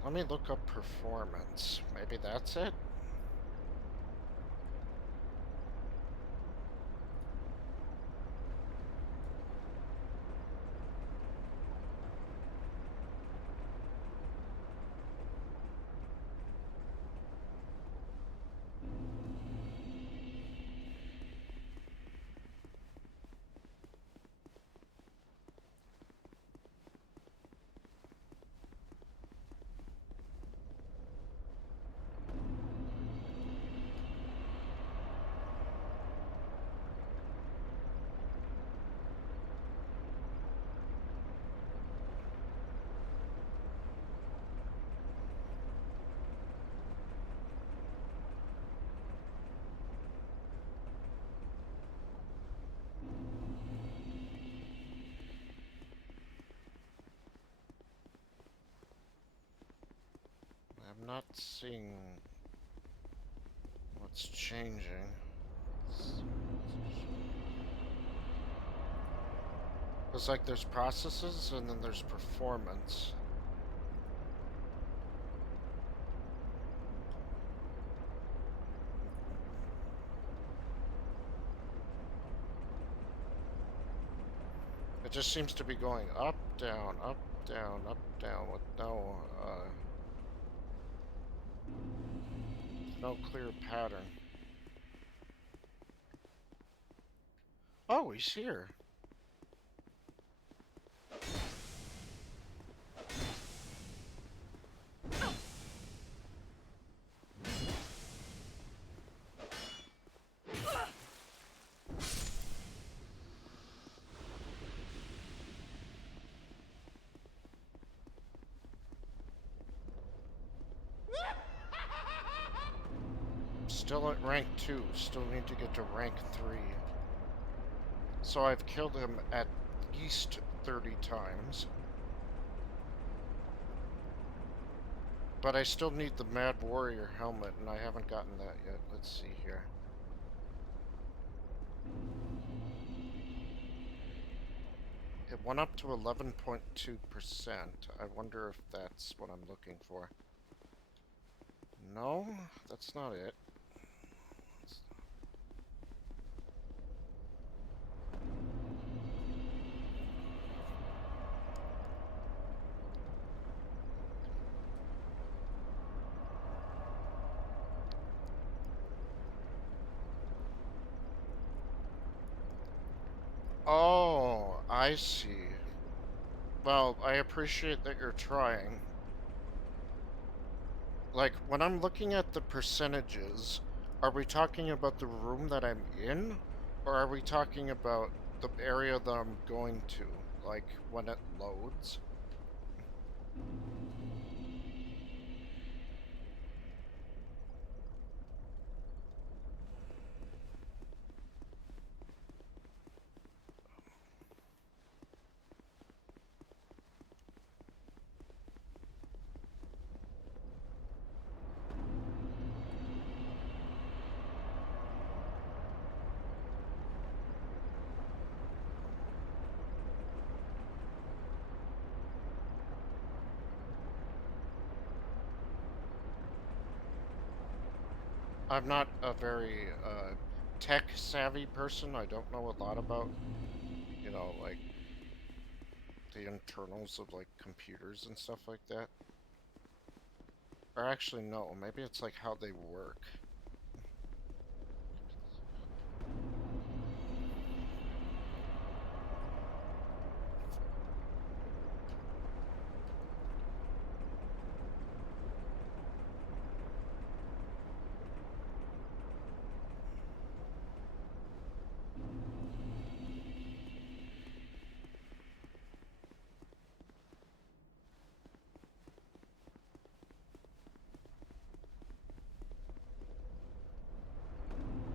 Let me look up performance. Maybe that's it? I'm not seeing what's changing. It's like there's processes and then there's performance. It just seems to be going up, down, up, down, with no clear pattern. Oh, he's here. Still at rank 2, still need to get to rank 3. So I've killed him at least 30 times. But I still need the Mad Warrior helmet, and I haven't gotten that yet. Let's see here. It went up to 11.2%. I wonder if that's what I'm looking for. No, that's not it. Oh, I see. Well, I appreciate that you're trying. Like, when I'm looking at the percentages, are we talking about the room that I'm in? Or are we talking about the area that I'm going to? Like, when it loads? I'm not a very tech-savvy person. I don't know a lot about, you know, like, the internals of, like, computers and stuff like that. Or actually, no. Maybe it's, like, how they work.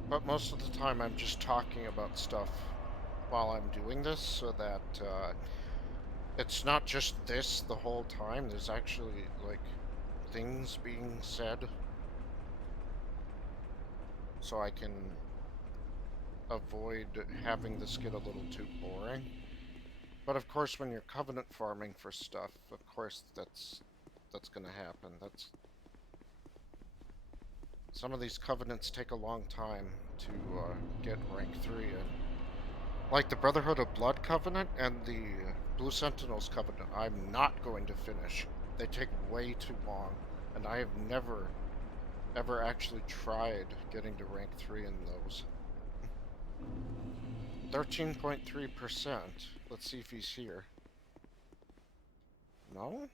But most of the time I'm just talking about stuff while I'm doing this so that It's not just this the whole time. There's actually, like, things being said. So I can avoid having this get a little too boring. But of course, when you're covenant farming for stuff, of course that's gonna happen. Some of these covenants take a long time to get rank 3 in. Like the Brotherhood of Blood Covenant and the Blue Sentinels Covenant, I'm not going to finish. They take way too long, and I have never, ever actually tried getting to rank 3 in those. 13.3%. Let's see if he's here. No?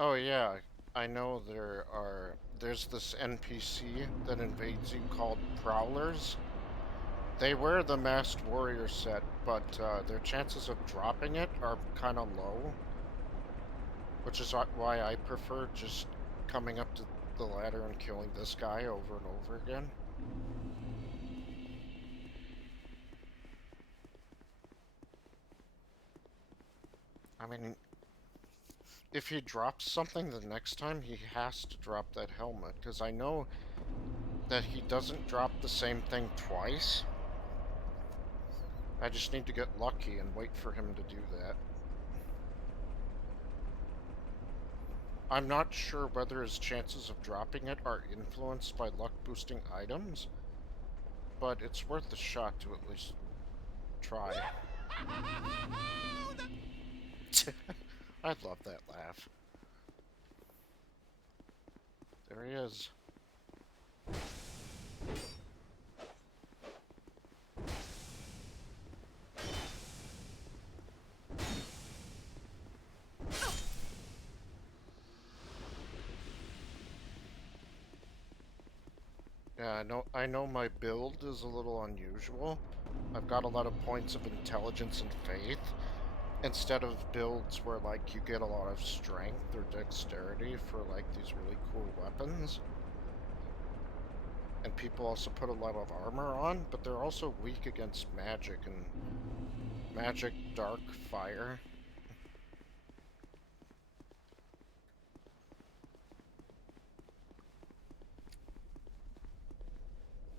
Oh yeah, I know there's this NPC that invades you called Prowlers. They wear the Masked Warrior set, but their chances of dropping it are kind of low. Which is why I prefer just coming up to the ladder and killing this guy over and over again. I mean, if he drops something the next time, he has to drop that helmet, because I know that he doesn't drop the same thing twice. I just need to get lucky and wait for him to do that. I'm not sure whether his chances of dropping it are influenced by luck-boosting items, but it's worth a shot to at least try. I love that laugh. There he is. Yeah, I know my build is a little unusual. I've got a lot of points of intelligence and faith, instead of builds where, like, you get a lot of strength or dexterity for, like, these really cool weapons. And people also put a lot of armor on, but they're also weak against magic and magic, dark, fire.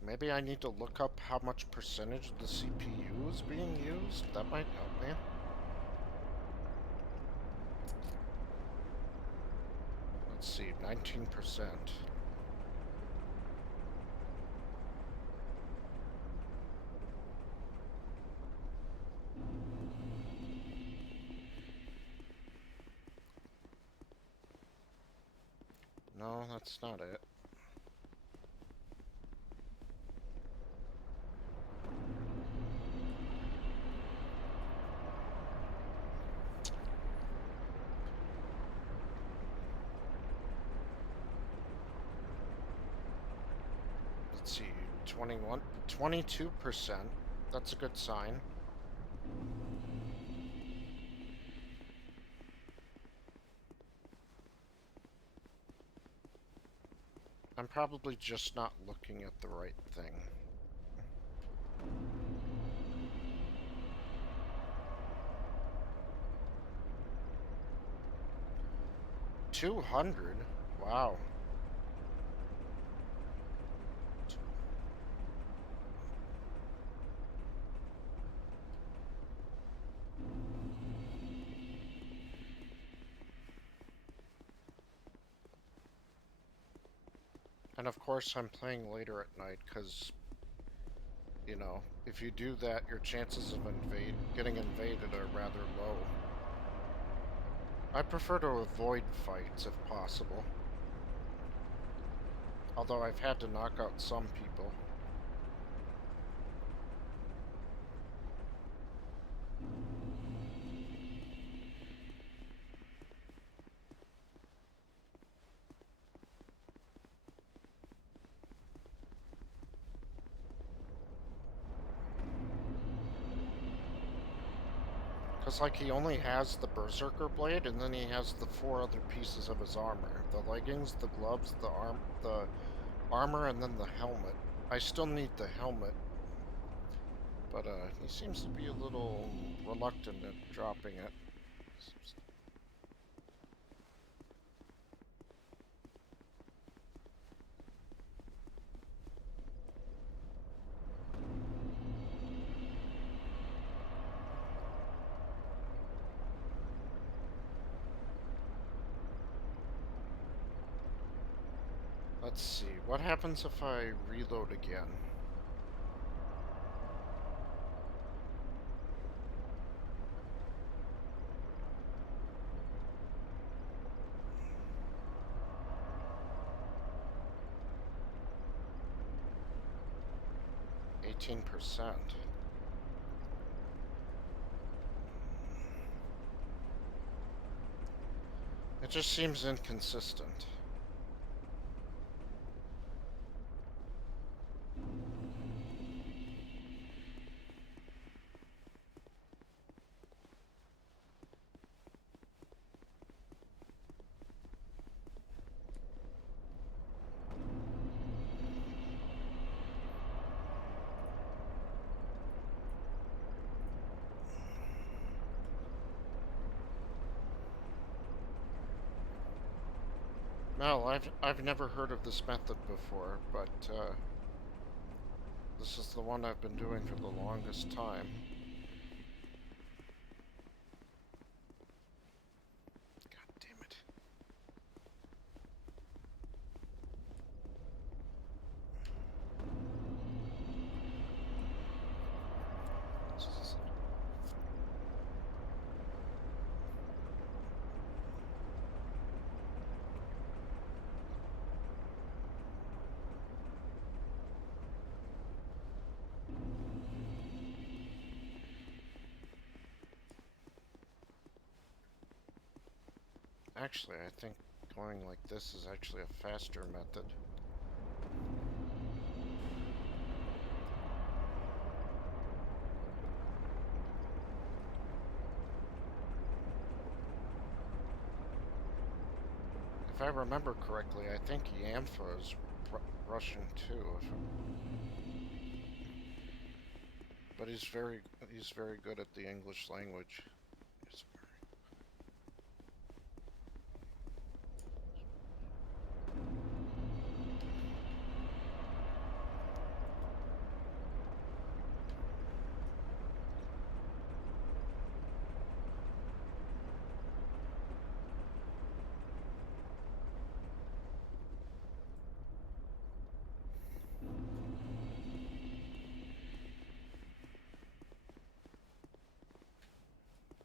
Maybe I need to look up how much percentage of the CPU is being used. That might help me. Let's see, 19%. No, that's not it. Let's see, 22%. That's a good sign. I'm probably just not looking at the right thing. 200? Wow. And of course I'm playing later at night, because, you know, if you do that, your chances of getting invaded are rather low. I prefer to avoid fights if possible. Although I've had to knock out some people. Because, like, he only has the Berserker Blade, and then he has the 4 other pieces of his armor. The leggings, the gloves, the armor, and then the helmet. I still need the helmet. But, he seems to be a little reluctant at dropping it. Let's see, what happens if I reload again? %. It just seems inconsistent. No, I've never heard of this method before, but this is the one I've been doing for the longest time. God damn it. Actually, I think going like this is actually a faster method. If I remember correctly, I think Yamfa is Russian too. But he's very good at the English language.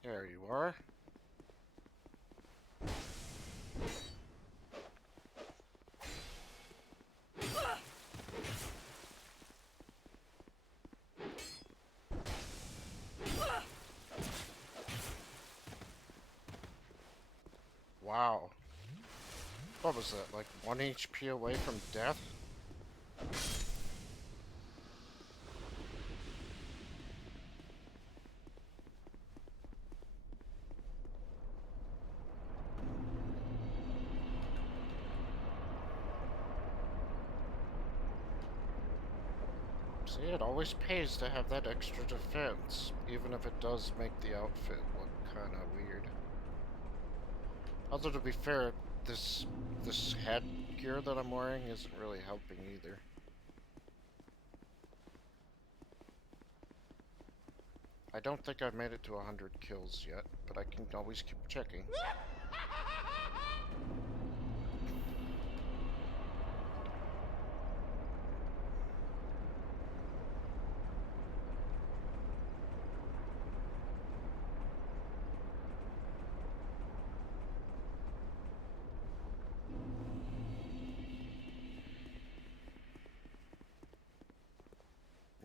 There you are. Wow. What was that, like 1 HP away from death? See, it always pays to have that extra defense, even if it does make the outfit look kinda weird. Although, to be fair, this headgear that I'm wearing isn't really helping either. I don't think I've made it to 100 kills yet, but I can always keep checking.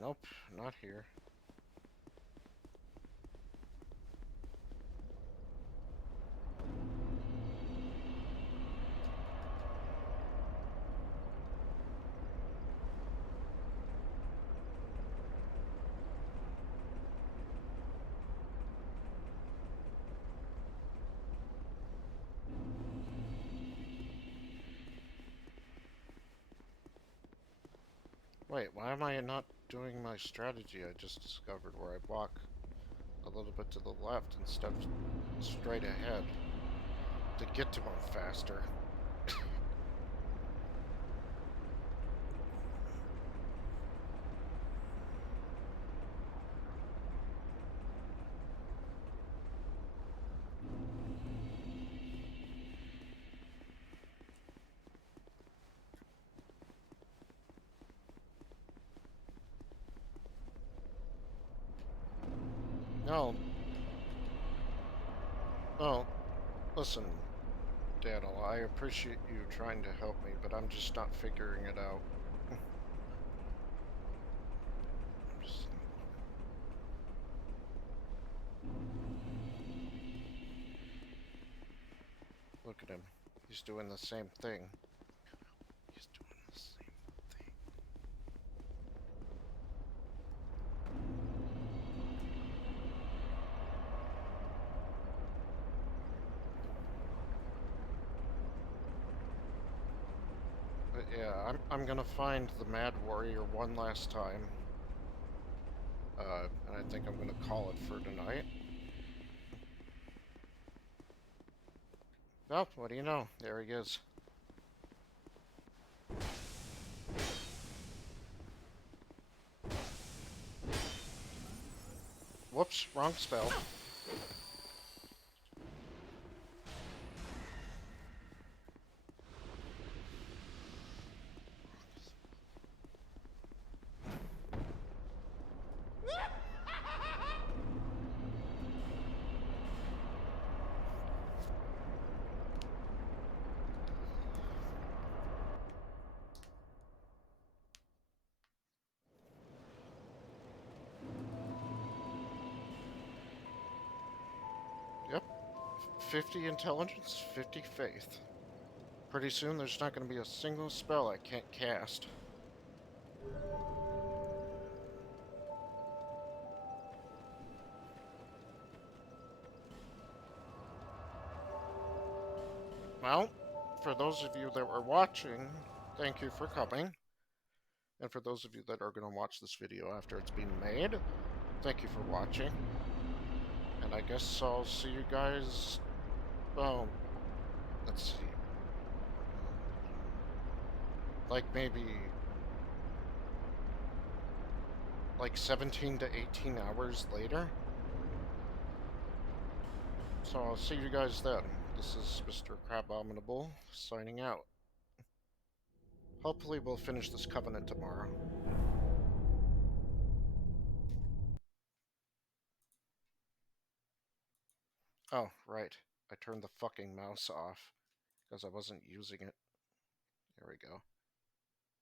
Nope, not here. Wait, why am I not doing my strategy I just discovered where I walk a little bit to the left instead of straight ahead to get to him faster? No. No. Listen, Daniel, I appreciate you trying to help me, but I'm just not figuring it out. Look at him. He's doing the same thing. He's doing the same thing. But yeah, I'm gonna find the Mad Warrior one last time. And I think I'm gonna call it for tonight. Well, what do you know? There he is. Whoops, wrong spell. Yep. 50 intelligence, 50 faith. Pretty soon there's not going to be a single spell I can't cast. Well, for those of you that were watching, thank you for coming. And for those of you that are going to watch this video after it's been made, thank you for watching. And I guess I'll see you guys, well, let's see. Like maybe like 17 to 18 hours later. So I'll see you guys then. This is Mr. Crabominable signing out. Hopefully we'll finish this covenant tomorrow. Oh, right. I turned the fucking mouse off because I wasn't using it. There we go.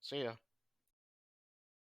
See ya.